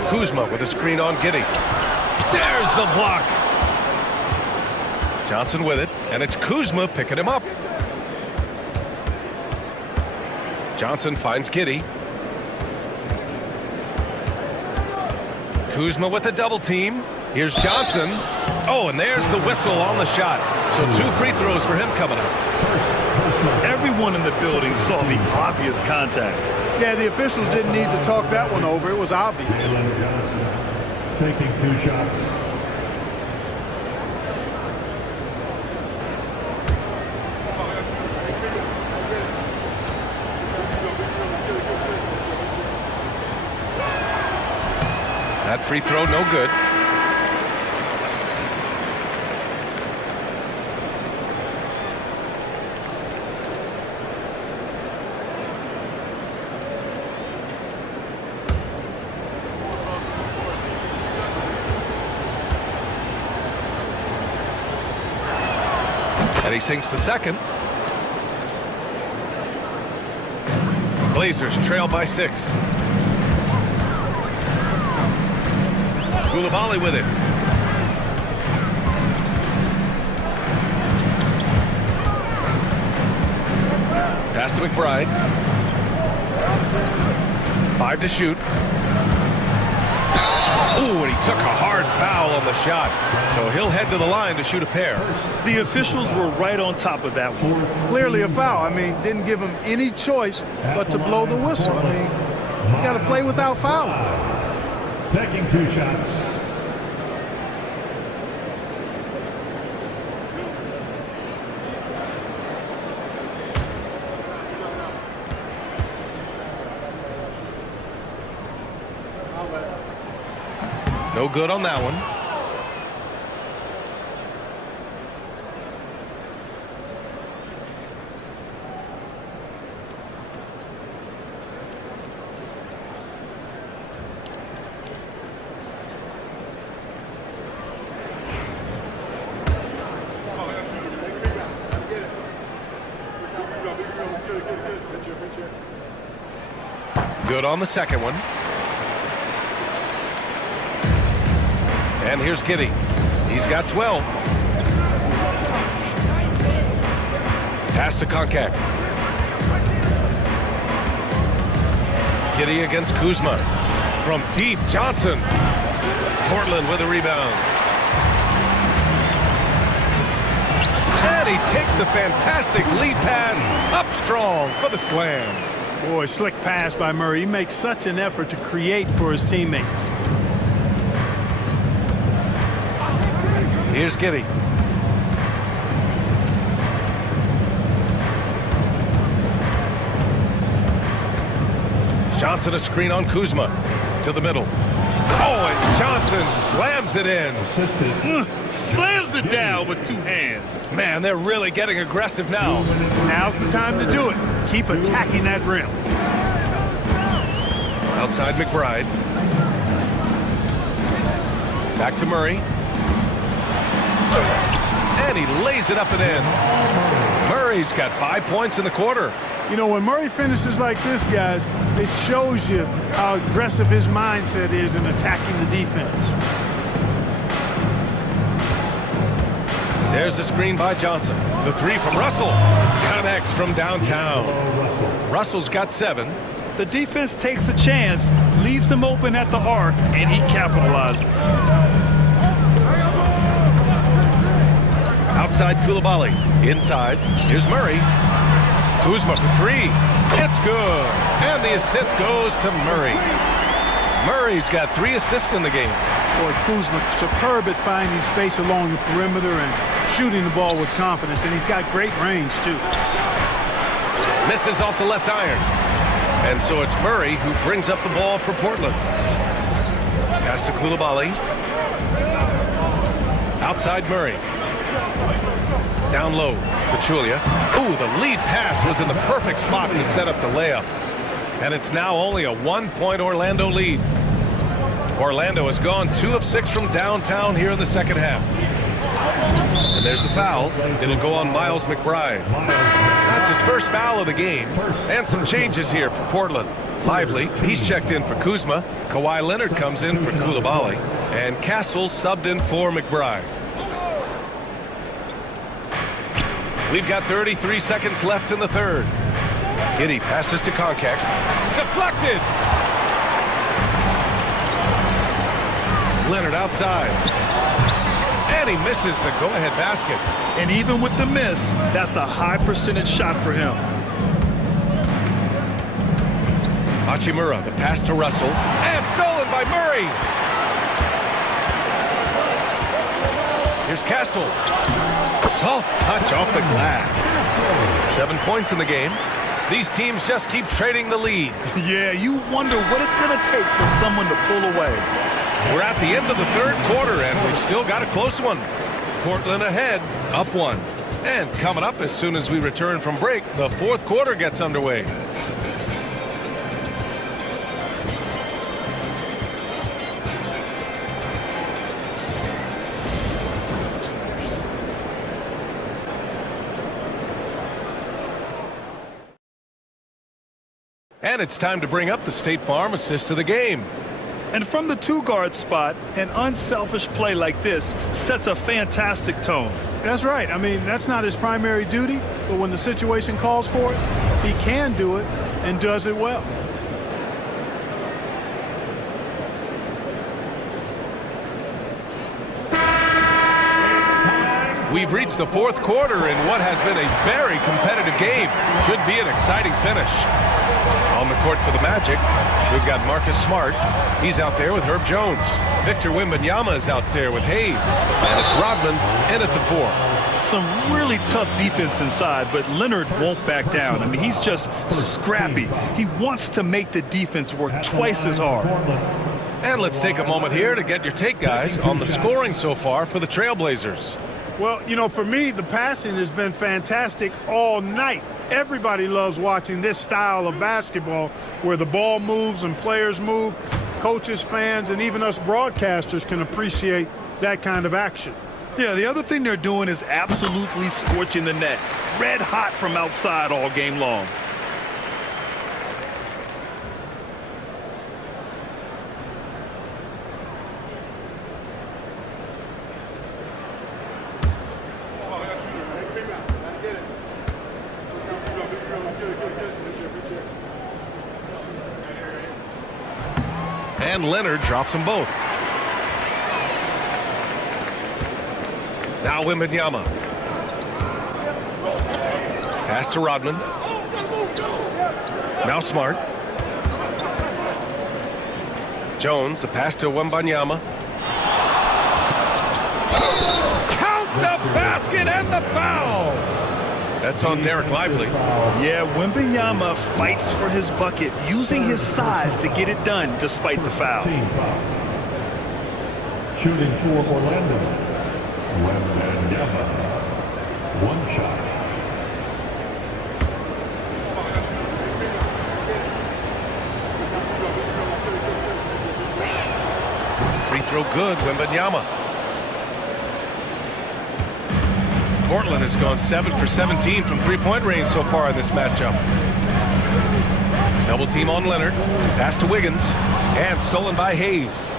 Kuzma with a screen on Giddey. There's the block. Johnson with it, and it's Kuzma picking him up. Johnson finds Giddey. Kuzma with the double team. Here's Johnson. Oh, and there's the whistle on the shot. So 2 free throws for him coming up. Everyone in the building saw the obvious contact. Yeah, the officials didn't need to talk that one over. It was obvious. Johnson taking 2 shots. That free throw, no good. And he sinks the second. Blazers trail by 6. Coulibaly with it. Pass to McBride. 5 to shoot. Ooh, and he took a hard foul on the shot. So he'll head to the line to shoot a pair. The officials were right on top of that one. Clearly a foul. I mean, didn't give him any choice but to blow the whistle. I mean, you got to play without fouling. Taking 2 shots. No good on that one. Good on the second one. And here's Giddey. He's got 12. Pass to Koncak. Giddey against Kuzma. From deep, Johnson. Portland with a rebound. And he takes the fantastic lead pass up strong for the slam. Boy, slick pass by Murray. He makes such an effort to create for his teammates. Here's Giddey. Johnson a screen on Kuzma. To the middle. Oh, and Johnson slams it in. Slams it down with 2 hands. Man, they're really getting aggressive now. Now's the time to do it. Keep attacking that rim. Outside McBride. Back to Murray. And he lays it up and in. Murray's got 5 points in the quarter. You know, when Murray finishes like this, guys, it shows you how aggressive his mindset is in attacking the defense. There's the screen by Johnson. The 3 from Russell. Connects from downtown. Russell's got 7. The defense takes a chance, leaves him open at the arc, and he capitalizes. Outside Coulibaly. Inside. Here's Murray. Kuzma for 3. It's good. And the assist goes to Murray. Murray's got 3 assists in the game. Boy, Kuzma, superb at finding space along the perimeter and shooting the ball with confidence, and he's got great range, too. Misses off the left iron. And so it's Murray who brings up the ball for Portland. Pass to Coulibaly. Outside Murray. Down low, Pachulia. Ooh, the lead pass was in the perfect spot to set up the layup. And it's now only a 1-point Orlando lead. Orlando has gone 2 of 6 from downtown here in the second half. And there's the foul. It'll go on Miles McBride. That's his first foul of the game. And some changes here for Portland. Lively, he's checked in for Kuzma. Kawhi Leonard comes in for Coulibaly. And Castle subbed in for McBride. We've got 33 seconds left in the third. Giddey passes to Koncak. Deflected! Leonard outside. And he misses the go-ahead basket. And even with the miss, that's a high percentage shot for him. Hachimura, the pass to Russell. And stolen by Murray. Here's Castle. Soft touch off the glass. 7 points in the game. These teams just keep trading the lead. Yeah, you wonder what it's going to take for someone to pull away. We're at the end of the third quarter, and we've still got a close one. Portland ahead, up 1. And coming up as soon as we return from break, the fourth quarter gets underway. And it's time to bring up the State Farm assist of the game. And from the 2-guard spot, an unselfish play like this sets a fantastic tone. That's right. I mean, that's not his primary duty, but when the situation calls for it, he can do it and does it well. We've reached the fourth quarter in what has been a very competitive game. Should be an exciting finish. On the court for the Magic, we've got Marcus Smart. He's out there with Herb Jones. Victor Wembanyama is out there with Hayes. And it's Rodman in at the 4. Some really tough defense inside, but Leonard won't back down. I mean, he's just scrappy. He wants to make the defense work twice as hard. And let's take a moment here to get your take, guys, on the scoring so far for the Trailblazers. Well, you know, for me, the passing has been fantastic all night. Everybody loves watching this style of basketball where the ball moves and players move. Coaches, fans, and even us broadcasters can appreciate that kind of action. Yeah, the other thing they're doing is absolutely scorching the net. Red hot from outside all game long. And Leonard drops them both. Now Wembanyama. Pass to Rodman. Now Smart. Jones, the pass to Wembanyama. Count the basket and the foul! That's on Derek Lively. Yeah, Wembanyama fights for his bucket, using his size to get it done despite the foul. Shooting for Orlando, Wembanyama. 1 shot. Free throw good, Wembanyama. Portland has gone 7 for 17 from three-point range so far in this matchup. Double team on Leonard. Pass to Wiggins. And stolen by Hayes.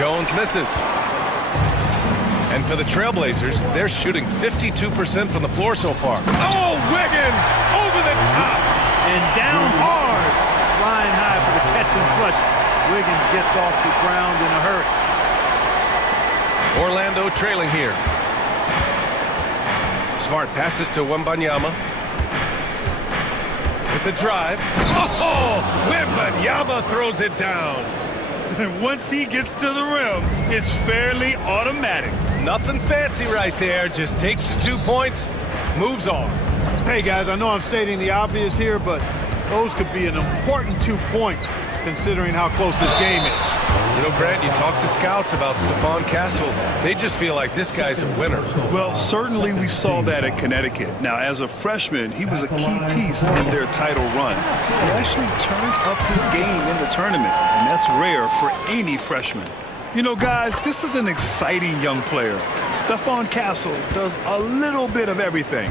Jones misses. And for the Trailblazers, they're shooting 52% from the floor so far. Oh, Wiggins over the top. And down hard. Flying high for the catch and flush. Wiggins gets off the ground in a hurry. Orlando trailing here. Smart passes to Wembanyama. with the drive. Oh, Wembanyama throws it down. And once he gets to the rim, it's fairly automatic. Nothing fancy right there. Just takes his 2 points, moves on. Hey, guys, I know I'm stating the obvious here, but those could be an important 2 points considering how close this game is. You know, Grant, you talk to scouts about Stephon Castle. They just feel like this guy's a winner. Well, certainly we saw that at Connecticut. Now, as a freshman, he was a key piece in their title run. He actually turned up his game in the tournament, and that's rare for any freshman. You know, guys, this is an exciting young player. Stephon Castle does a little bit of everything.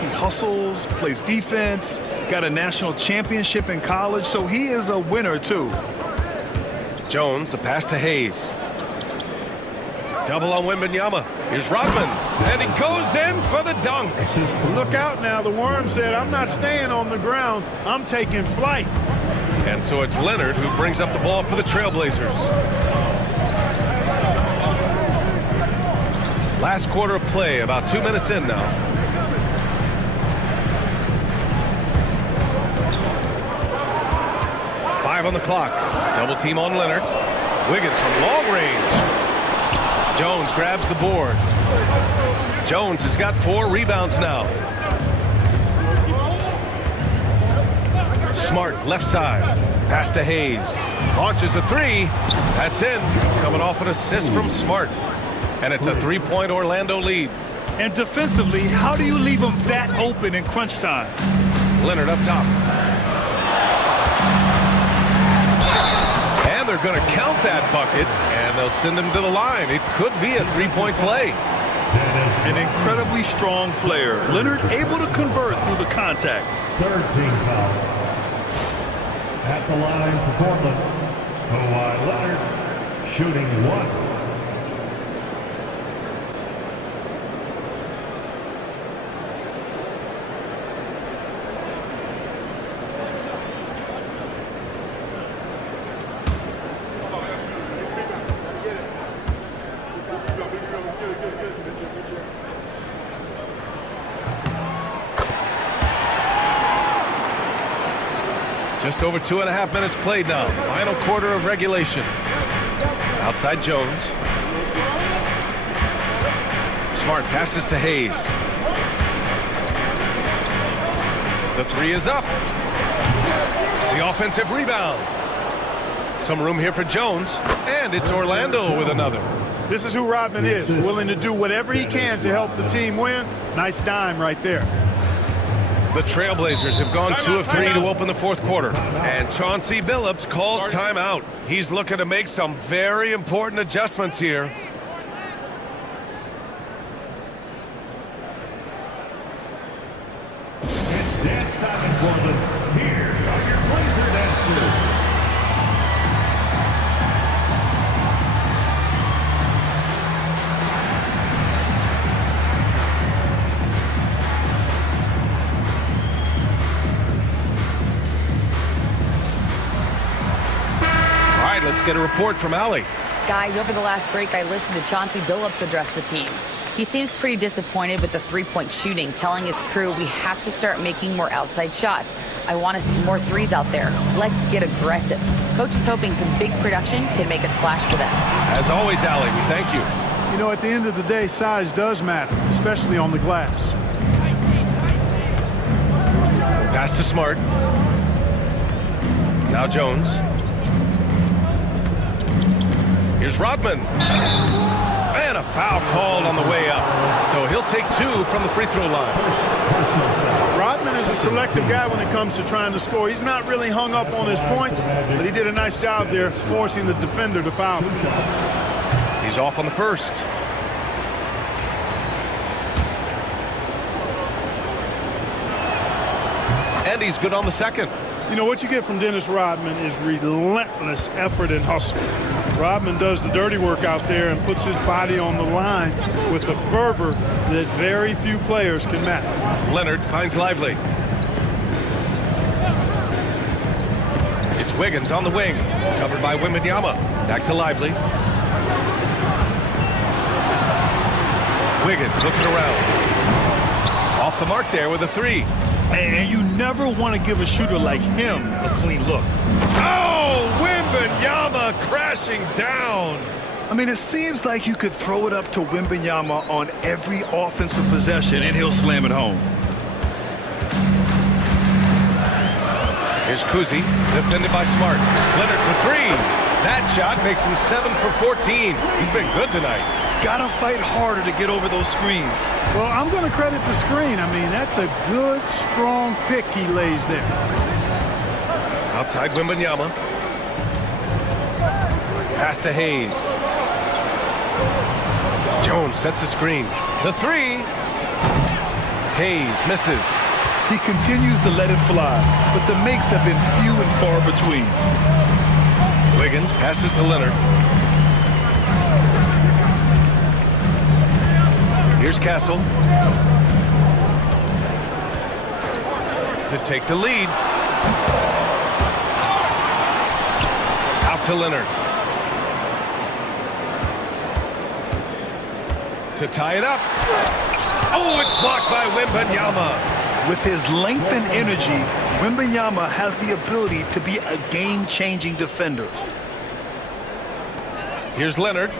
He hustles, plays defense, got a national championship in college, so he is a winner, too. Jones, the pass to Hayes. Double on Wembanyama. Here's Rodman, and he goes in for the dunk. Look out now. The Worm said, I'm not staying on the ground. I'm taking flight. And so it's Leonard who brings up the ball for the Trailblazers. Last quarter of play, about 2 minutes in now. On the clock. Double team on Leonard. Wiggins from long range. Jones grabs the board. Jones has got 4 rebounds now. Smart left side. Pass to Hayes. Launches a 3. That's in. Coming off an assist from Smart. And it's a 3-point Orlando lead. And defensively, how do you leave them that open in crunch time? Leonard up top. They're going to count that bucket, and they'll send him to the line. It could be a 3-point play. An incredibly strong player. Leonard able to convert through the contact. Third team foul. At the line for Portland, Kawhi Leonard, shooting 1. Just over 2.5 minutes played now. Final quarter of regulation. Outside Jones. Smart passes to Hayes. The 3 is up. The offensive rebound. Some room here for Jones. And it's Orlando with another. This is who Rodman is. Willing to do whatever he can to help the team win. Nice dime right there. The Trailblazers have gone 2 of 3 to open the fourth quarter. And Chauncey Billups calls timeout. He's looking to make some very important adjustments here. It's dance time in Portland. Here are your Blazer dancers. Let's get a report from Allie. Guys, over the last break, I listened to Chauncey Billups address the team. He seems pretty disappointed with the 3-point shooting, telling his crew we have to start making more outside shots. I want to see more 3s out there. Let's get aggressive. Coach is hoping some big production can make a splash for them. As always, Allie, we thank you. You know, at the end of the day, size does matter, especially on the glass. Pass to Smart. Now Jones. Here's Rodman. And a foul called on the way up. So he'll take 2 from the free throw line. Rodman is a selective guy when it comes to trying to score. He's not really hung up on his points, but he did a nice job there forcing the defender to foul him. He's off on the first. And he's good on the second. You know, what you get from Dennis Rodman is relentless effort and hustle. Rodman does the dirty work out there and puts his body on the line with a fervor that very few players can match. Leonard finds Lively. It's Wiggins on the wing, covered by Wembanyama. Back to Lively. Wiggins looking around. Off the mark there with a 3. And you never want to give a shooter like him a clean look. Oh, Wembanyama crashing down. I mean, it seems like you could throw it up to Wembanyama on every offensive possession, and he'll slam it home. Here's Kuzi, defended by Smart. Leonard for three. That shot makes him 7 for 14. He's been good tonight. Gotta fight harder to get over those screens. Well, I'm going to credit the screen. I mean, that's a good, strong pick he lays there. Outside Wembanyama. Pass to Hayes. Jones sets a screen. The three. Hayes misses. He continues to let it fly, but the makes have been few and far between. Wiggins passes to Leonard. Here's Castle to take the lead. Out to Leonard. To tie it up. Oh, it's blocked by Wembanyama. With his length and energy, Wembanyama has the ability to be a game-changing defender. Here's Leonard.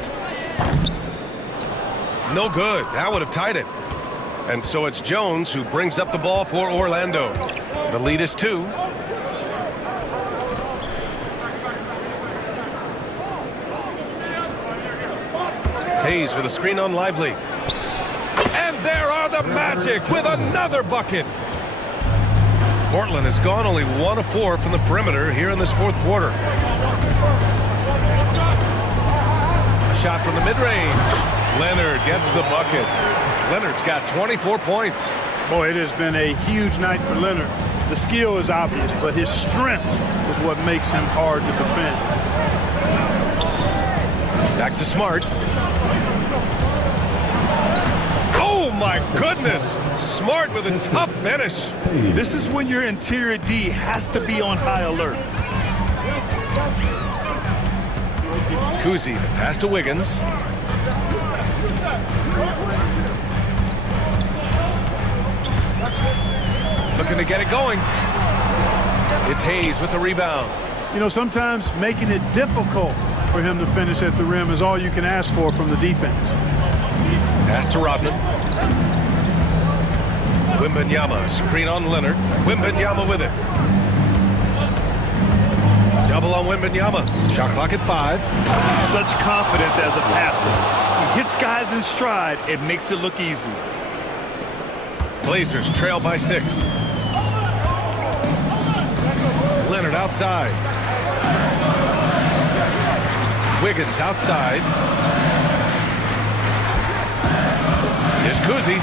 No good. That would have tied it. And so it's Jones who brings up the ball for Orlando. The lead is 2. Hayes with a screen on Lively. And there are the Magic with another bucket. Portland has gone only 1 of 4 from the perimeter here in this fourth quarter. A shot from the mid-range. Leonard gets the bucket. Leonard's got 24 points. Boy, it has been a huge night for Leonard. The skill is obvious, but his strength is what makes him hard to defend. Back to Smart. Oh, my goodness. Smart with a tough finish. This is when your interior D has to be on high alert. Kuzi, the pass to Wiggins. Looking to get it going. It's Hayes with the rebound. You know, sometimes making it difficult for him to finish at the rim is all you can ask for from the defense. Pass to Rodman. Wembanyama, screen on Leonard. Wembanyama with it. Double on Wembanyama. Shot clock at 5. Such confidence as a passer. He hits guys in stride. It makes it look easy. Blazers trail by 6. Leonard outside. Wiggins outside. Here's Kuzi.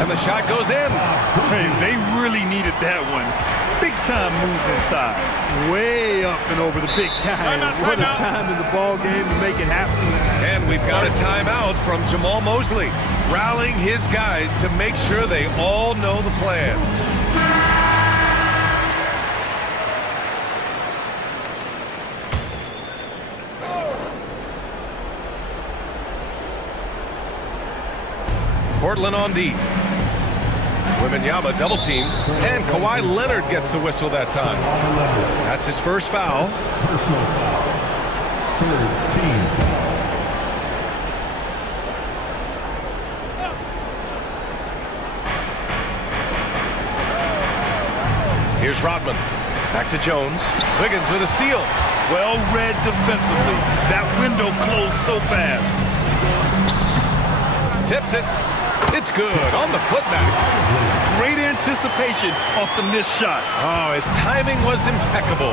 And the shot goes in. Hey, they really needed that one. Big time move inside. Way up and over the big guy. What a time in the ball game to make it happen. And we've got a timeout from Jamal Mosley, rallying his guys to make sure they all know the plan. Portland on D. Wembanyama double teamed, and Kawhi Leonard gets a whistle that time. That's his first foul. Here's Rodman. Back to Jones. Wiggins with a steal. Well read defensively. That window closed so fast. Tips it. It's good on the putback. Great anticipation off the missed shot. Oh, his timing was impeccable.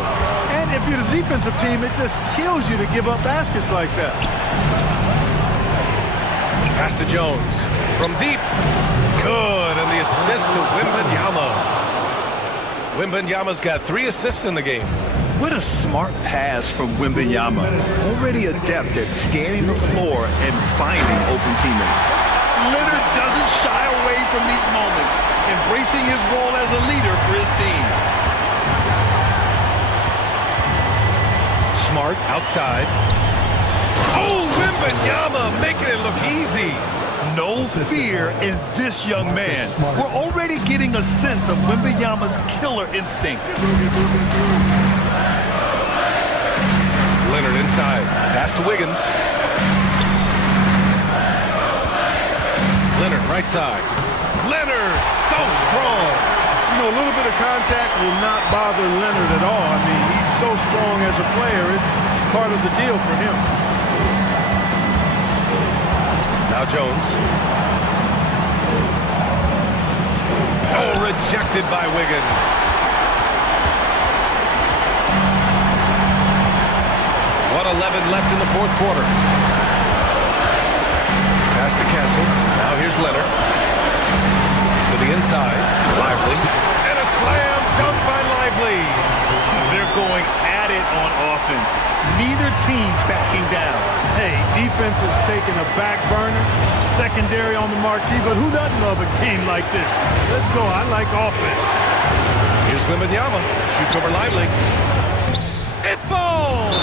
And if you're the defensive team, it just kills you to give up baskets like that. Pass to Jones. From deep. Good, and the assist to Wembanyama. Wembanyama's got 3 assists in the game. What a smart pass from Wembanyama. Already adept at scanning the floor and finding open teammates. Leonard doesn't shy away from these moments, embracing his role as a leader for his team. Smart outside. Oh, Wembanyama making it look easy. No fear in this young man. We're already getting a sense of Wembanyama's killer instinct. Leonard inside. Pass to Wiggins. Leonard right side. Leonard, so strong. You know, a little bit of contact will not bother Leonard at all. I mean, he's so strong as a player. It's part of the deal for him. Now Jones. Oh, rejected by Wiggins. 1:11 left in the fourth quarter. Pass to Kessler. Now here's Leonard. To the inside. Lively. And a slam dunk by Lively. They're going at it on offense. Neither team backing down. Hey, defense is taking a back burner, secondary on the marquee, but who doesn't love a game like this? Let's go. I like offense. Here's Wembanyama. Shoots over Lively. It falls!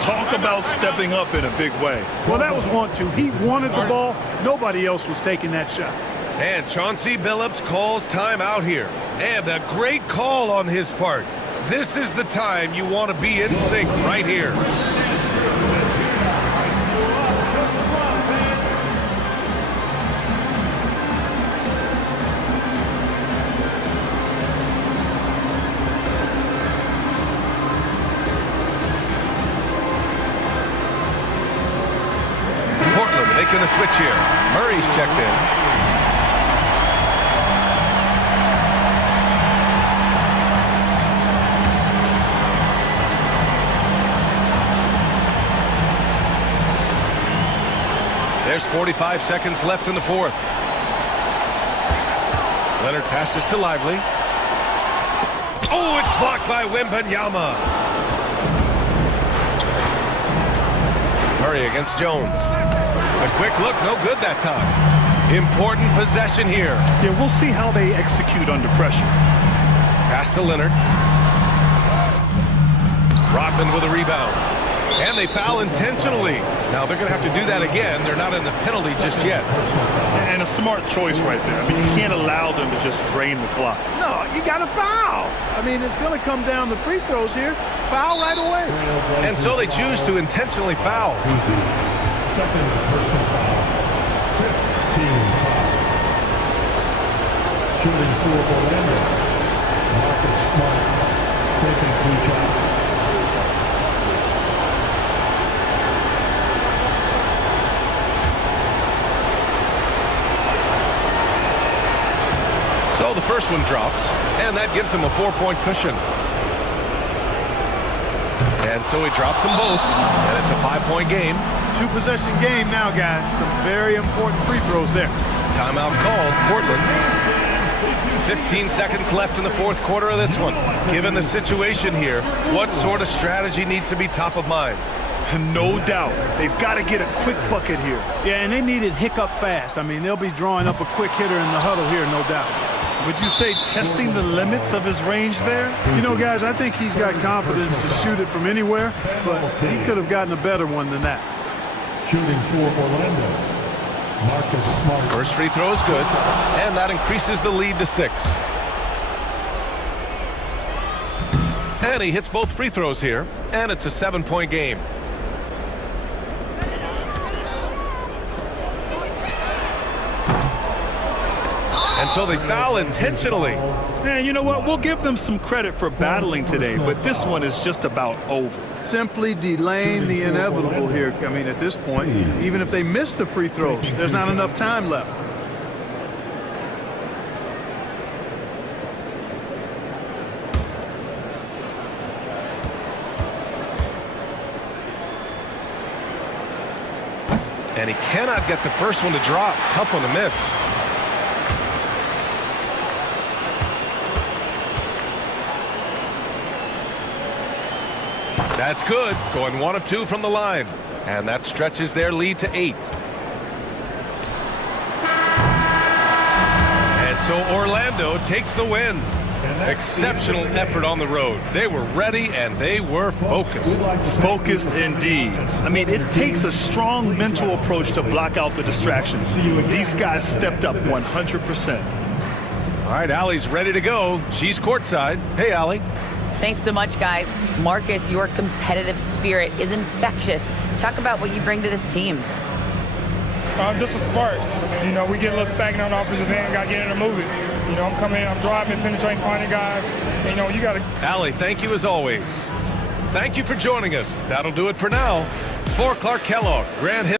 Talk about stepping up in a big way. Well, that was 1-2. He wanted the ball. Nobody else was taking that shot. And Chauncey Billups calls timeout here. And a great call on his part. This is the time you want to be in sync right here. Portland making a switch here. Murray's checked in. There's 45 seconds left in the fourth. Leonard passes to Lively. Oh, it's blocked by Wembanyama. Murray against Jones. A quick look, no good that time. Important possession here. Yeah, we'll see how they execute under pressure. Pass to Leonard. Rodman with a rebound. And they foul intentionally. Now they're going to have to do that again. They're not in the penalty just yet. And a smart choice right there. I mean, you can't allow them to just drain the clock. No, you got to foul. I mean, it's going to come down to free throws here. Foul right away. And so they choose to intentionally foul. Second personal foul. 15 foul. Shooting for Orlando. Marcus Smart taking 3 shots. So the first one drops, and that gives him a 4-point cushion. And so he drops them both, and it's a 5-point game. 2-possession game now, guys. Some very important free throws there. Timeout called, Portland. 15 seconds left in the fourth quarter of this one. Given the situation here, what sort of strategy needs to be top of mind? No doubt. They've got to get a quick bucket here. Yeah, and they need it hiccup fast. I mean, they'll be drawing up a quick hitter in the huddle here, no doubt. Would you say testing the limits of his range there? You know, guys, I think he's got confidence to shoot it from anywhere, but he could have gotten a better one than that. Shooting for Orlando. Marcus Smart. First free throw is good, and that increases the lead to 6. And he hits both free throws here, and it's a 7-point game. And so they foul intentionally. And you know what? We'll give them some credit for battling today, but this one is just about over. Simply delaying the inevitable here. I mean, at this point, even if they miss the free throws, there's not enough time left. And he cannot get the first one to drop. Tough one to miss. That's good. Going 1 of 2 from the line. And that stretches their lead to 8. And so Orlando takes the win. Exceptional effort on the road. They were ready and they were focused. Focused indeed. I mean, it takes a strong mental approach to block out the distractions. These guys stepped up 100%. All right, Allie's ready to go. She's courtside. Hey, Allie. Thanks so much, guys. Marcus, your competitive spirit is infectious. Talk about what you bring to this team. Just a spark. You know, we get a little stagnant on the offensive end, got to get in and move it. You know, I'm coming in, I'm driving, penetrating, finding guys. And, you know, you got to. Allie, thank you as always. Thank you for joining us. That'll do it for now. For Clark Kellogg, Grant Hill.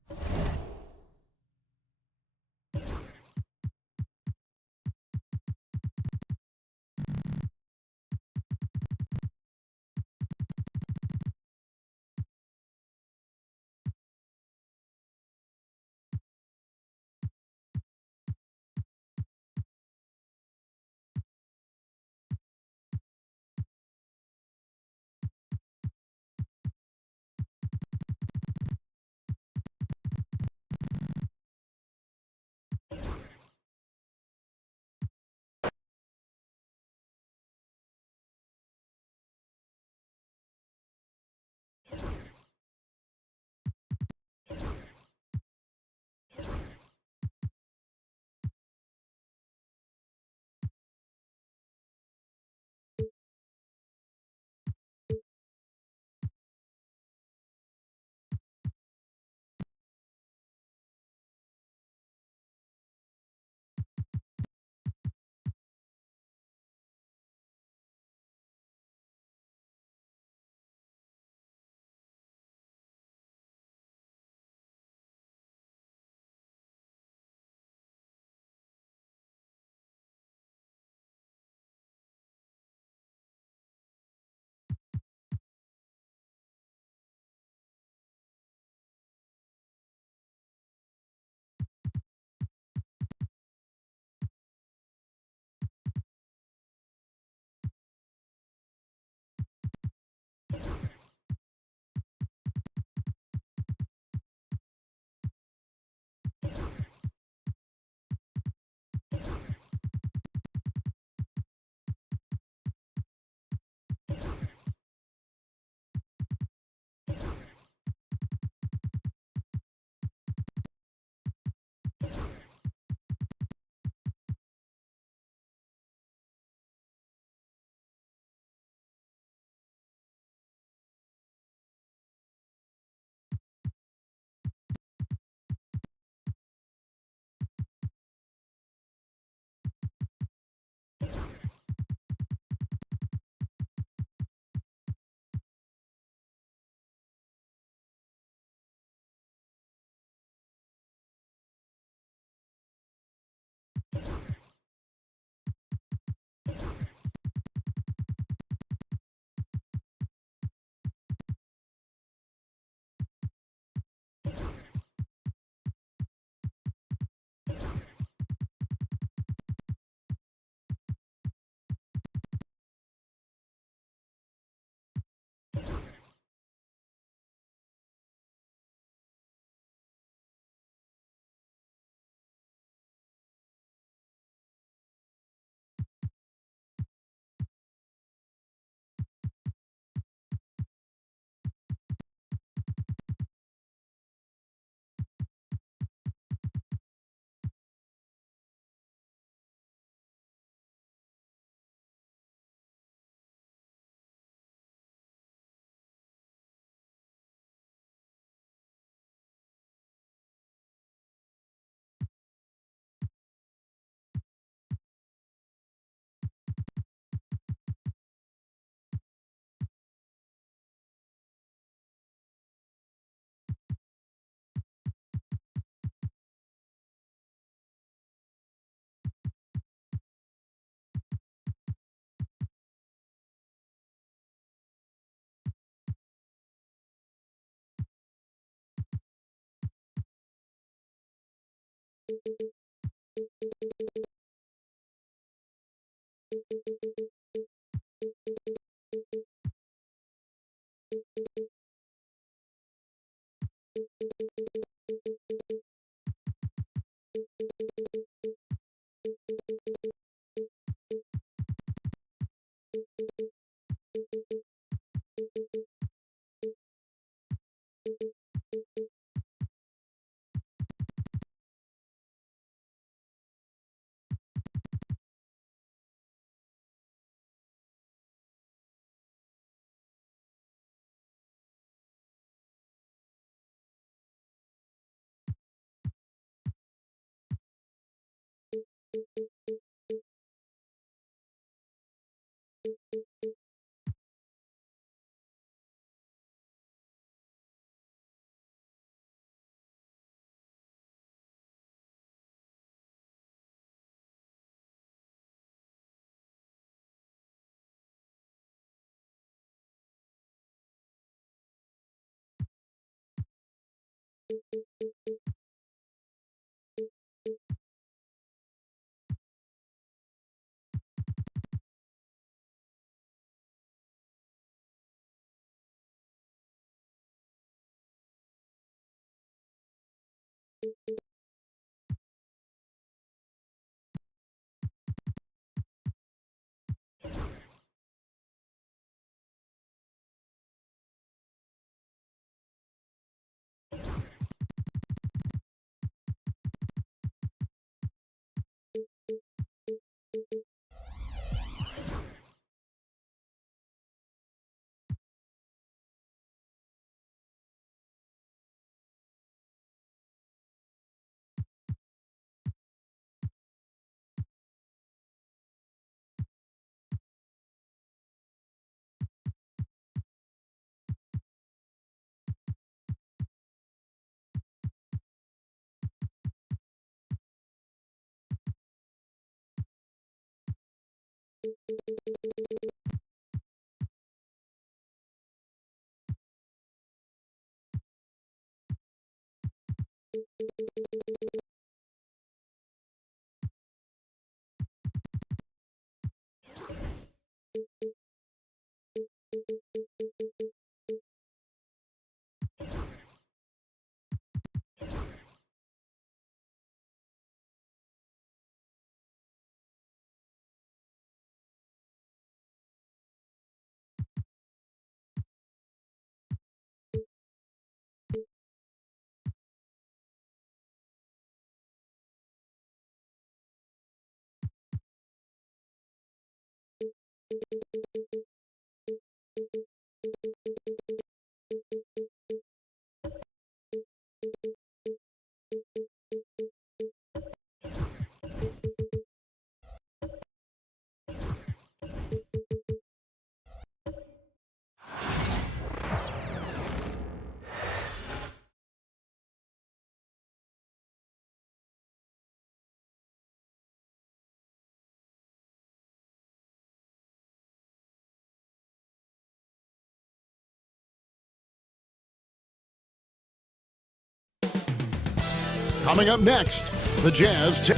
Coming up next, the Jazz.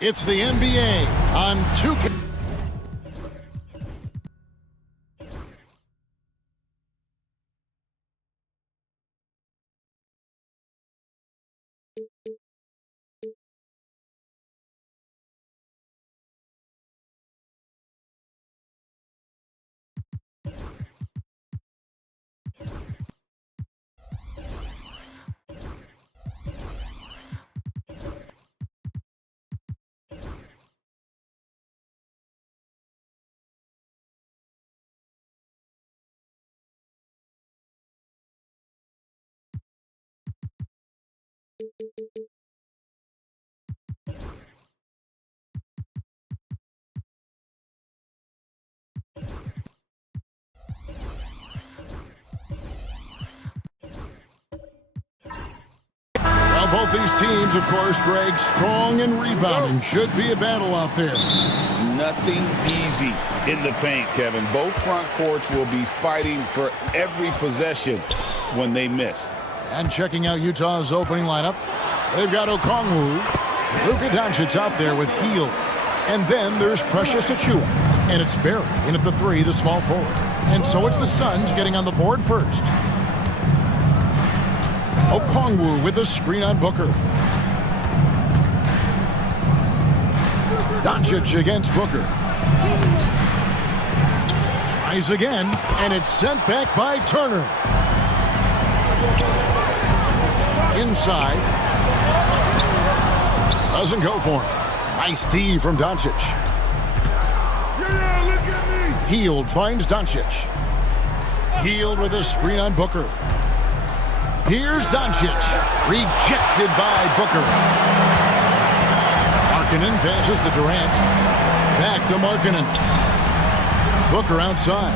It's the NBA on 2K. Well, both these teams, of course, Greg, strong and rebounding. Should be a battle out there. Nothing easy in the paint, Kevin. Both front courts will be fighting for every possession when they miss. And checking out Utah's opening lineup, they've got Okongwu, Luka Doncic out there with Hield. And then there's Precious Achiuwa. And it's Barry in at the 3, the small forward. And so it's the Suns getting on the board first. Okongwu with a screen on Booker. Doncic against Booker. Tries again, and it's sent back by Turner. Inside. Doesn't go for him. Nice D from Doncic. Yeah, look at me. Hield finds Doncic. Hield with a screen on Booker. Here's Doncic. Rejected by Booker. Markkanen passes to Durant. Back to Markkanen. Booker outside.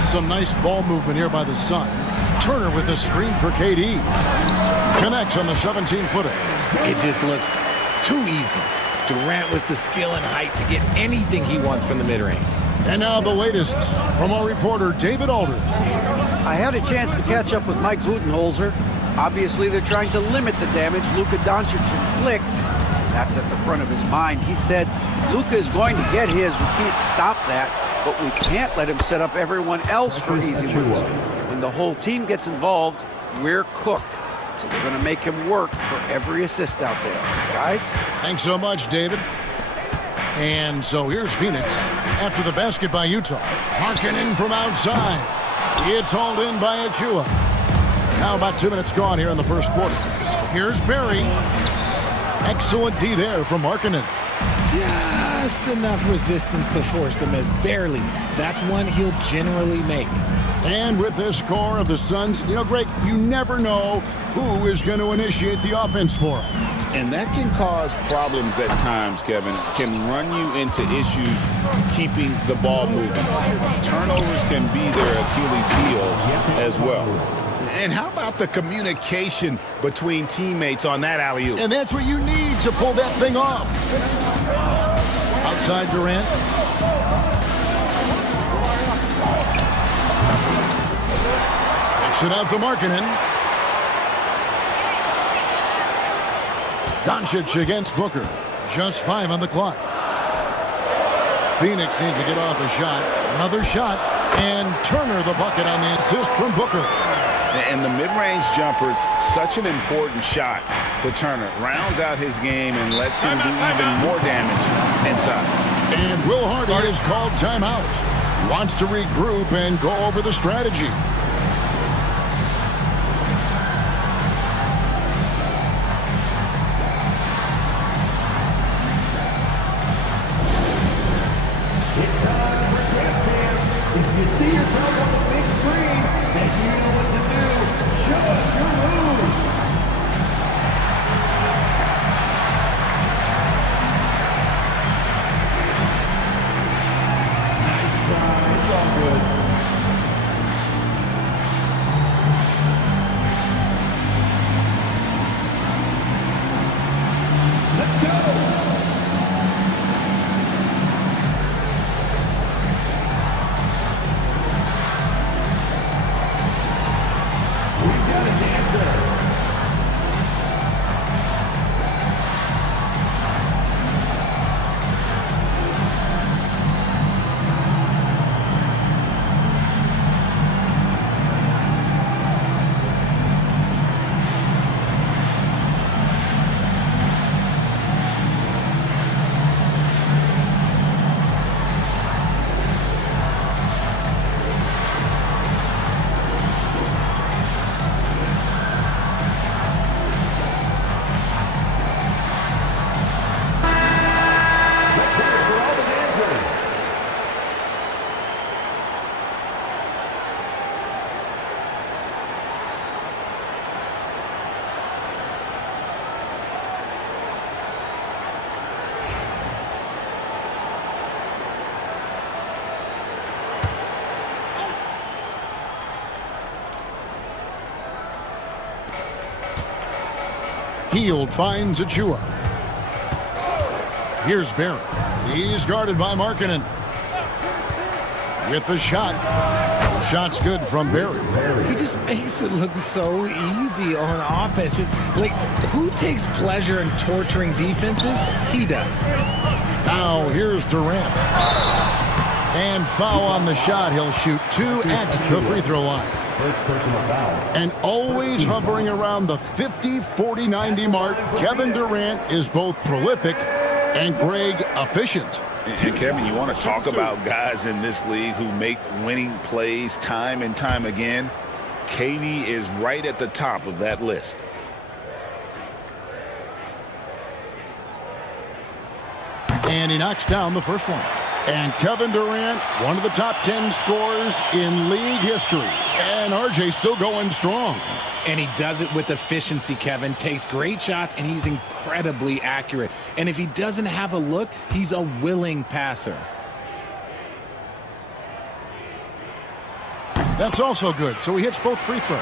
Some nice ball movement here by the Suns. Turner with a screen for KD. Connects on the 17-footer. It just looks too easy. Durant with the skill and height to get anything he wants from the mid-range. And now the latest from our reporter, David Alder. I had a chance to catch up with Mike Budenholzer. Obviously, they're trying to limit the damage Luka Doncic inflicts. That's at the front of his mind. He said, Luka is going to get his. We can't stop that, but we can't let him set up everyone else for easy wins. When the whole team gets involved, we're cooked. So we're going to make him work for every assist out there. Guys? Thanks so much, David. And so here's Phoenix after the basket by Utah. Markkanen from outside. It's hauled in by Achua. Now about 2 minutes gone here in the first quarter. Here's Barry. Excellent D there from Markkanen. Just enough resistance to force the miss. Barely. That's one he'll generally make. And with this core of the Suns, Greg, you never know who is going to initiate the offense for them. And that can cause problems at times, Kevin. Can run you into issues keeping the ball moving. Turnovers can be their Achilles heel as well. And how about the communication between teammates on that alley-oop? And that's what you need to pull that thing off. Outside Durant. Kicks it out to Markkanen. Doncic against Booker. Just 5 on the clock. Phoenix needs to get off a shot. Another shot. And Turner the bucket on the assist from Booker. And the mid-range jumper's such an important shot for Turner. Rounds out his game and lets him do even more damage inside. And Will Hardy is called timeout. Wants to regroup and go over the strategy. If you see yourself on the big screen, then you know what to do. Show us your moves. Nice try. It's all good. Let's go. Hield finds Achua. Here's Barry. He's guarded by Markkanen. With the shot. The shot's good from Barry. He just makes it look so easy on offense. Like, who takes pleasure in torturing defenses? He does. Now here's Durant. And foul on the shot. He'll shoot 2 at the free throw line. First personal foul. And always hovering around the 50, 40, 90 mark, Kevin Durant is both prolific and, Greg, efficient. And Kevin, you want to talk about guys in this league who make winning plays time and time again? KD is right at the top of that list. And he knocks down the first one. And Kevin Durant, one of the top 10 scorers in league history. And RJ still going strong. And he does it with efficiency, Kevin. Takes great shots, and he's incredibly accurate. And if he doesn't have a look, he's a willing passer. That's also good, so he hits both free throws.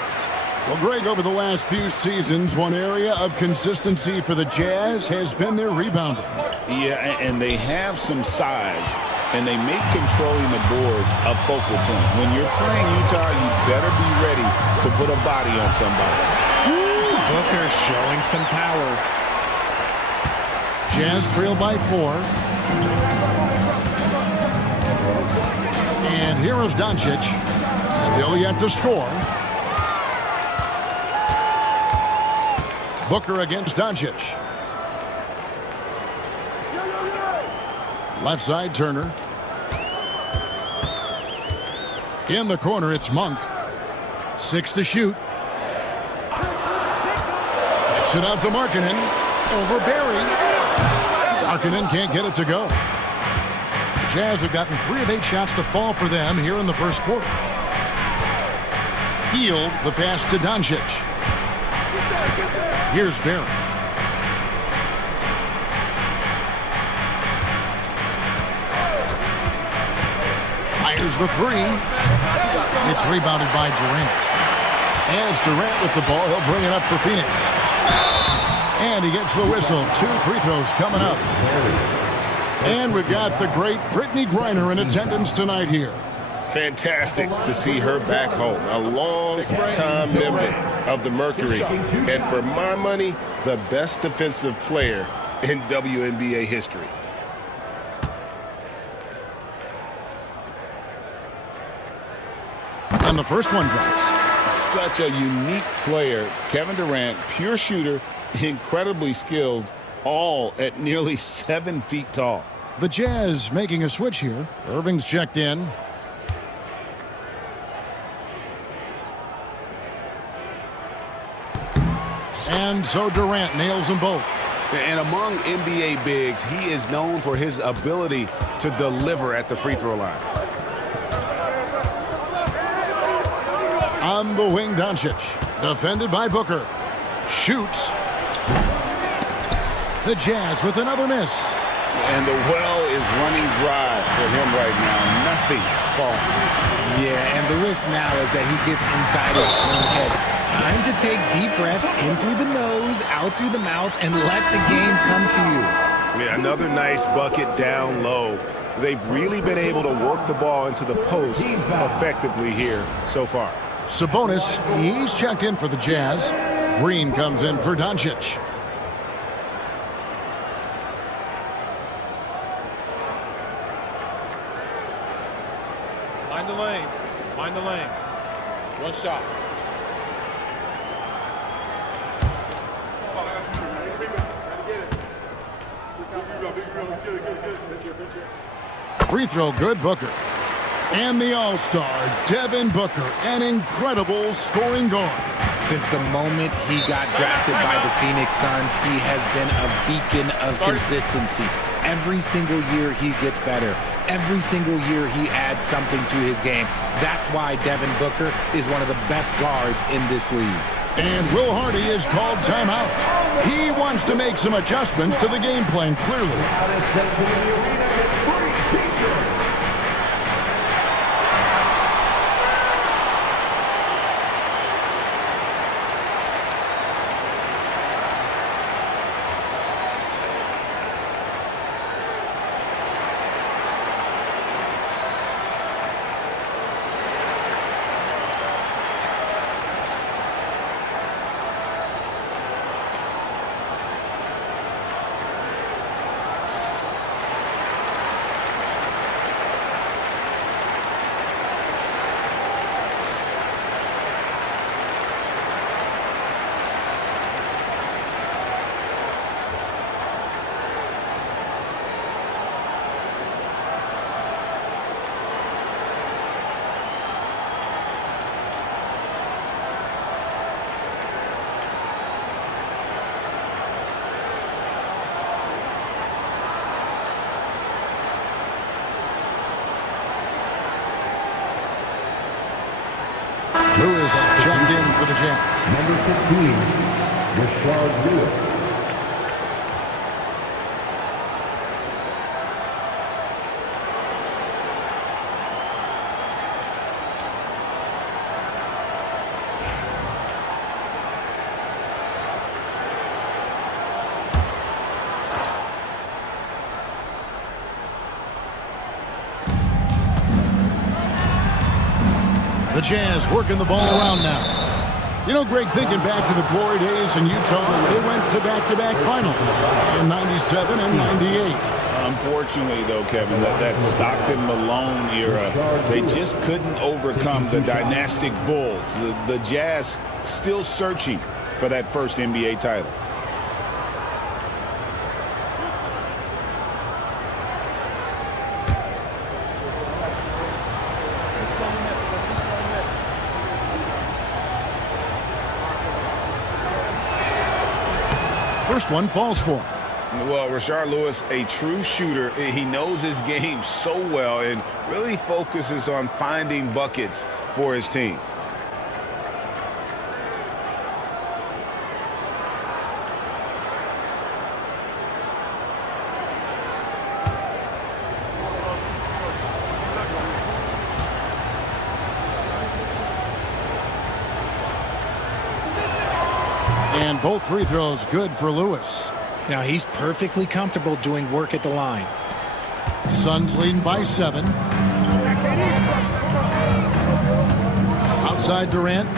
Well, Greg, over the last few seasons, one area of consistency for the Jazz has been their rebounding. Yeah, and they have some size, and they make controlling the boards a focal point. When you're playing Utah, you better be ready to put a body on somebody. Booker showing some power. Jazz trail by 4. And here is Doncic. Still yet to score. Booker against Doncic. Left side, Turner. In the corner, it's Monk. 6 to shoot. Kicks it out to Markkanen. Over Barry. Markkanen can't get it to go. The Jazz have gotten 3 of 8 shots to fall for them here in the first quarter. Healed the pass to Doncic. Here's Barry. Fires the 3. It's rebounded by Durant. And it's Durant with the ball. He'll bring it up for Phoenix. And he gets the whistle. 2 free throws coming up. And we've got the great Brittney Griner in attendance tonight here. Fantastic to see her back home. A long-time member of the Mercury. And for my money, the best defensive player in WNBA history. And the first one drops. Such a unique player. Kevin Durant, pure shooter, incredibly skilled, all at nearly 7 feet tall. The Jazz making a switch here. Irving's checked in. And so Durant nails them both. And among NBA bigs, he is known for his ability to deliver at the free throw line. On the wing, Doncic. Defended by Booker. Shoots. The Jazz with another miss. And the well is running dry for him right now. Nothing falling. Yeah, and the risk now is that he gets inside his own head. Time to take deep breaths in through the nose, out through the mouth, and let the game come to you. Yeah, another nice bucket down low. They've really been able to work the ball into the post effectively here so far. Sabonis, he's checked in for the Jazz. Green comes in for Doncic. Mind the lanes. Mind the lanes. One shot. Free throw good, Booker. And the All-Star, Devin Booker, an incredible scoring guard. Since the moment he got drafted by the Phoenix Suns, he has been a beacon of consistency. Every single year he gets better. Every single year he adds something to his game. That's why Devin Booker is one of the best guards in this league. And Will Hardy is called timeout. He wants to make some adjustments to the game plan, clearly. for the Jazz. Number 15, Rashard Lewis. The Jazz working the ball around now. You know, Greg, thinking back to the glory days in Utah, they went to back-to-back finals in 97 and 98. Unfortunately, though, Kevin, that Stockton-Malone era, they just couldn't overcome the dynastic Bulls. The Jazz still searching for that first NBA title. First one falls for him. Well, Rashard Lewis, a true shooter. He knows his game so well and really focuses on finding buckets for his team. And both free throws good for Lewis. Now he's perfectly comfortable doing work at the line. Suns leading by 7. Outside Durant.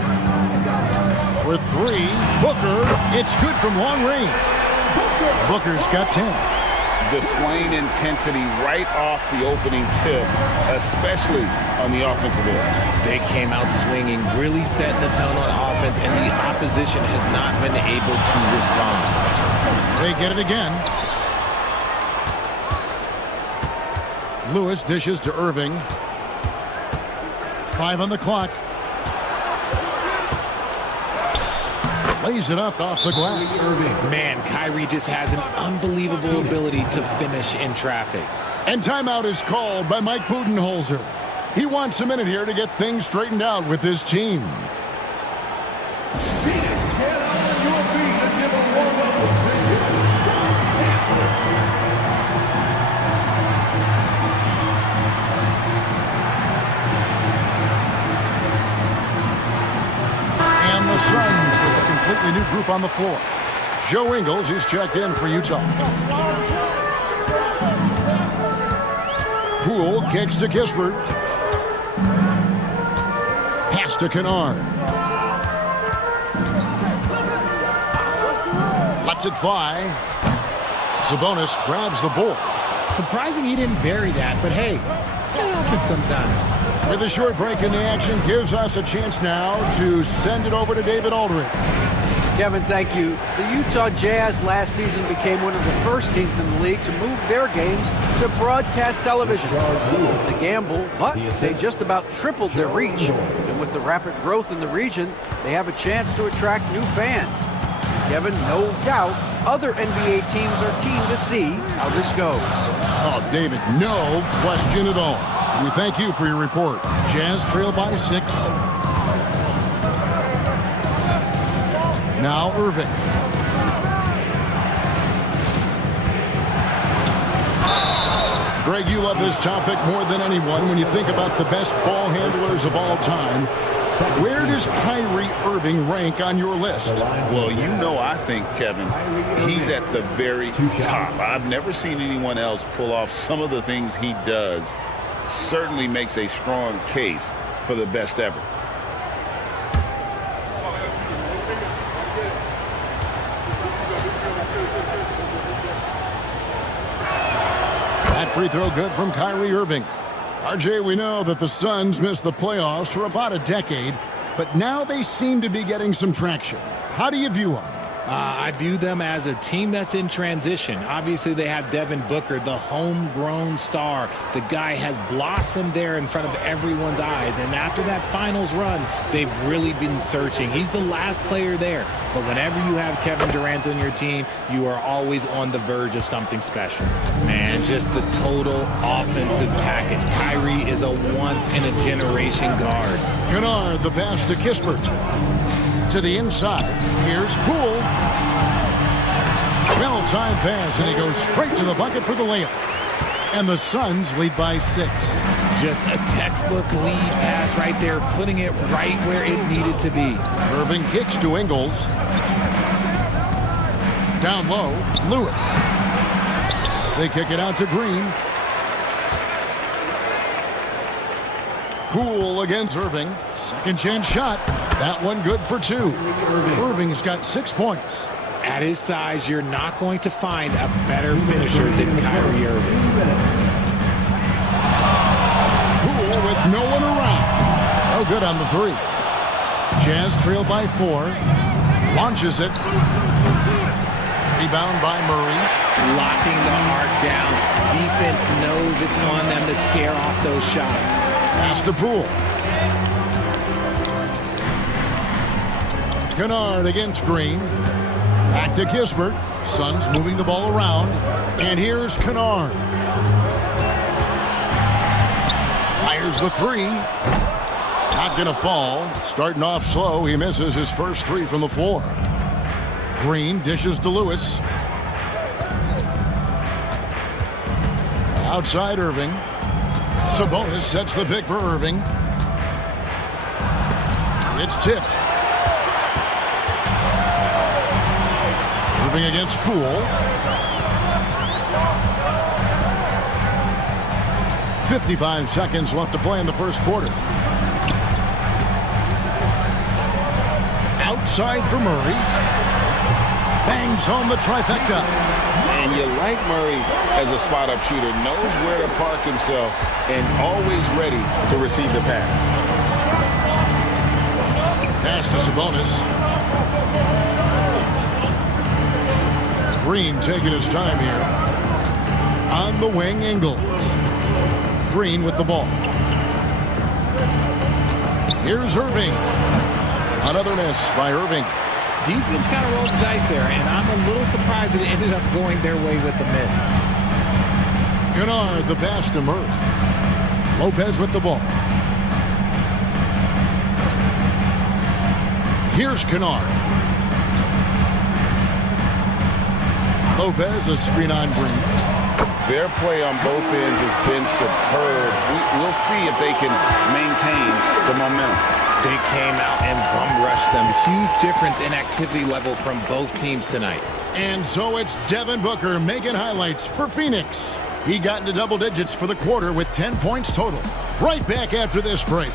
For 3. Booker. It's good from long range. Booker's got 10. Displaying intensity right off the opening tip, especially on the offensive end. They came out swinging, really setting the tone on offense, and the opposition has not been able to respond. They get it again. Lewis dishes to Irving. 5 on the clock. Lays it up off the glass. Man, Kyrie just has an unbelievable ability to finish in traffic. And timeout is called by Mike Budenholzer. He wants a minute here to get things straightened out with his team. And the Suns with a completely new group on the floor. Joe Ingles is checked in for Utah. Poole kicks to Kispert. Pass to Kennard. Lets it fly. Sabonis grabs the board. Surprising he didn't bury that, but hey, that happens sometimes. With a short break in the action, gives us a chance now to send it over to David Aldridge. Kevin, thank you. The Utah Jazz last season became one of the first teams in the league to move their games to broadcast television. It's a gamble, but they just about tripled their reach. And with the rapid growth in the region, they have a chance to attract new fans. Kevin, no doubt, other NBA teams are keen to see how this goes. Oh, David, no question at all. We thank you for your report. Jazz trail by 6. Now Irving. Greg, you love this topic more than anyone when you think about the best ball handlers of all time. Where does Kyrie Irving rank on your list? Well, you know, I think, Kevin, he's at the very top. I've never seen anyone else pull off some of the things he does. Certainly makes a strong case for the best ever. That free throw good from Kyrie Irving. RJ, we know that the Suns missed the playoffs for about a decade, but now they seem to be getting some traction. How do you view them? I view them as a team that's in transition. Obviously, they have Devin Booker, the homegrown star. The guy has blossomed there in front of everyone's eyes. And after that finals run, they've really been searching. He's the last player there. But whenever you have Kevin Durant on your team, you are always on the verge of something special. Man, just the total offensive package. Kyrie is a once-in-a-generation guard. Kennard, the pass to Kispert. To the inside. Here's Poole. Well-timed pass, and he goes straight to the bucket for the layup. And the Suns lead by 6. Just a textbook lead pass right there, putting it right where it needed to be. Irving kicks to Ingles. Down low, Lewis. They kick it out to Green. Poole against Irving. Second chance shot. That one good for 2. Irving's got 6 points. At his size, you're not going to find a better finisher than Kyrie Irving. Poole with no one around. No good on the 3. Jazz trail by 4. Launches it. Rebound by Murray. Locking the arc down. Defense knows it's on them to scare off those shots. Pass to Poole. Kennard against Green. Back to Kispert. Suns moving the ball around. And here's Kennard. Fires the 3. Not going to fall. Starting off slow. He misses his first 3 from the floor. Green dishes to Lewis. Outside Irving. Sabonis sets the pick for Irving. It's tipped. Irving against Poole. 55 seconds left to play in the first quarter. Outside for Murray. Bangs home the trifecta. And you like Murray as a spot-up shooter. Knows where to park himself and always ready to receive the pass. Pass to Sabonis. Green taking his time here. On the wing, Ingles. Green with the ball. Here's Irving. Another miss by Irving. Defense kind of rolled the dice there, and I'm a little surprised that it ended up going their way with the miss. Kennard, the pass to Murray. Lopez with the ball. Here's Kennard. Lopez, a screen on Green. Their play on both ends has been superb. We'll see if they can maintain the momentum. They came out and bum rushed them. Huge difference in activity level from both teams tonight. And so it's Devin Booker making highlights for Phoenix. He got into double digits for the quarter with 10 points total. Right back after this break.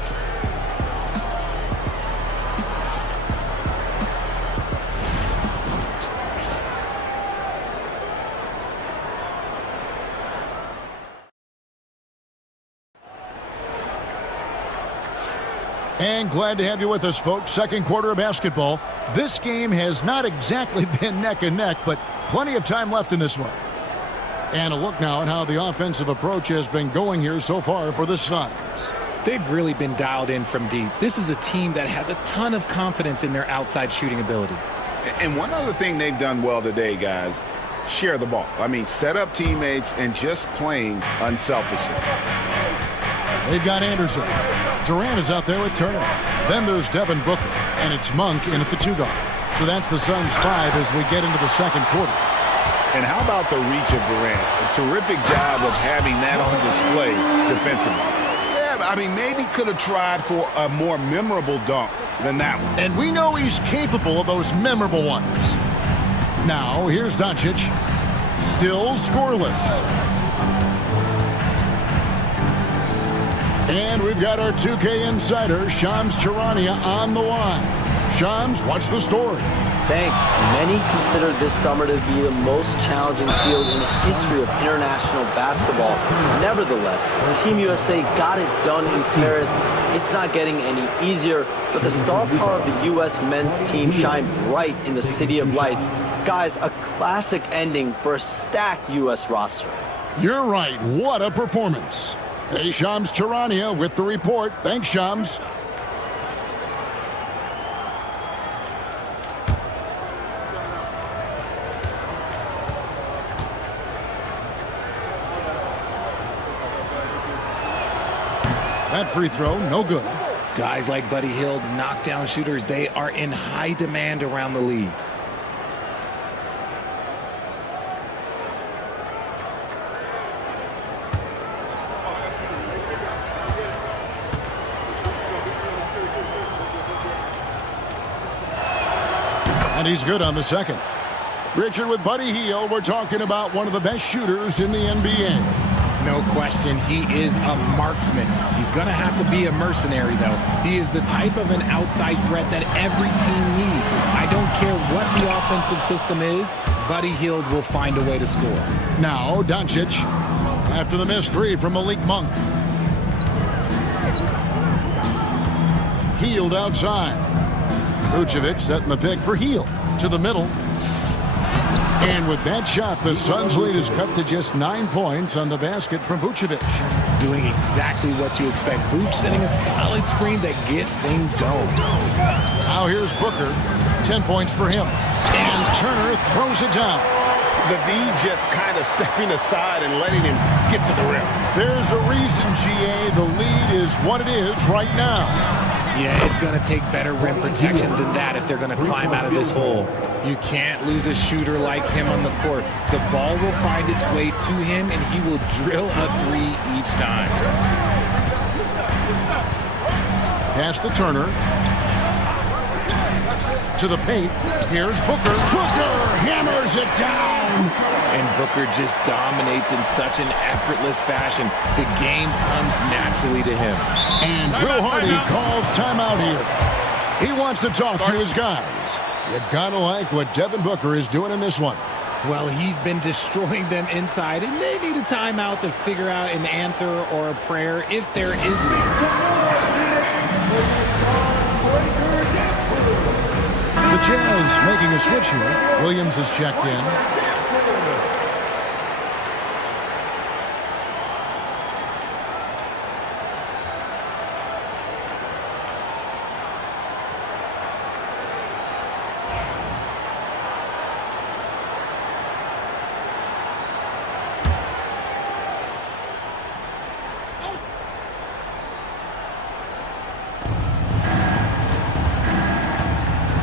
And glad to have you with us, folks. Second quarter of basketball. This game has not exactly been neck and neck, but plenty of time left in this one. And a look now at how the offensive approach has been going here so far for the Suns. They've really been dialed in from deep. This is a team that has a ton of confidence in their outside shooting ability. And one other thing they've done well today, guys, share the ball. I mean, set up teammates and just playing unselfishly. They've got Anderson. Durant is out there with Turner. Then there's Devin Booker, and it's Monk in at the 2 guard. So that's the Suns' 5 as we get into the second quarter. And how about the reach of Durant? A terrific job of having that on display defensively. Yeah, I mean, maybe could have tried for a more memorable dunk than that one. And we know he's capable of those memorable ones. Now, here's Doncic. Still scoreless. And we've got our 2K insider, Shams Charania, on the line. Shams, what's the story? Thanks. Many consider this summer to be the most challenging field in the history of international basketball. Nevertheless, Team USA got it done in Paris. It's not getting any easier, but the star power of the U.S. men's team shined bright in the City of Lights. Guys, a classic ending for a stacked U.S. roster. You're right. What a performance. Hey, Shams Charania with the report. Thanks, Shams. That free throw, no good. Guys like Buddy Hield, knockdown shooters, they are in high demand around the league. And he's good on the second. Richard, with Buddy Hield, we're talking about one of the best shooters in the NBA. No question, he is a marksman. He's going to have to be a mercenary, though. He is the type of an outside threat that every team needs. I don't care what the offensive system is, Buddy Hield will find a way to score. Now, Doncic, after the missed three from Malik Monk. Hield outside. Vucevic setting the pick for Hield. To the middle. And with that shot, the Suns' lead is cut to just 9 points on the basket from Vucevic. Doing exactly what you expect. Vuce setting a solid screen that gets things going. Now here's Booker. 10 points for him. And Turner throws it down. The V just kind of stepping aside and letting him get to the rim. There's a reason, GA, the lead is what it is right now. Yeah, it's going to take better rim protection than that if they're going to climb out of this hole. You can't lose a shooter like him on the court. The ball will find its way to him, and he will drill a three each time. Pass to Turner. To the paint. Here's Booker. Booker hammers it down. And Booker just dominates in such an effortless fashion. The game comes naturally to him. And Will Hardy calls timeout here. He wants to talk to his guys. You gotta like what Devin Booker is doing in this one. Well, he's been destroying them inside, and they need a timeout to figure out an answer or a prayer if there is one. The Jazz making a switch here. Williams is checked in.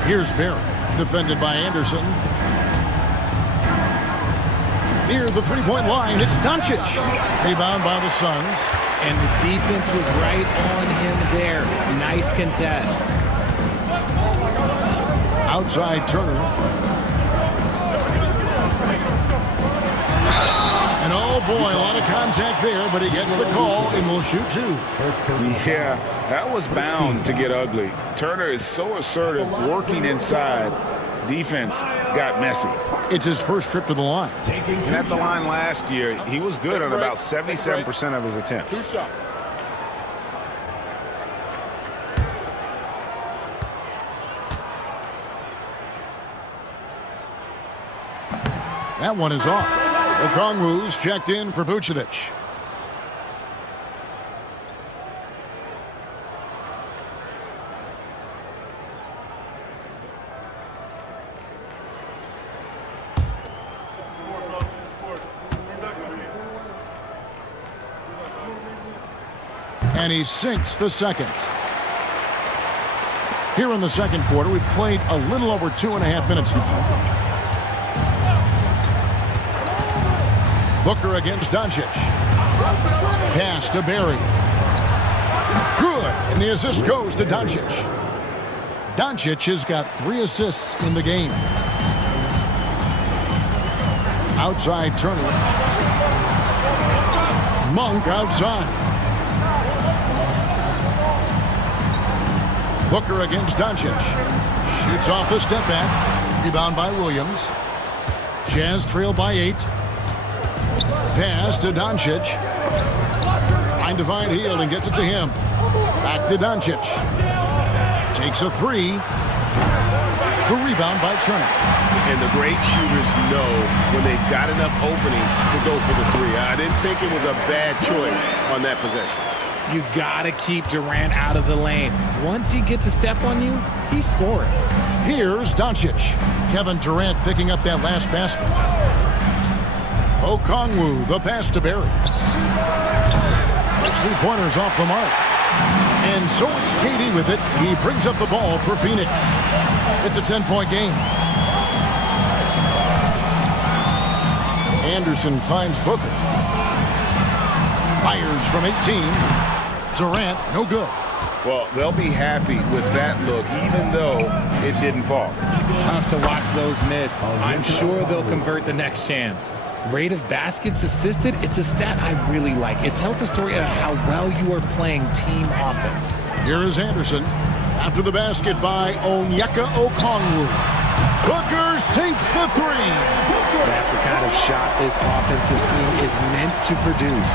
Here's Barrett, defended by Anderson. Near the three-point line, it's Doncic. Rebound by the Suns. And the defense was right on him there. Nice contest. Outside Turner. And oh boy, a lot of contact there, but he gets the call and will shoot two. Yeah, that was bound to get ugly. Turner is so assertive, working inside. Defense got messy. It's his first trip to the line. And at the line last year, he was good on about 77% of his attempts. That one is off. Okongwu's checked in for Vucevic. And he sinks the second. Here in the second quarter, we've played a little over 2.5 minutes now. Booker against Doncic. Pass to Barry. Good. And the assist goes to Doncic. Doncic has got 3 assists in the game. Outside Turner. Monk outside. Booker against Doncic. Shoots off the step back. Rebound by Williams. Jazz trail by 8. Pass to Doncic. Trying to find Hield and gets it to him. Back to Doncic. Takes a 3. The rebound by Turner. And the great shooters know when they've got enough opening to go for the 3. I didn't think it was a bad choice on that possession. You gotta keep Durant out of the lane. Once he gets a step on you, he's scoring. Here's Doncic. Kevin Durant picking up that last basket. Okongwu, the pass to Barry. Those 3-pointers off the mark. And so is KD with it. He brings up the ball for Phoenix. It's a 10-point game. Anderson finds Booker. Fires from 18. Durant, no good. Well, they'll be happy with that look, even though it didn't fall. Tough to watch those miss. I'm sure they'll convert the next chance. Rate of baskets assisted, it's a stat I really like. It tells the story of how well you are playing team offense. Here is Anderson. After the basket by Onyeka Okongwu. Booker sinks the three. That's the kind of shot this offensive scheme is meant to produce.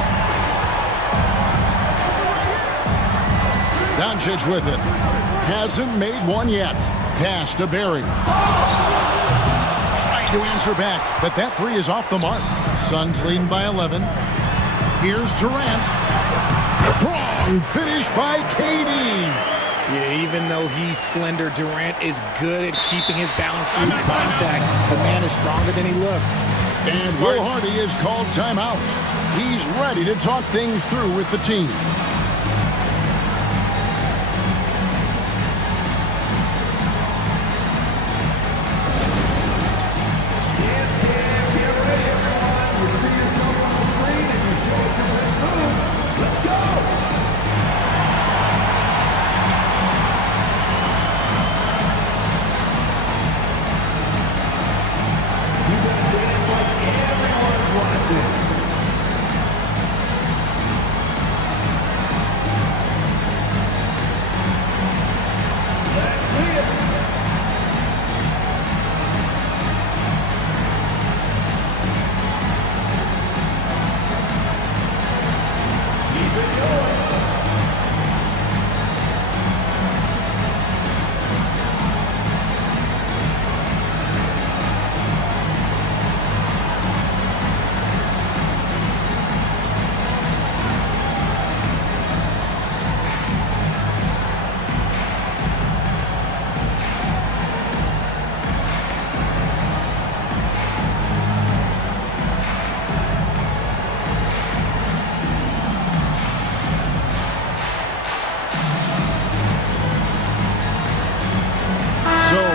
Doncic with it. Hasn't made one yet. Pass to Barry. Trying to answer back, but that three is off the mark. Suns leading by 11. Here's Durant. Strong finish by KD. Yeah, even though he's slender, Durant is good at keeping his balance through contact. The man is stronger than he looks. And Will Hardy is called timeout. He's ready to talk things through with the team.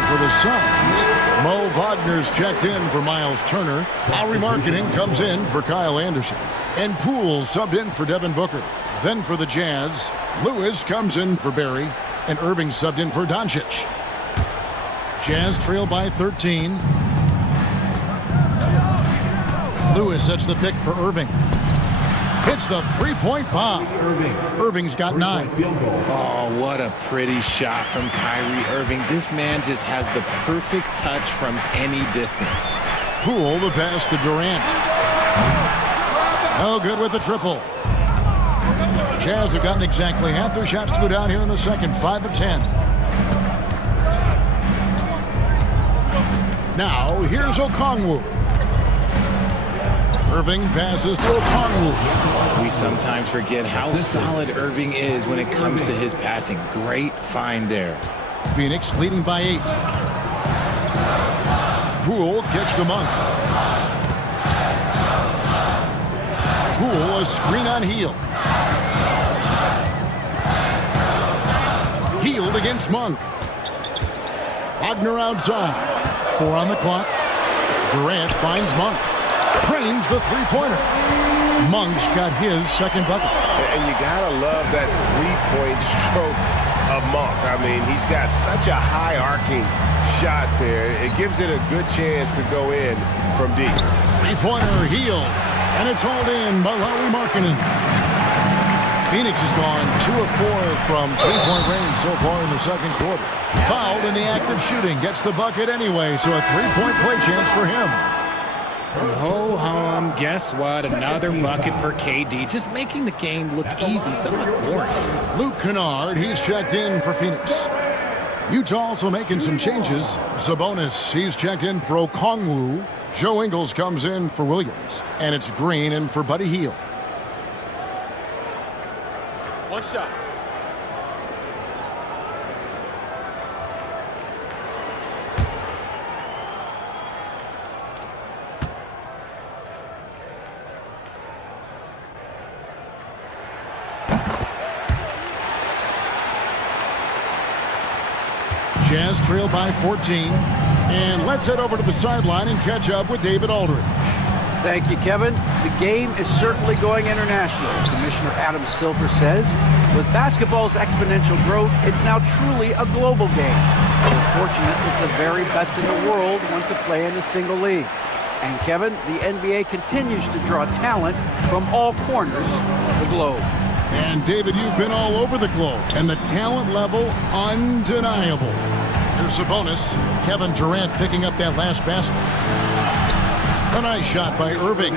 For the Suns, Mo Wagner's checked in for Miles Turner. Lowry Marketing comes in for Kyle Anderson. And Poole subbed in for Devin Booker. Then for the Jazz, Lewis comes in for Barry. And Irving subbed in for Doncic. Jazz trail by 13. Lewis sets the pick for Irving. Hits the three-point bomb. Irving's got 9. Oh, what a pretty shot from Kyrie Irving. This man just has the perfect touch from any distance. Poole the pass to Durant. No good with the triple. Jazz have gotten exactly half their shots to go down here in the second. 5 of 10. Now, here's Okongwu. Irving passes to Okongwu. We sometimes forget how solid Irving is when it comes to his passing. Great find there. Phoenix leading by 8. Poole gets to Monk. Poole a screen on Hield. Hield against Monk. Wagner outside. 4 on the clock. Durant finds Monk. Trains the three-pointer. Monk's got his second bucket. And you gotta love that three-point stroke of Monk. I mean, he's got such a high arcing shot there. It gives it a good chance to go in from deep. Three-pointer Hield. And it's hauled in by Lowry Markkanen. Phoenix has gone 2 of 4 from three-point range so far in the second quarter. Fouled in the act of shooting. Gets the bucket anyway, so a three-point play chance for him. Ho-hum, guess what? Another bucket for KD. Just making the game look easy, somewhat boring. Luke Kennard, he's checked in for Phoenix. Utah also making some changes. Sabonis, he's checked in for Okongwu. Joe Ingles comes in for Williams. And it's Green in for Buddy Hield. One shot. Jazz trail by 14. And let's head over to the sideline and catch up with David Aldridge. Thank you, Kevin. The game is certainly going international. Commissioner Adam Silver says, with basketball's exponential growth, it's now truly a global game. We're fortunate that the very best in the world want to play in a single league. And Kevin, the NBA continues to draw talent from all corners of the globe. And David, you've been all over the globe, and the talent level undeniable. Here's Sabonis. Kevin Durant picking up that last basket. A nice shot by Irving.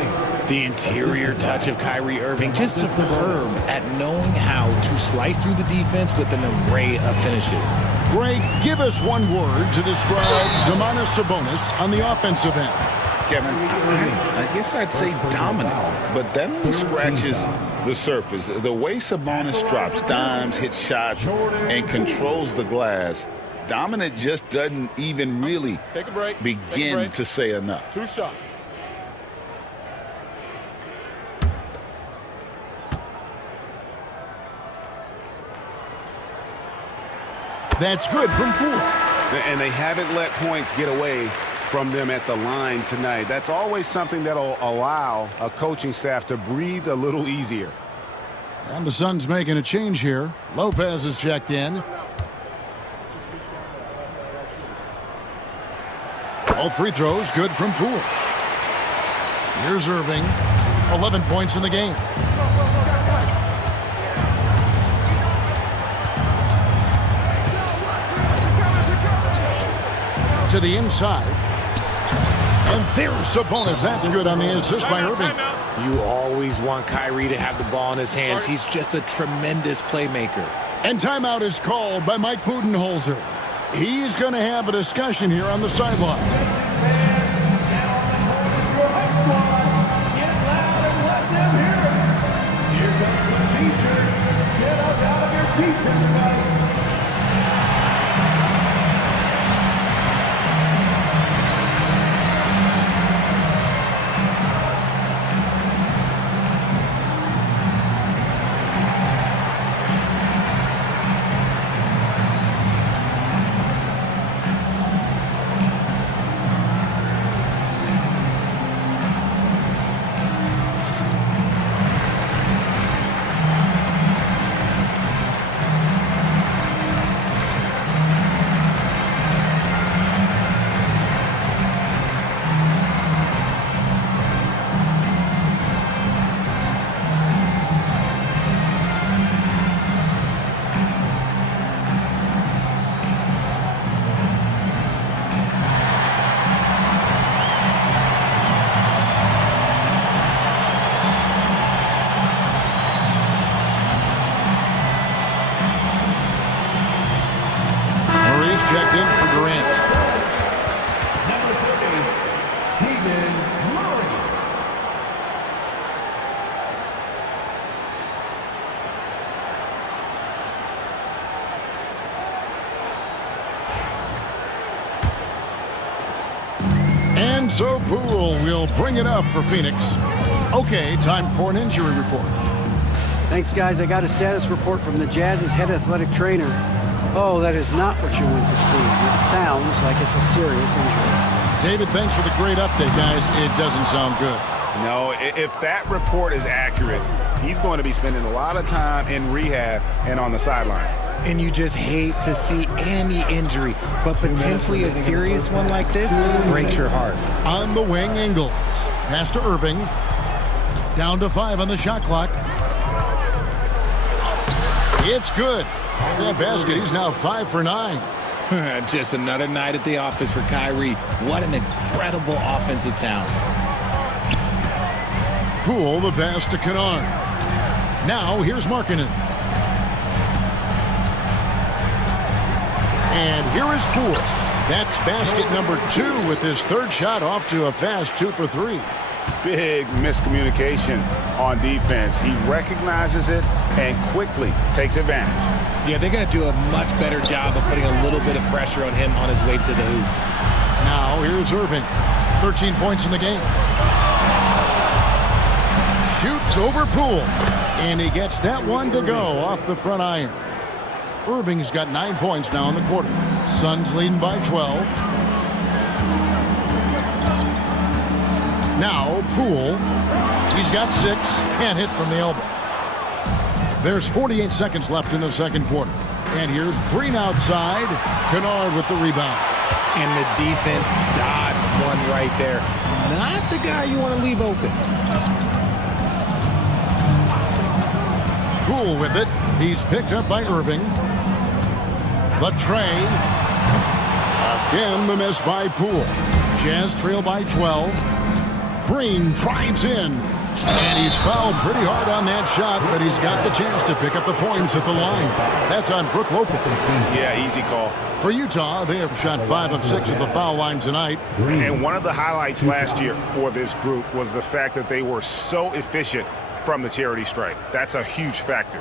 The interior touch of Kyrie Irving, just superb at knowing how to slice through the defense with an array of finishes. Greg, give us one word to describe Domantas Sabonis on the offensive end. Kevin, I guess I'd say dominant, but that only scratches the surface. The way Sabonis drops dimes, hits shots, and controls the glass, dominant just doesn't even really begin to say enough. 2 shots. That's good from Poole. And they haven't let points get away from them at the line tonight. That's always something that'll allow a coaching staff to breathe a little easier. And the Suns making a change here. Lopez is checked in. All free throws good from Poole. Here's Irving. 11 points in the game. To the inside. And there's Sabonis. That's good on the assist by Irving. You always want Kyrie to have the ball in his hands. He's just a tremendous playmaker. And timeout is called by Mike Budenholzer. He's going to have a discussion here on the sideline. Checked in for Durant. Number 30, Keegan Murray. And so Poole will bring it up for Phoenix. Okay, time for an injury report. Thanks, guys. I got a status report from the Jazz's head athletic trainer. Oh, that is not what you went to see. It sounds like it's a serious injury. David, thanks for the great update, guys. It doesn't sound good. No, if that report is accurate, he's going to be spending a lot of time in rehab and on the sideline. And you just hate to see any injury, but potentially a serious one like this breaks your heart. On the wing, Ingles. Pass to Irving. Down to 5 on the shot clock. It's good. That basket, he's now 5 for 9. Just another night at the office for Kyrie. What an incredible offensive talent. Poole, the pass to Kennard. Now, here's Markkanen. And here is Poole. That's basket number 2 with his third shot off to a fast 2 for 3. Big miscommunication on defense. He recognizes it and quickly takes advantage. Yeah, they're going to do a much better job of putting a little bit of pressure on him on his way to the hoop. Now, here's Irving. 13 points in the game. Shoots over Poole. And he gets that one to go off the front iron. Irving's got 9 points now in the quarter. Suns leading by 12. Now Poole. He's got 6. Can't hit from the elbow. There's 48 seconds left in the second quarter. And here's Green outside. Kennard with the rebound. And the defense dodged one right there. Not the guy you want to leave open. Poole with it. He's picked up by Irving. The tray. Again, the miss by Poole. Jazz trail by 12. Green drives in. And he's fouled pretty hard on that shot, but he's got the chance to pick up the points at the line. That's on Brook Lopez. Yeah, easy call. For Utah, they have shot 5 of 6 at the foul line tonight. And one of the highlights last year for this group was the fact that they were so efficient from the charity stripe. That's a huge factor.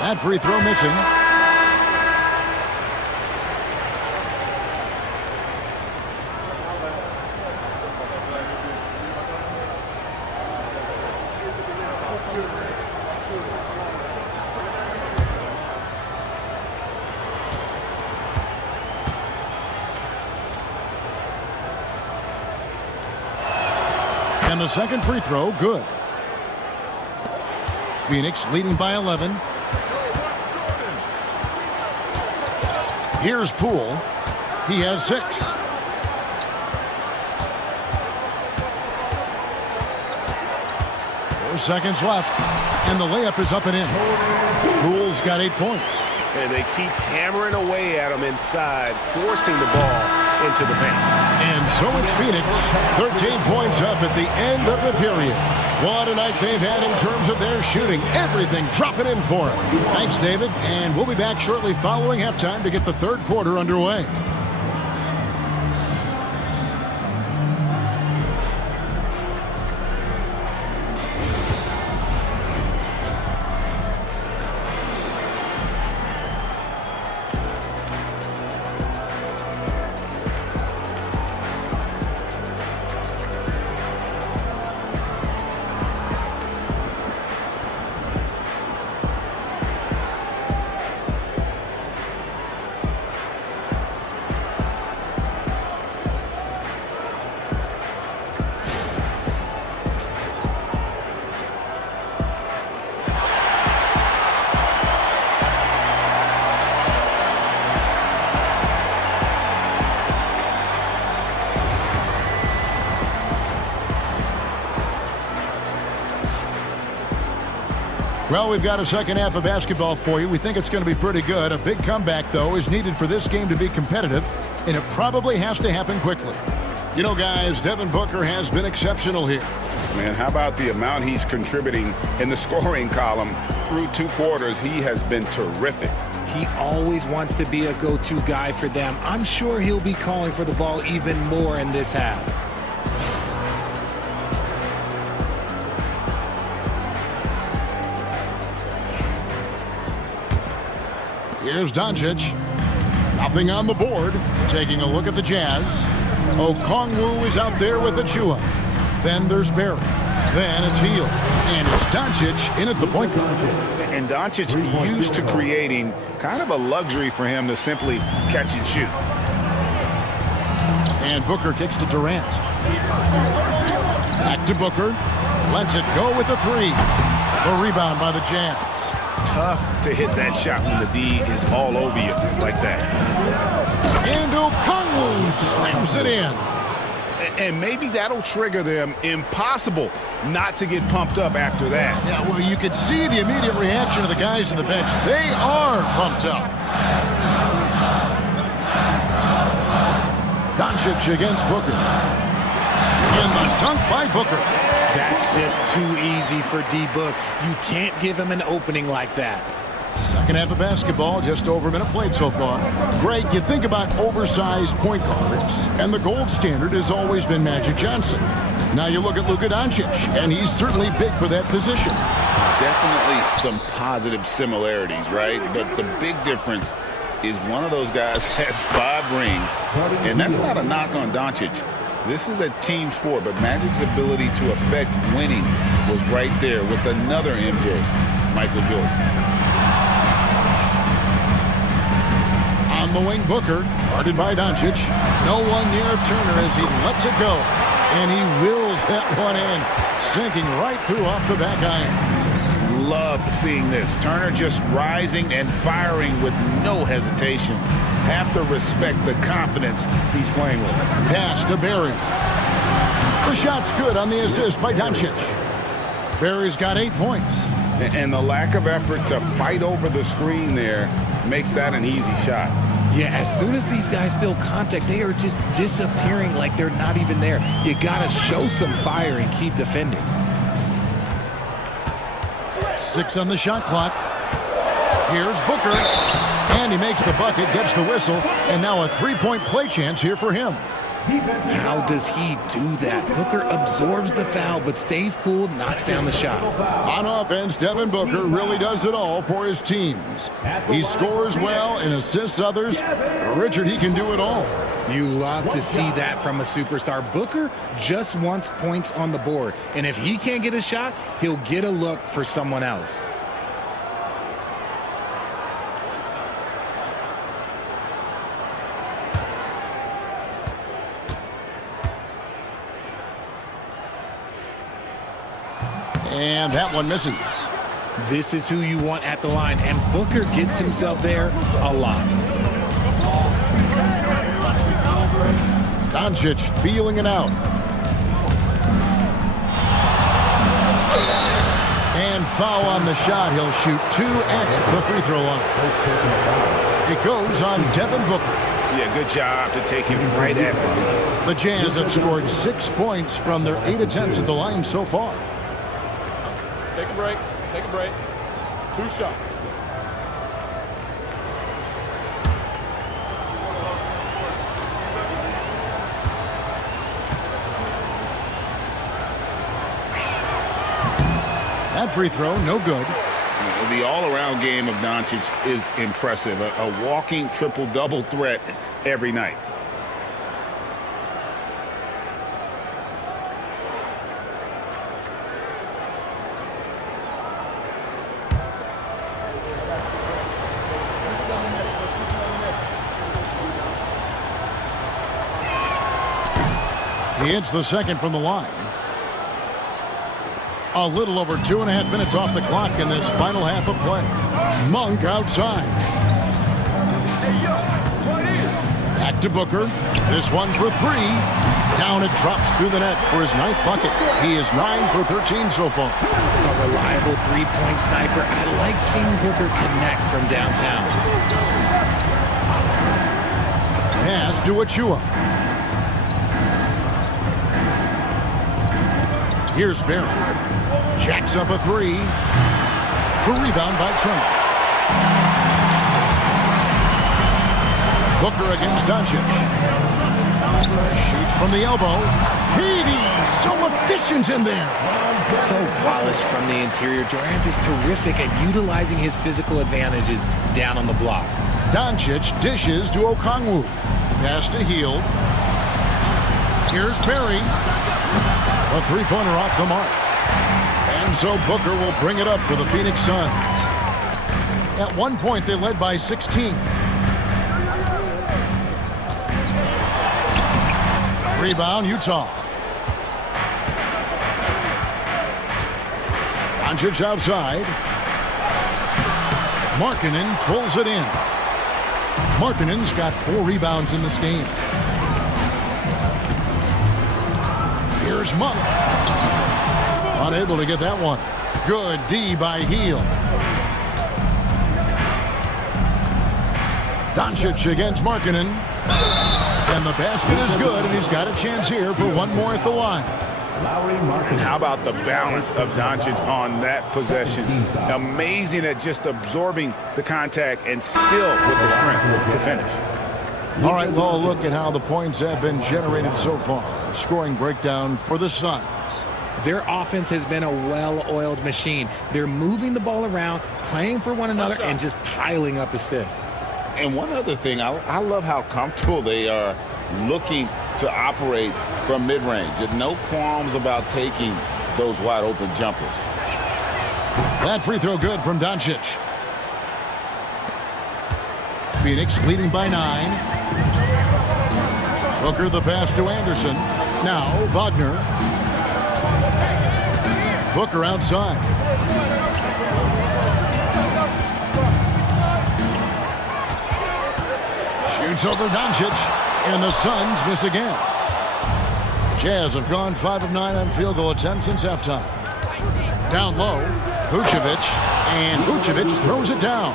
That free throw missing. And the second free throw, good. Phoenix leading by 11. Here's Poole. He has 6. 4 seconds left. And the layup is up and in. Poole's got 8 points. And they keep hammering away at him inside, forcing the ball into the paint. And so it's Phoenix. 13 points up at the end of the period. What a night they've had in terms of their shooting. Everything dropping in for them. Thanks, David. And we'll be back shortly following halftime to get the third quarter underway. Well, we've got a second half of basketball for you. We think it's going to be pretty good. A big comeback, though, is needed for this game to be competitive, and it probably has to happen quickly. You know, guys, Devin Booker has been exceptional here. Man, how about the amount he's contributing in the scoring column through 2 quarters? He has been terrific. He always wants to be a go-to guy for them. I'm sure he'll be calling for the ball even more in this half. Here's Doncic. Nothing on the board. Taking a look at the Jazz. Okongwu is out there with Achua. Then there's Barry. Then it's Hield. And it's Doncic in at the point guard. And Doncic used to creating kind of a luxury for him to simply catch and shoot. And Booker kicks to Durant. Back to Booker. Lets it go with the 3. The rebound by the Jazz. Tough to hit that shot when the D is all over you like that. And Okongwu slams it in. And maybe that'll trigger them. Impossible not to get pumped up after that. Yeah, well, you could see the immediate reaction of the guys on the bench. They are pumped up. Doncic against Booker. And the dunk by Booker. That's just too easy for D-Book. You can't give him an opening like that. Second half of basketball, just over a minute played so far. Greg, you think about oversized point guards, and the gold standard has always been Magic Johnson. Now you look at Luka Doncic, and he's certainly big for that position. Definitely some positive similarities, right? But the big difference is one of those guys that has 5 rings, and that's not a knock on Doncic. This is a team sport, but Magic's ability to affect winning was right there with another MJ, Michael Jordan. On the wing, Booker, guarded by Doncic. No one near Turner as he lets it go. And he wills that one in, sinking right through off the back iron. Love seeing this. Turner just rising and firing with no hesitation. Have to respect the confidence he's playing with. Pass to Barry. The shot's good on the assist by Doncic. Barry's got 8 points. And the lack of effort to fight over the screen there makes that an easy shot. Yeah, as soon as these guys feel contact, they are just disappearing like they're not even there. You got to show some fire and keep defending. 6 on the shot clock. Here's Booker. And he makes the bucket, gets the whistle, and now a 3-point play chance here for him. How does he do that? Booker absorbs the foul, but stays cool, knocks down the shot. On offense, Devin Booker really does it all for his teams. He scores well and assists others. Richard, he can do it all. You love to see that from a superstar. Booker just wants points on the board, and if he can't get a shot, he'll get a look for someone else. And that one misses. This is who you want at the line, and Booker gets himself there a lot. Doncic feeling it out. And foul on the shot. He'll shoot 2 at the free throw line. It goes on Devin Booker. Yeah, good job to take him right at the lead. The Jazz have scored 6 points from their 8 attempts at the line so far. Take a break. Take a break. 2 shots. That free throw, no good. The all-around game of Doncic is impressive. A walking triple-double threat every night. He hits the second from the line. A little over 2.5 minutes off the clock in this final half of play. Monk outside. Back to Booker. This one for 3. Down it drops through the net for his 9th bucket. He is 9 for 13 so far. A reliable 3-point sniper. I like seeing Booker connect from downtown. Pass to Achua. Here's Barry. Jacks up a 3. The rebound by Turner. Booker against Doncic. Shoots from the elbow. Petey, so efficient in there. So polished from the interior. Durant is terrific at utilizing his physical advantages down on the block. Doncic dishes to Okongwu. Pass to Hield. Here's Barry. A 3-pointer off the mark. And so Booker will bring it up for the Phoenix Suns. At one point, they led by 16. Rebound, Utah. Doncic outside. Markkanen pulls it in. Markkanen's got 4 rebounds in this game. Here's Monk. Unable to get that one. Good D by Hield. Doncic against Markkanen. And the basket is good, and he's got a chance here for one more at the line. And how about the balance of Doncic on that possession? Amazing at just absorbing the contact and still with the strength to finish. All right, well, a look at how the points have been generated so far. A scoring breakdown for the Suns. Their offense has been a well-oiled machine. They're moving the ball around, playing for one another, and just piling up assists. And one other thing, I love how comfortable they are looking to operate from mid-range. No qualms about taking those wide open jumpers. That free throw good from Doncic. Phoenix leading by 9. Booker the pass to Anderson. Now Wagner. Booker outside. Shoots over Doncic, and the Suns miss again. Jazz have gone 5 of 9 on field goal attempts since halftime. Down low, Vucevic, and Vucevic throws it down.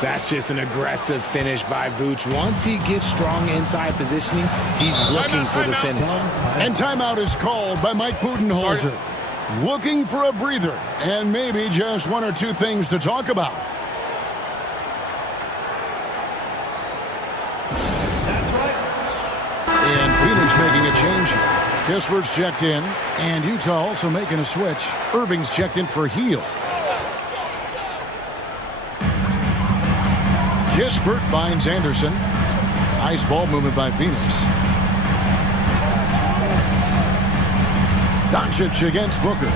That's just an aggressive finish by Vooch. Once he gets strong inside positioning, he's looking for the finish. And timeout is called by Mike Budenholzer. Looking for a breather, and maybe just 1 or 2 things to talk about. And Phoenix making a change here. Kispert's checked in, and Utah also making a switch. Irving's checked in for Hield. Kispert finds Anderson. Nice ball movement by Phoenix. Doncic against Booker.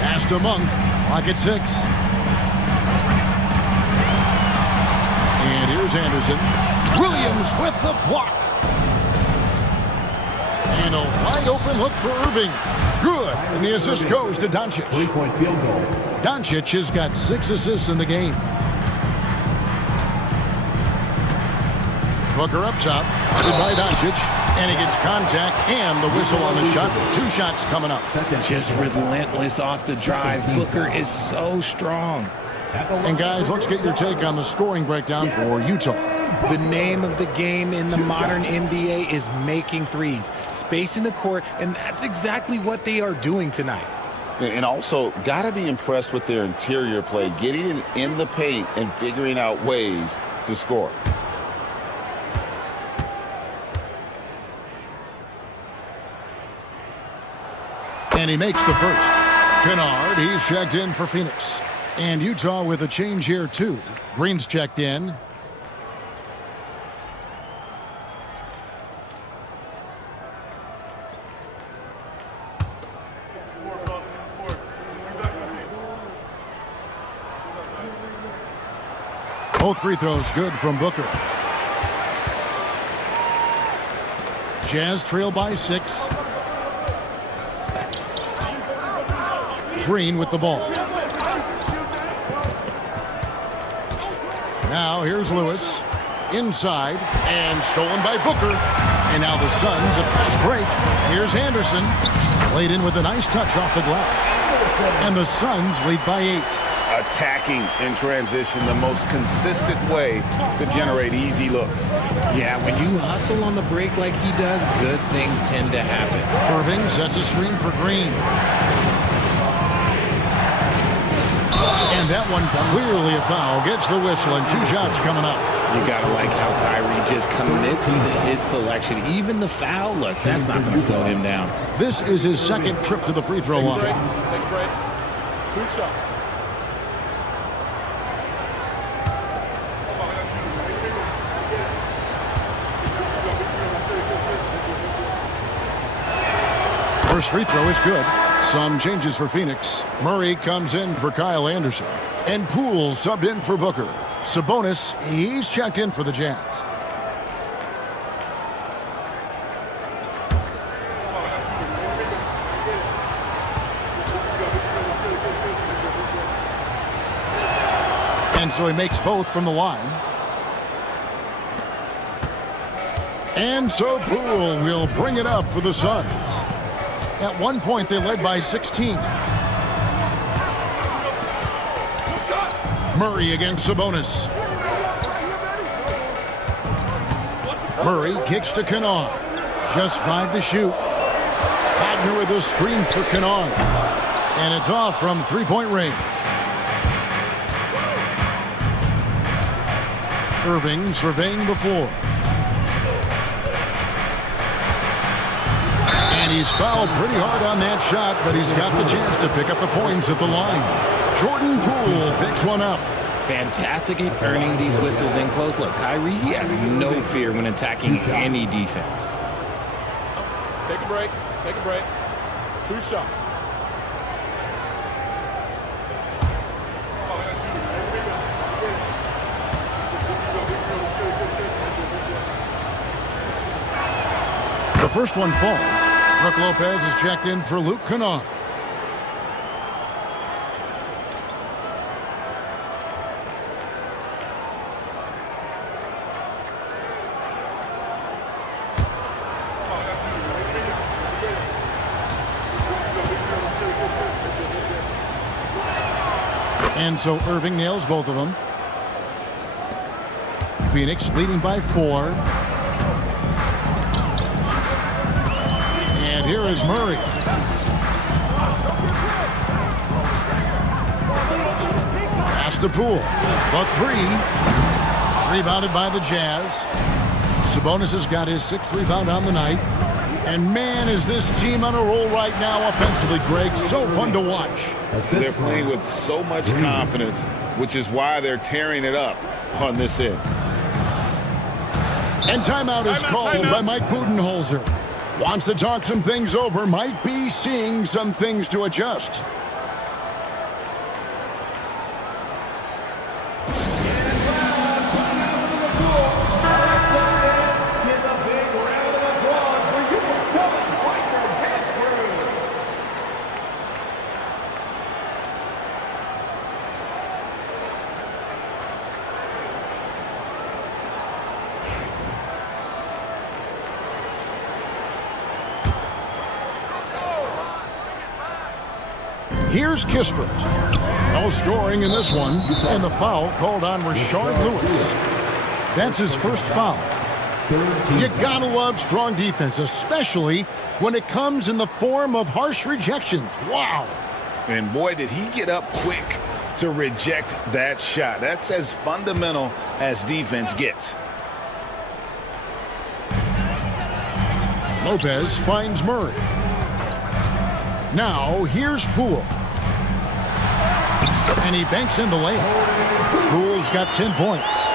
Pass to Monk. Clock at 6. And here's Anderson. Williams with the block. And a wide open look for Irving. Good. And the assist goes to Doncic. 3-point field goal. Doncic has got 6 assists in the game. Booker up top. Guarded by Doncic. And he gets contact and the whistle on the shot. 2 shots coming up. Just relentless off the drive. Booker is so strong. And guys, let's get your take on the scoring breakdown for Utah. The name of the game in the modern NBA is making threes, spacing the court, and that's exactly what they are doing tonight. And also, got to be impressed with their interior play, getting in the paint and figuring out ways to score. And he makes the first. Kennard, he's checked in for Phoenix. And Utah with a change here, too. Green's checked in. Both free throws good from Booker. Jazz trail by 6. Green with the ball. Now here's Lewis. Inside and stolen by Booker. And now the Suns a fast break. Here's Anderson. Played in with a nice touch off the glass. And the Suns lead by 8. Attacking in transition, the most consistent way to generate easy looks. Yeah, when you hustle on the break like he does, good things tend to happen. Irving sets a screen for Green. And that one clearly a foul. Gets the whistle and 2 shots coming up. You gotta like how Kyrie just commits to his selection. Even the foul, look, that's not gonna slow him down. This is his second trip to the free throw line. Take a break. 2 shots. First free throw is good. Some changes for Phoenix. Murray comes in for Kyle Anderson. And Poole subbed in for Booker. Sabonis, he's checked in for the Jazz. And so he makes both from the line. And so Poole will bring it up for the Suns. At one point, they led by 16. Murray against Sabonis. Murray kicks to Kennard. Just 5 to shoot. Wagner with a screen for Kennard. And it's off from 3-point range. Irving surveying the floor. And he's fouled pretty hard on that shot, but he's got the chance to pick up the points at the line. Jordan Poole picks one up. Fantastic at earning these whistles in close. Look, Kyrie, he has no fear when attacking any defense. Take a break. Take a break. 2 shots. The first one falls. Brook Lopez is checked in for Luke Kennard. And so Irving nails both of them. Phoenix leading by 4. And here is Murray. Pass to Poole. The 3. Rebounded by the Jazz. Sabonis has got his 6th rebound on the night. And man, is this team on a roll right now offensively, Greg. So fun to watch. They're playing with so much confidence, which is why they're tearing it up on this end. And timeout is called by Mike Budenholzer. Wants to talk some things over, might be seeing some things to adjust. Here's Kispert. No scoring in this one, and the foul called on Rashard Lewis. That's his first foul. You gotta love strong defense, especially when it comes in the form of harsh rejections. Wow. And boy, did he get up quick to reject that shot. That's as fundamental as defense gets. Lopez finds Murray. Now, here's Poole. And he banks in the layup. Poole's got 10 points.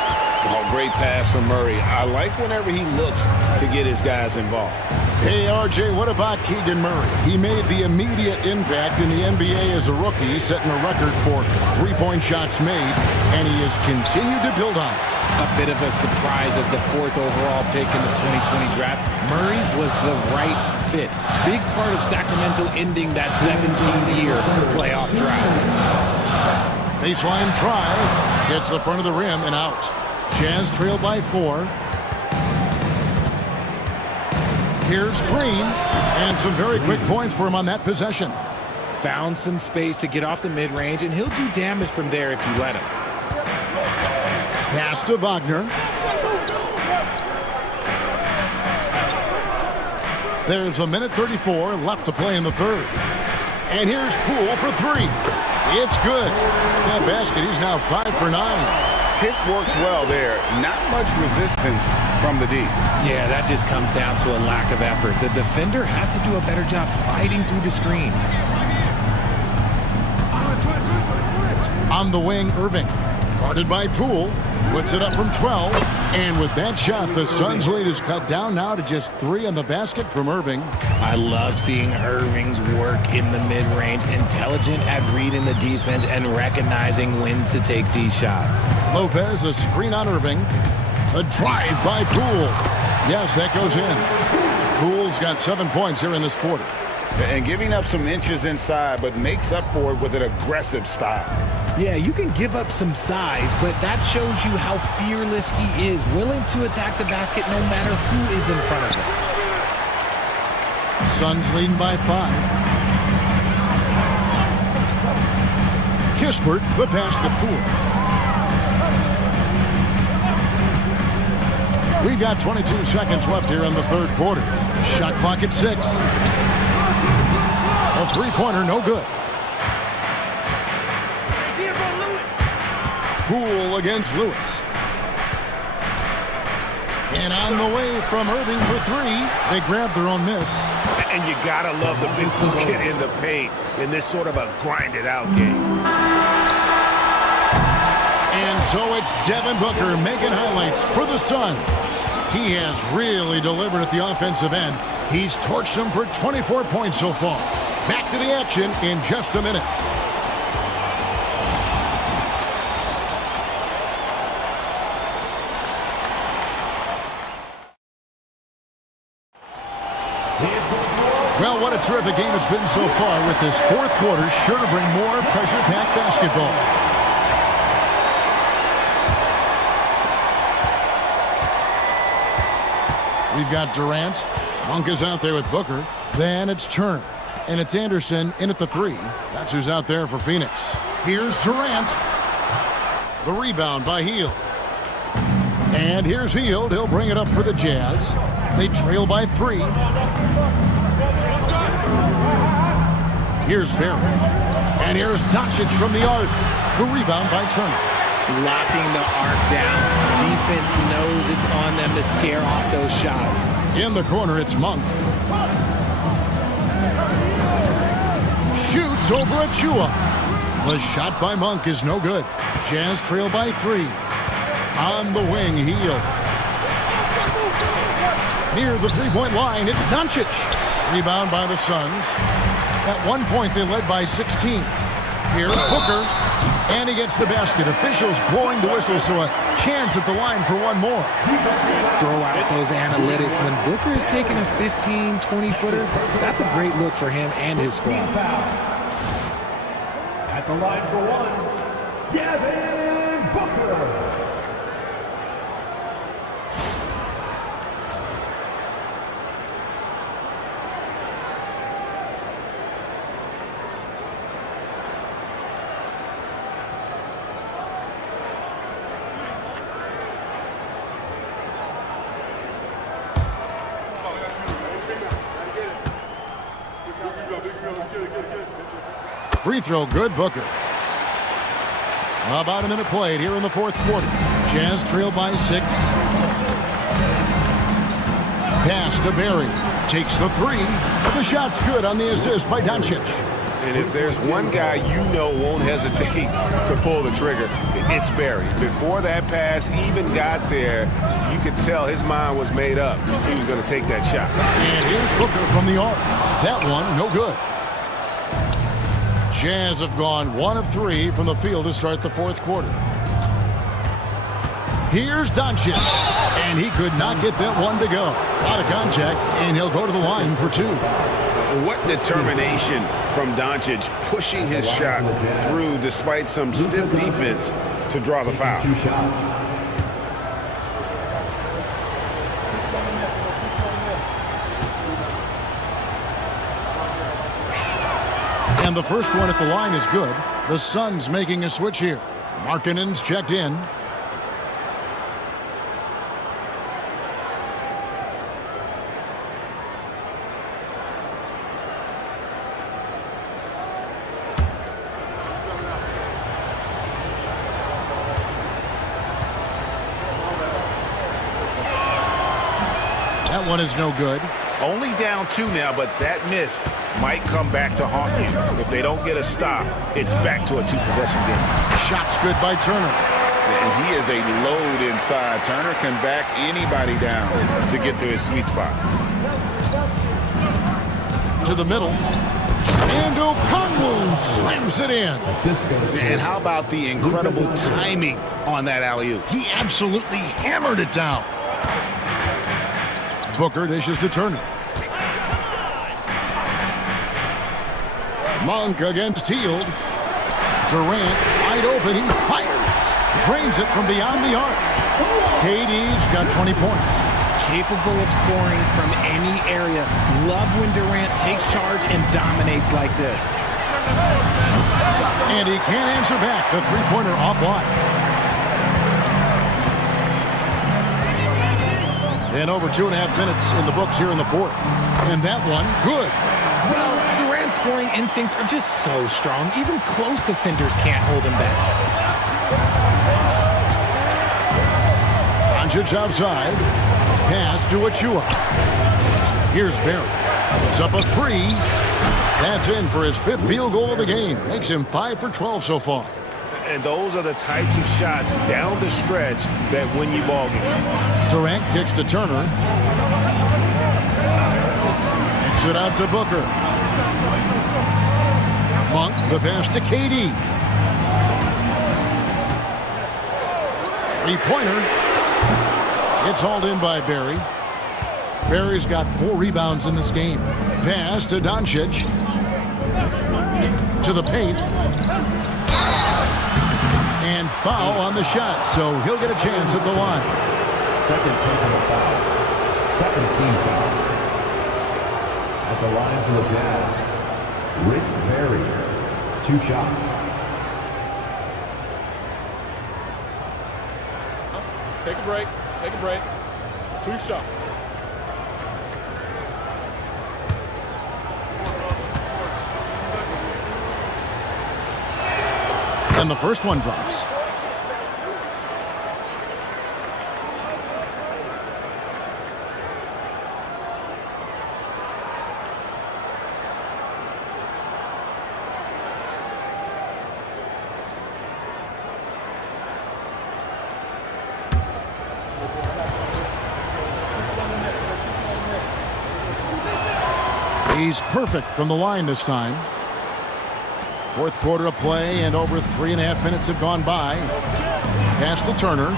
Oh, great pass from Murray. I like whenever he looks to get his guys involved. Hey, RJ, what about Keegan Murray? He made the immediate impact in the NBA as a rookie, setting a record for three-point shots made, and he has continued to build on it. A bit of a surprise as the 4th overall pick in the 2020 draft. Murray was the right fit. Big part of Sacramento ending that 17-year playoff drought. Baseline try. Gets the front of the rim and out. Jazz trail by 4. Here's Green. And some very quick points for him on that possession. Found some space to get off the mid-range, and he'll do damage from there if you let him. Pass to Wagner. There's a minute 34 left to play in the 3rd. And here's Poole for 3. It's good. That basket, he's now 5 for 9. Pick works well there. Not much resistance from the D. Yeah, that just comes down to a lack of effort. The defender has to do a better job fighting through the screen. On the wing, Irving. Guarded by Poole. Puts it up from 12. And with that shot, the Suns' lead is cut down now to just 3 on the basket from Irving. I love seeing Irving's work in the mid-range, intelligent at reading the defense and recognizing when to take these shots. Lopez, a screen on Irving. A drive by Poole. Yes, that goes in. Poole's got 7 points here in this quarter. And giving up some inches inside, but makes up for it with an aggressive style. Yeah, you can give up some size, but that shows you how fearless he is, willing to attack the basket no matter who is in front of him. Suns leading by 5. Kispert, the pass to Poole. We've got 22 seconds left here in the 3rd quarter. Shot clock at 6. A three-pointer, no good. Poole against Lewis. And on the way from Irving for 3. They grab their own miss. And you gotta love the big bucket in the paint in this sort of a grinded-out game. So it's Devin Booker making highlights for the Suns. He has really delivered at the offensive end. He's torched them for 24 points so far. Back to the action in just a minute. Well, what a terrific game it's been so far, with this fourth quarter sure to bring more pressure-packed basketball. We've got Durant. Monk is out there with Booker. Then it's Turner. And it's Anderson in at the 3. That's who's out there for Phoenix. Here's Durant. The rebound by Hield. And here's Hield. He'll bring it up for the Jazz. They trail by 3. Here's Barry. And here's Doncic from the arc. The rebound by Turner. Locking the arc down. Defense knows it's on them to scare off those shots. In the corner, it's Monk. Shoots over Achua. The shot by Monk is no good. Jazz trail by 3. On the wing, Hield. Near the three-point line, it's Doncic. Rebound by the Suns. At one point, they led by 16. Here's Booker. And he gets the basket. Officials blowing the whistle, so a chance at the line for one more. Throw out those analytics. When Booker is taking a 15, 20-footer, that's a great look for him and his squad. At the line for one, Devin Booker. Free throw good, Booker. About a minute played here in the fourth quarter. Jazz trail by 6. Pass to Barry. Takes the 3. The shot's good on the assist by Doncic. And if there's one guy you know won't hesitate to pull the trigger, it's Barry. Before that pass even got there, you could tell his mind was made up. He was going to take that shot. And here's Booker from the arc. That one, no good. Jazz have gone 1 of 3 from the field to start the fourth quarter. Here's Doncic. And he could not get that one to go. Out of contact, and he'll go to the line for 2. What determination from Doncic, pushing his shot through despite some stiff defense to draw the foul. And the first one at the line is good. The Suns making a switch here. Markkanen's checked in. That one is no good. Only down 2 now, but that miss might come back to haunt you. If they don't get a stop, it's back to a 2-possession game. Shot's good by Turner. And he is a load inside. Turner can back anybody down to get to his sweet spot. To the middle. And Okongwu slams it in. And how about the incredible timing on that alley-oop? He absolutely hammered it down. Booker dishes to Turner. Monk against Hield. Durant wide open. He fires. Drains it from beyond the arc. KD's got 20 points. Capable of scoring from any area. Love when Durant takes charge and dominates like this. And he can't answer back. The three-pointer offline. And over 2.5 minutes in the books here in the fourth. And that one, good. Well, Durant's scoring instincts are just so strong. Even close defenders can't hold him back. Doncic outside. Pass to Achua. Here's Barry. It's up a 3. That's in for his 5th field goal of the game. Makes him 5 for 12 so far. And those are the types of shots down the stretch that win you ball games. Durant kicks to Turner. Kicks it out to Booker. Monk, the pass to KD. Three-pointer. It's hauled in by Barry. Barry's got 4 rebounds in this game. Pass to Doncic. To the paint. And foul on the shot, so he'll get a chance at the line. Second personal foul. Second team foul. At the line for the Jazz, Rick Barry. 2 shots. Take a break. Take a break. 2 shots. And the first one drops. He's perfect from the line this time. Fourth quarter of play, and over 3.5 minutes have gone by. Pass to Turner.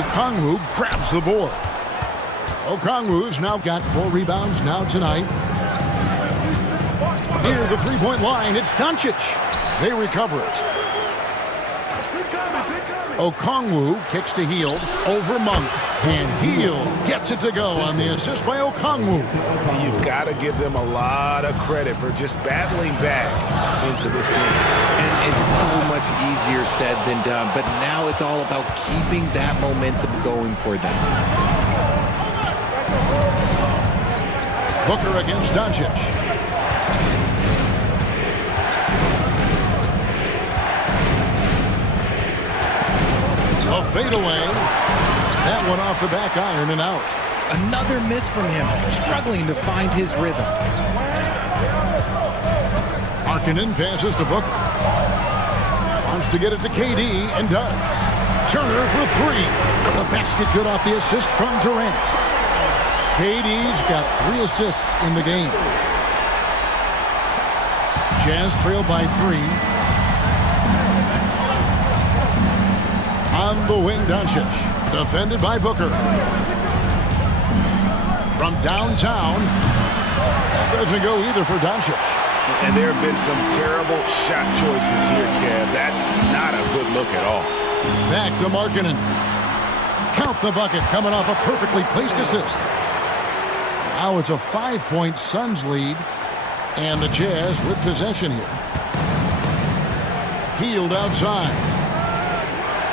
Okongwu grabs the board. Okongwu's now got 4 rebounds now tonight. Near the three-point line, it's Doncic. They recover it. Okongwu kicks to Hield over Monk, and Hield gets it to go on the assist by Okongwu. You've got to give them a lot of credit for just battling back into this game. And it's so much easier said than done, but now it's all about keeping that momentum going for them. Booker against Doncic. A fadeaway. That one off the back iron and out. Another miss from him, struggling to find his rhythm. Markkanen passes to Booker. Wants to get it to KD and does. Turner for 3. The basket good off the assist from Durant. KD's got 3 assists in the game. Jazz trail by 3. On the wing, Doncic. Defended by Booker. From downtown. That doesn't go either for Doncic. And there have been some terrible shot choices here, Kev. That's not a good look at all. Back to Markkanen. Count the bucket coming off a perfectly placed assist. Now it's a 5-point Suns lead. And the Jazz with possession here. Hield outside.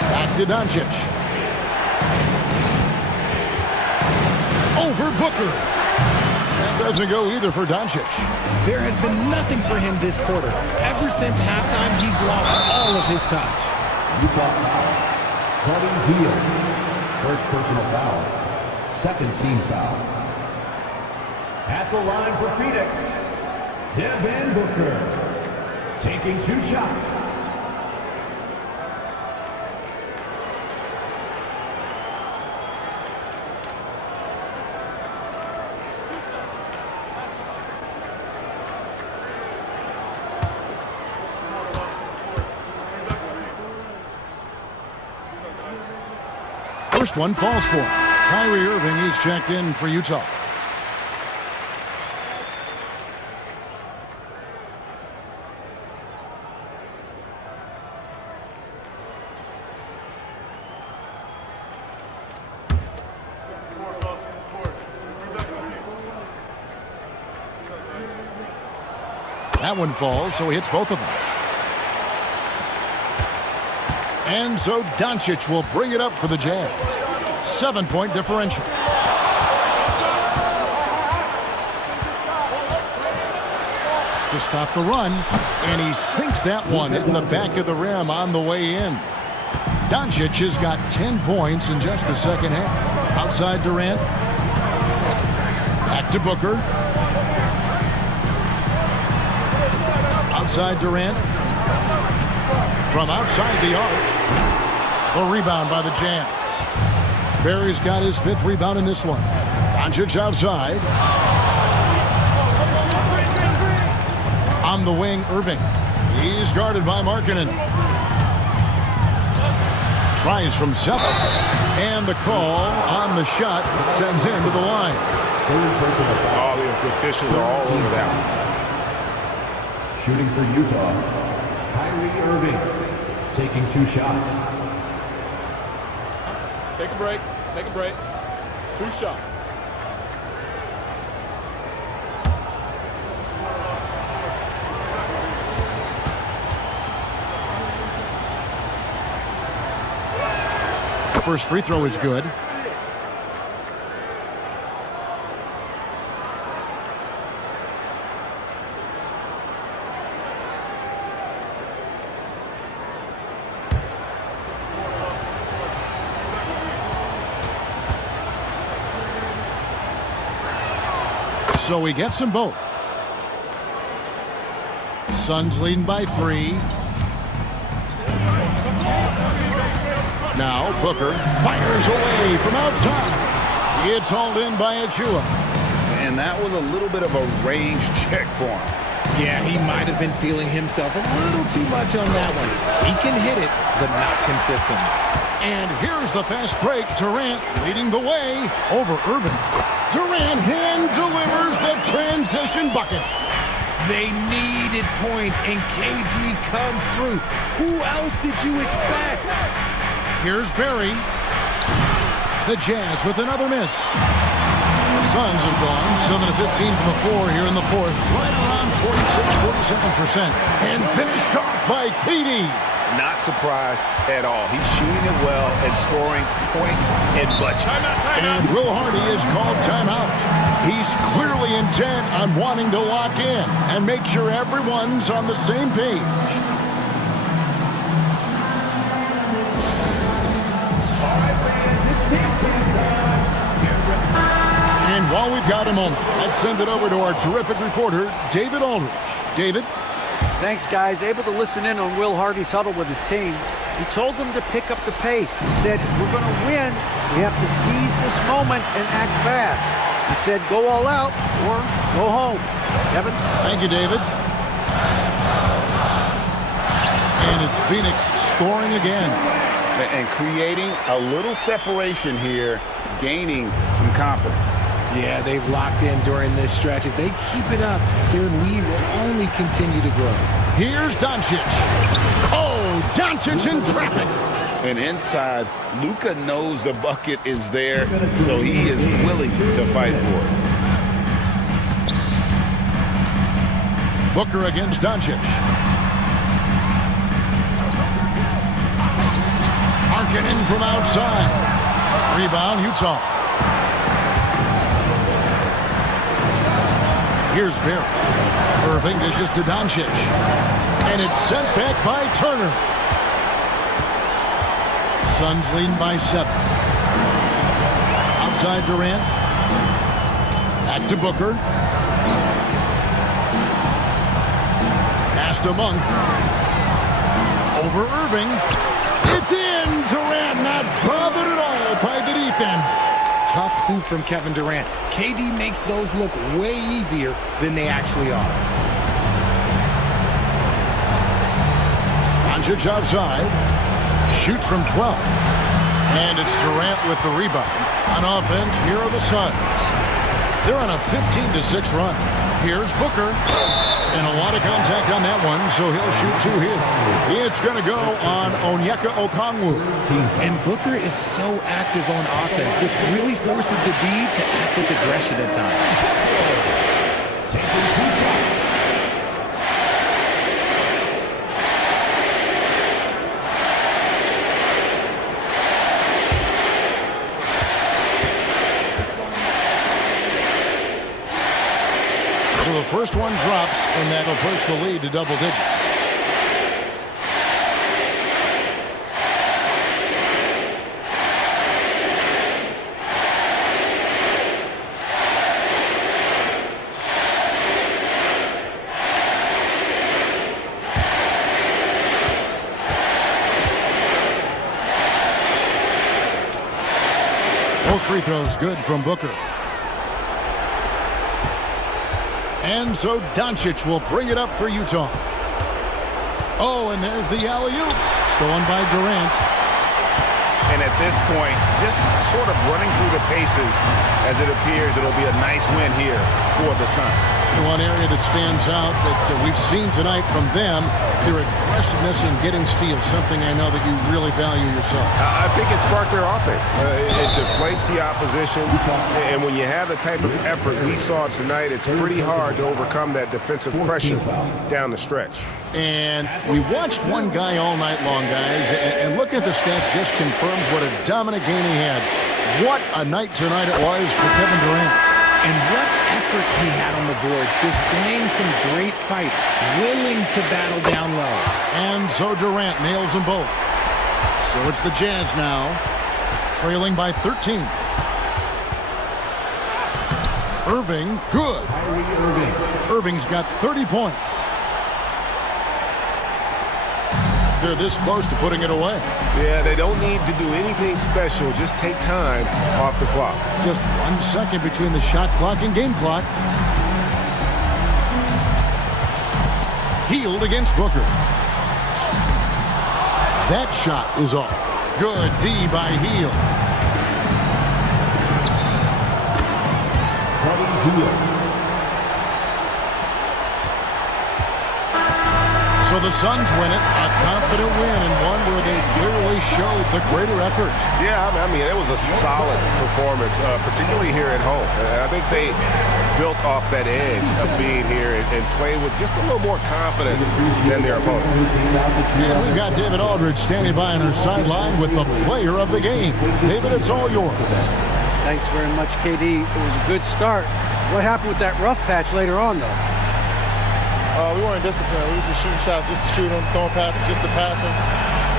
Back to Doncic. Over Booker. That doesn't go either for Doncic. There has been nothing for him this quarter. Ever since halftime, he's lost all of his touch. Utah foul. Buddy Hield. First personal foul. Second team foul. At the line for Phoenix, Devin Booker. Taking 2 shots. First one falls for him. Kyrie Irving, he's checked in for Utah. That one falls, so he hits both of them. And so Doncic will bring it up for the Jazz. 7-point differential. To stop the run, and he sinks that one in the back of the rim on the way in. Doncic has got 10 points in just the second half. Outside Durant. Back to Booker. Outside Durant. From outside the arc. The rebound by the Jazz. Barry's got his 5th rebound in this one. Doncic outside. On the wing, Irving. He's guarded by Markkanen. Tries from 7. And the call on the shot that sends him to the line. All the officials are all over that one. Shooting for Utah, Kyrie Irving, taking 2 shots. Take a break. Take a break. 2 shots. The first free throw is good. So he gets them both. Suns leading by 3. Now Booker fires away from outside. It's hauled in by Achua. And that was a little bit of a range check for him. Yeah, he might have been feeling himself a little too much on that one. He can hit it, but not consistently. And here's the fast break. Durant leading the way over Irving. Durant hand delivers the transition bucket. They needed points, and KD comes through. Who else did you expect? Here's Barry. The Jazz with another miss. Suns have gone 7 of 15 from the floor here in the 4th. Right around 46-47%. And finished off by KD. Not surprised at all. He's shooting it well and scoring points in bunches. And Will Hardy is called timeout. He's clearly intent on wanting to lock in and make sure everyone's on the same page. And while we've got a moment, let's send it over to our terrific reporter, David Aldridge. David? Thanks, guys. Able to listen in on Will Hardy's huddle with his team. He told them to pick up the pace. He said, if we're going to win, we have to seize this moment and act fast. He said, go all out or go home. Kevin? Thank you, David. And it's Phoenix scoring again. And creating a little separation here, gaining some confidence. Yeah, they've locked in during this stretch. If they keep it up, their lead will only continue to grow. Here's Doncic. Oh, Doncic in traffic. And inside, Luka knows the bucket is there, so he is willing to fight for it. Booker against Doncic. Markkanen from outside. Rebound, Utah. Here's Barry. Irving dishes to Doncic. And it's sent back by Turner. Suns leading by 7. Outside Durant. Back to Booker. Pass to Monk. Over Irving. It's in. Durant not bothered at all by the defense. Tough hoop from Kevin Durant. KD makes those look way easier than they actually are. Doncic outside. Shoots from 12. And it's Durant with the rebound. On offense, here are the Suns. They're on a 15-6 run. Here's Booker. And a lot of contact on that one, so he'll shoot 2 here. It's going to go on Onyeka Okongwu. And Booker is so active on offense, which really forces the D to act with aggression at times. So the first one drops, and that'll push the lead to double digits. free throw's good from Booker. And so Doncic will bring it up for Utah. Oh, and there's the alley-oop. Stolen by Durant. And at this point, just sort of running through the paces, as it appears it'll be a nice win here for the Suns. One area that stands out that we've seen tonight from them, their aggressiveness in getting steals, something I know that you really value yourself. I think it sparked their offense. It deflates the opposition, and when you have the type of effort we saw tonight, it's pretty hard to overcome that defensive pressure down the stretch. And we watched one guy all night long, guys, and looking at the stats just confirms what a dominant game he had. What a night tonight it was for Kevin Durant. And what effort he had on the board, displaying some great fight, willing to battle down low. And so Durant nails them both. So it's the Jazz now, trailing by 13. Irving, good. Irving's got 30 points. They're this close to putting it away. Yeah, they don't need to do anything special. Just take time off the clock. Just 1 second between the shot clock and game clock. Hield against Booker. That shot is off. Good D by Hield. So the Suns win it, a confident win, and one where they clearly showed the greater effort. Yeah, I mean, it was a solid performance, particularly here at home. And I think they built off that edge of being here and played with just a little more confidence than their opponent. And we've got David Aldridge standing by on our sideline with the player of the game. David, it's all yours. Thanks very much, KD. It was a good start. What happened with that rough patch later on, though? We weren't disciplined. We were just shooting shots just to shoot them, throwing passes just to pass them.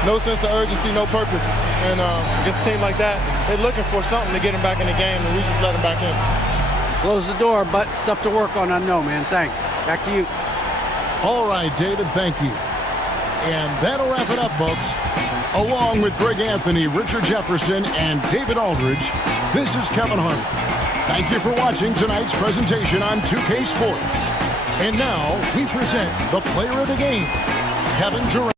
No sense of urgency, no purpose. And against a team like that, they're looking for something to get them back in the game, and we just let them back in. Close the door, but stuff to work on, I know, man. Thanks. Back to you. All right, David, thank you. And that'll wrap it up, folks. Along with Greg Anthony, Richard Jefferson, and David Aldridge, this is Kevin Harlan. Thank you for watching tonight's presentation on 2K Sports. And now we present the player of the game, Kevin Durant.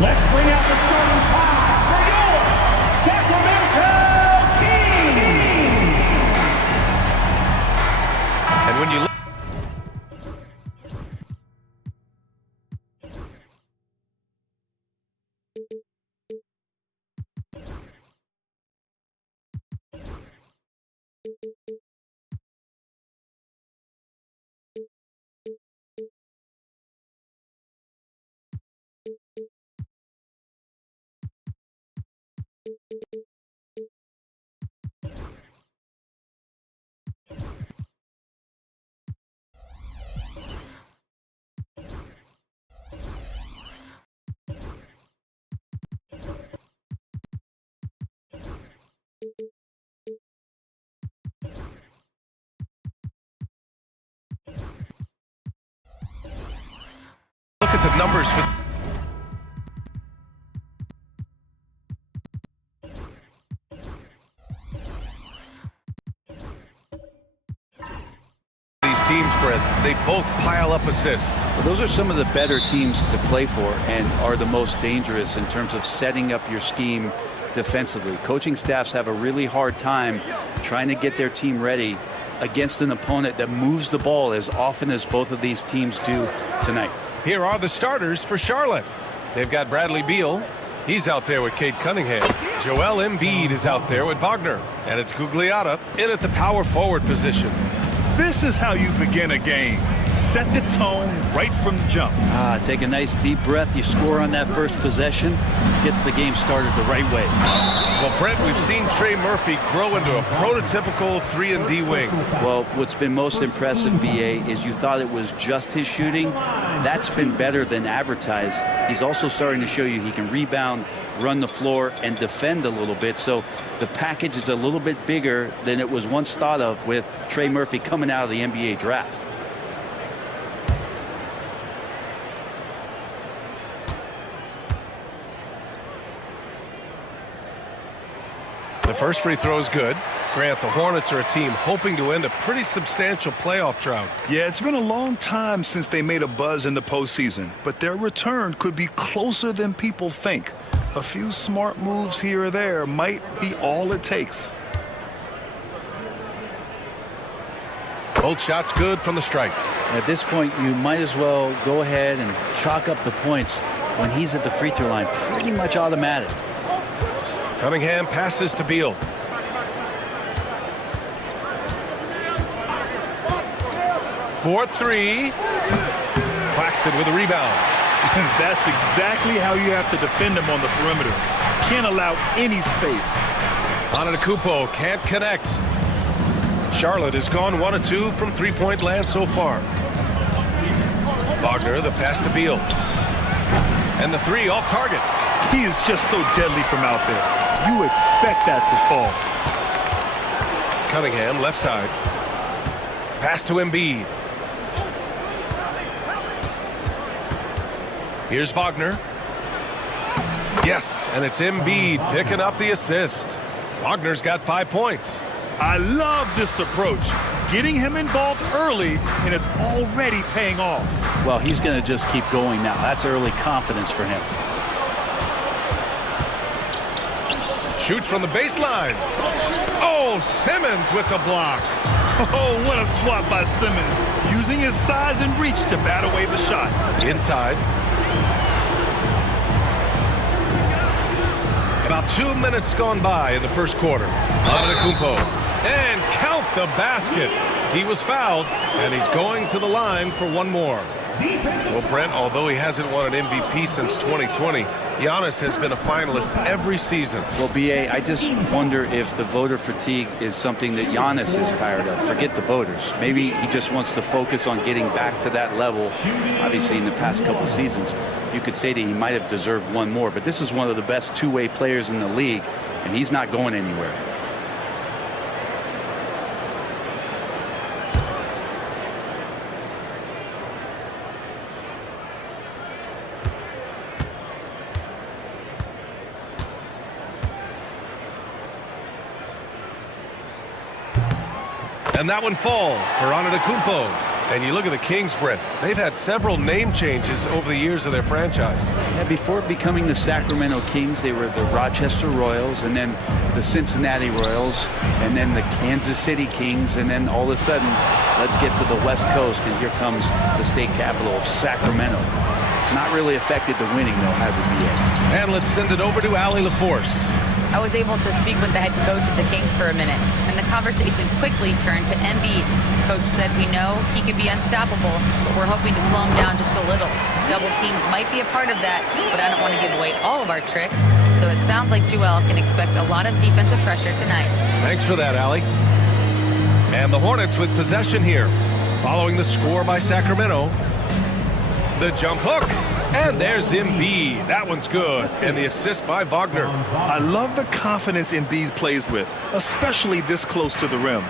Let's bring out the starting five for your Sacramento Kings. And when you look at the numbers for these teams, Brett, they both pile up assists. Well, those are some of the better teams to play for and are the most dangerous in terms of setting up your scheme defensively. Coaching staffs have a really hard time trying to get their team ready against an opponent that moves the ball as often as both of these teams do tonight. Here are the starters for Charlotte. They've got Bradley Beal. He's out there with Cade Cunningham. Joel Embiid is out there with Wagner. And it's Gugliotta in at the power forward position. This is how you begin a game. Set the tone right from the jump. Take a nice deep breath. You score on that first possession. Gets the game started the right way. Well, Brent, we've seen Trey Murphy grow into a prototypical 3-and-D wing. Well, what's been most impressive, BA, is you thought it was just his shooting. That's been better than advertised. He's also starting to show you he can rebound, run the floor, and defend a little bit. So the package is a little bit bigger than it was once thought of with Trey Murphy coming out of the NBA draft. The first free throw is good. Grant, the Hornets are a team hoping to end a pretty substantial playoff drought. Yeah, it's been a long time since they made a buzz in the postseason, but their return could be closer than people think. A few smart moves here or there might be all it takes. Both shots good from the stripe. At this point, you might as well go ahead and chalk up the points when he's at the free throw line. Pretty much automatic. Cunningham passes to Beal. For three. Claxton with a rebound. That's exactly how you have to defend him on the perimeter. Can't allow any space. Antetokounmpo can't connect. Charlotte has gone 1 of 2 from three-point land so far. Wagner, the pass to Beal. And the three off target. He is just so deadly from out there. You expect that to fall. Cunningham, left side. Pass to Embiid. Here's Wagner. Yes, and it's Embiid picking up the assist. Wagner's got 5 points. I love this approach. Getting him involved early, and it's already paying off. Well, he's going to just keep going now. That's early confidence for him. Shoots from the baseline. Oh, Simmons with the block. Oh, what a swat by Simmons. Using his size and reach to bat away the shot. Inside. About 2 minutes gone by in the first quarter. Antetokounmpo. And count the basket. He was fouled, and he's going to the line for one more. Well, Brent, although he hasn't won an MVP since 2020, Giannis has been a finalist every season. Well, B.A., I just wonder if the voter fatigue is something that Giannis is tired of. Forget the voters. Maybe he just wants to focus on getting back to that level. Obviously, in the past couple seasons, you could say that he might have deserved one more, but this is one of the best two-way players in the league, and he's not going anywhere. And that one falls for Antetokounmpo. And you look at the Kings, Brent. They've had several name changes over the years of their franchise. Yeah, before becoming the Sacramento Kings, they were the Rochester Royals, and then the Cincinnati Royals, and then the Kansas City Kings, and then all of a sudden, let's get to the West Coast, and here comes the state capital of Sacramento. It's not really affected the winning, though, has it, B.A.? And let's send it over to Allie LaForce. I was able to speak with the head coach of the Kings for a minute, and the conversation quickly turned to Embiid. Coach said, we know he can be unstoppable, but we're hoping to slow him down just a little. Double teams might be a part of that, but I don't want to give away all of our tricks. So it sounds like Joel can expect a lot of defensive pressure tonight. Thanks for that, Allie. And the Hornets with possession here. Following the score by Sacramento. The jump hook. And there's Embiid. That one's good. And the assist by Wagner. I love the confidence Embiid plays with, especially this close to the rim.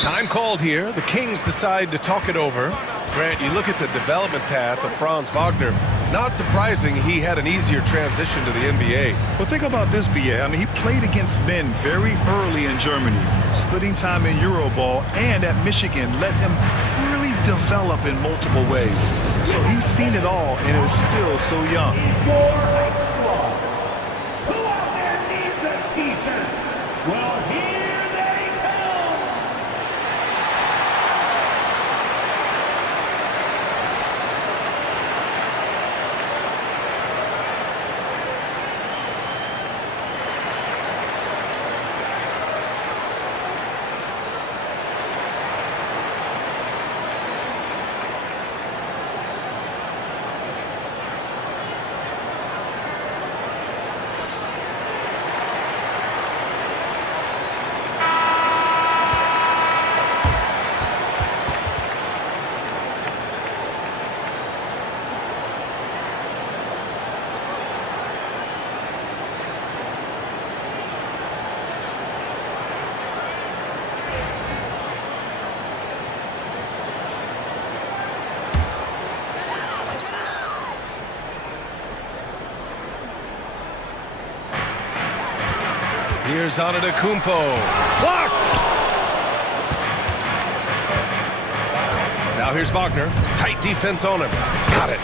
Time called here. The Kings decide to talk it over. Grant, you look at the development path of Franz Wagner. Not surprising he had an easier transition to the NBA. Well, think about this, B.A. I mean, he played against men very early in Germany, splitting time in Euroball, and at Michigan let him really develop in multiple ways. So he's seen it all and is still so young. Who out there needs a t-shirt? Well, here they come. Here's Antetokounmpo. Blocked! Now here's Wagner. Tight defense on him. Got it.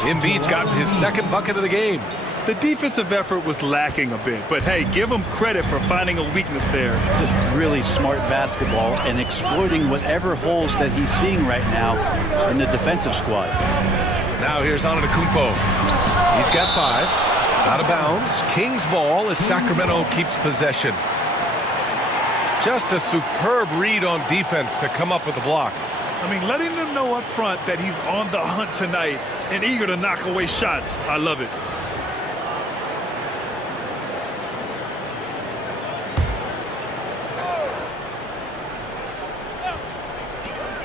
Embiid's gotten his second bucket of the game. The defensive effort was lacking a bit, but hey, give him credit for finding a weakness there. Just really smart basketball and exploiting whatever holes that he's seeing right now in the defensive squad. Now here's Antetokounmpo. He's got 5. Out of bounds. Kings ball as Sacramento keeps possession. Just a superb read on defense to come up with the block. I mean, letting them know up front that he's on the hunt tonight and eager to knock away shots. I love it.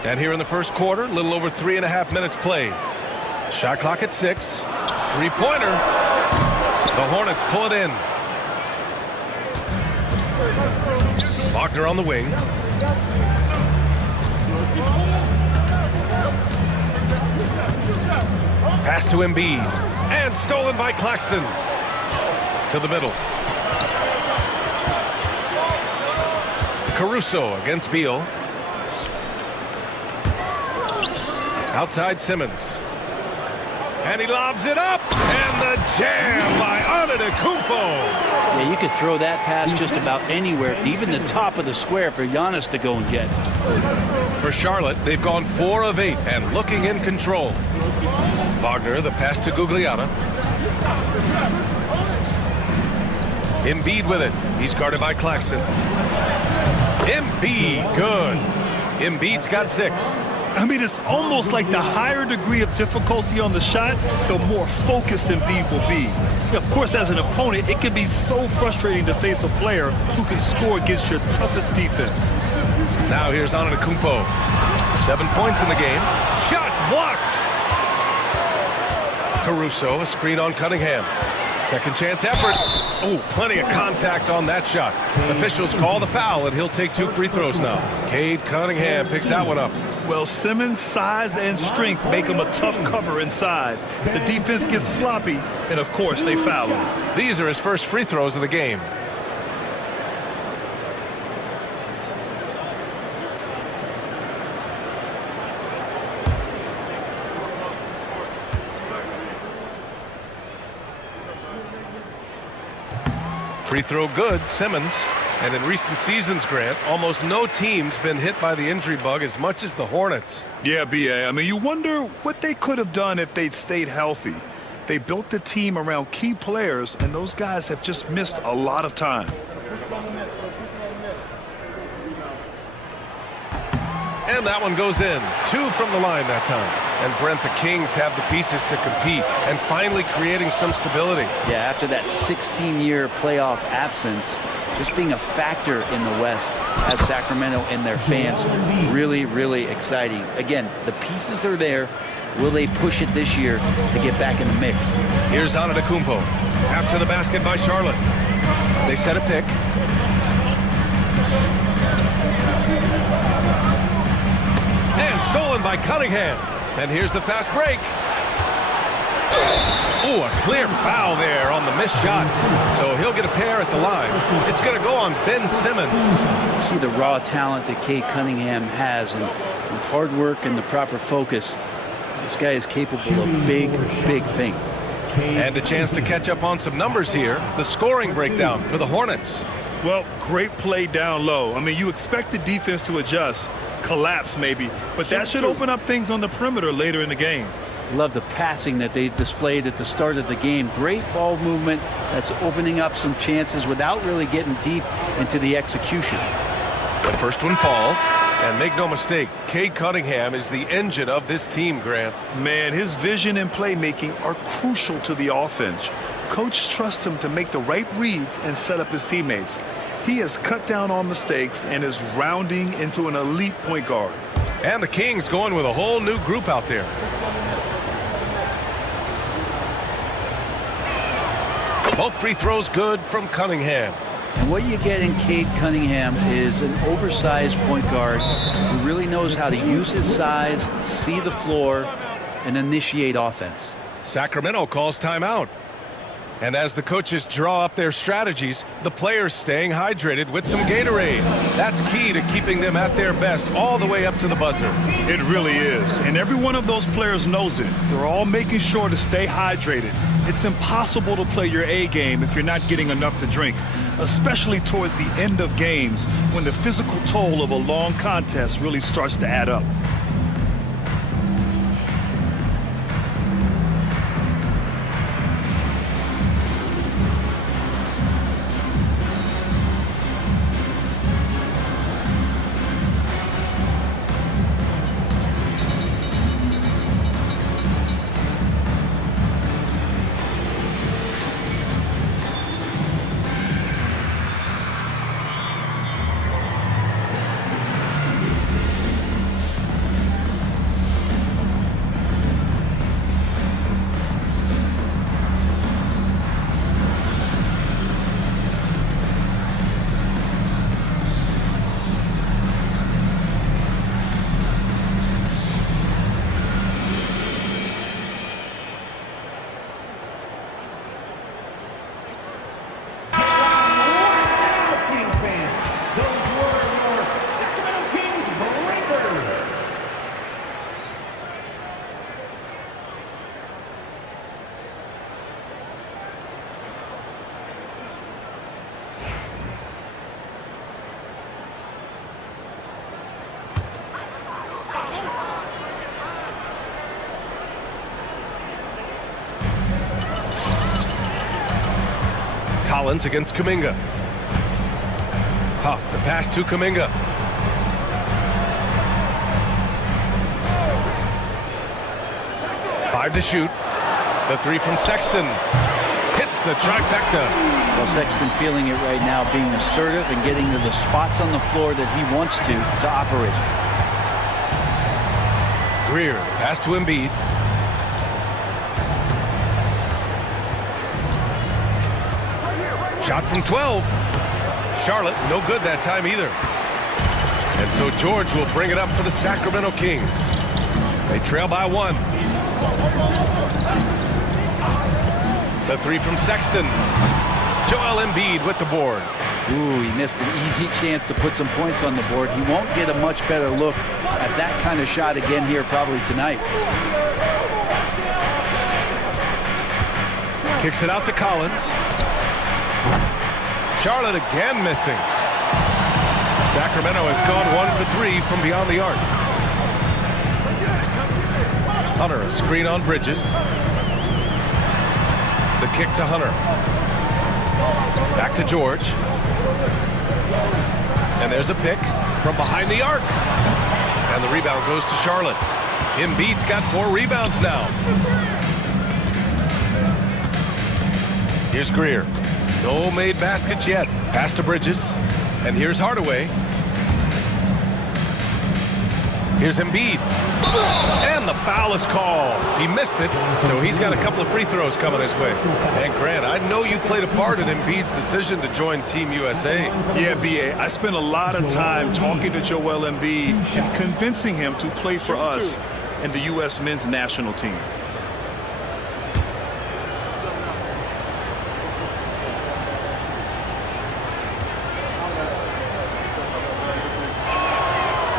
And here in the first quarter, a little over 3.5 minutes played. Shot clock at 6. Three-pointer. The Hornets pull it in. Wagner on the wing. Pass to Embiid. And stolen by Claxton. To the middle. Caruso against Beal. Outside Simmons. And he lobs it up. And the jam by Antetokounmpo. Yeah, you could throw that pass just about anywhere, even the top of the square for Giannis to go and get. For Charlotte, they've gone 4 of 8 and looking in control. Wagner, the pass to Gugliotta. Embiid with it. He's guarded by Claxton. Embiid, good. Embiid's got 6. I mean, it's almost like the higher degree of difficulty on the shot, the more focused Embiid will be. Of course, as an opponent, it can be so frustrating to face a player who can score against your toughest defense. Now here's Antetokounmpo. 7 points in the game. Shots blocked. Caruso, a screen on Cunningham. Second chance effort. Oh, plenty of contact on that shot. Officials call the foul, and he'll take 2 free throws now. Cade Cunningham picks that one up. Well, Simmons' size and strength make him a tough cover inside. The defense gets sloppy, and of course, they foul him. These are his first free throws of the game. Free throw good, Simmons. And in recent seasons, Grant, almost no team's been hit by the injury bug as much as the Hornets. Yeah, B.A. I mean, you wonder what they could have done if they'd stayed healthy. They built the team around key players, and those guys have just missed a lot of time. And that one goes in. 2 from the line that time. And Brent, the Kings have the pieces to compete and finally creating some stability. Yeah, after that 16-year playoff absence, just being a factor in the West has Sacramento and their fans really, really exciting. Again, the pieces are there. Will they push it this year to get back in the mix? Here's Antetokounmpo. After the basket by Charlotte. They set a pick. And stolen by Cunningham. And here's the fast break. Oh, a clear foul there on the missed shot. So he'll get a pair at the line. It's going to go on Ben Simmons. See the raw talent that Cade Cunningham has, and with hard work and the proper focus, this guy is capable of big, big things. And a chance to catch up on some numbers here. The scoring breakdown for the Hornets. Well, great play down low. I mean, you expect the defense to adjust, collapse maybe, but that should open up things on the perimeter later in the game. Love the passing that they displayed at the start of the game. Great ball movement that's opening up some chances without really getting deep into the execution. The first one falls. And make no mistake, Cade Cunningham is the engine of this team, Grant. Man, his vision and playmaking are crucial to the offense. Coach trusts him to make the right reads and set up his teammates. He has cut down on mistakes and is rounding into an elite point guard. And the Kings going with a whole new group out there. Both free throws good from Cunningham. And what you get in Cade Cunningham is an oversized point guard who really knows how to use his size, see the floor, and initiate offense. Sacramento calls timeout. And as the coaches draw up their strategies, the players staying hydrated with some Gatorade. That's key to keeping them at their best all the way up to the buzzer. It really is. And every one of those players knows it. They're all making sure to stay hydrated. It's impossible to play your A game if you're not getting enough to drink, especially towards the end of games when the physical toll of a long contest really starts to add up. Collins against Kuminga. Huff, the pass to Kuminga. Five to shoot. The three from Sexton. Hits the trifecta. Well, Sexton feeling it right now, being assertive and getting to the spots on the floor that he wants to operate. Greer, pass to Embiid. Shot from 12. Charlotte, no good that time either. And so George will bring it up for the Sacramento Kings. They trail by 1. The three from Sexton. Joel Embiid with the board. Ooh, he missed an easy chance to put some points on the board. He won't get a much better look at that kind of shot again here probably tonight. Kicks it out to Collins. Charlotte again missing. Sacramento has gone 1 for 3 from beyond the arc. Hunter, a screen on Bridges. The kick to Hunter. Back to George. And there's a pick from behind the arc. And the rebound goes to Charlotte. Embiid's got 4 rebounds now. Here's Greer. No made baskets yet. Pass to Bridges. And here's Hardaway. Here's Embiid. And the foul is called. He missed it, so he's got a couple of free throws coming his way. And Grant, I know you played a part in Embiid's decision to join Team USA. Yeah, B.A., I spent a lot of time talking to Joel Embiid and convincing him to play for us and the U.S. men's national team.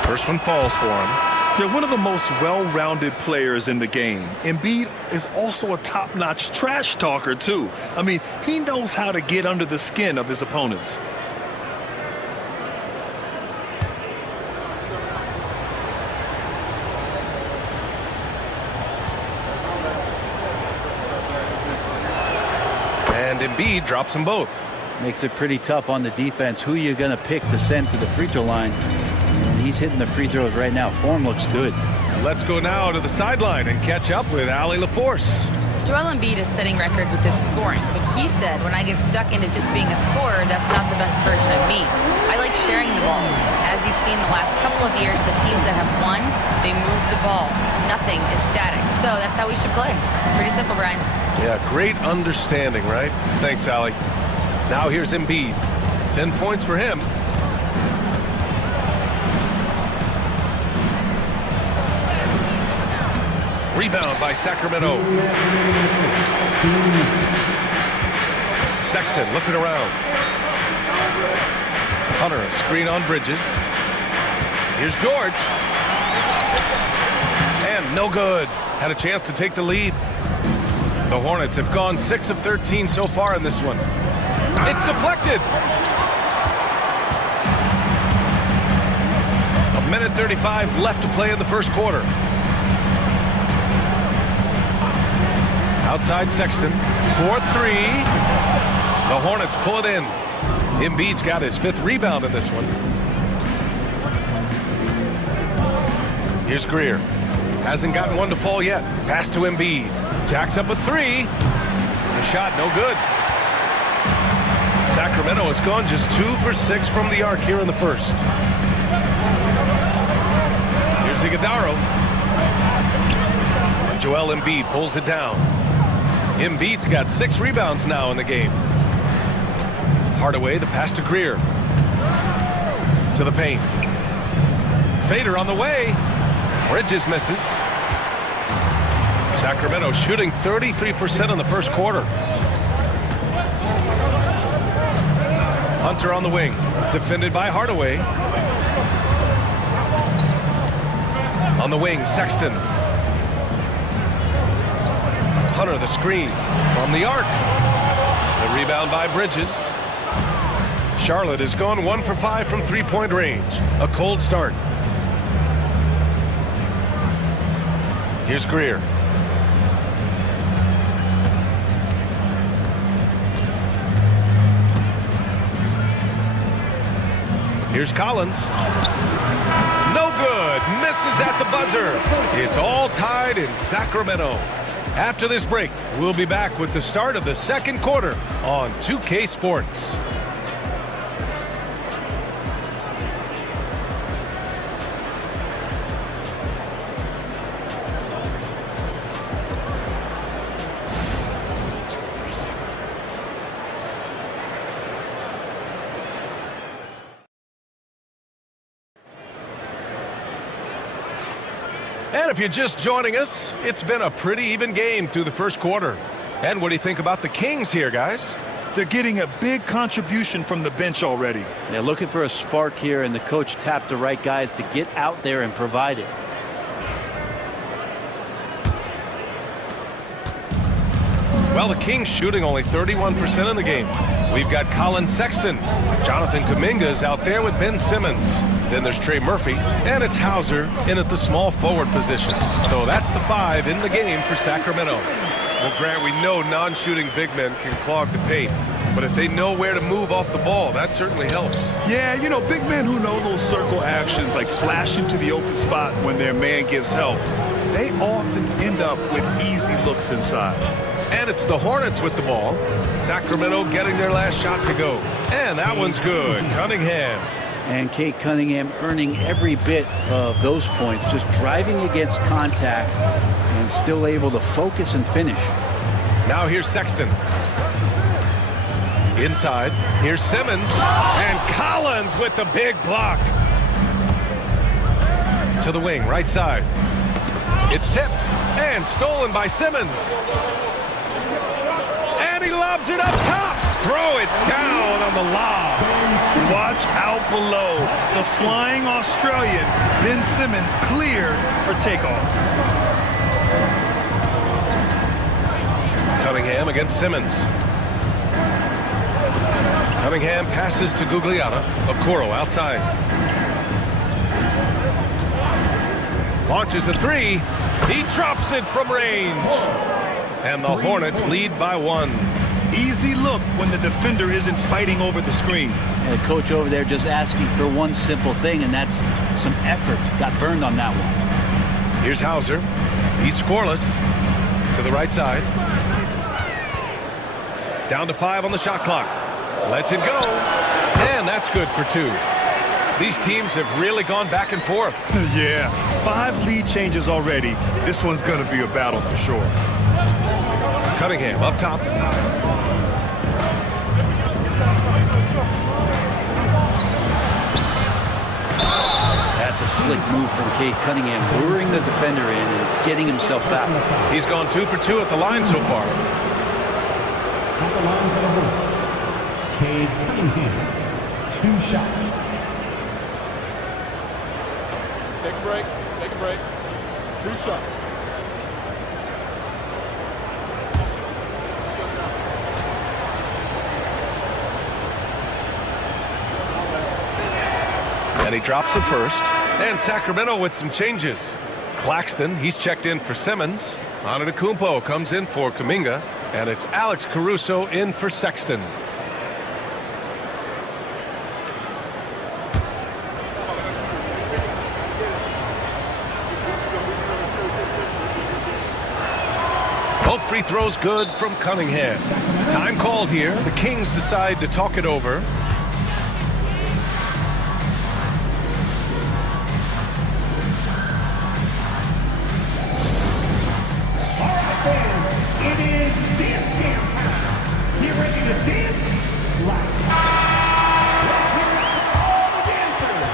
First one falls for him. They're one of the most well-rounded players in the game. Embiid is also a top-notch trash talker, too. I mean, he knows how to get under the skin of his opponents. And Embiid drops them both. Makes it pretty tough on the defense. Who you're going to pick to send to the free throw line. And he's hitting the free throws right now. Form looks good. Let's go now to the sideline and catch up with Allie LaForce. Joel Embiid is setting records with his scoring, but he said, when I get stuck into just being a scorer, that's not the best version of me. I like sharing the ball. As you've seen the last couple of years, the teams that have won, they move the ball. Nothing is static. So that's how we should play. Pretty simple, Brian. Yeah, great understanding, right? Thanks, Allie. Now here's Embiid. 10 points for him. Rebound by Sacramento. Sexton looking around. Hunter, a screen on Bridges. Here's George. And no good. Had a chance to take the lead. The Hornets have gone 6 of 13 so far in this one. It's deflected. A minute 35 left to play in the first quarter. Outside Sexton. 4-3. The Hornets pull it in. Embiid's got his 5th rebound in this one. Here's Greer. Hasn't gotten one to fall yet. Pass to Embiid. Jacks up a 3. The shot no good. Sacramento has gone just 2 for 6 from the arc here in the first. Here's Iguodala. And Joel Embiid pulls it down. Embiid's got 6 rebounds now in the game. Hardaway, the pass to Greer. To the paint. Fader on the way. Bridges misses. Sacramento shooting 33% in the first quarter. Hunter on the wing. Defended by Hardaway. On the wing, Sexton. Hunter, the screen from the arc. The rebound by Bridges. Charlotte has gone 1 for 5 from three-point range. A cold start. Here's Greer. Here's Collins. No good. Misses at the buzzer. It's all tied in Sacramento. After this break, we'll be back with the start of the second quarter on 2K Sports. And if you're just joining us, it's been a pretty even game through the first quarter. And what do you think about the Kings here, guys? They're getting a big contribution from the bench already. They're looking for a spark here, and the coach tapped the right guys to get out there and provide it. Well, the Kings shooting only 31% in the game. We've got Colin Sexton. Jonathan Kuminga's out there with Ben Simmons. Then there's Trey Murphy, and it's Hauser in at the small forward position. So that's the 5 in the game for Sacramento. Well, Grant, we know non-shooting big men can clog the paint, but if they know where to move off the ball, that certainly helps. Yeah, you know, big men who know those circle actions, like flashing to the open spot when their man gives help, they often end up with easy looks inside. And it's the Hornets with the ball. Sacramento getting their last shot to go. And that one's good. Cunningham. And Cade Cunningham earning every bit of those points, just driving against contact and still able to focus and finish. Now here's Sexton. Inside, here's Simmons. And Collins with the big block. To the wing, right side. It's tipped and stolen by Simmons. And he lobs it up top. Throw it down on the lob. Watch out below. The flying Australian, Ben Simmons, cleared for takeoff. Cunningham against Simmons. Cunningham passes to Gugliotta. Okoro outside. Launches a 3. He drops it from range. And the Hornets lead by 1. Easy look when the defender isn't fighting over the screen. And the coach over there just asking for one simple thing, and that's some effort. Got burned on that one. Here's Hauser. He's scoreless. To the right side. Down to 5 on the shot clock. Lets it go. And that's good for 2. These teams have really gone back and forth. Yeah, 5 lead changes already. This one's going to be a battle for sure. Cunningham up top. That's a slick move from Cade Cunningham, luring the defender in and getting himself out. He's gone 2 for 2 at the line so far. At the line for the Hornets, Cade Cunningham, 2 shots. Take a break. Take a break. 2 shots. And he drops the first. And Sacramento with some changes. Claxton, he's checked in for Simmons. Antetokounmpo comes in for Kuminga. And it's Alex Caruso in for Sexton. Both free throws good from Cunningham. Time called here. The Kings decide to talk it over. It is dance game time. Get ready to dance like. Let's hear it for all the dancers.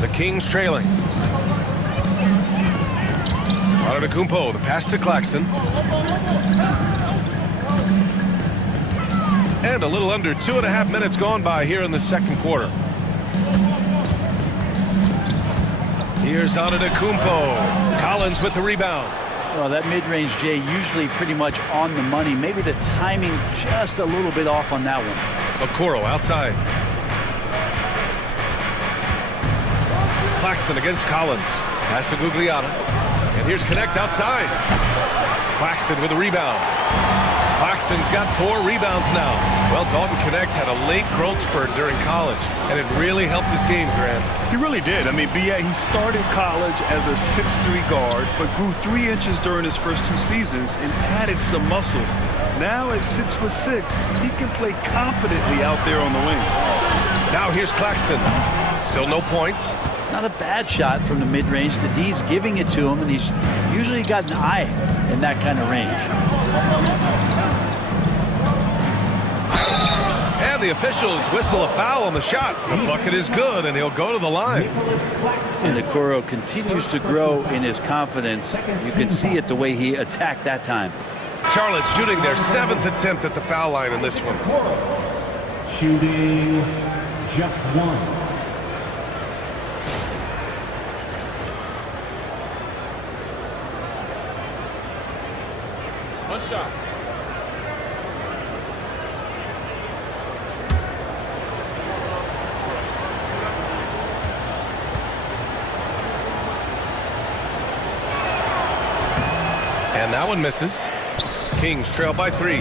The Kings trailing. Antetokounmpo, the pass to Claxton. And a little under 2.5 minutes gone by here in the second quarter. Here's Antetokounmpo. Collins with the rebound. Well, that mid-range, Jay, usually pretty much on the money. Maybe the timing just a little bit off on that one. Okoro outside. Claxton against Collins. Pass to Gugliotta. And here's Connect outside. Claxton with a rebound. Claxton's got 4 rebounds now. Well, Dalton Connect had a late growth spurt during college, and it really helped his game, Grant. He really did. I mean, B.A., he started college as a 6'3" guard, but grew 3 inches during his first 2 seasons and added some muscles. Now at 6'6", he can play confidently out there on the wing. Now here's Claxton. Still no points. Not a bad shot from the mid-range. The D's giving it to him, and he's usually got an eye in that kind of range. And the officials whistle a foul on the shot. The bucket is good, and he'll go to the line. And Okoro continues to grow in his confidence. You can see it the way he attacked that time. Charlotte shooting their 7th attempt at the foul line in this one. Shooting just 1. One shot. And that one misses. Kings trail by 3.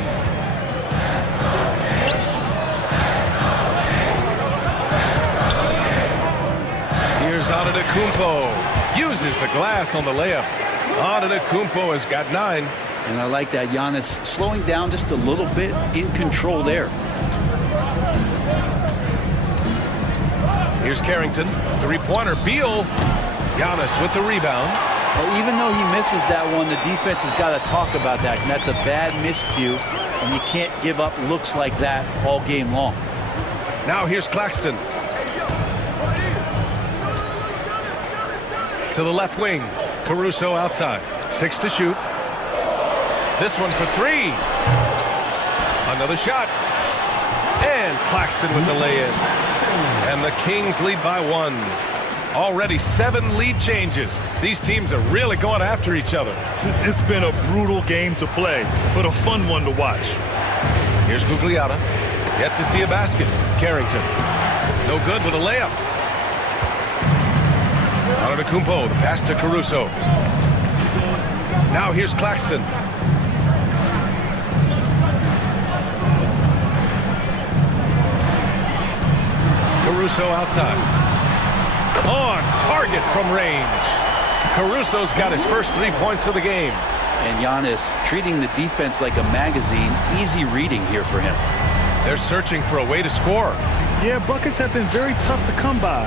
Here's Antetokounmpo. Uses the glass on the layup. Antetokounmpo has got 9. And I like that. Giannis slowing down just a little bit, in control there. Here's Carrington. 3-pointer. Beal. Giannis with the rebound. Well, even though he misses that one, the defense has got to talk about that. And that's a bad miscue. And you can't give up looks like that all game long. Now here's Claxton. To the left wing. Caruso outside. 6 to shoot. This one for 3. Another shot. And Claxton with the lay-in. And the Kings lead by 1. Already 7 lead changes. These teams are really going after each other. It's been a brutal game to play, but a fun one to watch. Here's Gugliotta. Yet to see a basket. Carrington. No good with a layup. Antetokounmpo, the pass to Caruso. Now here's Claxton. Caruso outside. On target from range. Caruso's got his first 3 points of the game. And Giannis treating the defense like a magazine. Easy reading here for him. They're searching for a way to score. Yeah, buckets have been very tough to come by.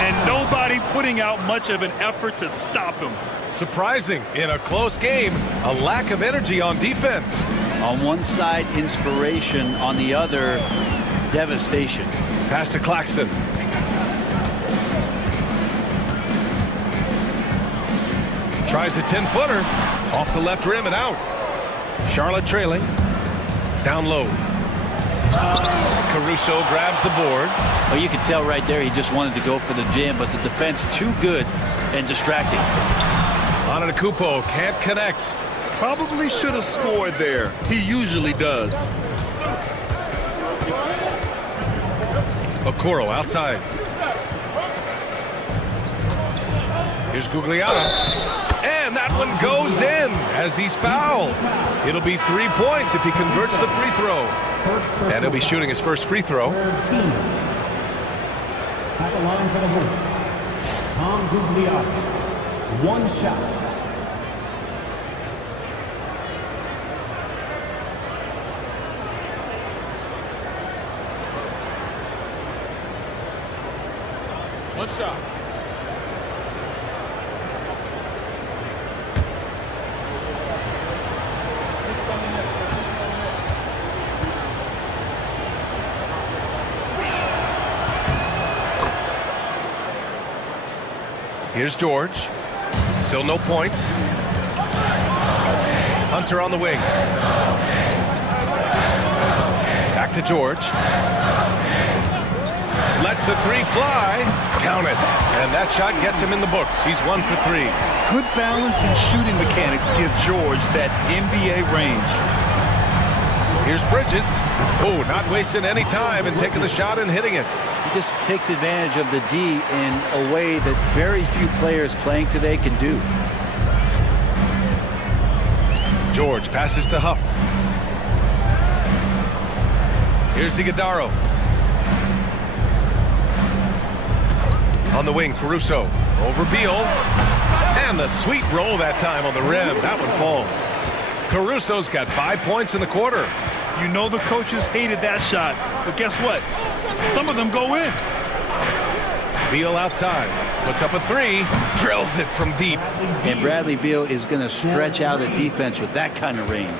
And nobody putting out much of an effort to stop him. Surprising in a close game, a lack of energy on defense. On one side, inspiration. On the other, devastation. Pass to Claxton. Tries a 10-footer. Off the left rim and out. Charlotte trailing. Down low. Caruso grabs the board. Well, you can tell right there he just wanted to go for the jam, but the defense too good and distracting. Antetokounmpo can't connect. Probably should have scored there. He usually does. Okoro outside. Here's Gugliotta. And that one goes in as he's fouled. It'll be 3 points if he converts the free throw. And he'll be shooting his first free throw. At the line for the Hornets, Tom Gugliotta. 1 shot. One shot. Here's George. Still no points. Hunter on the wing. Back to George. Lets the 3 fly. Count it. And that shot gets him in the books. He's 1 for 3. Good balance and shooting mechanics give George that NBA range. Here's Bridges. Oh, not wasting any time and taking the shot and hitting it. He just takes advantage of the D in a way that very few players playing today can do. George passes to Huff. Here's Iguodaro. On the wing, Caruso. Over Beal. And the sweet roll that time on the rim. That one falls. Caruso's got 5 points in the quarter. You know the coaches hated that shot, but guess what? Some of them go in. Beal outside. Puts up a three. Drills it from deep. And Bradley Beal is going to stretch out a defense with that kind of range.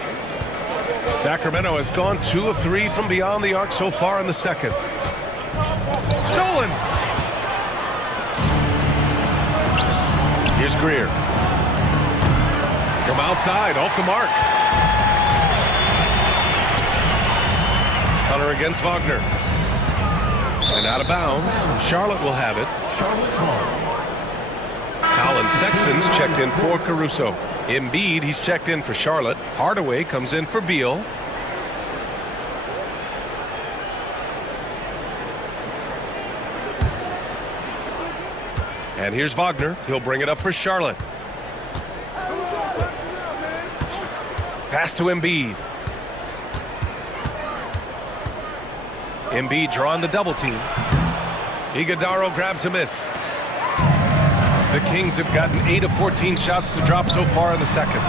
Sacramento has gone 2 of 3 from beyond the arc so far in the second. Stolen. Here's Greer. From outside, off the mark. Hunter against Wagner. And out of bounds. Charlotte will have it. Colin Sexton's checked in for Caruso. Embiid, he's checked in for Charlotte. Hardaway comes in for Beal. And here's Wagner. He'll bring it up for Charlotte. Pass to Embiid. Embiid drawing the double team. Iguodaro grabs a miss. The Kings have gotten 8 of 14 shots to drop so far in the second.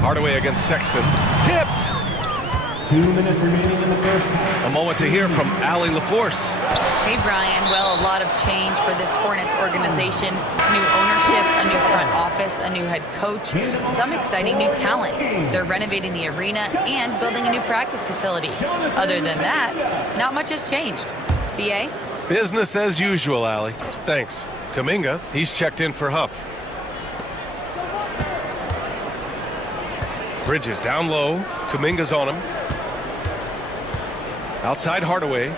Hardaway against Sexton. Tipped. 2 minutes remaining in the first half. A moment to hear from Allie LaForce. Hey, Brian. Well, a lot of change for this Hornets organization. New ownership, a new front office, a new head coach, some exciting new talent. They're renovating the arena and building a new practice facility. Other than that, not much has changed. BA? Business as usual, Allie. Thanks. Kuminga, he's checked in for Huff. Bridges down low. Kuminga's on him. Outside Hardaway.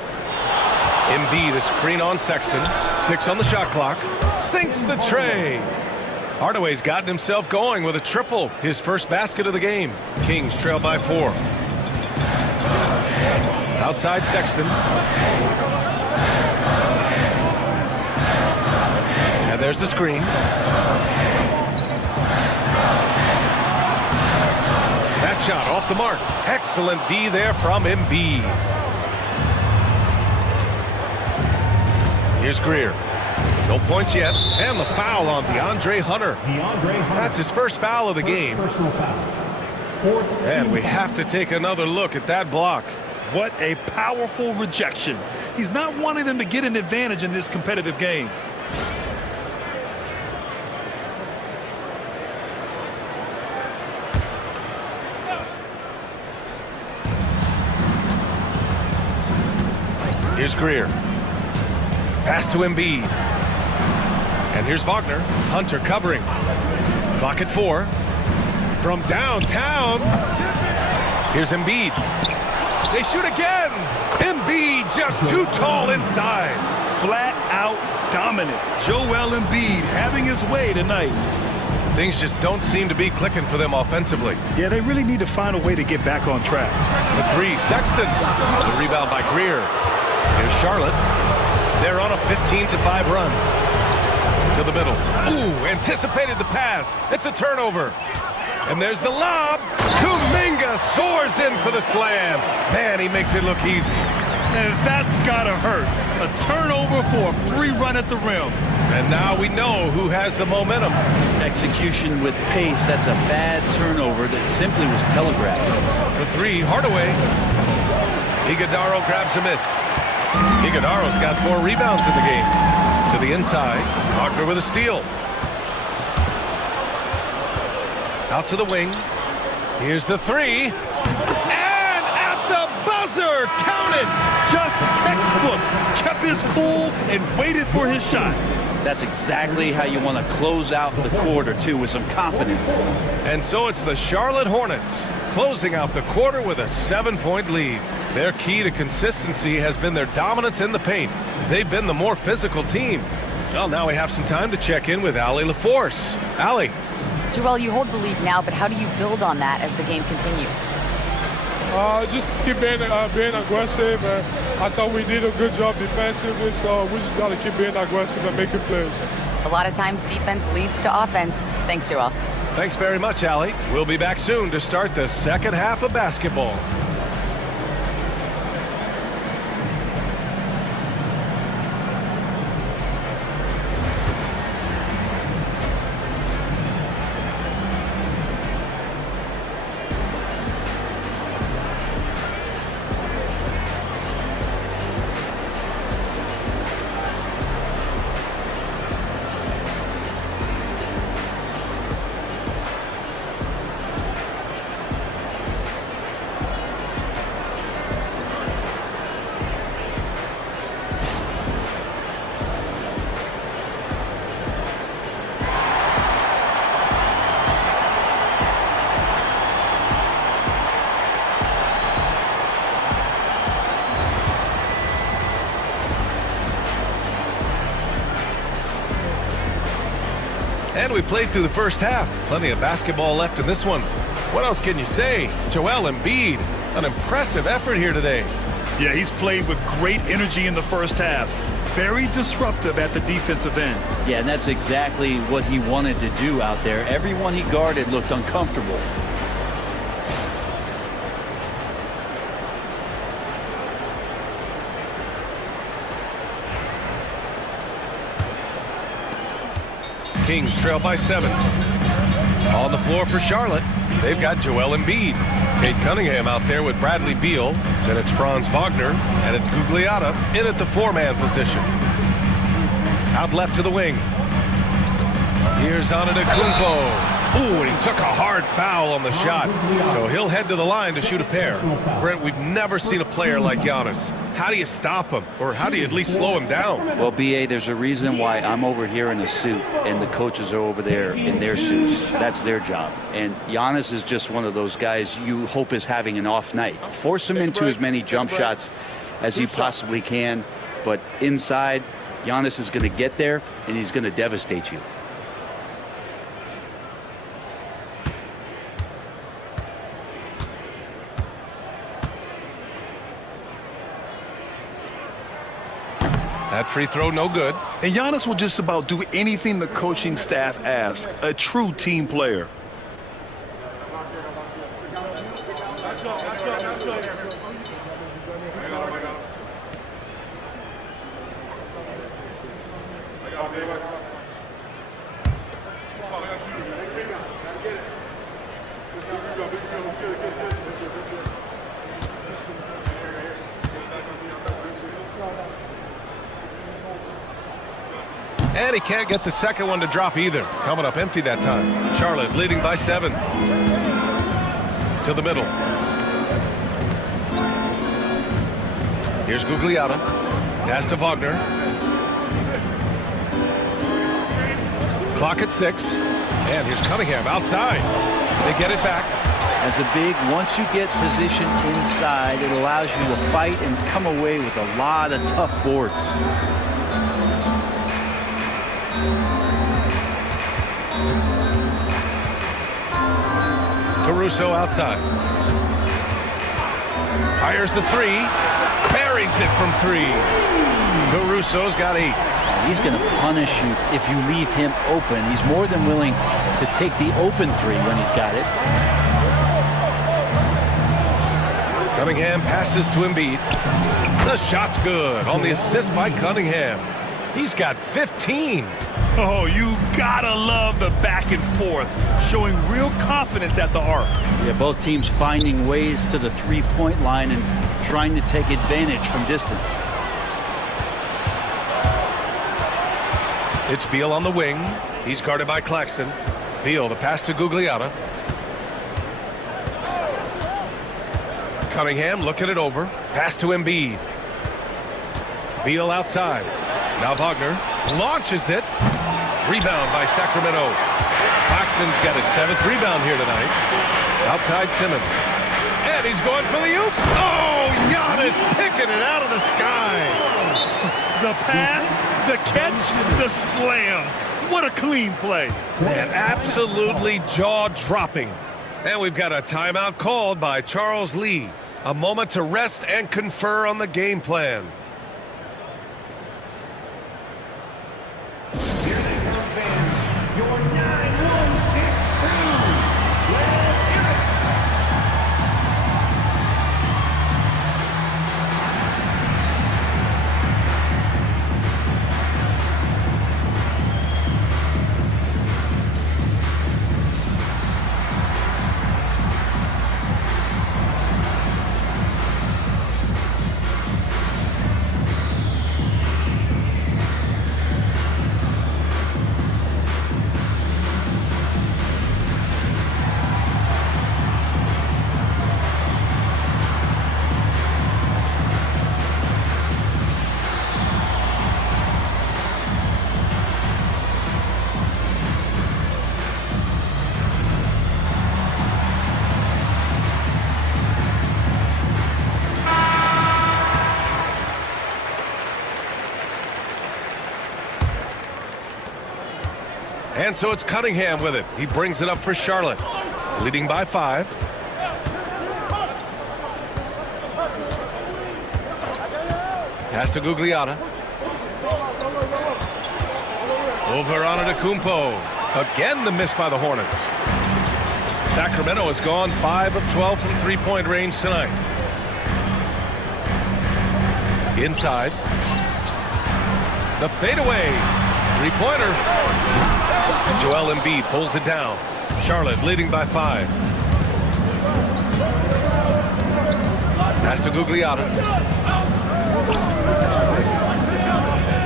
Embiid, a screen on Sexton. 6 on the shot clock. Sinks the tray. Hardaway's gotten himself going with a triple. His first basket of the game. Kings trail by 4. Outside Sexton. And there's the screen. That shot off the mark. Excellent D there from Embiid. Here's Greer. No points yet. And the foul on DeAndre Hunter. That's his first foul of the game. And we have to take another look at that block. What a powerful rejection. He's not wanting them to get an advantage in this competitive game. Here's Greer. Pass to Embiid. And here's Wagner. Hunter covering. Clock at 4. From downtown. Here's Embiid. They shoot again. Embiid just too tall inside. Flat out dominant. Joel Embiid having his way tonight. Things just don't seem to be clicking for them offensively. Yeah, they really need to find a way to get back on track. The 3, Sexton. The rebound by Greer. Here's Charlotte. They're on a 15-5 run. To the middle. Ooh, anticipated the pass. It's a turnover. And there's the lob. Kuminga soars in for the slam. Man, he makes it look easy. And that's gotta hurt. A turnover for a free run at the rim. And now we know who has the momentum. Execution with pace, that's a bad turnover that simply was telegraphed. For 3, Hardaway. Iguodaro grabs a miss. Iguodaro's got 4 rebounds in the game. To the inside, Wagner with a steal. Out to the wing. Here's the 3. And at the buzzer, counted. Just textbook. Kept his cool and waited for his shot. That's exactly how you want to close out the quarter, too, with some confidence. And so it's the Charlotte Hornets closing out the quarter with a 7-point lead. Their key to consistency has been their dominance in the paint. They've been the more physical team. Well, now we have some time to check in with Allie LaForce. Allie. Joel, you hold the lead now, but how do you build on that as the game continues? Just keep being aggressive. I thought we did a good job defensively, so we just got to keep being aggressive and making plays. A lot of times defense leads to offense. Thanks, Joel. Thanks very much, Allie. We'll be back soon to start the second half of basketball. And we played through the first half. Plenty of basketball left in this one. What else can you say? Joel Embiid, an impressive effort here today. Yeah, he's played with great energy in the first half. Very disruptive at the defensive end. Yeah, and that's exactly what he wanted to do out there. Everyone he guarded looked uncomfortable. Kings trail by 7. On the floor for Charlotte, they've got Joel Embiid. Cade Cunningham out there with Bradley Beal. Then it's Franz Wagner, and it's Gugliotta in at the 4-man position. Out left to the wing. Here's Antetokounmpo. Ooh, and he took a hard foul on the shot. So he'll head to the line to shoot a pair. Brent, we've never seen a player like Giannis. How do you stop him? Or how do you at least slow him down? Well, B.A., there's a reason why I'm over here in a suit and the coaches are over there in their suits. That's their job. And Giannis is just one of those guys you hope is having an off night. Force him into as many jump shots as you possibly can. But inside, Giannis is going to get there, and he's going to devastate you. That free throw, no good. And Giannis will just about do anything the coaching staff asks. A true team player. And he can't get the second one to drop either. Coming up empty that time. Charlotte leading by 7. To the middle. Here's Gugliotta. Pass to Wagner. Clock at 6. And here's Cunningham outside. They get it back. As a big, once you get positioned inside, it allows you to fight and come away with a lot of tough boards. Caruso outside. Fires the 3. Buries it from 3. Caruso's got 8. He's going to punish you if you leave him open. He's more than willing to take the open 3 when he's got it. Cunningham passes to Embiid. The shot's good on the assist by Cunningham. He's got 15. Oh, you gotta love the back and forth, showing real confidence at the arc. Yeah, both teams finding ways to the three-point line and trying to take advantage from distance. It's Beal on the wing. He's guarded by Claxton. Beal, the pass to Gugliotta. Cunningham looking it over. Pass to Embiid. Beal outside. Now Wagner launches it. Rebound by Sacramento. Claxton's got his 7th rebound here tonight. Outside Simmons. And he's going for the oop. Oh, Giannis picking it out of the sky. The pass, the catch, the slam. What a clean play. Man, absolutely jaw-dropping. And we've got a timeout called by Charles Lee. A moment to rest and confer on the game plan. Your 916 crew. Let's hear it. And so it's Cunningham with it. He brings it up for Charlotte, leading by 5. Pass to Gugliotta. Over on Antetokounmpo. Again, the miss by the Hornets. Sacramento has gone 5 of 12 from three-point range tonight. Inside. The fadeaway. Three-pointer. And Joel Embiid pulls it down. Charlotte leading by 5. Pass to Gugliotta.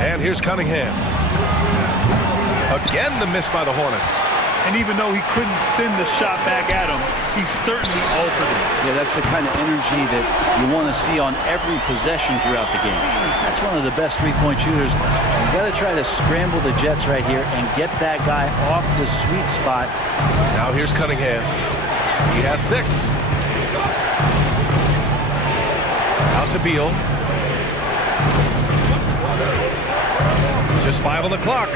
And here's Cunningham. Again, the miss by the Hornets. And even though he couldn't send the shot back at him, he certainly altered it. Yeah, that's the kind of energy that you want to see on every possession throughout the game. That's one of the best three-point shooters. You got to try to scramble the Jets right here and get that guy off the sweet spot. Now here's Cunningham. He has 6. Out to Beal. Just 5 on the clock.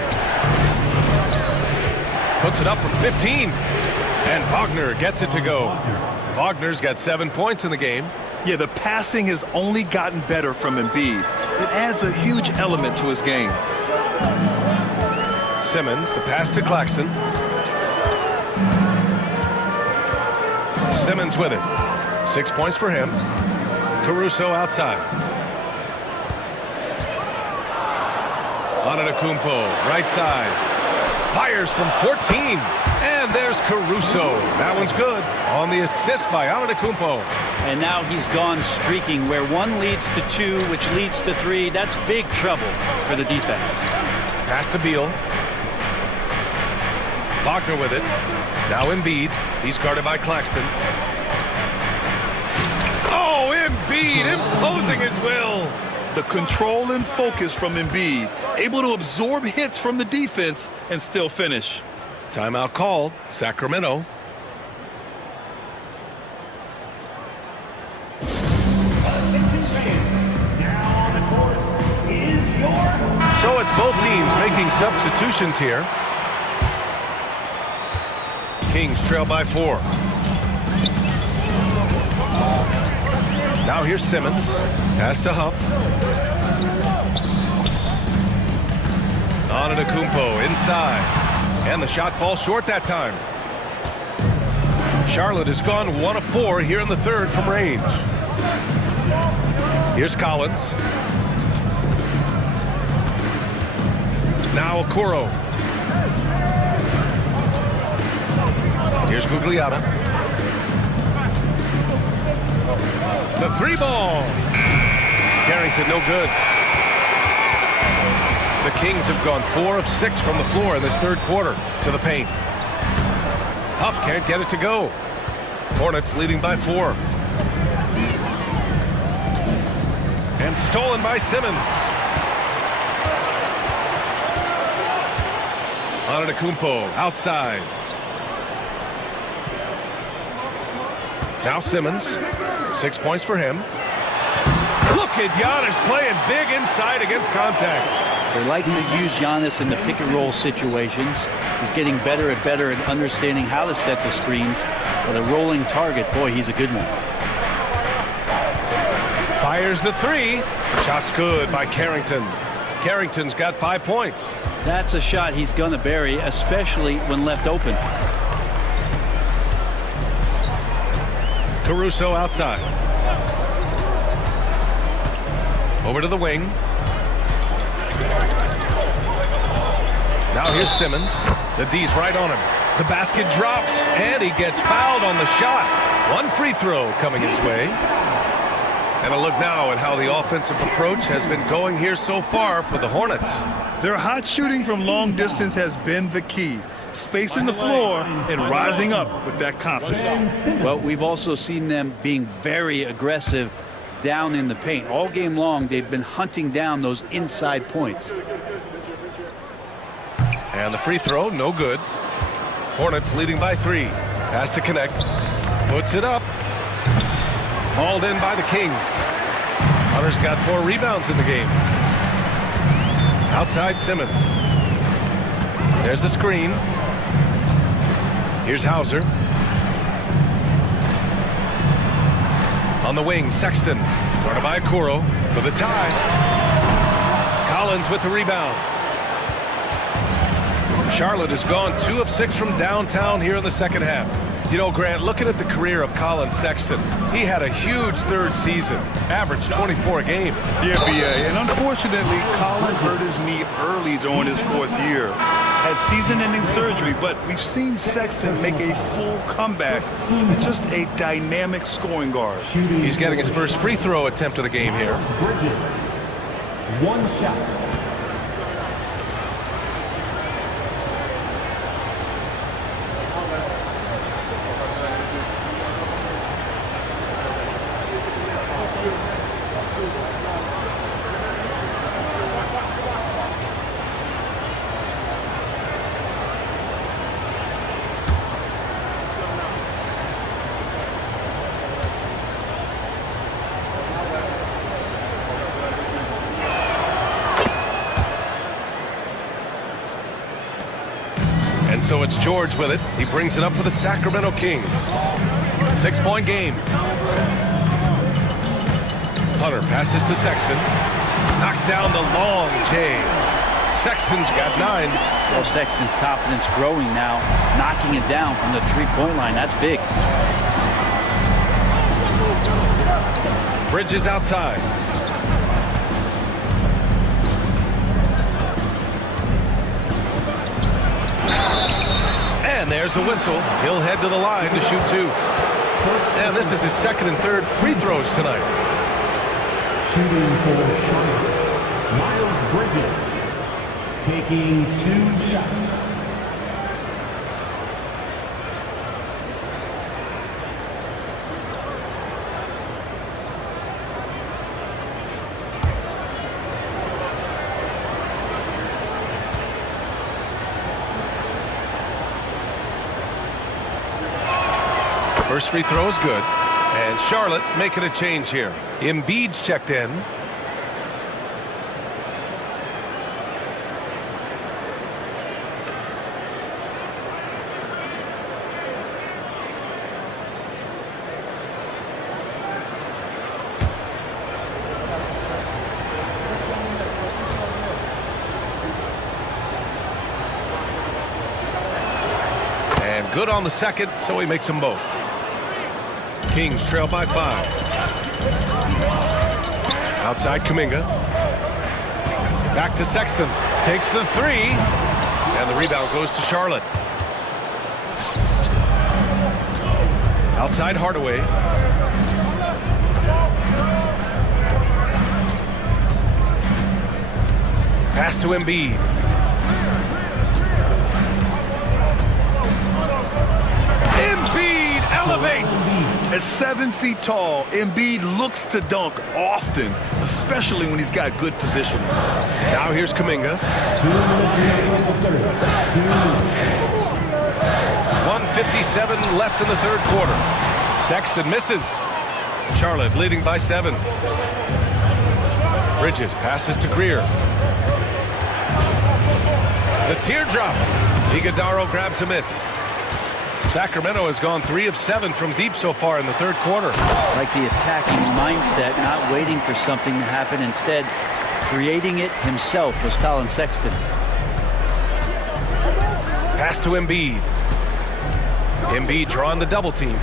Puts it up from 15. And Wagner gets it to go. Wagner's got 7 points in the game. Yeah, the passing has only gotten better from Embiid. It adds a huge element to his game. Simmons, the pass to Claxton. Simmons with it. 6 points for him. Caruso outside. Antetokounmpo, right side. Fires from 14. And there's Caruso. That one's good. On the assist by Antetokounmpo. And now he's gone streaking where 1 leads to 2, which leads to 3. That's big trouble for the defense. Pass to Beal. Wagner with it. Now Embiid. He's guarded by Claxton. Oh, Embiid imposing his will. The control and focus from Embiid. Able to absorb hits from the defense and still finish. Timeout called. Sacramento. So it's both teams making substitutions here. Kings trail by 4. Now here's Simmons. Pass to Huff. Antetokounmpo inside. And the shot falls short that time. Charlotte has gone 1 of 4 here in the third from range. Here's Collins. Now Okoro. Here's Gugliotta. The 3-ball. Carrington no good. The Kings have gone 4 of 6 from the floor in this third quarter to the paint. Huff can't get it to go. Hornets leading by 4. And stolen by Simmons. Antetokounmpo outside. Now Simmons. 6 points for him. Look at Giannis playing big inside against contact. They like to use Giannis in the pick and roll situations. He's getting better at understanding how to set the screens. But a rolling target, boy, he's a good one. Fires the three. Shot's good by Carrington. Carrington's got 5 points. That's a shot he's going to bury, especially when left open. Caruso outside. Over to the wing. Now here's Simmons. The D's right on him. The basket drops, and he gets fouled on the shot. One free throw coming his way. And a look now at how the offensive approach has been going here so far for the Hornets. Their hot shooting from long distance has been the key. Spacing the floor and rising up with that confidence. Well, we've also seen them being very aggressive down in the paint. All game long, they've been hunting down those inside points. And the free throw, no good. Hornets leading by 3. Pass to connect. Puts it up. Hauled in by the Kings. Hunter's got 4 rebounds in the game. Outside Simmons. There's the screen. Here's Hauser. On the wing, Sexton. Guarded by Okoro for the tie. Collins with the rebound. Charlotte has gone 2 of 6 from downtown here in the second half. You know, Grant, looking at the career of Colin Sexton, he had a huge third season, averaged 24 a game. Yeah, B.A. And unfortunately, Colin hurt his knee early during his 4th year. Had season-ending surgery, but we've seen Sexton make a full comeback and just a dynamic scoring guard. He's getting his first free throw attempt of the game here. Bridges. 1 shot. So it's George with it. He brings it up for the Sacramento Kings. 6-point game. Hunter passes to Sexton. Knocks down the long J. Sexton's got 9. Well, Sexton's confidence growing now, knocking it down from the 3-point line. That's big. Bridges outside. And there's a whistle. He'll head to the line to shoot 2. And this is his 2nd and 3rd free throws tonight. Shooting for Charlotte, Miles Bridges, taking 2 shots. First free throw is good. And Charlotte making a change here. Embiid's checked in. And good on the 2nd, so he makes them both. Kings trail by 5. Outside Kuminga. Back to Sexton. Takes the 3. And the rebound goes to Charlotte. Outside Hardaway. Pass to Embiid. Embiid elevates. At 7 feet tall, Embiid looks to dunk often, especially when he's got good position. Now here's Kuminga. 1:57 left in the 3rd quarter. Sexton misses. Charlotte leading by 7. Bridges passes to Greer. The teardrop. Iguodaro grabs a miss. Sacramento has gone 3 of 7 from deep so far in the third quarter. Like the attacking mindset, not waiting for something to happen. Instead, creating it himself was Colin Sexton. Pass to Embiid. Embiid drawing the double team.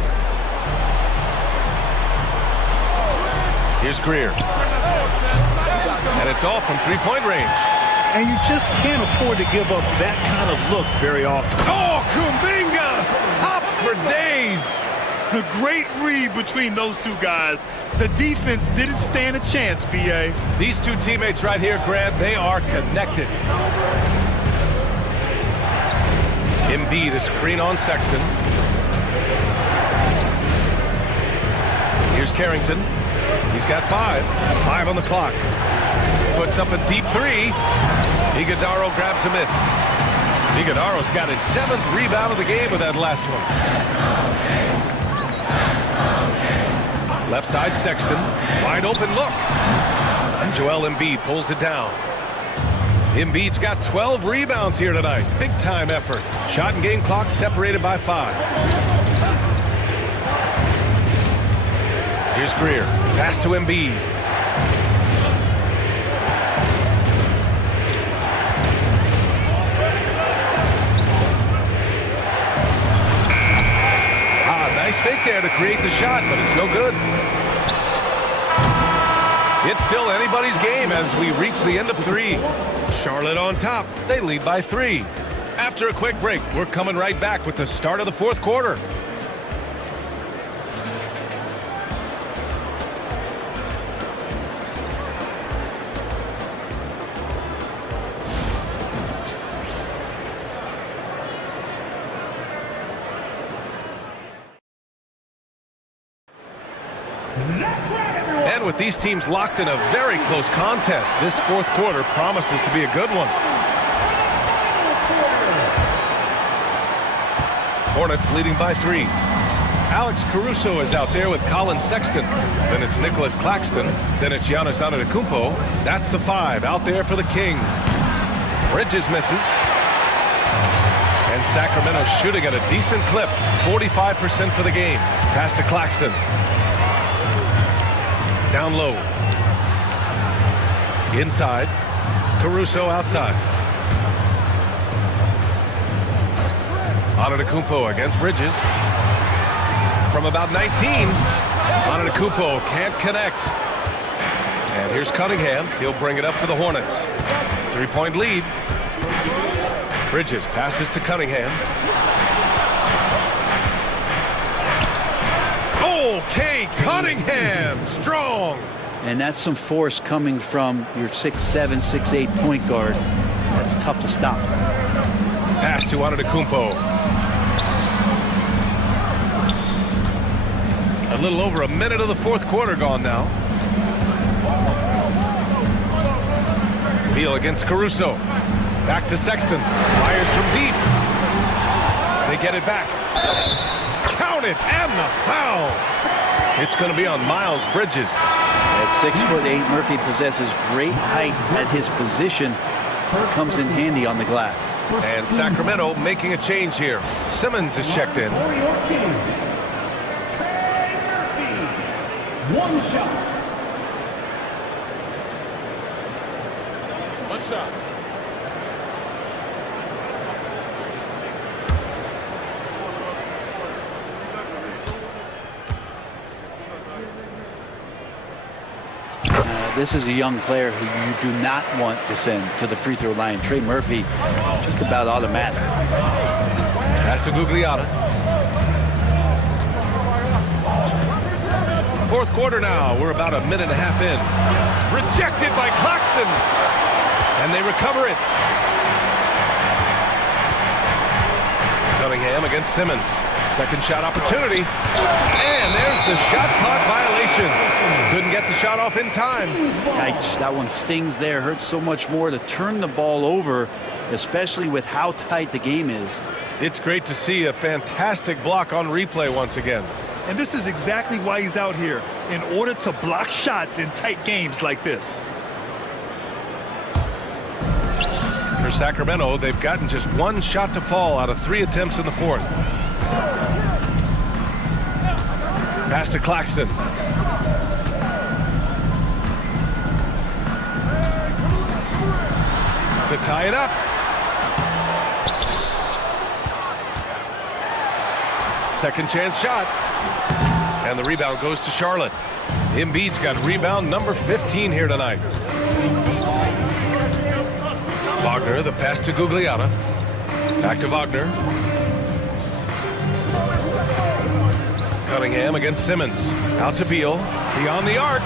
Here's Greer. And it's off from three-point range. And you just can't afford to give up that kind of look very often. Oh, Kuminga! Top for days! A great read between those two guys. The defense didn't stand a chance, B.A. These two teammates right here, Grant, they are connected. Embiid, a screen on Sexton. Here's Carrington. He's got 5. 5 on the clock. Puts up a deep 3. Iguodaro grabs a miss. Iguodaro's got his 7th rebound of the game with that last one. Left side Sexton. Wide open look. And Joel Embiid pulls it down. Embiid's got 12 rebounds here tonight. Big time effort. Shot and game clock separated by 5. Here's Greer. Pass to Embiid. Nice fake there to create the shot, but it's no good. It's still anybody's game as we reach the end of 3. Charlotte on top. They lead by 3. After a quick break, we're coming right back with the start of the fourth quarter. And with these teams locked in a very close contest, this fourth quarter promises to be a good one. Hornets leading by 3. Alex Caruso is out there with Colin Sexton. Then it's Nicholas Claxton. Then it's Giannis Antetokounmpo. That's the 5 out there for the Kings. Bridges misses. And Sacramento shooting at a decent clip. 45% for the game. Pass to Claxton. Down low. Inside. Caruso outside. Antetokounmpo against Bridges. From about 19. Antetokounmpo can't connect. And here's Cunningham. He'll bring it up for the Hornets. 3-point lead. Bridges passes to Cunningham. Okay, Cunningham, strong. And that's some force coming from your 6'7", 6'8" point guard. That's tough to stop. Pass to Antetokounmpo. A little over a minute of the fourth quarter gone now. Beal against Caruso. Back to Sexton. Fires from deep. They get it back. Count it, and the foul. It's going to be on Miles Bridges. At 6'8", Murphy possesses great height at his position. Comes in handy on the glass. And Sacramento making a change here. Simmons is checked in. For your Kings, Trey Murphy. 1 shot. 1 shot. This is a young player who you do not want to send to the free throw line. Trey Murphy, just about automatic. Pass to Gugliotta. Fourth quarter now. We're about a minute and a half in. Rejected by Claxton. And they recover it. Cunningham against Simmons. Second shot opportunity. And there's the shot clock violation. Couldn't get the shot off in time. Yikes, that one stings there. Hurts so much more to turn the ball over, especially with how tight the game is. It's great to see a fantastic block on replay once again. And this is exactly why he's out here, in order to block shots in tight games like this. For Sacramento, they've gotten just one shot to fall out of 3 attempts in the fourth. Pass to Claxton. To tie it up. Second chance shot. And the rebound goes to Charlotte. Embiid's got rebound number 15 here tonight. Wagner, the pass to Gugliotta. Back to Wagner. Cunningham against Simmons. Out to Beal. Beyond the arc.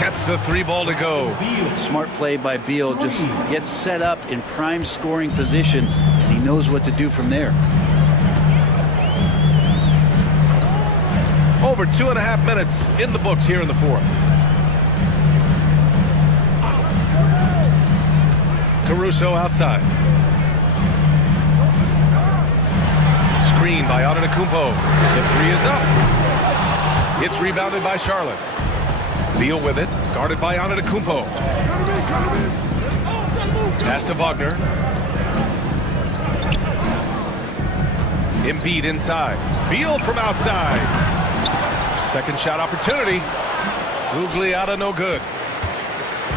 Gets the 3 ball to go. Smart play by Beal. Just gets set up in prime scoring position, and he knows what to do from there. Over 2.5 minutes in the books here in the fourth. Caruso outside. Screen by Antetokounmpo. The 3 is up. It's rebounded by Charlotte. Beal with it, guarded by Antetokounmpo. Pass to Wagner. Embiid inside. Beal from outside. Second shot opportunity. Gugliotta no good.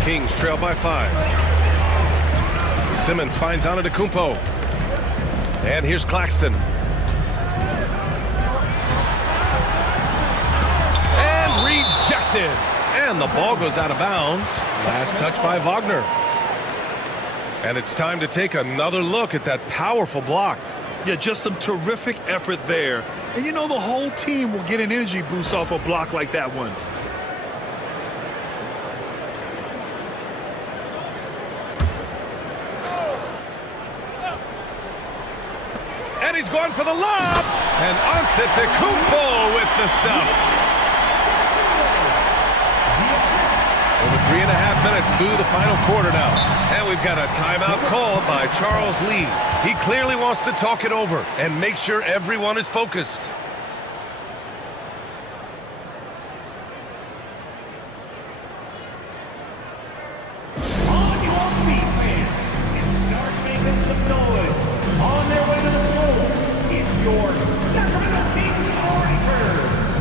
Kings trail by 5. Simmons finds Antetokounmpo. And here's Claxton. And rejected. And the ball goes out of bounds. Last touch by Wagner. And it's time to take another look at that powerful block. Yeah, just some terrific effort there. And you know the whole team will get an energy boost off a block like that one. And he's going for the lob. And Antetokounmpo with the stuff. Over 3.5 minutes through the final quarter now. And we've got a timeout called by Charles Lee. He clearly wants to talk it over and make sure everyone is focused. On your feet, fans, and start making some noise. On their way to the floor, it's your Sacramento Kings Warriors.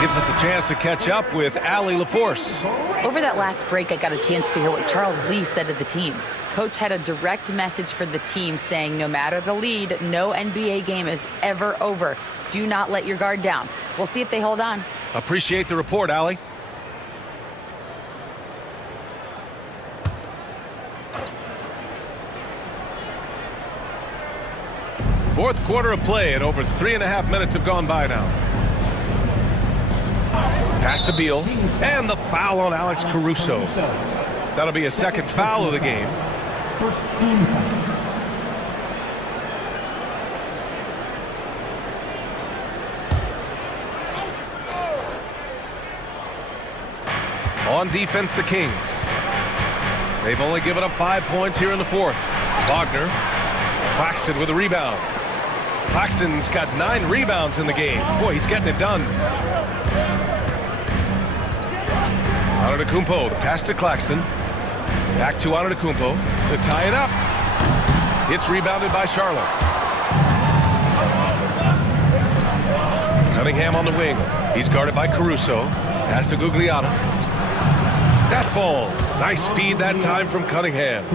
Gives us a chance to catch up with Allie LaForce. Over that last break, I got a chance to hear what Charles Lee said to the team. Coach had a direct message for the team saying no matter the lead, no NBA game is ever over. Do not let your guard down. We'll see if they hold on. Appreciate the report, Allie. Fourth quarter of play, and over 3.5 minutes have gone by now. Pass to Beal, and the foul on Alex Caruso. That'll be a second foul of the game. First team foul. On defense, the Kings. They've only given up 5 points here in the fourth. Wagner. Claxton with a rebound. Claxton's got 9 rebounds in the game. Boy, he's getting it done. Antetokounmpo, the pass to Claxton. Back to Antetokounmpo to tie it up. It's rebounded by Charlotte. Cunningham on the wing. He's guarded by Caruso. Pass to Gugliotta. That falls. Nice feed that time from Cunningham.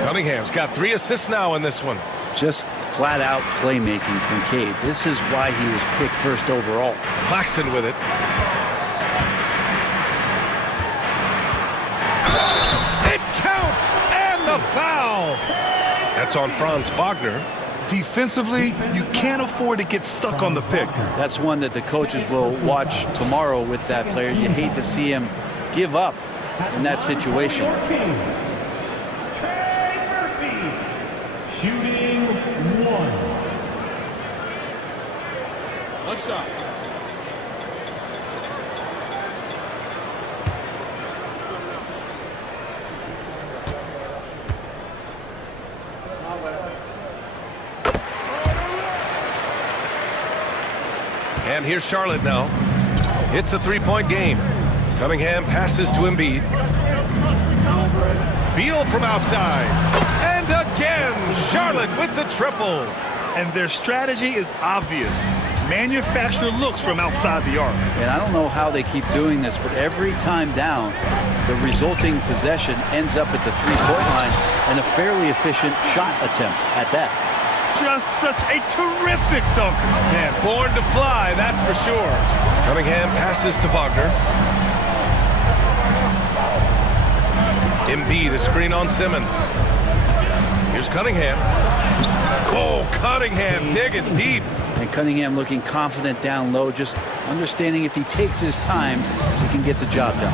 Cunningham's got 3 assists now in this one. Just flat out playmaking from Cade. This is why he was picked first overall. Claxton with it. It counts, and the foul. That's on Franz Wagner. Defensively, you can't afford to get stuck on the pick. That's one that the coaches will watch tomorrow with that player. You hate to see him give up in that situation. Trey Murphy, shooting 1. One shot. And here's Charlotte now. It's a 3-point game. Cunningham passes to Embiid. Beal from outside. And again, Charlotte with the triple. And their strategy is obvious. Manufacture looks from outside the arc. And I don't know how they keep doing this, but every time down, the resulting possession ends up at the three-point line and a fairly efficient shot attempt at that. Just such a terrific dunker. Man, born to fly, that's for sure. Cunningham passes to Wagner. Embiid, a screen on Simmons. Here's Cunningham. Oh, Cunningham digging deep. And Cunningham looking confident down low, just understanding if he takes his time, he can get the job done.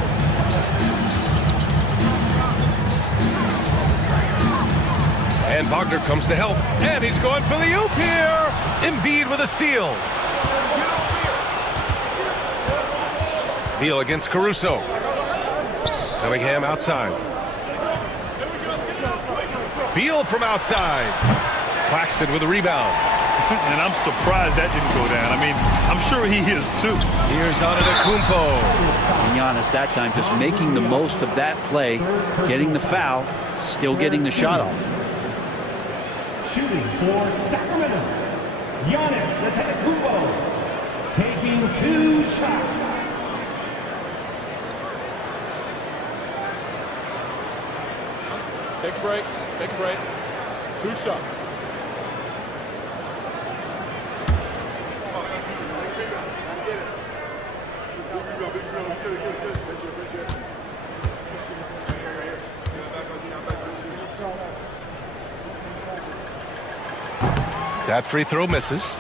And Wagner comes to help. And he's going for the oop here. Embiid with a steal. Beal against Caruso. Cunningham outside. Beal from outside. Claxton with a rebound. And I'm surprised that didn't go down. I mean, I'm sure he is too. Here's Antetokounmpo. And Giannis that time just making the most of that play, getting the foul, still getting the shot off. Shooting for Sacramento, Giannis Antetokounmpo, taking 2 shots. Take a break. Take a break. 2 shots. That free throw misses.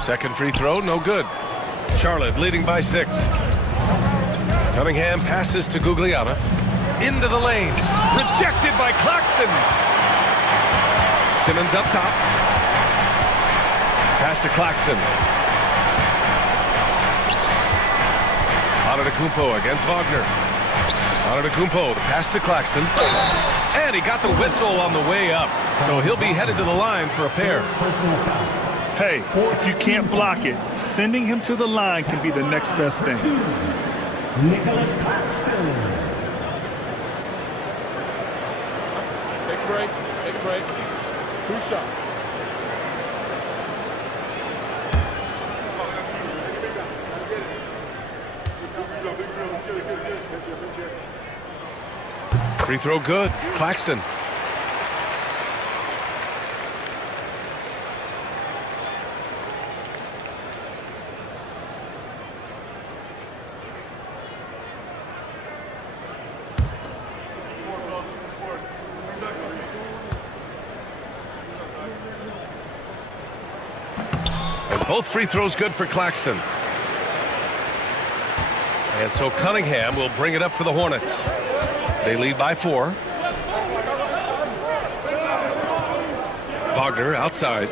Second free throw, no good. Charlotte leading by 6. Cunningham passes to Gugliotta. Into the lane. Rejected by Claxton. Simmons up top. Pass to Claxton. Antetokounmpo against Wagner. Antetokounmpo, the pass to Claxton. And he got the whistle on the way up. So he'll be headed to the line for a pair. Hey, if you can't block it, sending him to the line can be the next best thing. Nicholas Claxton. Take a break. Take a break. 2 shots. Free throw good. Claxton. And both free throws good for Claxton. And so Cunningham will bring it up for the Hornets. They lead by 4. Wagner outside.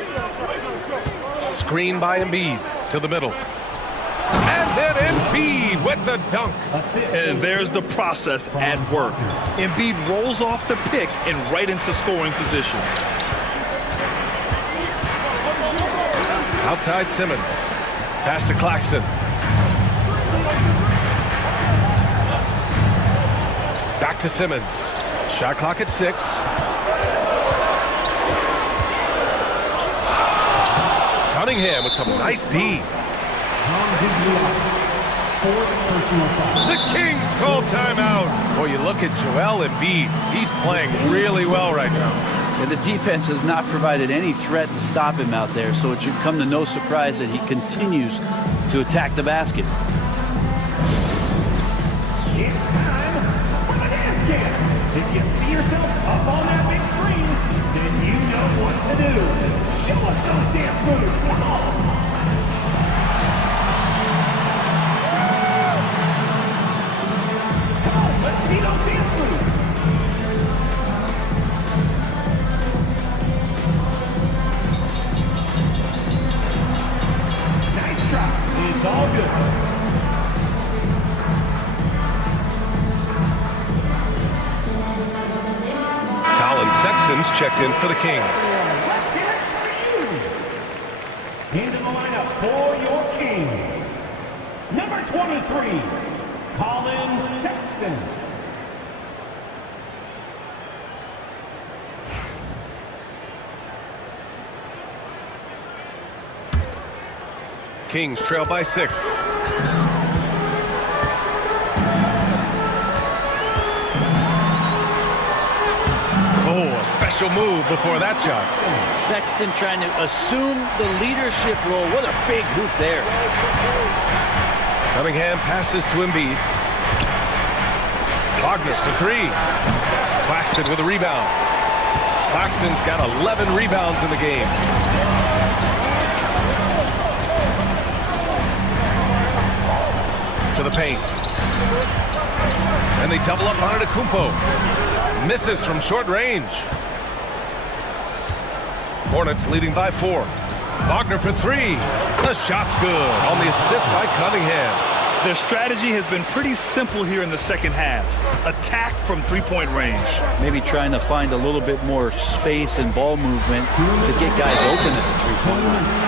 Screen by Embiid to the middle. And then Embiid with the dunk. And there's the process at work. Embiid rolls off the pick and right into scoring position. Outside Simmons. Pass to Claxton. Back to Simmons. Shot clock at 6. Cunningham with some nice D. The Kings call timeout. Boy, you look at Joel Embiid. He's playing really well right now. And the defense has not provided any threat to stop him out there, so it should come to no surprise that he continues to attack the basket. It's time for the dance game. If you see yourself up on that big screen, then you know what to do. Show us those dance moves. Come on. Come on, let's see those dance moves. It's all good. Colin Sexton's checked in for the Kings. Let's hear it for you. Into the lineup for your Kings. Number 23, Colin Sexton. Kings trail by 6. Oh, a special move before that shot. Sexton trying to assume the leadership role. What a big hoop there. Cunningham passes to Embiid. Wagner for 3. Claxton with a rebound. Claxton's got 11 rebounds in the game. To the paint. And they double up on Antetokounmpo. Misses from short range. Hornets leading by 4. Wagner for 3. The shot's good on the assist by Cunningham. Their strategy has been pretty simple here in the second half. Attack from three-point range. Maybe trying to find a little bit more space and ball movement to get guys open at the three-point line.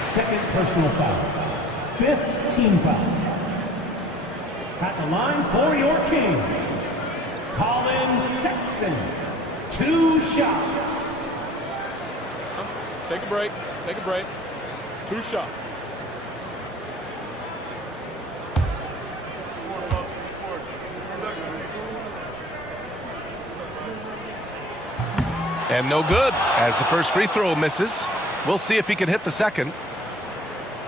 Second personal foul. 5th team foul. At the line for your Kings, Colin Sexton. 2 shots. Take a break. Take a break. 2 shots. And no good as the first free throw misses. We'll see if he can hit the second.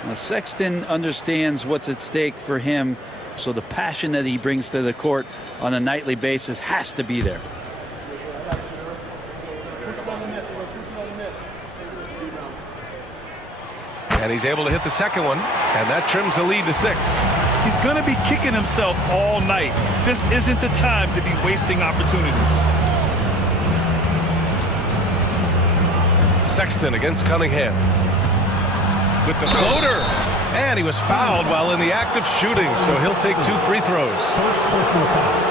Now, Sexton understands what's at stake for him, so the passion that he brings to the court on a nightly basis has to be there. And he's able to hit the second one, and that trims the lead to 6. He's going to be kicking himself all night. This isn't the time to be wasting opportunities. Sexton against Cunningham. With the floater. And he was fouled while in the act of shooting, so he'll take 2 free throws.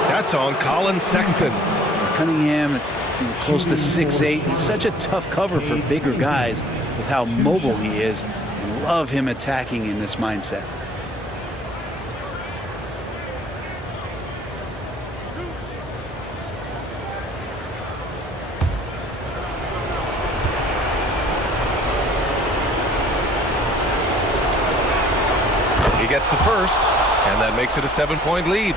That's on Colin Sexton. Cunningham close to 6'8". He's such a tough cover for bigger guys with how mobile he is. Love him attacking in this mindset. He gets the first, and that makes it a 7-point lead.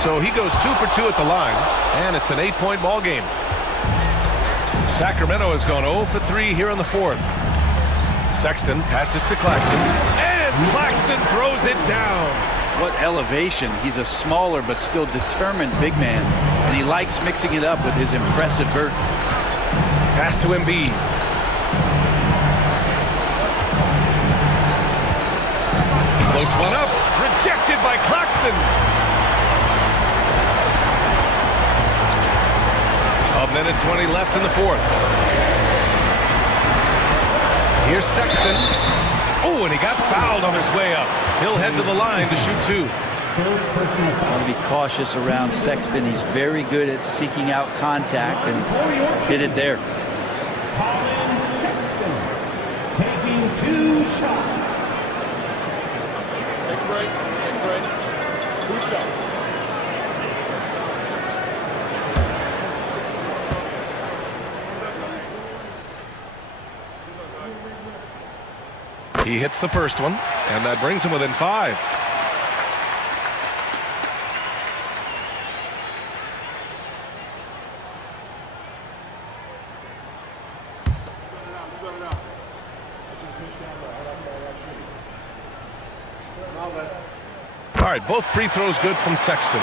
So he goes 2 for 2 at the line, and it's an 8-point ball game. Sacramento has gone 0 for 3 here in the 4th. Sexton passes to Claxton, and Claxton throws it down. What elevation. He's a smaller but still determined big man, and he likes mixing it up with his impressive vert. Pass to Embiid. Floats one up, rejected by Claxton. A minute 20 left in the 4th. Here's Sexton. Oh, and he got fouled on his way up. He'll head to the line to shoot 2. Want to be cautious around Sexton. He's very good at seeking out contact, and did it there. Colin Sexton taking 2 shots. Take a break. Take a break. 2 shots. He hits the first one, and that brings him within 5. All right, both free throws good from Sexton.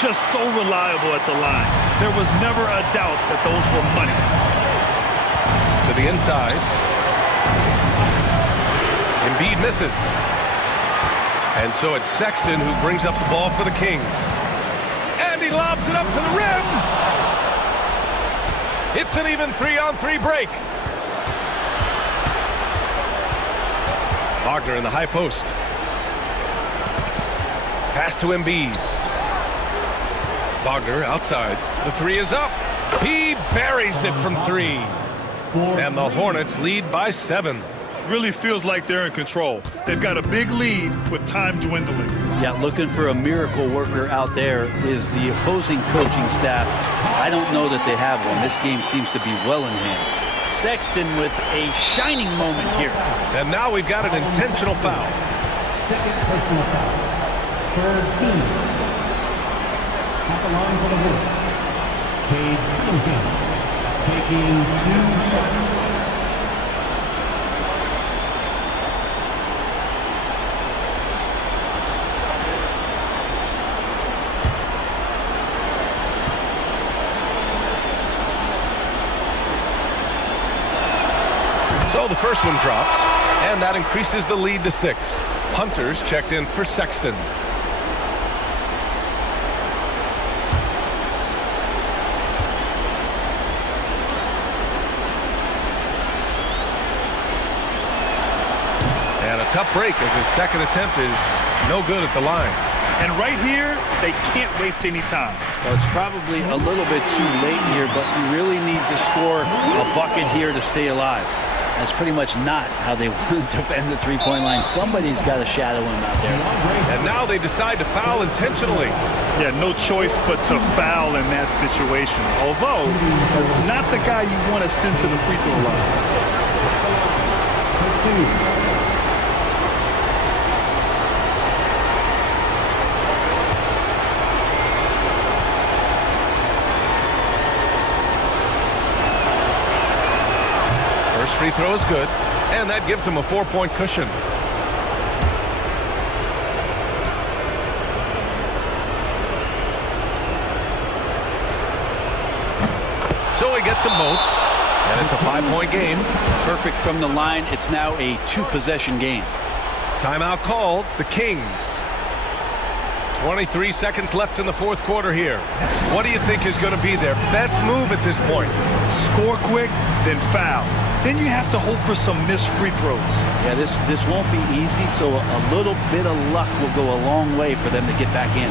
Just so reliable at the line. There was never a doubt that those were money. To the inside. Embiid misses. And so it's Sexton who brings up the ball for the Kings. And he lobs it up to the rim. It's an even 3-on-3 break. Wagner in the high post. Pass to Embiid. Wagner outside. The three is up. He buries it from 3. And the Hornets lead by 7. Really feels like they're in control. They've got a big lead with time dwindling. Yeah, looking for a miracle worker out there is the opposing coaching staff. I don't know that they have one. This game seems to be well in hand. Sexton with a shining moment here. And now we've got an intentional foul. Second personal foul. Third team. At the line for the Hornets. Cade Cunningham taking 2 shots. So the first one drops, and that increases the lead to 6. Hunter's checked in for Sexton. And a tough break as his second attempt is no good at the line. And right here, they can't waste any time. Well, it's probably a little bit too late here, but you really need to score a bucket here to stay alive. That's pretty much not how they want to defend the three-point line. Somebody's got to shadow him out there. And now they decide to foul intentionally. Yeah, no choice but to foul in that situation. Although, that's not the guy you want to send to the free throw line. First free throw is good, and that gives him a 4-point cushion. So he gets them both, and it's a 5-point game. Perfect from the line. It's now a 2-possession game. Timeout called. The Kings. 23 seconds left in the fourth quarter here. What do you think is going to be their best move at this point? Score quick, then foul. Then you have to hope for some missed free throws. Yeah, this won't be easy, so a little bit of luck will go a long way for them to get back in.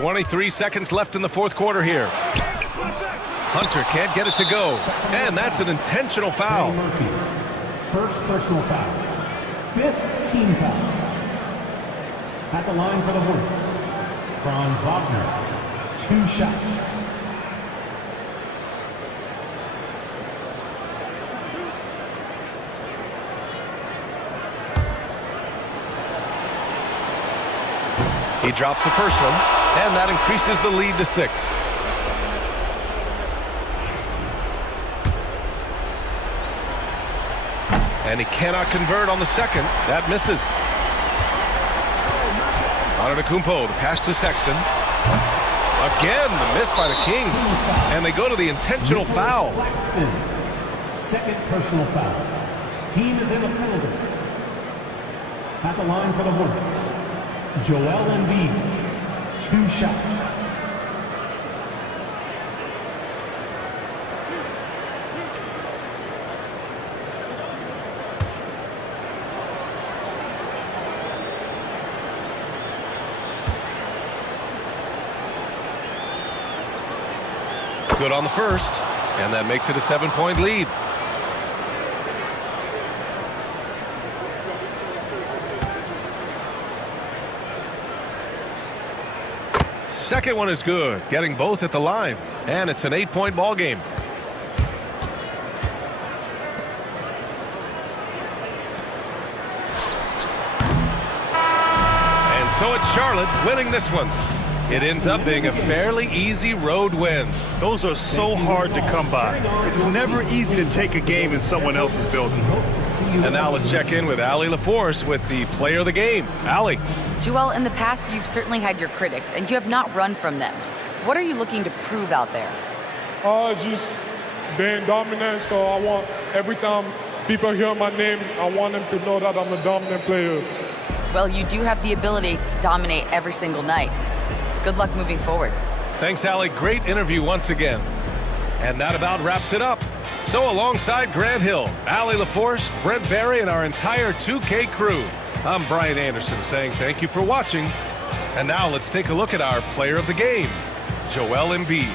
.23 seconds left in the fourth quarter here. Hunter can't get it to go, and that's an intentional foul. First personal foul. 5th team foul. At the line for the Hornets, Franz Wagner, 2 shots. He drops the first one, and that increases the lead to 6. And he cannot convert on the second. That misses. Antetokounmpo, the pass to Sexton. Again, the miss by the Kings. And they go to the intentional foul. Second personal foul. Team is in the penalty. At the line for the Hornets, Joel Embiid, 2 shots. Good on the first, and that makes it a 7-point lead. Second one is good, getting both at the line, and it's an 8-point ball game. And so it's Charlotte winning this one. It ends up being a fairly easy road win. Those are so hard to come by. It's never easy to take a game in someone else's building. And now let's check in with Allie LaForce with the player of the game. Allie. Joel, in the past, you've certainly had your critics, and you have not run from them. What are you looking to prove out there? Just being dominant, so I want every time people hear my name, I want them to know that I'm a dominant player. Well, you do have the ability to dominate every single night. Good luck moving forward. Thanks, Allie. Great interview once again. And that about wraps it up. So alongside Grant Hill, Allie LaForce, Brent Barry, and our entire 2K crew, I'm Brian Anderson saying thank you for watching. And now let's take a look at our player of the game, Joel Embiid.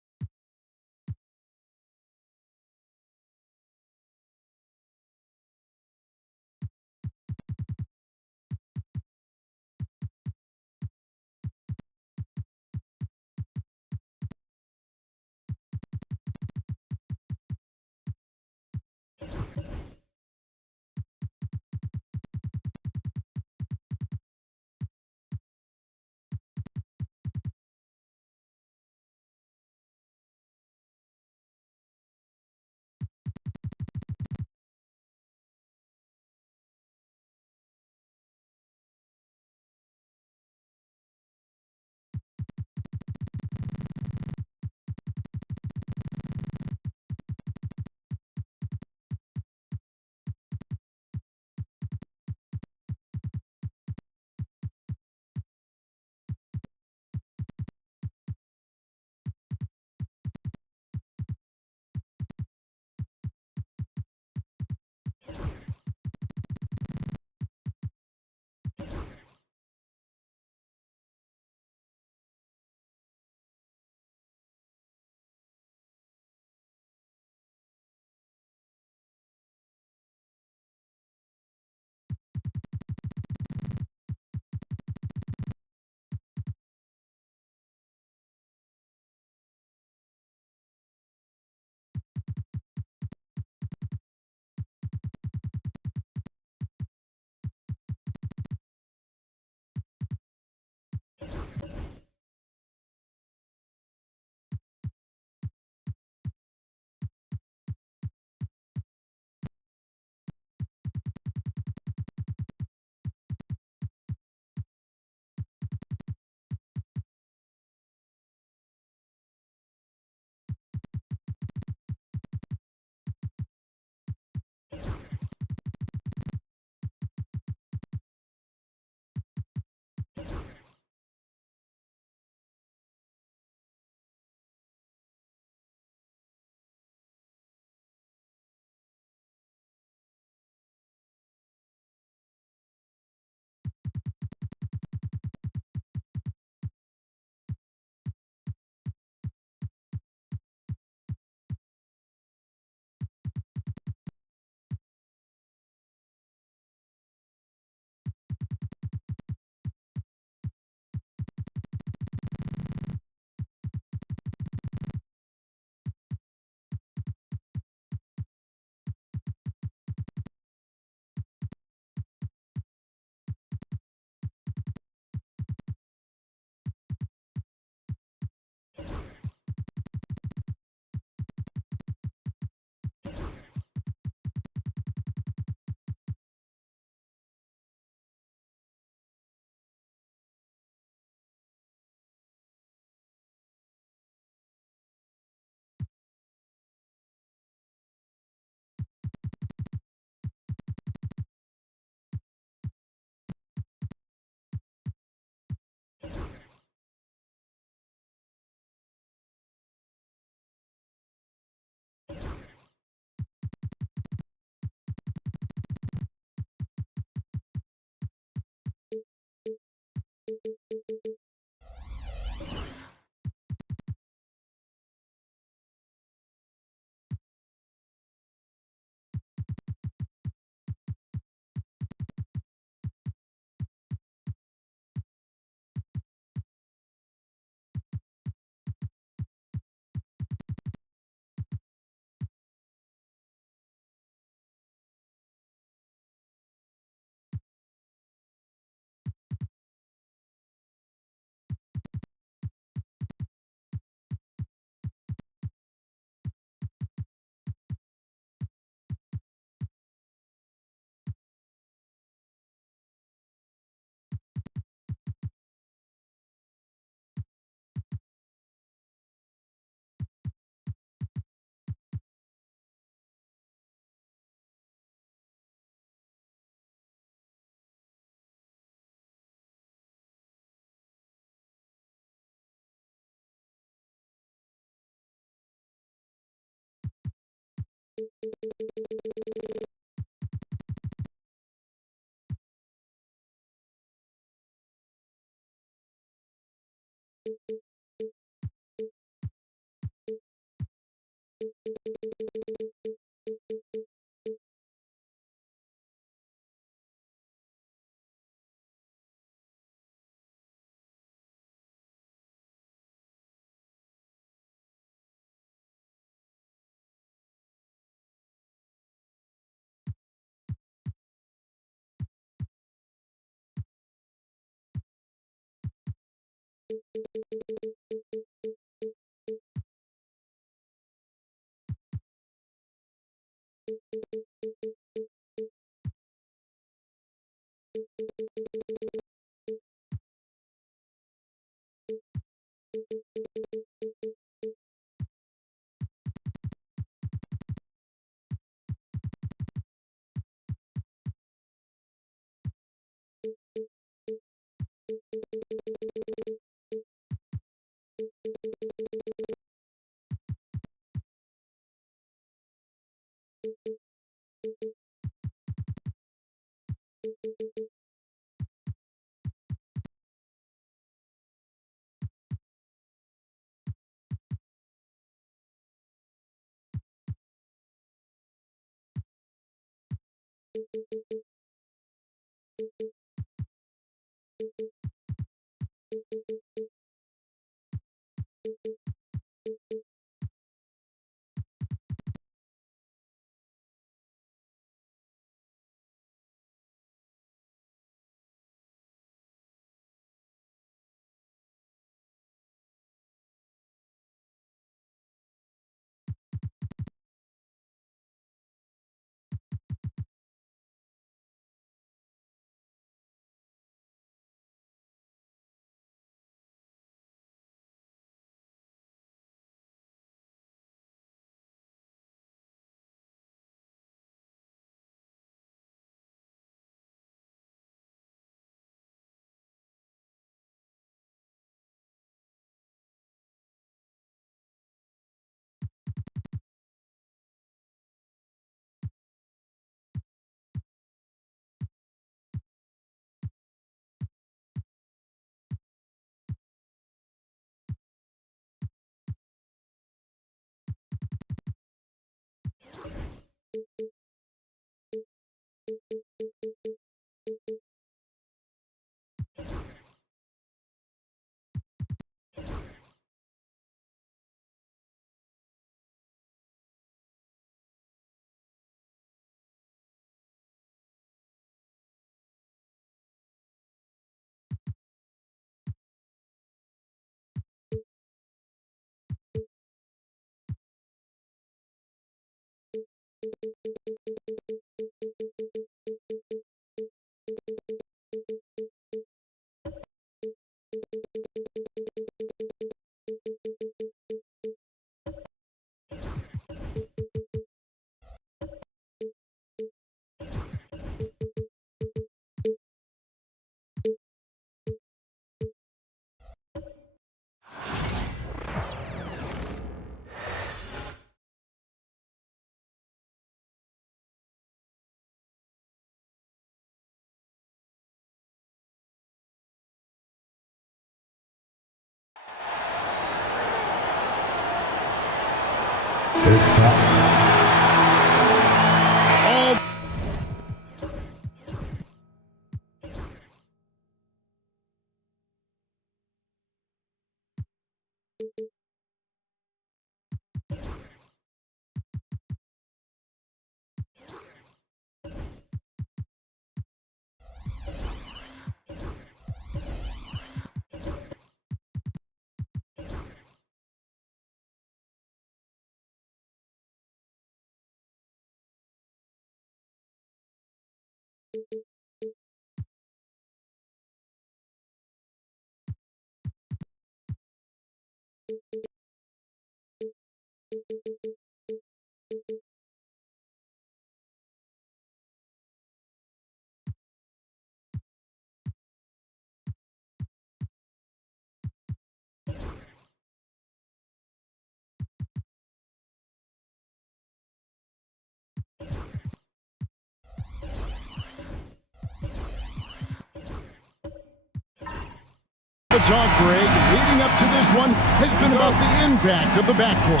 talk, Greg, leading up to this one has been about the impact of the backcourt.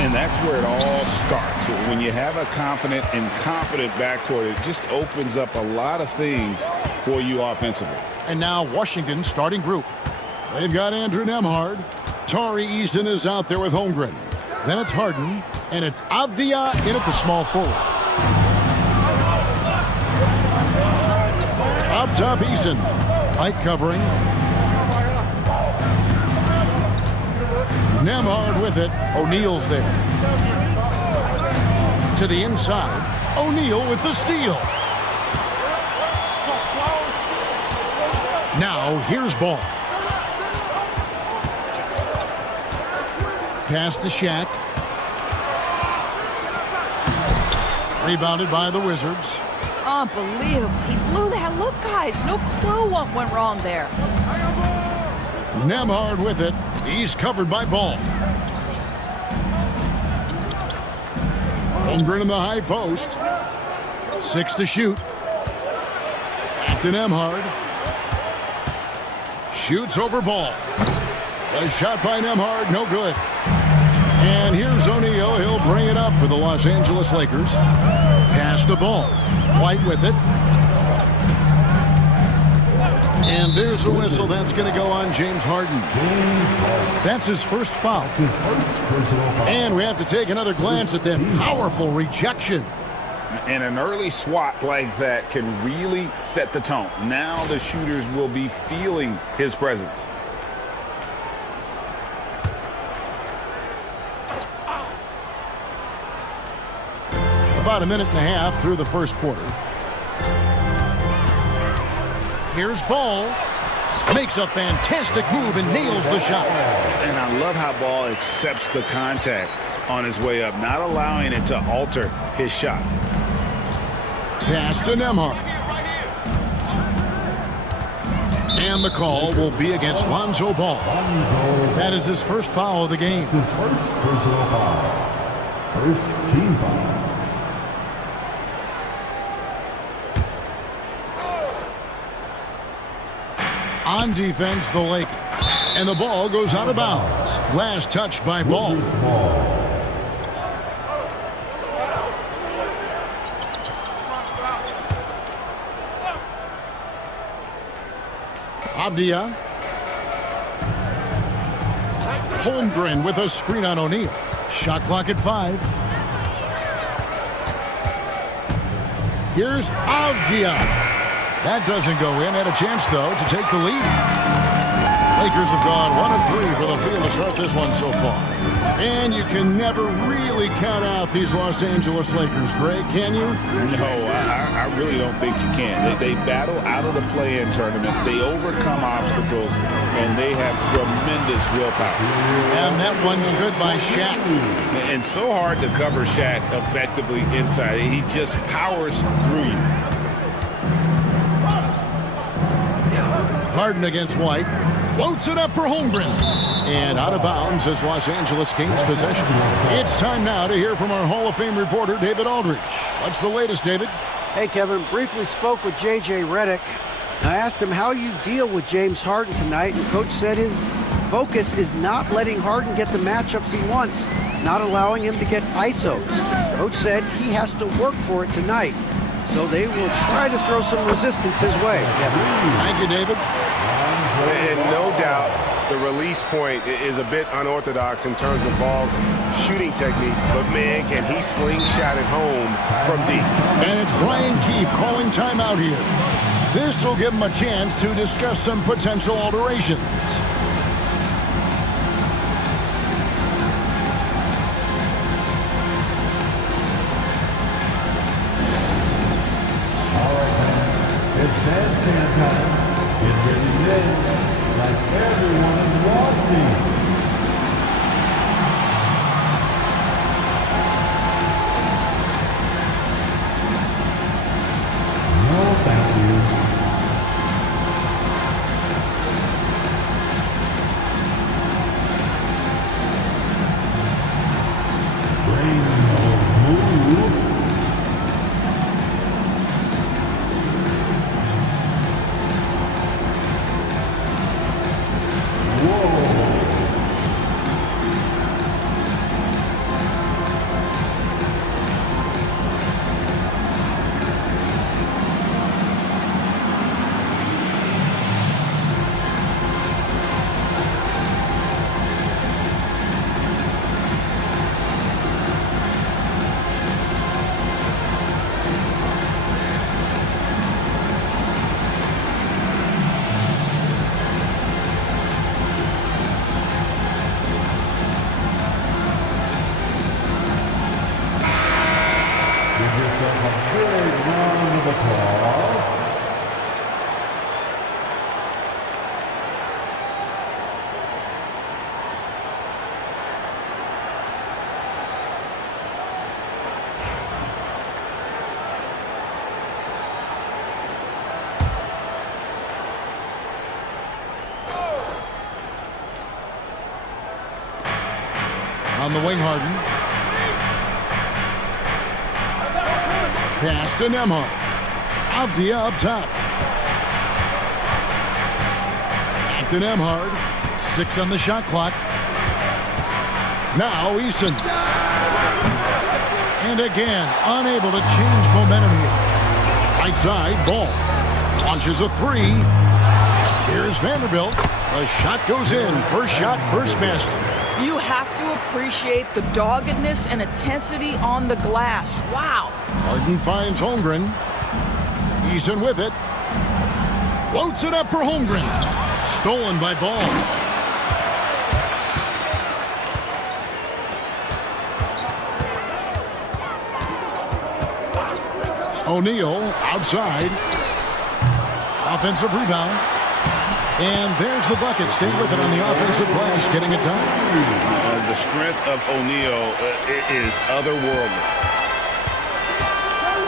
And that's where it all starts. When you have a confident and competent backcourt, it just opens up a lot of things for you offensively. And now Washington's starting group. They've got Andrew Nembhard. Tari Eason is out there with Holmgren. Then it's Harden, and it's Avdia in at the small forward. Up top, Eason. Light covering. Nembhard with it. O'Neal's there. To the inside. O'Neal with the steal. Now, here's Ball. Pass to Shaq. Rebounded by the Wizards. Unbelievable. He blew that look, guys. No clue what went wrong there. Nembhard with it. He's covered by Ball. Holmgren in the high post. 6 to shoot. Back to Nembhard. Shoots over Ball. A shot by Nembhard, no good. And here's O'Neal. He'll bring it up for the Los Angeles Lakers. Pass the Ball. White with it. And there's a whistle. That's going to go on James Harden. That's his first foul. And we have to take another glance at that powerful rejection. And an early swat like that can really set the tone. Now the shooters will be feeling his presence. About a minute and a half through the first quarter. Here's Ball. Makes a fantastic move and nails the shot. And I love how Ball accepts the contact on his way up, not allowing it to alter his shot. Pass to Nembhard. And the call will be against Lonzo Ball. That is his first foul of the game. His first personal foul. First team foul. On defense, the Lakers. And the ball goes out of bounds. Last touch by Ball. Avdia. Holmgren with a screen on O'Neal. Shot clock at 5. Here's Avdia. That doesn't go in. Had a chance, though, to take the lead. Lakers have gone 1 of 3 for the field to start this one so far. And you can never really count out these Los Angeles Lakers, Greg, can you? No, I really don't think you can. They battle out of the play-in tournament. They overcome obstacles, and they have tremendous willpower. And that one's good by Shaq. And so hard to cover Shaq effectively inside. He just powers through you. Harden against White. Floats it up for Holmgren. And out of bounds as Los Angeles Kings possession. It's time now to hear from our Hall of Fame reporter, David Aldridge. What's the latest, David? Hey, Kevin. Briefly spoke with J.J. Redick. I asked him how you deal with James Harden tonight, and Coach said his focus is not letting Harden get the matchups he wants, not allowing him to get ISOs. Coach said he has to work for it tonight. So they will try to throw some resistance his way, Kevin. Thank you, David. And no doubt the release point is a bit unorthodox in terms of Ball's shooting technique, but man, can he slingshot it home from deep. And it's Brian Keefe calling timeout here. This will give him a chance to discuss some potential alterations. It's bandstand time. Get ready to dance like everyone is watching. No, thank you. Bring those moves. On the wing, Harden. Pass to Nembhard. Avdia up top. Back to Nembhard. 6 on the shot clock. Now Eason. And again, unable to change momentum here. Right side, Ball. Launches a 3. Here's Vanderbilt. The shot goes in. First shot, first basket. You have to appreciate the doggedness and intensity on the glass. Wow. Harden finds Holmgren. Eason with it. Floats it up for Holmgren. Stolen by Ball. O'Neal outside. Offensive rebound. And there's the bucket. Stay with it on the offensive glass, getting it done. The strength of O'Neal is otherworldly.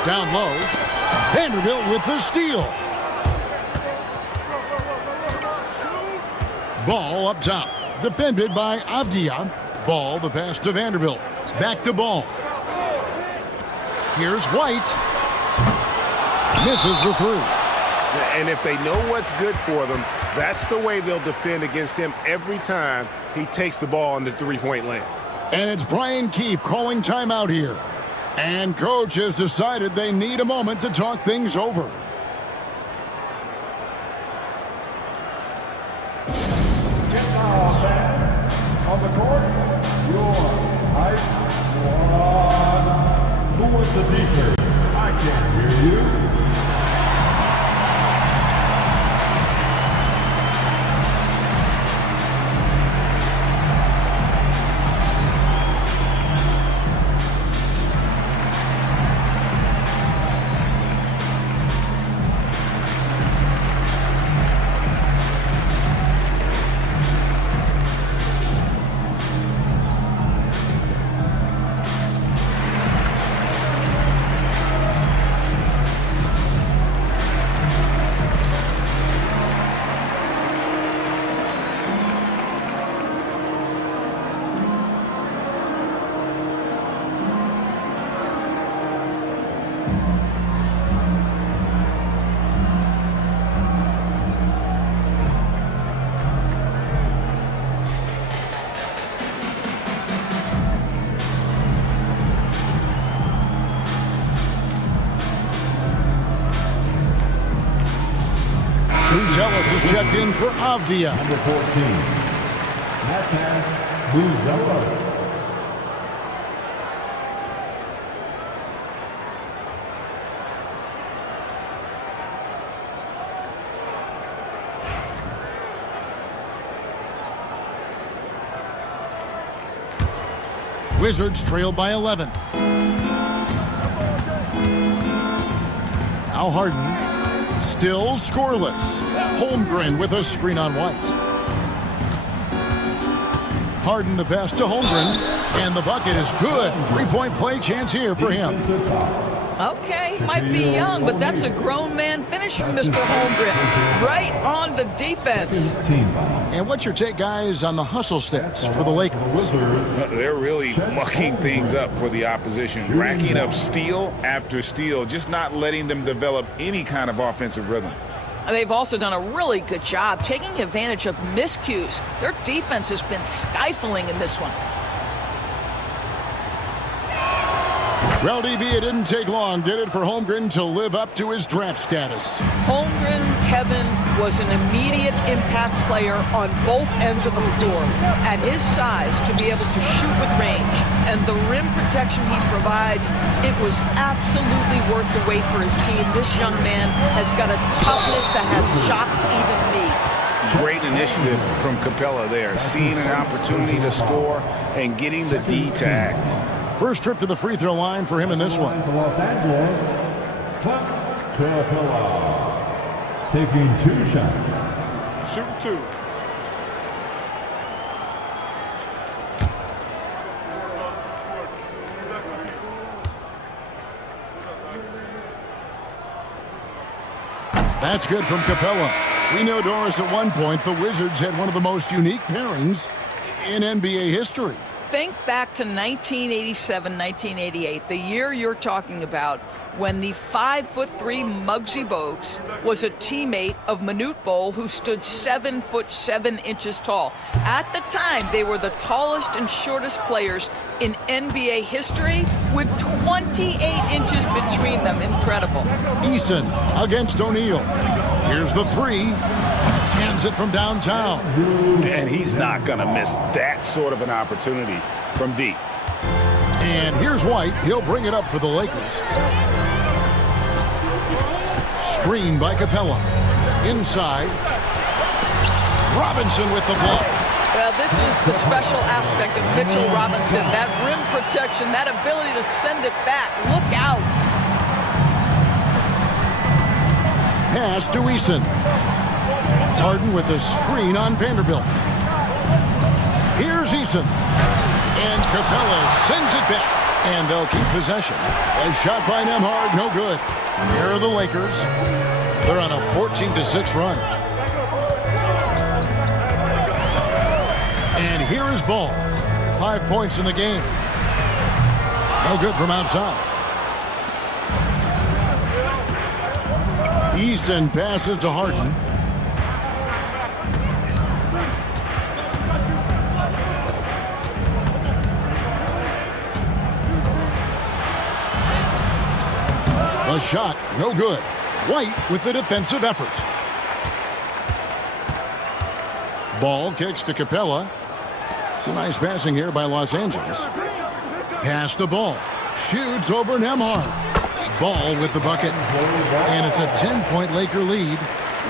Down low. Vanderbilt with the steal. Ball up top. Defended by Avdia. Ball, the pass to Vanderbilt. Back to Ball. Here's White. Misses the 3. And if they know what's good for them, that's the way they'll defend against him every time he takes the ball in the three-point lane. And it's Brian Keefe calling timeout here. And coach has decided they need a moment to talk things over. On the court, your high squad. Who was the defense? I can't hear you. Ellis is checked in for Avdia. Number 14, Matas Buzelos. Wizards trail by 11. Now Harden. Still scoreless. Holmgren with a screen on White. Harden the pass to Holmgren. And the bucket is good. 3-point play chance here for him. Okay, might be young, but that's a grown man finish from Mr. Holmgren. Right on the defense. And what's your take, guys, on the hustle stats for the Lakers? They're really mucking things up for the opposition, racking up steal after steal, just not letting them develop any kind of offensive rhythm. They've also done a really good job taking advantage of miscues. Their defense has been stifling in this one. Well, DB, it didn't take long, did it, for Holmgren to live up to his draft status? Holmgren, Kevin, was an immediate impact player on both ends of the floor. At his size, to be able to shoot with range and the rim protection he provides, it was absolutely worth the wait for his team. This young man has got a toughness that has shocked even me. Great initiative from Capella there, seeing an opportunity to score and getting the D tagged. First trip to the free throw line for him in this one. Los Angeles, Clint Capella, taking 2 shots. Shooting 2. That's good from Capella. We know, Doris, at one point the Wizards had one of the most unique pairings in NBA history. think back to 1987, 1988, the year you're talking about, when the 5'3" Muggsy Bogues was a teammate of Manute Bol, who stood 7'7" tall. At the time, they were the tallest and shortest players in NBA history, with 28 inches between them. Incredible. Eason against O'Neal. Here's the three. Cans it from downtown. And he's not going to miss that sort of an opportunity from deep. And here's White. He'll bring it up for the Lakers. Screen by Capella. Inside. Robinson with the block. Well, this is the special aspect of Mitchell Robinson. That rim protection, that ability to send it back. Look out. Pass to Eason. Harden with a screen on Vanderbilt. Here's Eason. And Capella sends it back. And they'll keep possession. A shot by Nembhard, no good. Here are the Lakers. They're on a 14-6 run. And here is Ball. 5 points in the game. No good from outside. Eason passes to Harden. A shot, no good. White with the defensive effort. Ball kicks to Capella. Some nice passing here by Los Angeles. Pass to Ball. Shoots over Nembhard. Ball with the bucket. And it's a 10-point Laker lead.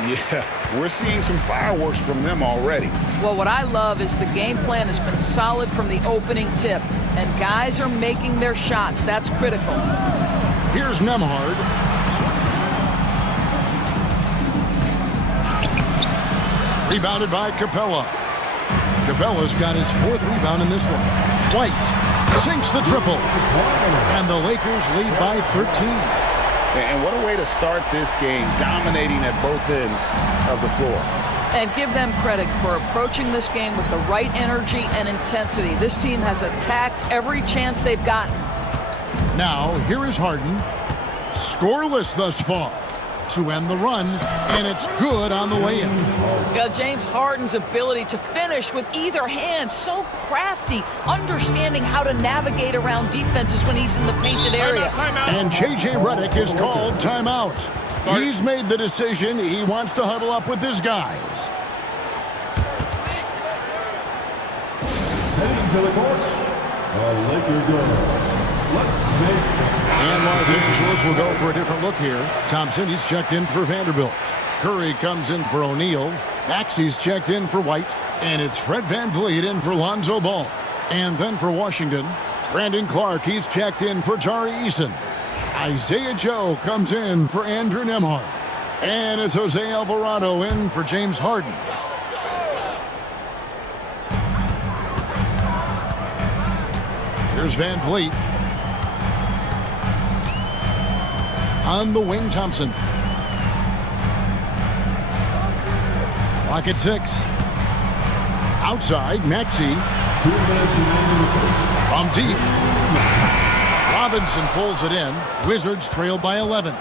Yeah, we're seeing some fireworks from them already. Well, what I love is the game plan has been solid from the opening tip. And guys are making their shots. That's critical. Here's Nembhard. Rebounded by Capella. Capella's got his 4th rebound in this one. White sinks the triple. And the Lakers lead by 13. And what a way to start this game, dominating at both ends of the floor. And give them credit for approaching this game with the right energy and intensity. This team has attacked every chance they've gotten. Now, here is Harden. Scoreless thus far to end the run, and it's good on the way in. James Harden's ability to finish with either hand, so crafty, understanding how to navigate around defenses when he's in the painted area. And J.J. Redick is called timeout. He's made the decision. He wants to huddle up with his guys. Heading to the court, the Laker go. And Los Angeles will go for a different look here. Thompson, he's checked in for Vanderbilt. Curry comes in for O'Neal. Maxey's checked in for White. And it's Fred VanVleet in for Lonzo Ball. And then for Washington, Brandon Clark, he's checked in for Tari Eason. Isaiah Joe comes in for Andrew Nembhard. And it's Jose Alvarado in for James Harden. Here's VanVleet. On the wing, Thompson. Lock at 6. Outside, Maxey. From deep. Robinson pulls it in. Wizards trail by 11.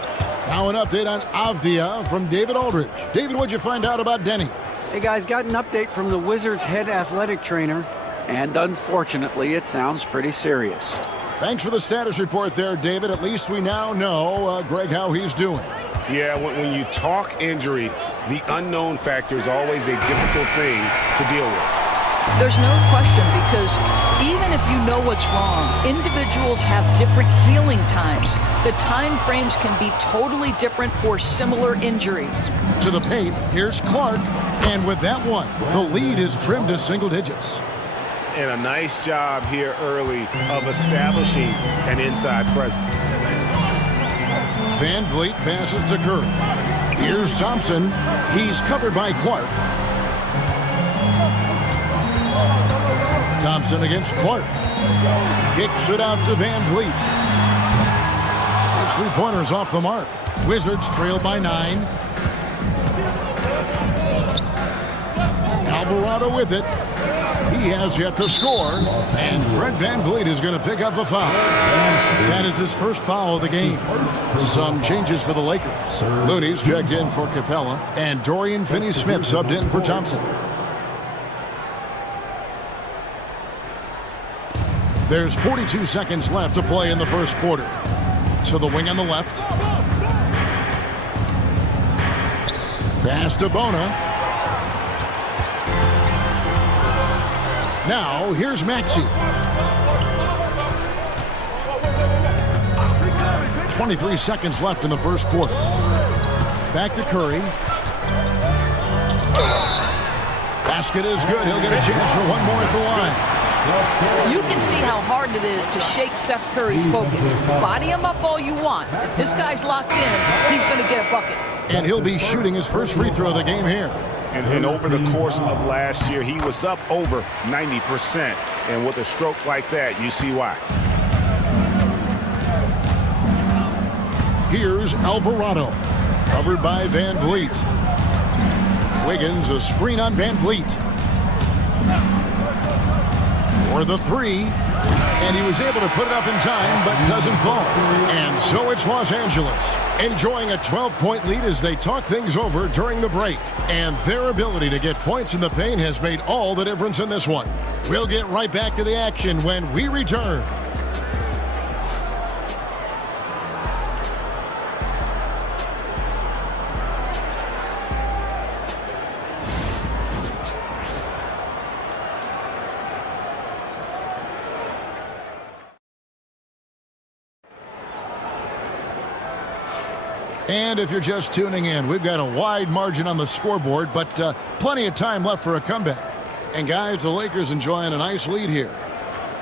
Now an update on Avdia from David Aldridge. David, what'd you find out about Denny? Hey guys, got an update from the Wizards head athletic trainer. And unfortunately, it sounds pretty serious. Thanks for the status report there, David. At least we now know, Greg, how he's doing. Yeah, when you talk injury, the unknown factor is always a difficult thing to deal with. There's no question, because even if you know what's wrong, individuals have different healing times. The time frames can be totally different for similar injuries. To the paint, here's Clark. And with that one, the lead is trimmed to single digits. And a nice job here early of establishing an inside presence. VanVleet passes to Curry. Here's Thompson. He's covered by Clark. Thompson against Clark. Kicks it out to VanVleet. His three-pointers off the mark. Wizards trail by 9. Alvarado with it. He He has yet to score. And Fred VanVleet is going to pick up the foul. And that is his first foul of the game. Some changes for the Lakers. Looney's checked in for Capella. And Dorian Finney-Smith subbed in for Thompson. There's 42 seconds left to play in the first quarter. To the wing on the left. Pass to Bona. Now, here's Maxey. 23 seconds left in the first quarter. Back to Curry. Basket is good. He'll get a chance for one more at the line. You can see how hard it is to shake Seth Curry's focus. Body him up all you want. If this guy's locked in, he's going to get a bucket. And he'll be shooting his first free throw of the game here. And over the course of last year, he was up over 90%. And with a stroke like that, you see why. Here's Alvarado. Covered by VanVleet. Wiggins, a screen on VanVleet. For the three. And he was able to put it up in time, but doesn't fall. And so it's Los Angeles, enjoying a 12-point lead as they talk things over during the break. And their ability to get points in the paint has made all the difference in this one. We'll get right back to the action when we return. And if you're just tuning in, we've got a wide margin on the scoreboard, but plenty of time left for a comeback. And guys, the Lakers enjoying a nice lead here.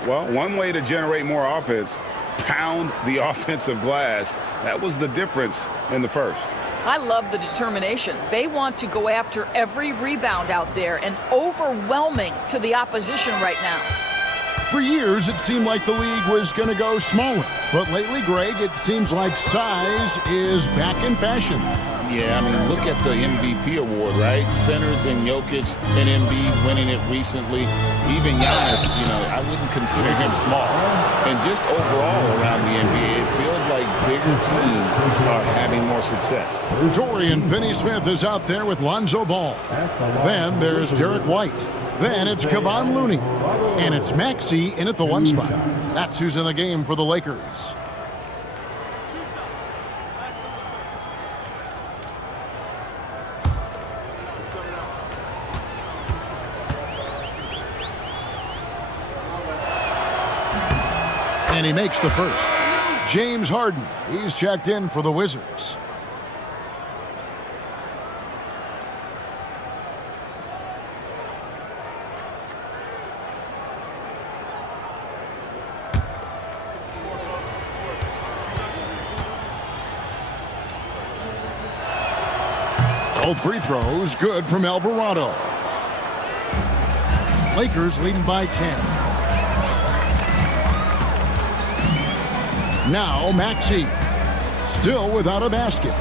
Well, one way to generate more offense, pound the offensive glass. That was the difference in the first. I love the determination. They want to go after every rebound out there, and overwhelming to the opposition right now. For years, it seemed like the league was going to go smaller. But lately, Greg, it seems like size is back in fashion. Yeah, I mean, look at the MVP award, right? Centers and Jokic and Embiid winning it recently. Even Giannis, I wouldn't consider him small. And just overall around the NBA, it feels like bigger teams are having more success. Dorian Finney-Smith is out there with Lonzo Ball. Then there's Derek White. Then it's Kevon Looney. And it's Maxey in at the one spot. That's who's in the game for the Lakers. And he makes the first. James Harden, he's checked in for the Wizards. All free throws good from Alvarado. Lakers leading by 10. Now Maxey, still without a basket.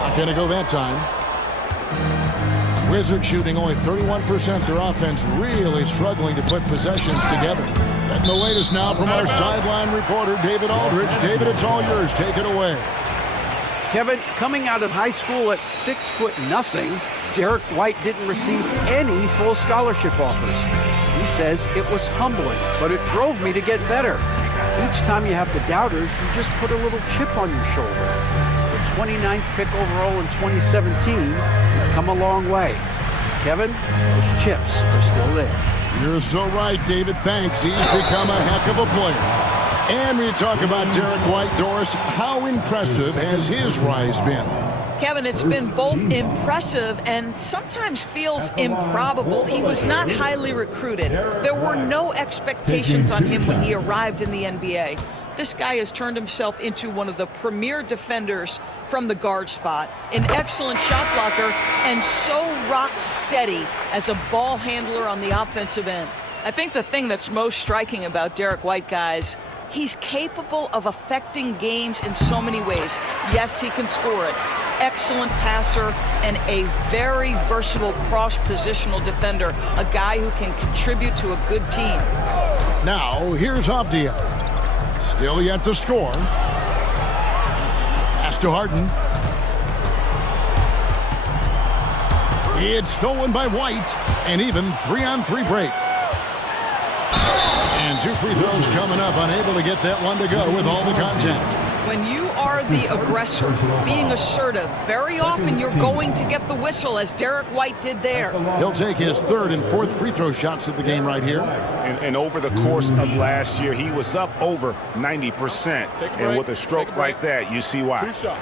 Not going to go that time. Wizards shooting only 31%. Their offense really struggling to put possessions together. Getting the latest now from our sideline reporter, David Aldridge. David, it's all yours. Take it away. Kevin, coming out of high school at 6'0", Derek White didn't receive any full scholarship offers. He says it was humbling, but it drove me to get better. Each time you have the doubters, you just put a little chip on your shoulder. The 29th pick overall in 2017 has come a long way. Kevin, those chips are still there. You're so right, David. Thanks. He's become a heck of a player. And we talk about Derek White. Doris, how impressive has his rise been? Kevin, it's been both impressive and sometimes feels improbable. He was not highly recruited. There were no expectations on him when he arrived in the NBA. This guy has turned himself into one of the premier defenders from the guard spot, an excellent shot blocker, and so rock steady as a ball handler on the offensive end. I think the thing that's most striking about Derek White, guys, he's capable of affecting games in so many ways. Yes, he can score it, excellent passer, and a very versatile cross-positional defender, a guy who can contribute to a good team. Now, here's Avdia. Still yet to score. Pass to Harden. It's stolen by White. An even 3-on-3 break. And 2 free throws coming up. Unable to get that one to go with all the contact. When you are the aggressor, being assertive, very often you're going to get the whistle, as Derek White did there. He'll take his 3rd and 4th free throw shots at the game right here. And over the course of last year, he was up over 90%. And with a stroke like that, you see why. 2 shots.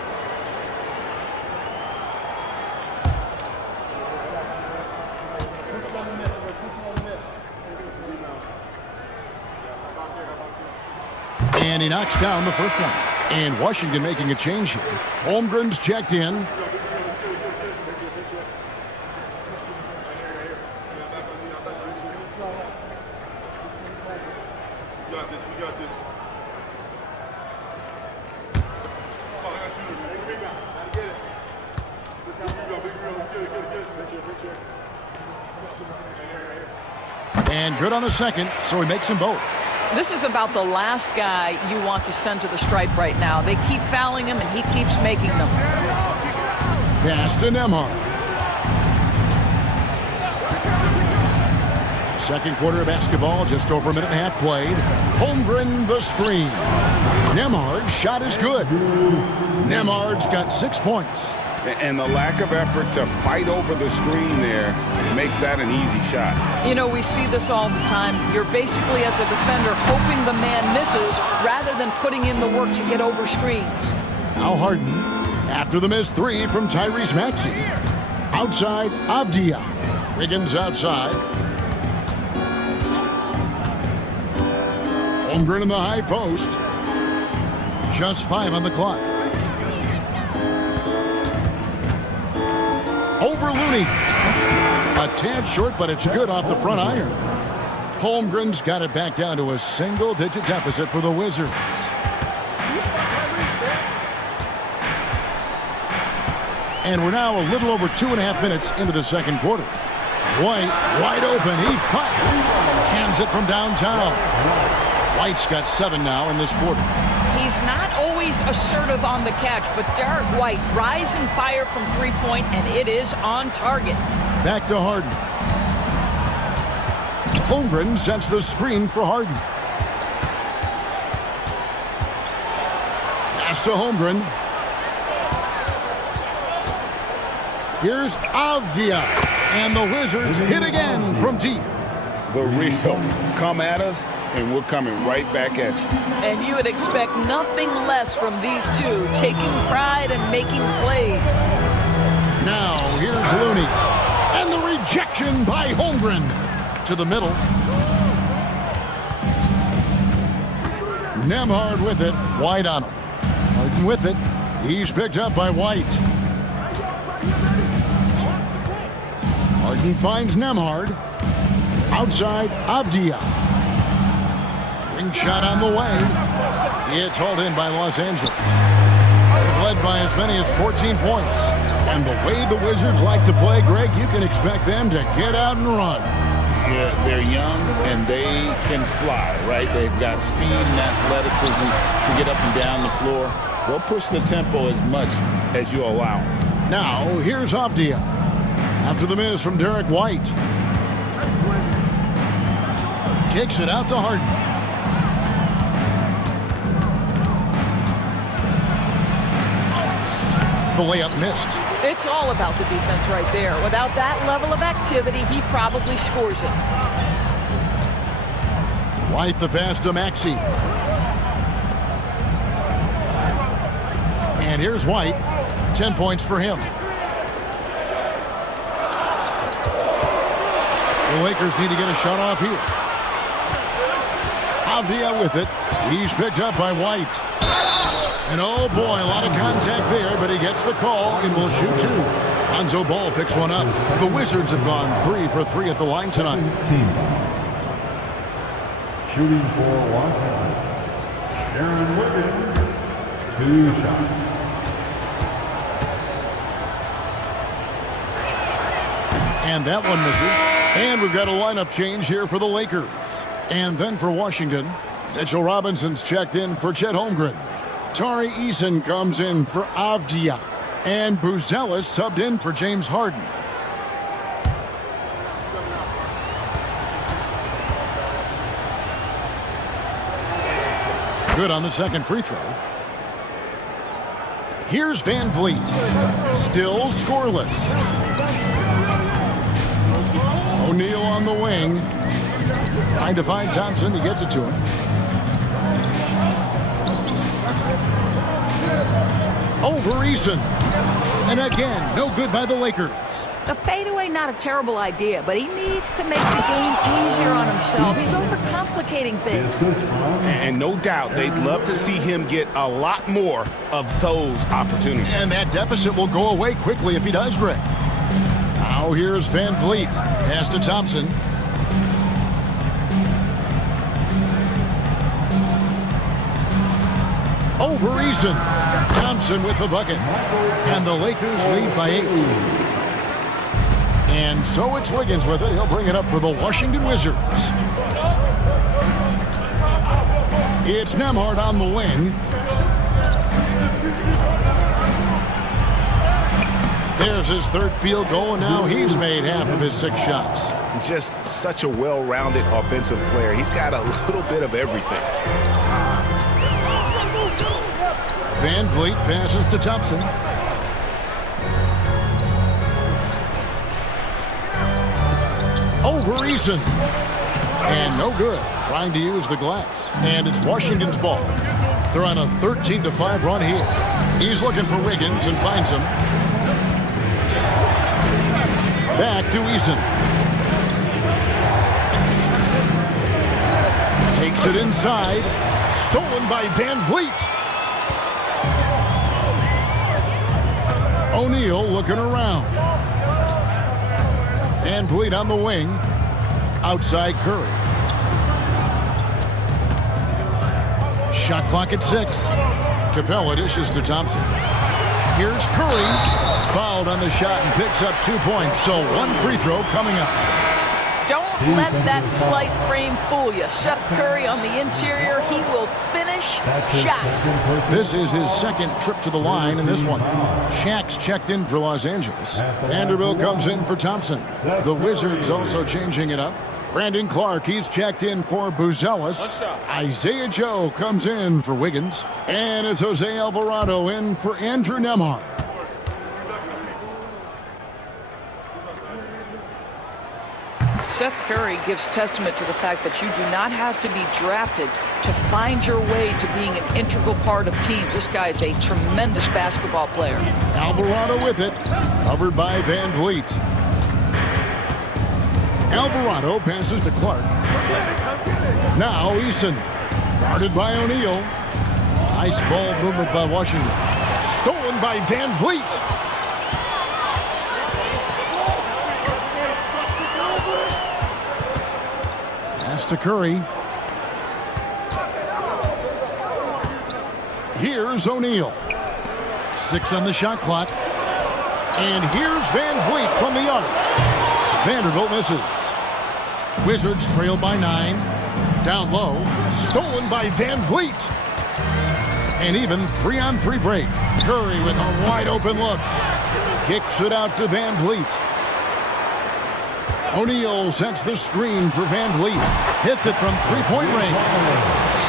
And he knocks down the first one. And Washington making a change here. Holmgren's checked in. And good on the second, so he makes them both. This is about the last guy you want to send to the stripe right now. They keep fouling him, and he keeps making them. Pass to Nembhard. Second quarter of basketball, just over a minute and a half played. Holmgren the screen. Nembhard's shot is good. Nembhard's got 6 points. And the lack of effort to fight over the screen there makes that an easy shot. You know, we see this all the time. You're basically, as a defender, hoping the man misses rather than putting in the work to get over screens. Now Harden, after the missed 3 from Tyrese Maxey. Outside, Avdia. Wiggins outside. Holmgren in the high post. Just 5 on the clock. Over Looney. A tad short, but it's good off the front iron. Holmgren's got it back down to a single-digit deficit for the Wizards. And we're now a little over 2.5 minutes into the second quarter. White, wide open. He fires. Cans it from downtown. White's got 7 now in this quarter. He's not always assertive on the catch, but Derek White, rise and fire from three-point, and it is on target. Back to Harden. Holmgren sets the screen for Harden. Pass to Holmgren. Here's Avdia. And the Wizards hit again from deep. The real come at us, and we're coming right back at you. And you would expect nothing less from these two, taking pride and making plays. Now, here's Looney. And the rejection by Holmgren. To the middle. Nembhard with it. White on him. Harden with it. He's picked up by White. Harden finds Nembhard. Outside, Avdia. Ring shot on the way. It's hauled in by Los Angeles. They've led by as many as 14 points. And the way the Wizards like to play, Greg, you can expect them to get out and run. Yeah, they're young and they can fly, right? They've got speed and athleticism to get up and down the floor. They'll push the tempo as much as you allow. Now, here's Avdia. After the miss from Derek White. Kicks it out to Harden. The layup missed. It's all about the defense right there. Without that level of activity, he probably scores it. White the pass to Maxey. And here's White. 10 points for him. The Lakers need to get a shot off here. Avdia with it. He's picked up by White. And oh boy, a lot of contact there, but he gets the call and will shoot 2. Lonzo Ball picks one up. The Wizards have gone 3 for 3 at the line tonight. Shooting for Washington, Aaron Wiggins, 2 shots. And that one misses. And we've got a lineup change here for the Lakers. And then for Washington, Mitchell Robinson's checked in for Chet Holmgren. Tari Eason comes in for Avdia. And Buzelis subbed in for James Harden. Good on the second free throw. Here's Van Vliet. Still scoreless. O'Neal on the wing. Trying to find Thompson. He gets it to him. Over Eason. And again, no good by the Lakers. The fadeaway, not a terrible idea, but he needs to make the game easier on himself. He's overcomplicating things. And no doubt, they'd love to see him get a lot more of those opportunities. And that deficit will go away quickly if he does, Greg. Now here's Van Vliet. Pass to Thompson. Over Eason. Thompson with the bucket. And the Lakers lead by 8. And so it's Wiggins with it. He'll bring it up for the Washington Wizards. It's Nembhard on the wing. There's his third field goal, and now he's made half of his 6 shots. Just such a well-rounded offensive player. He's got a little bit of everything. Van Vliet passes to Thompson. Over Eason. And no good. Trying to use the glass. And it's Washington's ball. They're on a 13-5 run here. He's looking for Wiggins and finds him. Back to Eason. Takes it inside. Stolen by Van Vliet. O'Neal looking around. Van Vliet on the wing. Outside Curry. Shot clock at 6. Capella dishes to Thompson. Here's Curry. Fouled on the shot and picks up 2 points. So 1 free throw coming up. Don't let that slight frame fool you. Seth Curry on the interior. He will finish shots. This is his second trip to the line in this one. Shaq's checked in for Los Angeles. Vanderbilt comes in for Thompson. The Wizards also changing it up. Brandon Clark, he's checked in for Buzelis. Isaiah Joe comes in for Wiggins. And it's Jose Alvarado in for Andrew Nembhard. Seth Curry gives testament to the fact that you do not have to be drafted to find your way to being an integral part of teams. This guy is a tremendous basketball player. Alvarado with it, covered by Van Vliet. Alvarado passes to Clark. Now Eason, guarded by O'Neal. Nice ball movement by Washington. Stolen by Van Vliet. Pass to Curry. Here's O'Neal. 6 on the shot clock. And here's Van Vliet from the arc. Vanderbilt misses. Wizards trail by 9. Down low. Stolen by Van Vliet. And even 3-on-3 break. Curry with a wide open look. Kicks it out to Van Vliet. O'Neal sets the screen for Van Vliet. Hits it from 3-point range.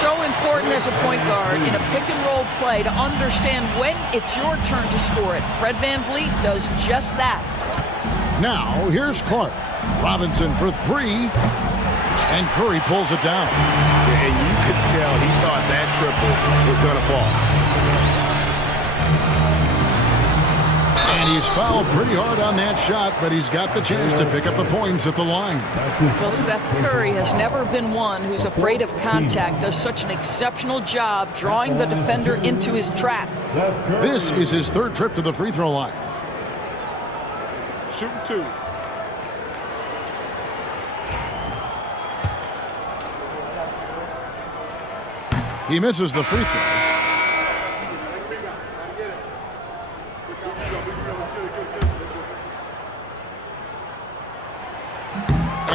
So important as a point guard in a pick-and-roll play to understand when it's your turn to score it. Fred Van Vliet does just that. Now, here's Clark. Robinson for 3. And Curry pulls it down. And you could tell he thought that triple was going to fall. And he's fouled pretty hard on that shot, but he's got the chance to pick up the points at the line. Well, Seth Curry has never been one who's afraid of contact. Does such an exceptional job drawing the defender into his trap. This is his 3rd trip to the free throw line. Shooting 2. He misses the free throw.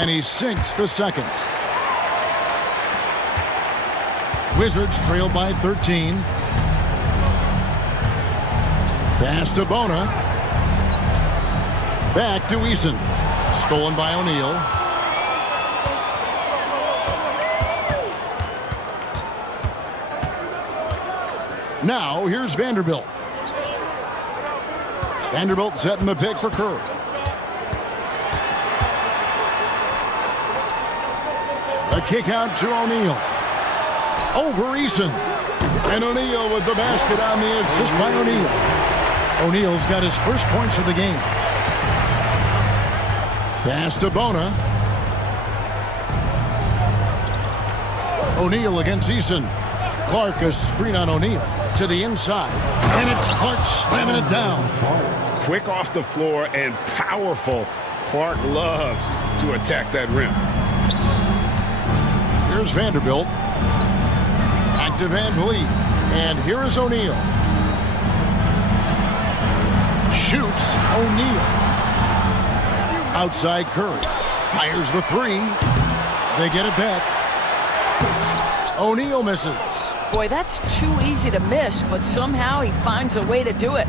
And he sinks the second. Wizards trail by 13. Pass to Bona. Back to Eason. Stolen by O'Neal. Now, here's Vanderbilt. Vanderbilt setting the pick for Curry. A kick out to O'Neal. Over Eason. And O'Neal with the basket on the assist by O'Neal. O'Neal's got his first points of the game. Pass to Bona. O'Neal against Eason. Clark a screen on O'Neal. To the inside. And it's Clark slamming it down. Quick off the floor and powerful. Clark loves to attack that rim. Here's Vanderbilt. Back to Van Vliet. And here is O'Neal. Shoots O'Neal. Outside Curry. Fires the three. They get it back. O'Neal misses. Boy, that's too easy to miss, but somehow he finds a way to do it.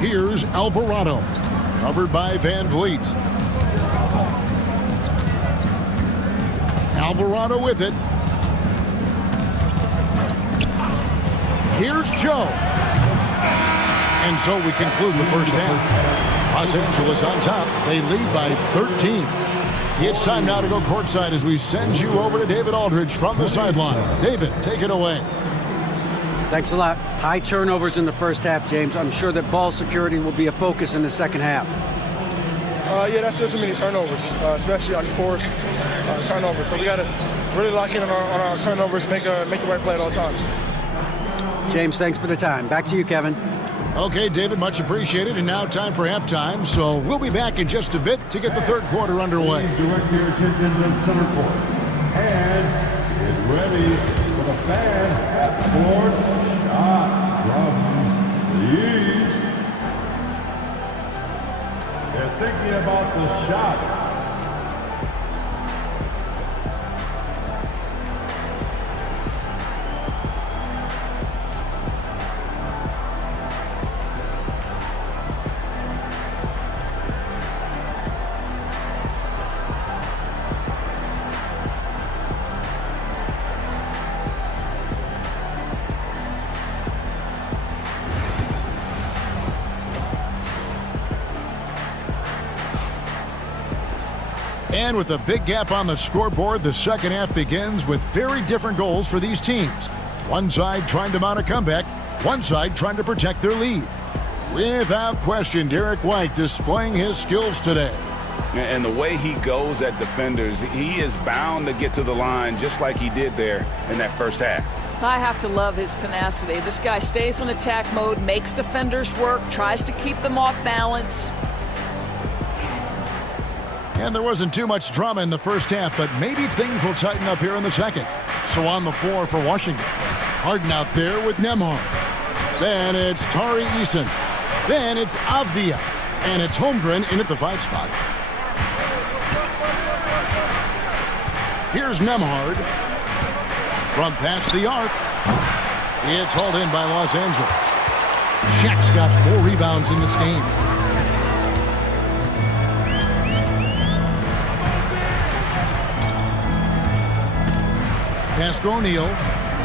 Here's Alvarado. Covered by Van Vliet. Alvarado with it. Here's Joe. And so we conclude the first half. Los Angeles on top. They lead by 13. It's time now to go courtside as we send you over to David Aldridge from the sideline. David, take it away. Thanks a lot. High turnovers in the first half, James. I'm sure that ball security will be a focus in the second half. Yeah, that's still too many turnovers, especially unforced turnovers. So we got to really lock in on our turnovers, make the right play at all times. James, thanks for the time. Back to you, Kevin. Okay, David, much appreciated. And now time for halftime. So we'll be back in just a bit to get the third quarter underway. Direct your attention to center court. And get ready for the fan half-court shot from the East. They're thinking about the shot. And with a big gap on the scoreboard, the second half begins with very different goals for these teams. One side trying to mount a comeback, one side trying to protect their lead. Without question, Derek White displaying his skills today. And the way he goes at defenders, he is bound to get to the line just like he did there in that first half. I have to love his tenacity. This guy stays in attack mode, makes defenders work, tries to keep them off balance. And there wasn't too much drama in the first half, but maybe things will tighten up here in the second. So on the floor for Washington. Harden out there with Nembhard. Then it's Tari Eason. Then it's Avdia. And it's Holmgren in at the 5 spot. Here's Nembhard. From past the arc. It's hauled in by Los Angeles. Shaq's got 4 rebounds in this game. Pass to O'Neal.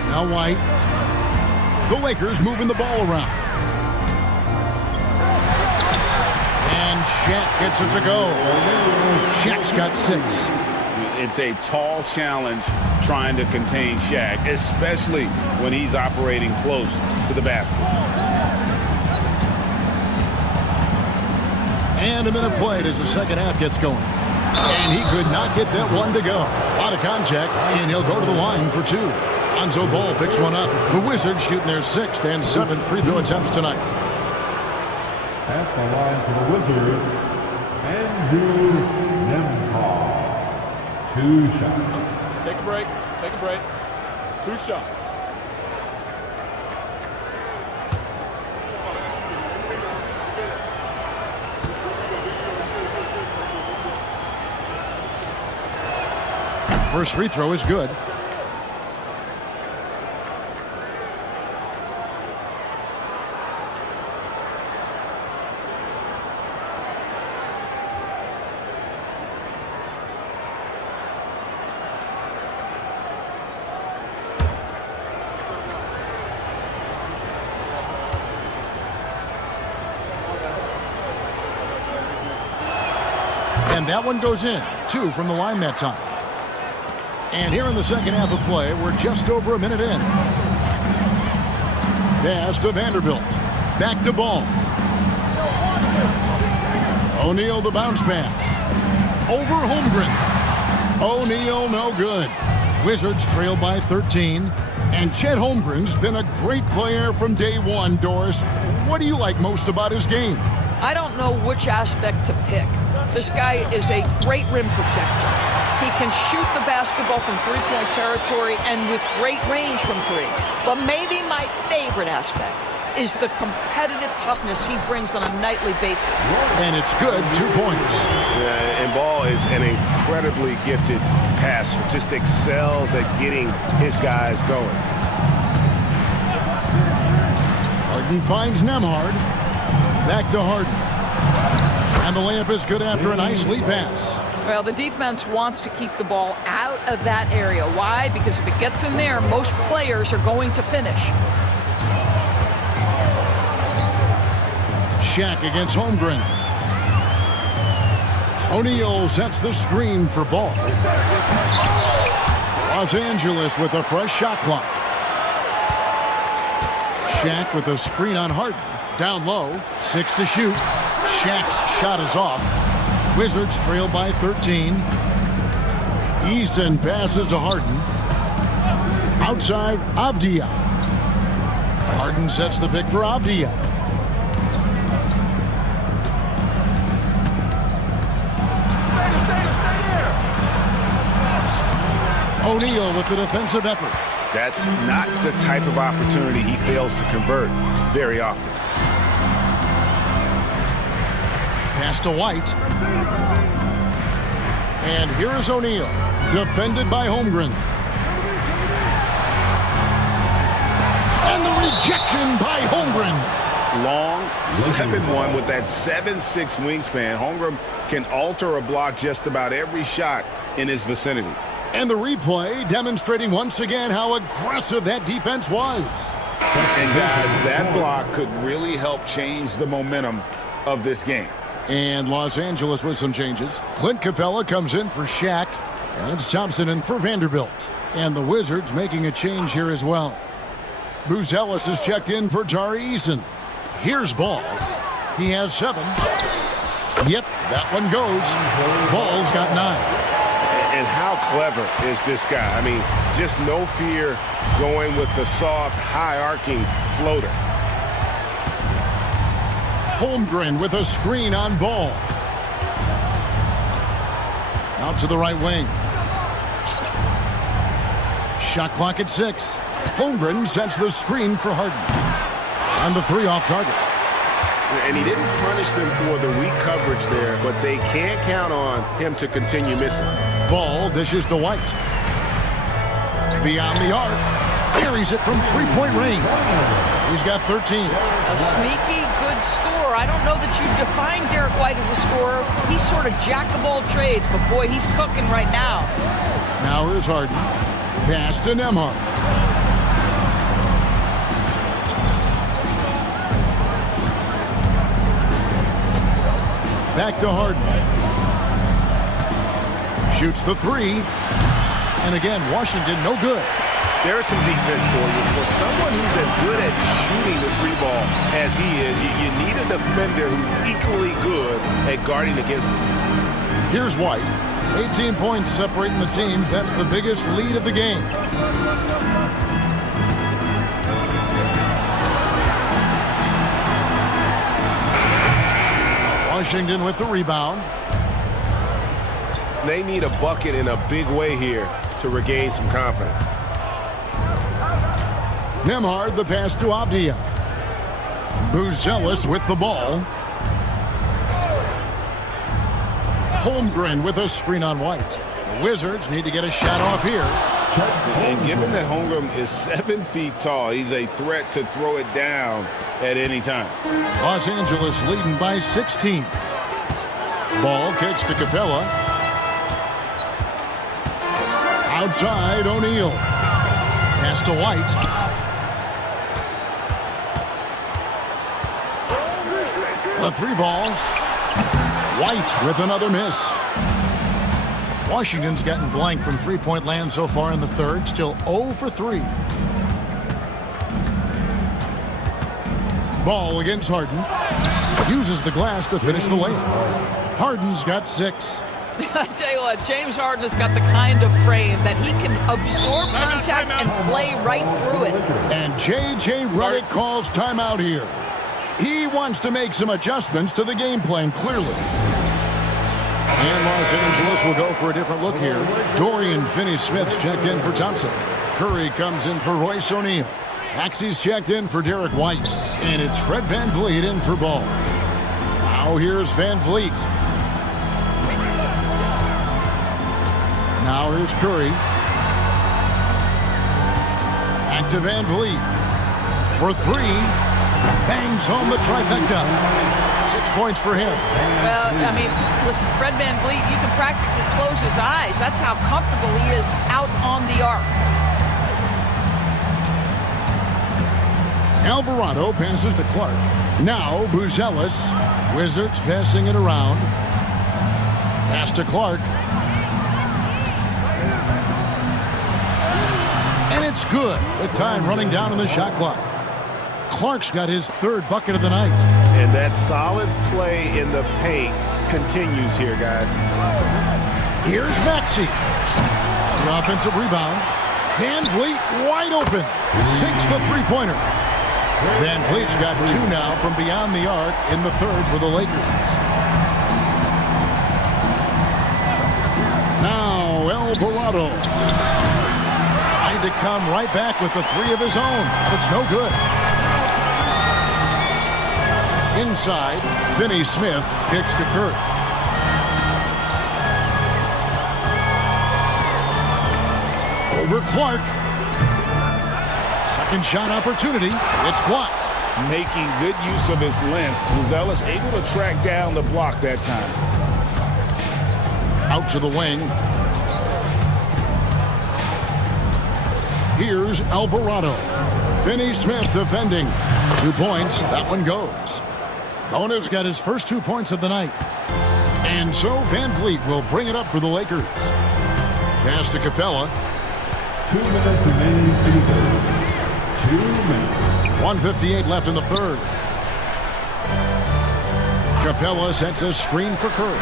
Now White. The Lakers moving the ball around. And Shaq gets it to go. Shaq's got 6. It's a tall challenge trying to contain Shaq, especially when he's operating close to the basket. And a minute played as the second half gets going. And he could not get that one to go. A lot of contact, and he'll go to the line for 2. Lonzo Ball picks one up. The Wizards shooting their 6th and 7th free throw attempts tonight. At the line for the Wizards, Andrew Nembhard. 2 shots. Take a break. Take a break. 2 shots. First free throw is good. And that one goes in. 2 from the line that time. And here in the second half of play, we're just over a minute in. Pass to Vanderbilt. Back to Ball. O'Neal the bounce pass. Over Holmgren. O'Neal no good. Wizards trail by 13. And Chet Holmgren's been a great player from day one, Doris. What do you like most about his game? I don't know which aspect to pick. This guy is a great rim protector. He can shoot the basketball from three-point territory and with great range from 3. But maybe my favorite aspect is the competitive toughness he brings on a nightly basis. And it's good, 2 points. Yeah, and Ball is an incredibly gifted passer. Just excels at getting his guys going. Harden finds Nembhard. Back to Harden. And the layup is good after a nice lead pass. Well, the defense wants to keep the ball out of that area. Why? Because if it gets in there, most players are going to finish. Shaq against Holmgren. O'Neal sets the screen for Ball. Los Angeles with a fresh shot clock. Shaq with a screen on Harden. Down low, 6 to shoot. Shaq's shot is off. Wizards trail by 13. Easton passes to Harden. Outside, Avdia. Harden sets the pick for Avdia. O'Neal with the defensive effort. That's not the type of opportunity he fails to convert very often. Pass to White. And here is O'Neal, defended by Holmgren. And the rejection by Holmgren. Long 7-1 with that 7'6" wingspan. Holmgren can alter a block just about every shot in his vicinity. And the replay demonstrating once again how aggressive that defense was. And guys, that block could really help change the momentum of this game. And Los Angeles with some changes. Clint Capella comes in for Shaq. And it's Thompson in for Vanderbilt. And the Wizards making a change here as well. Buzelis is checked in for Tari Eason. Here's Ball. He has 7. Yep, that one goes. Ball's got 9. And how clever is this guy? I mean, just no fear going with the soft, high-arcing floater. Holmgren with a screen on Ball. Out to the right wing. Shot clock at 6. Holmgren sets the screen for Harden. And the 3 off target. And he didn't punish them for the weak coverage there, but they can't count on him to continue missing. Ball dishes to White. Beyond the arc. Buries it from 3-point range. He's got 13. A sneaky good scorer. I don't know that you define Derek White as a scorer. He's sort of jack of all trades, but boy, he's cooking right now. Now here's Harden. Pass to Nembhard. Back to Harden. Shoots the 3. And again, Washington no good. There's some defense for you. For someone who's as good at shooting the 3-ball as he is, you need a defender who's equally good at guarding against him. Here's White. 18 points separating the teams. That's the biggest lead of the game. Washington with the rebound. They need a bucket in a big way here to regain some confidence. Nembhard the pass to Avdia. Buzelis with the ball. Holmgren with a screen on White. The Wizards need to get a shot off here. And given that Holmgren is 7 feet tall, he's a threat to throw it down at any time. Los Angeles leading by 16. Ball kicks to Capella. Outside, O'Neal. Pass to White. A 3-ball. White with another miss. Washington's gotten blank from three-point land so far in the third. Still 0 for 3. Ball against Harden. Uses the glass to finish the layup. Harden's got 6. I tell you what, James Harden has got the kind of frame that he can absorb contact and play right through it. And J.J. Redick calls timeout here. He wants to make some adjustments to the game plan, clearly. And Los Angeles will go for a different look here. Dorian Finney-Smith's checked in for Thompson. Curry comes in for Royce O'Neal. Maxey's checked in for Derek White. And it's Fred VanVleet in for Ball. Now here's VanVleet. Now here's Curry. Back to VanVleet. For 3. Bangs home the trifecta. 6 points for him. Well, I mean, listen, Fred VanVleet, you can practically close his eyes. That's how comfortable he is out on the arc. Alvarado passes to Clark. Now Buzelis. Wizards passing it around. Pass to Clark. And it's good with time running down on the shot clock. Clark's got his 3rd bucket of the night. And that solid play in the paint continues here, guys. Here's Maxey. The offensive rebound. VanVleet wide open. Sinks the three-pointer. VanVleet's got 2 now from beyond the arc in the 3rd for the Lakers. Now Alvarado. Trying to come right back with the 3 of his own. It's no good. Inside, Finney-Smith kicks to Curry. Over Clark. Second shot opportunity. It's blocked. Making good use of his length. Buzelis able to track down the block that time. Out to the wing. Here's Alvarado. Finney-Smith defending. 2 points. That one goes. Bono's got his first 2 points of the night. And so VanVleet will bring it up for the Lakers. Pass to Capella. 2 minutes remaining in the third. 2 minutes. 1:58 left in the third. Capella sets a screen for Curry.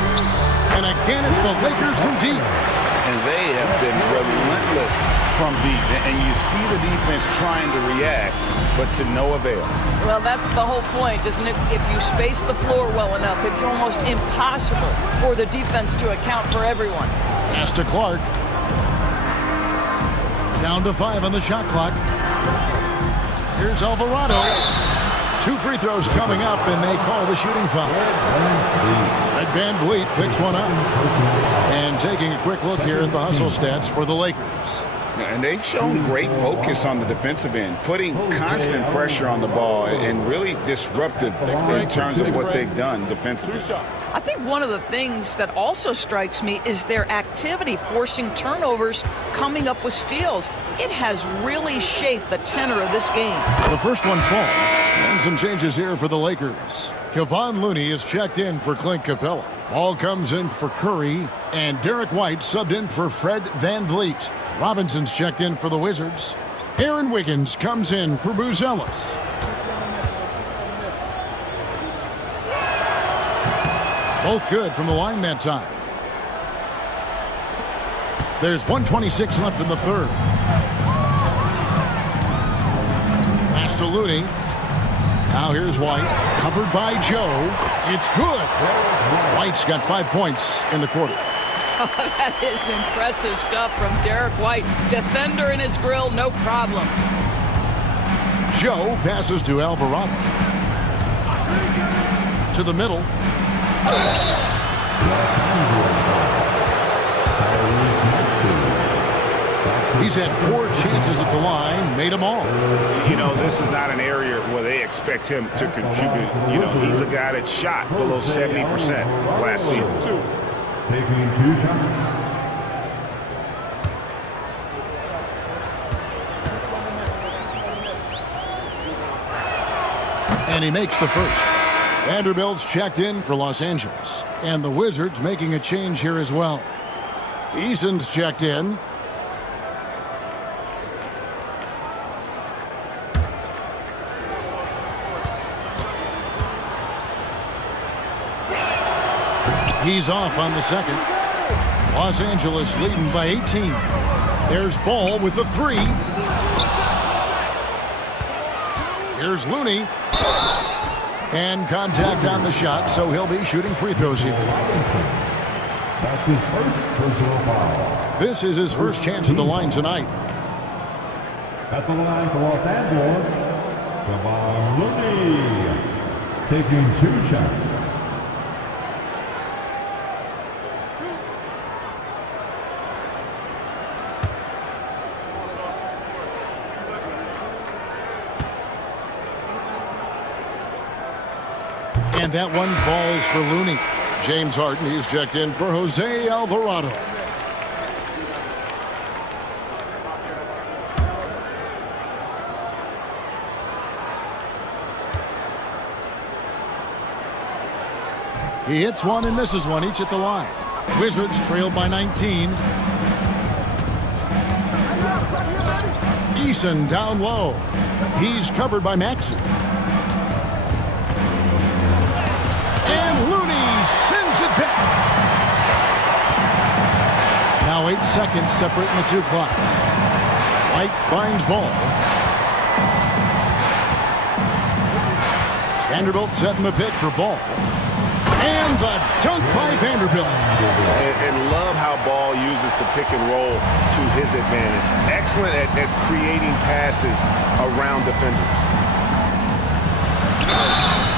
And again, it's the Lakers from deep. And they have been relentless from deep. And you see the defense trying to react, but to no avail. Well, that's the whole point, isn't it? If you space the floor well enough, it's almost impossible for the defense to account for everyone. Pass to Clark. Down to 5 on the shot clock. Here's Alvarado. 2 free throws coming up, and they call the shooting foul. Fred VanVleet picks one up. And taking a quick look here at the hustle stats for the Lakers. And they've shown great focus on the defensive end, putting constant pressure on the ball and really disruptive in terms of what they've done defensively. I think one of the things that also strikes me is their activity, forcing turnovers, coming up with steals. It has really shaped the tenor of this game. The first one falls. And some changes here for the Lakers. Kevon Looney is checked in for Clint Capella. Ball comes in for Curry, and Derek White subbed in for Fred VanVleet. Robinson's checked in for the Wizards. Aaron Wiggins comes in for Buzelis. Both good from the line that time. There's 1:26 left in the third. Pass to Looney. Now here's White. Covered by Joe. It's good. White's got 5 points in the quarter. That is impressive stuff from Derek White. Defender in his grill, no problem. Joe passes to Alvarado. To the middle. He's had 4 chances at the line, made them all. You know, this is not an area where they expect him to contribute. You know, he's a guy that shot below 70% last season. Taking 2 shots. And he makes the first. Vanderbilt's checked in for Los Angeles. And the Wizards making a change here as well. Eason's checked in. He's off on the second. Los Angeles leading by 18. There's Ball with the 3. Here's Looney. And contact on the shot, so he'll be shooting free throws here. That's his first personal foul. This is his first chance at the line tonight. At the line for Los Angeles, Kevon Looney, taking 2 shots. And that one falls for Looney. James Harden, he's checked in for Jose Alvarado. He hits one and misses one, each at the line. Wizards trailed by 19. Eason down low. He's covered by Maxey. Sends it back. Now 8 seconds separating the 2 clocks. White finds Ball. Vanderbilt setting the pick for Ball. And the dunk by Vanderbilt. And love how Ball uses the pick and roll to his advantage. Excellent at creating passes around defenders.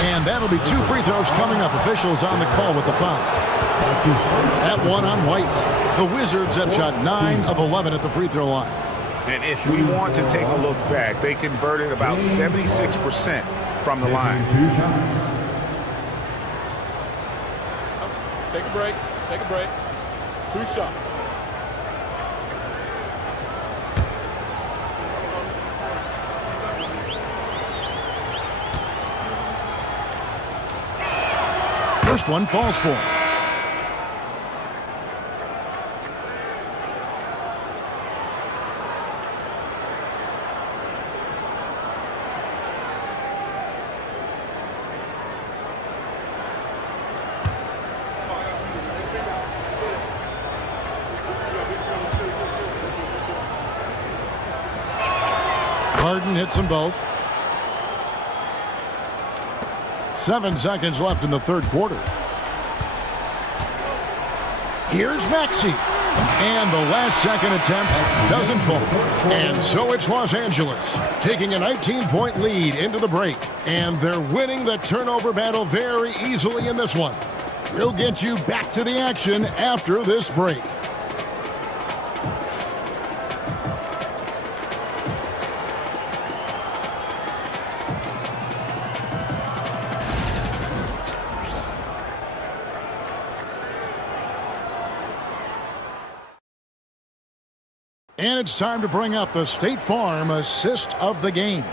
And that'll be 2 free throws coming up. Officials on the call with the foul. That one on White. The Wizards have shot 9 of 11 at the free throw line. And if we want to take a look back, they converted about 76% from the line. Take a break. Take a break. 2 shots. First one falls for him. Harden hits them both. 7 seconds left in the 3rd quarter. Here's Maxey. And the last second attempt doesn't fall. And so it's Los Angeles taking a 19-point lead into the break. And they're winning the turnover battle very easily in this one. We'll get you back to the action after this break. And it's time to bring up the State Farm assist of the game.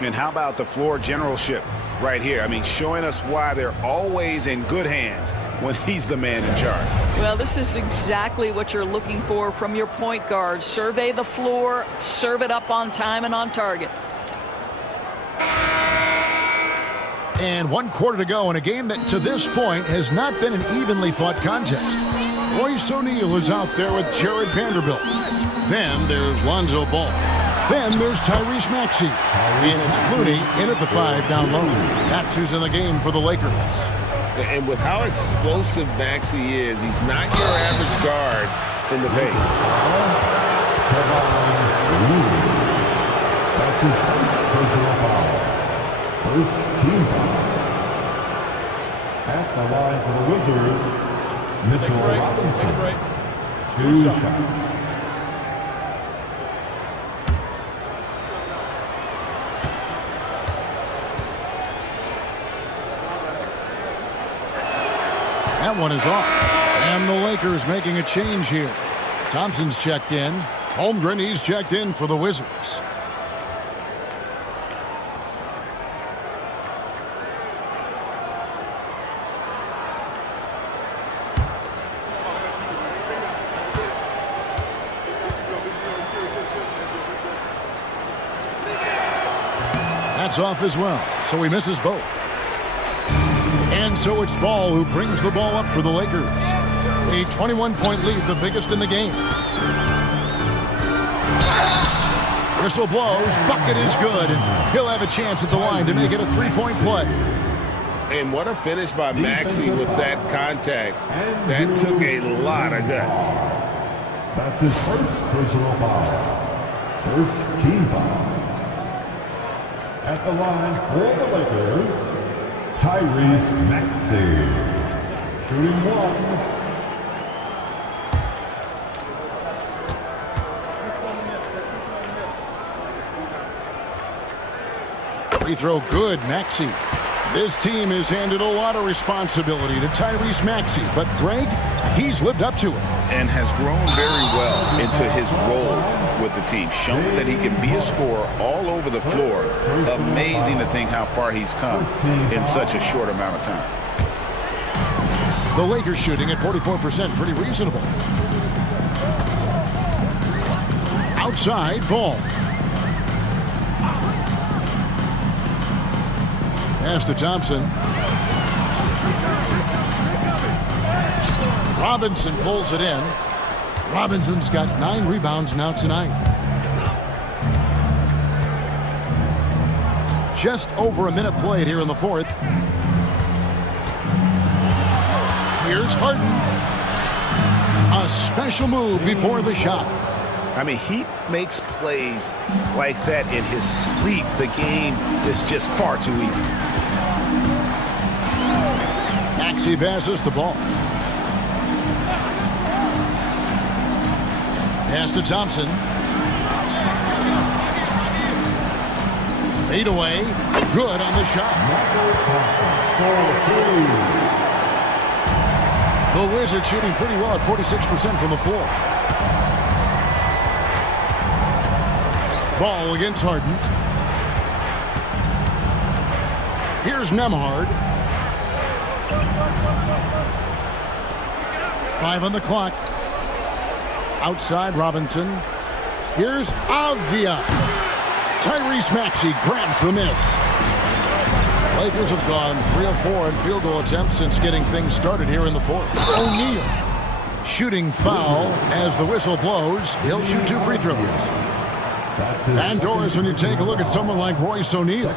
And how about the floor generalship right here? I mean, showing us why they're always in good hands when he's the man in charge. Well, this is exactly what you're looking for from your point guard. Survey the floor, serve it up on time and on target. And 1 quarter to go in a game that to this point has not been an evenly fought contest. Royce O'Neal is out there with Jared Vanderbilt. Then there's Lonzo Ball. Then there's Tyrese Maxey. And it's Looney in at the 5 down low. That's who's in the game for the Lakers. And with how explosive Maxey is, he's not your average guard in the paint. That's his first personal foul. First team foul. At the line for the Wizards, Mitchell Robinson. 2 shots. That one is off. And the Lakers making a change here. Thompson's checked in. Holmgren, he's checked in for the Wizards. That's off as well, so he misses both. And so it's Ball who brings the ball up for the Lakers. A 21-point lead, the biggest in the game. Whistle blows, bucket is good, and he'll have a chance at the line to make it a three-point play. And what a finish by Maxey with that contact. That took a lot of guts. That's his first personal foul. First team foul. At the line for the Lakers, Tyrese Maxey. Shooting one. Free throw good, Maxey. This team has handed a lot of responsibility to Tyrese Maxey, but Greg, he's lived up to it. And has grown very well into his role with the team. Shown that he can be a scorer all over the floor. Amazing to think how far he's come in such a short amount of time. The Lakers shooting at 44%, pretty reasonable. Outside, Ball. Pass to Thompson. Robinson pulls it in. Robinson's got 9 rebounds now tonight. Just over a minute played here in the fourth. Here's Harden. A special move before the shot. I mean, he makes plays like that in his sleep. The game is just far too easy. Maxey passes the ball. Pass to Thompson. Fade away. Good on the shot. The Wizards shooting pretty well at 46% from the floor. Ball against Harden. Here's Nembhard. 5 on the clock. Outside Robinson. Here's Avdia. Tyrese Maxey grabs the miss. Lakers have gone 3 of 4 in field goal attempts since getting things started here in the fourth. O'Neal shooting foul as the whistle blows. He'll shoot 2 free throws. And Doris, when you take a look at someone like Royce O'Neal,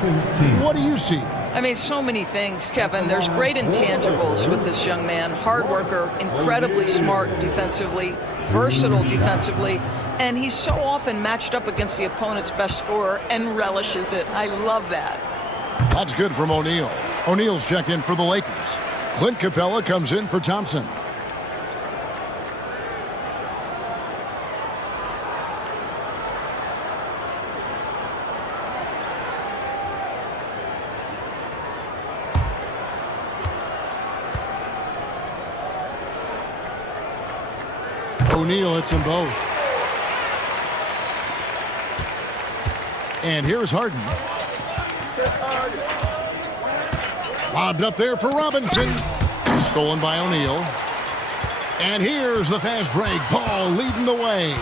what do you see? I mean, so many things, Kevin. There's great intangibles with this young man. Hard worker, incredibly smart defensively, versatile defensively, and he's so often matched up against the opponent's best scorer and relishes it. I love that. That's good from O'Neal. O'Neal's checked in for the Lakers. Clint Capella comes in for Thompson. O'Neal hits them both. And here's Harden. Lobbed up there for Robinson. Stolen by O'Neal. And here's the fast break. Ball leading the way.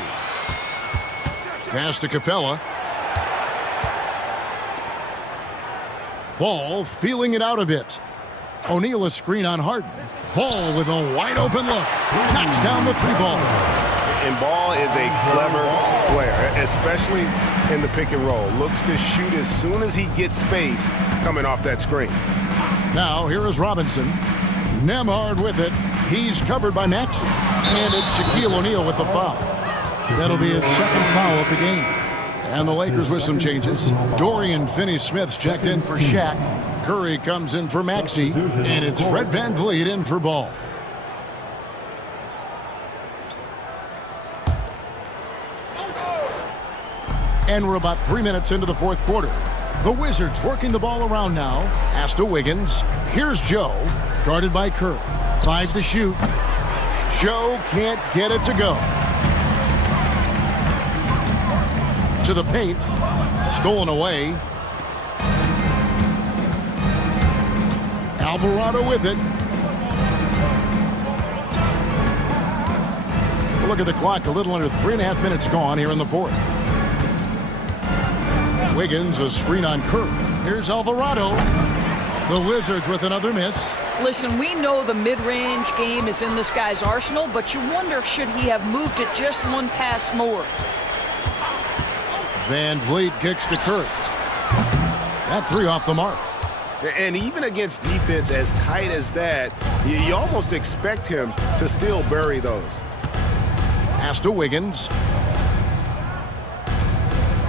Pass to Capella. Ball feeling it out a bit. O'Neal a screen on Harden. Ball with a wide open look. Knocks down the 3-ball. And Ball is a clever player, especially in the pick and roll. Looks to shoot as soon as he gets space coming off that screen. Now here is Robinson. Nembhard with it. He's covered by Maxey. And it's Shaquille O'Neal with the foul. That'll be his second foul of the game. And the Lakers with some changes. Dorian Finney-Smith's checked in for Shaq. Curry comes in for Maxey. And it's Fred VanVleet in for Ball. And we're about 3 minutes into the fourth quarter. The Wizards working the ball around now. Pass to Wiggins. Here's Joe, guarded by Curry. 5 to shoot. Joe can't get it to go. To the paint. Stolen away. Alvarado with it. Look at the clock. A little under 3.5 minutes gone here in the fourth. Wiggins, a screen on Curry. Here's Alvarado. The Wizards with another miss. Listen, we know the mid-range game is in this guy's arsenal, but you wonder, should he have moved it just one pass more? Van Vliet kicks to Curry. That 3 off the mark. And even against defense as tight as that, you almost expect him to still bury those. Pass to Wiggins.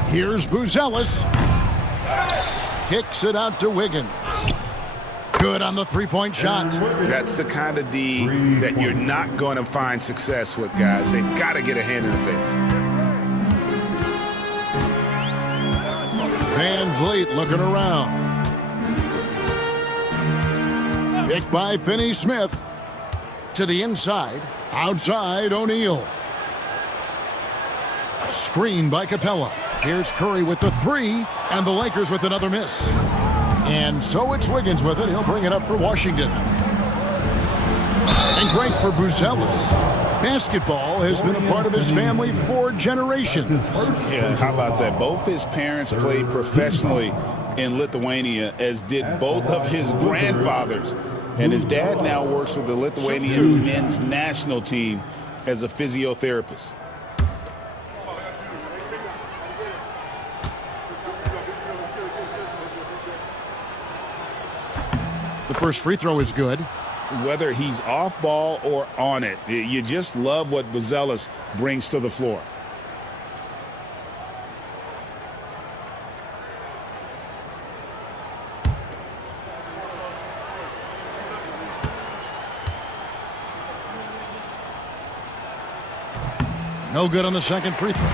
Here's Buzelis. Kicks it out to Wiggins. Good on the three-point shot. That's the kind of D that you're not going to find success with, guys. They've got to get a hand in the face. Van Vliet looking around. Picked by Finney-Smith. To the inside. Outside, O'Neal. Screen by Capella. Here's Curry with the 3, and the Lakers with another miss. And so it's Wiggins with it. He'll bring it up for Washington. And great for Buzelis. Basketball has been a part of his family for generations. Yeah, how about that? Both his parents played professionally in Lithuania, as did both of his grandfathers. And his dad now works with the Lithuanian men's national team as a physiotherapist. The first free throw is good. Whether he's off ball or on it, you just love what Buzelis brings to the floor. No good on the second free throw.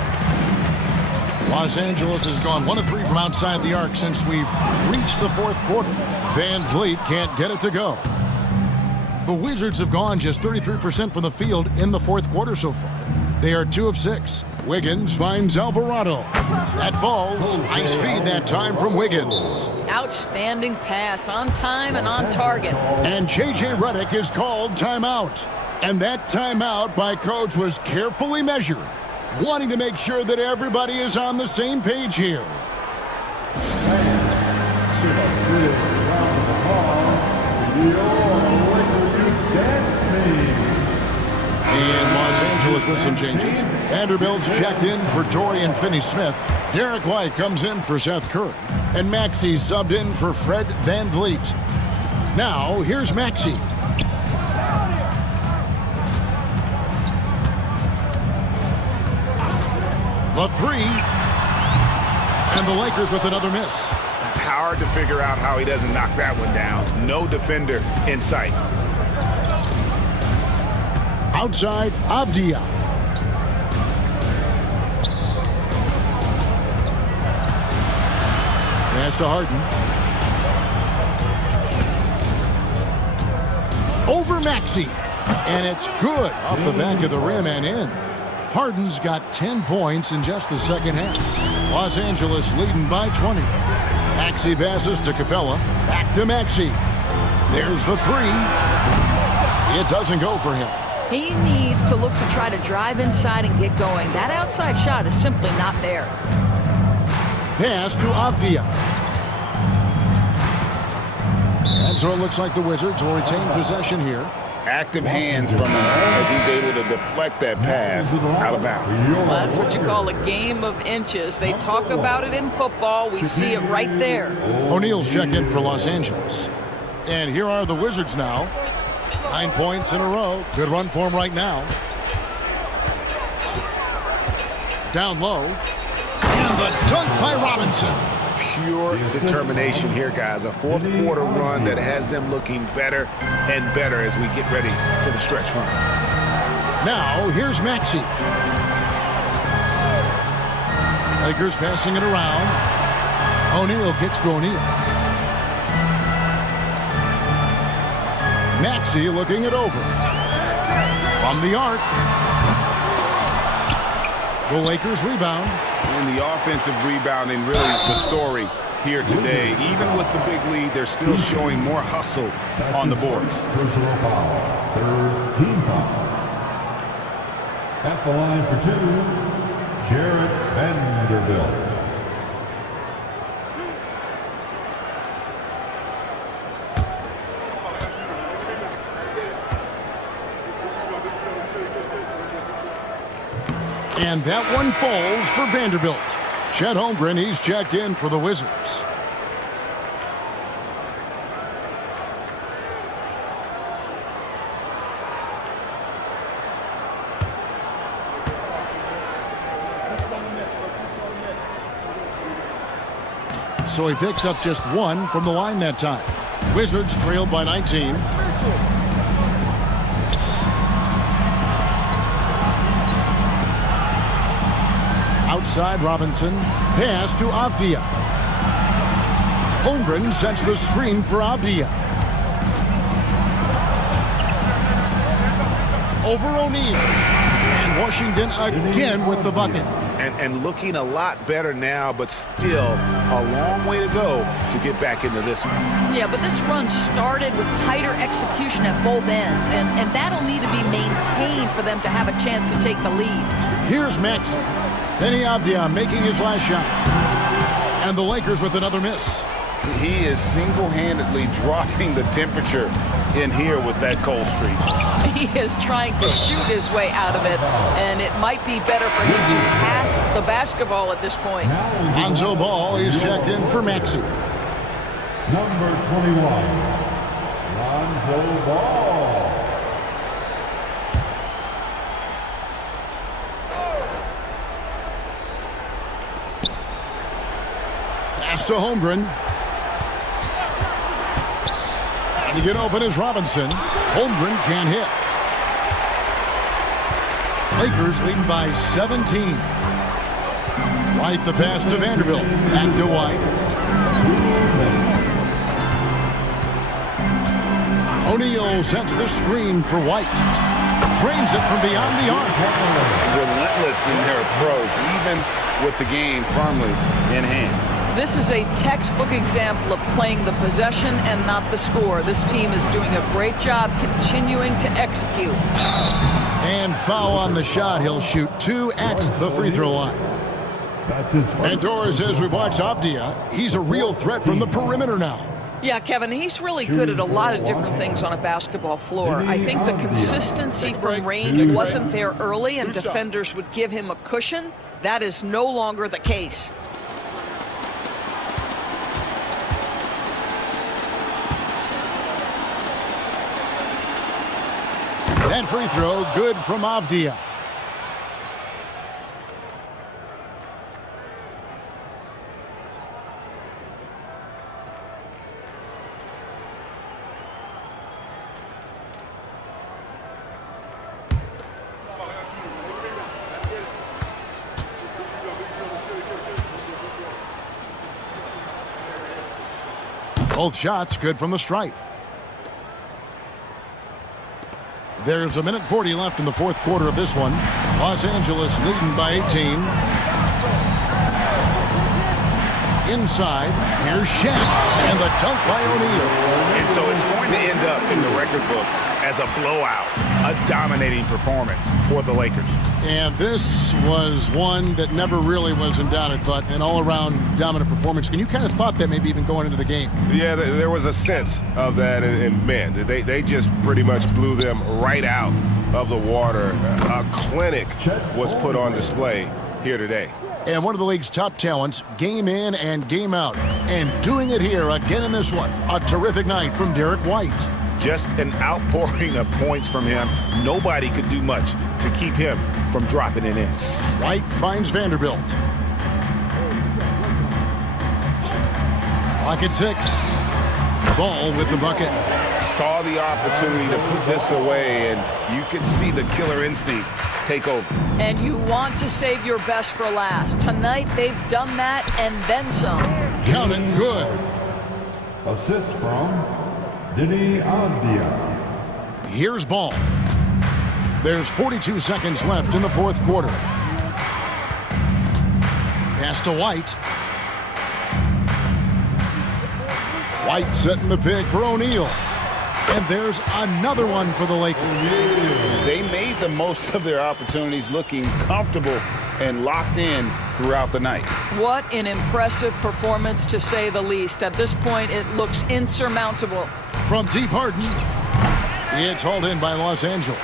Los Angeles has gone 1 of 3 from outside the arc since we've reached the fourth quarter. Van Vliet can't get it to go. The Wizards have gone just 33% from the field in the fourth quarter so far. They are 2 of 6. Wiggins finds Alvarado. That falls. Nice feed that time from Wiggins. Outstanding pass, on time and on target. And J.J. Redick is called timeout. And that timeout by coach was carefully measured, wanting to make sure that everybody is on the same page here. And Los Angeles with some changes. Vanderbilt's checked in for Dorian Finney-Smith. Derek White comes in for Seth Curry. And Maxey subbed in for Fred Van Vliet. Now, here's Maxey. The 3. And the Lakers with another miss. Hard to figure out how he doesn't knock that one down. No defender in sight. Outside, Avdia. Pass to Harden. Over Maxey. And it's good off the back of the rim and in. Harden's got 10 points in just the second half. Los Angeles leading by 20. Maxey passes to Capella. Back to Maxey. There's the 3. It doesn't go for him. He needs to look to try to drive inside and get going. That outside shot is simply not there. Pass to Avdia. And so it looks like the Wizards will retain possession here. Active hands from him as he's able to deflect that pass out of bounds. Well, that's what you call a game of inches. They talk about it in football. We see it right there. O'Neal's checked in for Los Angeles. And here are the Wizards now. 9 points in a row. Good run for him right now. Down low. And the dunk by Robinson. Pure determination here, guys. A fourth quarter run that has them looking better and better as we get ready for the stretch run. Now, here's Maxey. Lakers passing it around. O'Neal kicks to O'Neal. Maxey looking it over. From the arc. The Lakers rebound. And the offensive rebounding really the story here today. Even with the big lead, they're still showing more hustle on the boards. Personal foul. Third team foul. At the line for 2, Jarrett Vanderbilt. And that one falls for Vanderbilt. Chet Holmgren, he's checked in for the Wizards. So he picks up just one from the line that time. Wizards trailed by 19. Outside Robinson. Pass to Avdia. Holmgren sets the screen for Avdia. Over O'Neal. And Washington again with the bucket. And looking a lot better now, but still a long way to go to get back into this one. Yeah, but this run started with tighter execution at both ends, and that'll need to be maintained for them to have a chance to take the lead. Here's Maxey. Penny Avdia making his last shot. And the Lakers with another miss. He is single-handedly dropping the temperature in here with that cold streak. He is trying to shoot his way out of it, and it might be better for him to pass the basketball at this point. Lonzo Ball is checked in for Maxey. Number 21, Lonzo Ball. Pass to Holmgren. And to get open is Robinson. Holmgren can't hit. Lakers leading by 17. White the pass to Vanderbilt. Back to White. O'Neal sets the screen for White. Drains it from beyond the arc. Relentless in their approach, even with the game firmly in hand. This is a textbook example of playing the possession and not the score. This team is doing a great job continuing to execute. And foul on the shot. He'll shoot 2 at the free throw line. And Doris says we've watched Avdia. He's a real threat from the perimeter now. Yeah, Kevin, he's really good at a lot of different things on a basketball floor. I think the consistency from range wasn't there early, and defenders would give him a cushion. That is no longer the case. That free throw good from Avdia. Both shots good from the stripe. There's 1:40 left in the fourth quarter of this one. Los Angeles leading by 18. Inside, here's Shaq, and the dunk by O'Neal. And so it's going to end up in the record books as a blowout, a dominating performance for the Lakers. And this was one that never really was in doubt, I thought, an all-around dominant performance. And you kind of thought that maybe even going into the game. Yeah, there was a sense of that, and man, they just pretty much blew them right out of the water. A clinic was put on display here today. And one of the league's top talents, game in and game out. And doing it here again in this one. A terrific night from Derek White. Just an outpouring of points from him. Nobody could do much to keep him from dropping it in. White finds Vanderbilt. Clock at 6. Ball with the bucket. Saw the opportunity to put this away, and you could see the killer instinct take over. And you want to save your best for last. Tonight, they've done that and then some. Count it good. Assist from Deni Avdia. Here's ball. There's 42 seconds left in the fourth quarter. Pass to White. White setting the pick for O'Neal. And there's another one for the Lakers. They made the most of their opportunities, looking comfortable and locked in throughout the night. What an impressive performance, to say the least. At this point, it looks insurmountable. From deep Harden, it's hauled in by Los Angeles.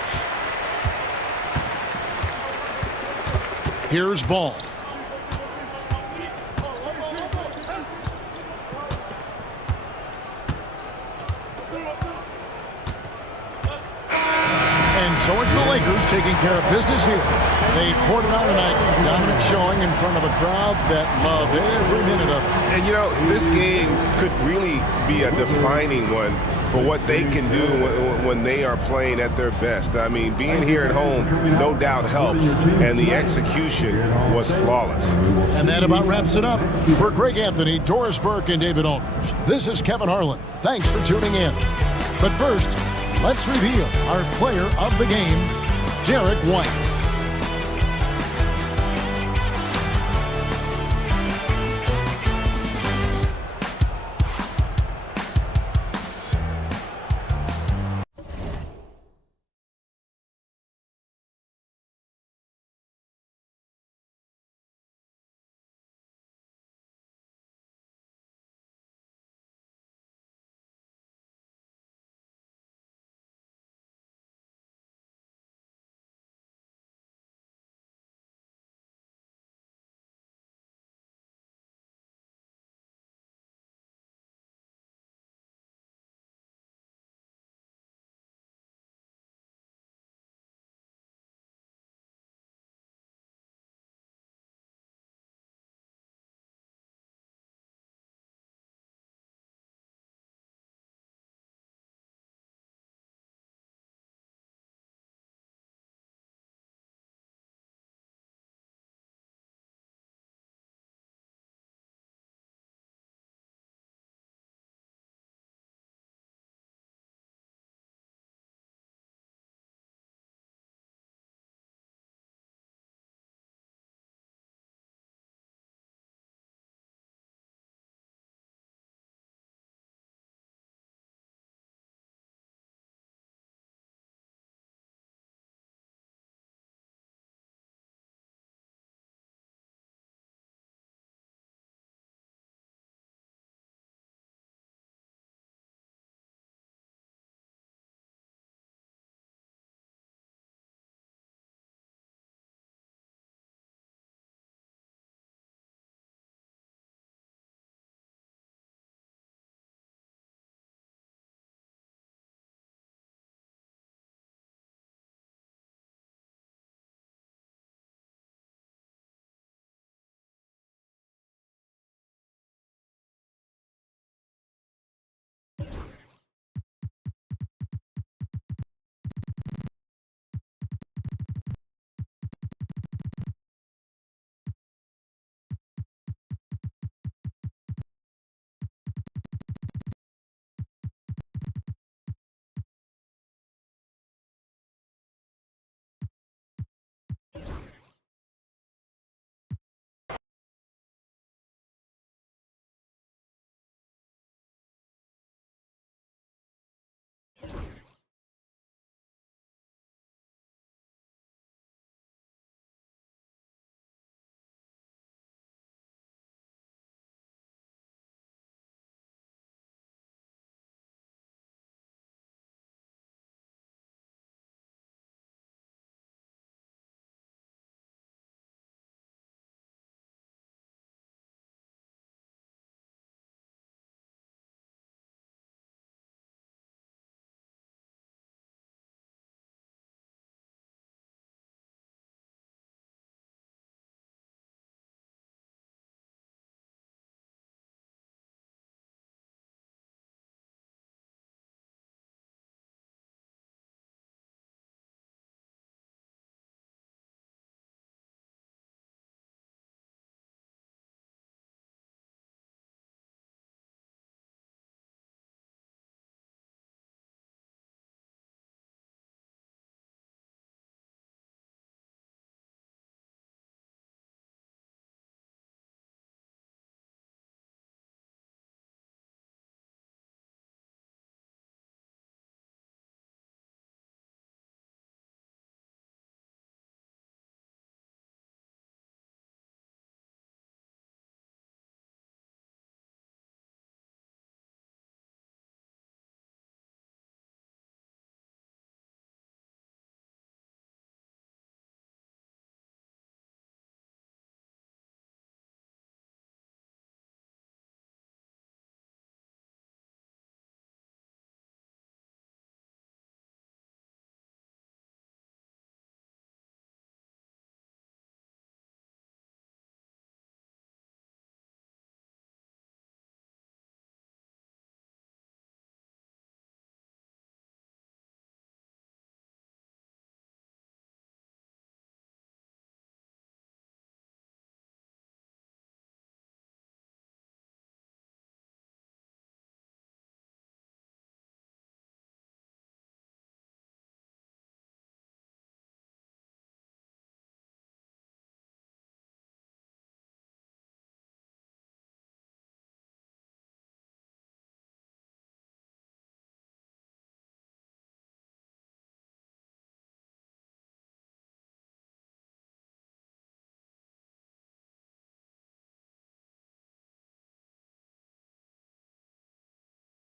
Here's ball. And so it's the Lakers taking care of business here. They poured it out tonight. Dominant showing in front of a crowd that loved every minute of it. And, you know, this game could really be a defining one for what they can do when they are playing at their best. I mean, being here at home, no doubt helps, and the execution was flawless. And that about wraps it up. For Greg Anthony, Doris Burke, and David Aldridge, this is Kevin Harlan. Thanks for tuning in. But first, let's reveal our player of the game, Derek White.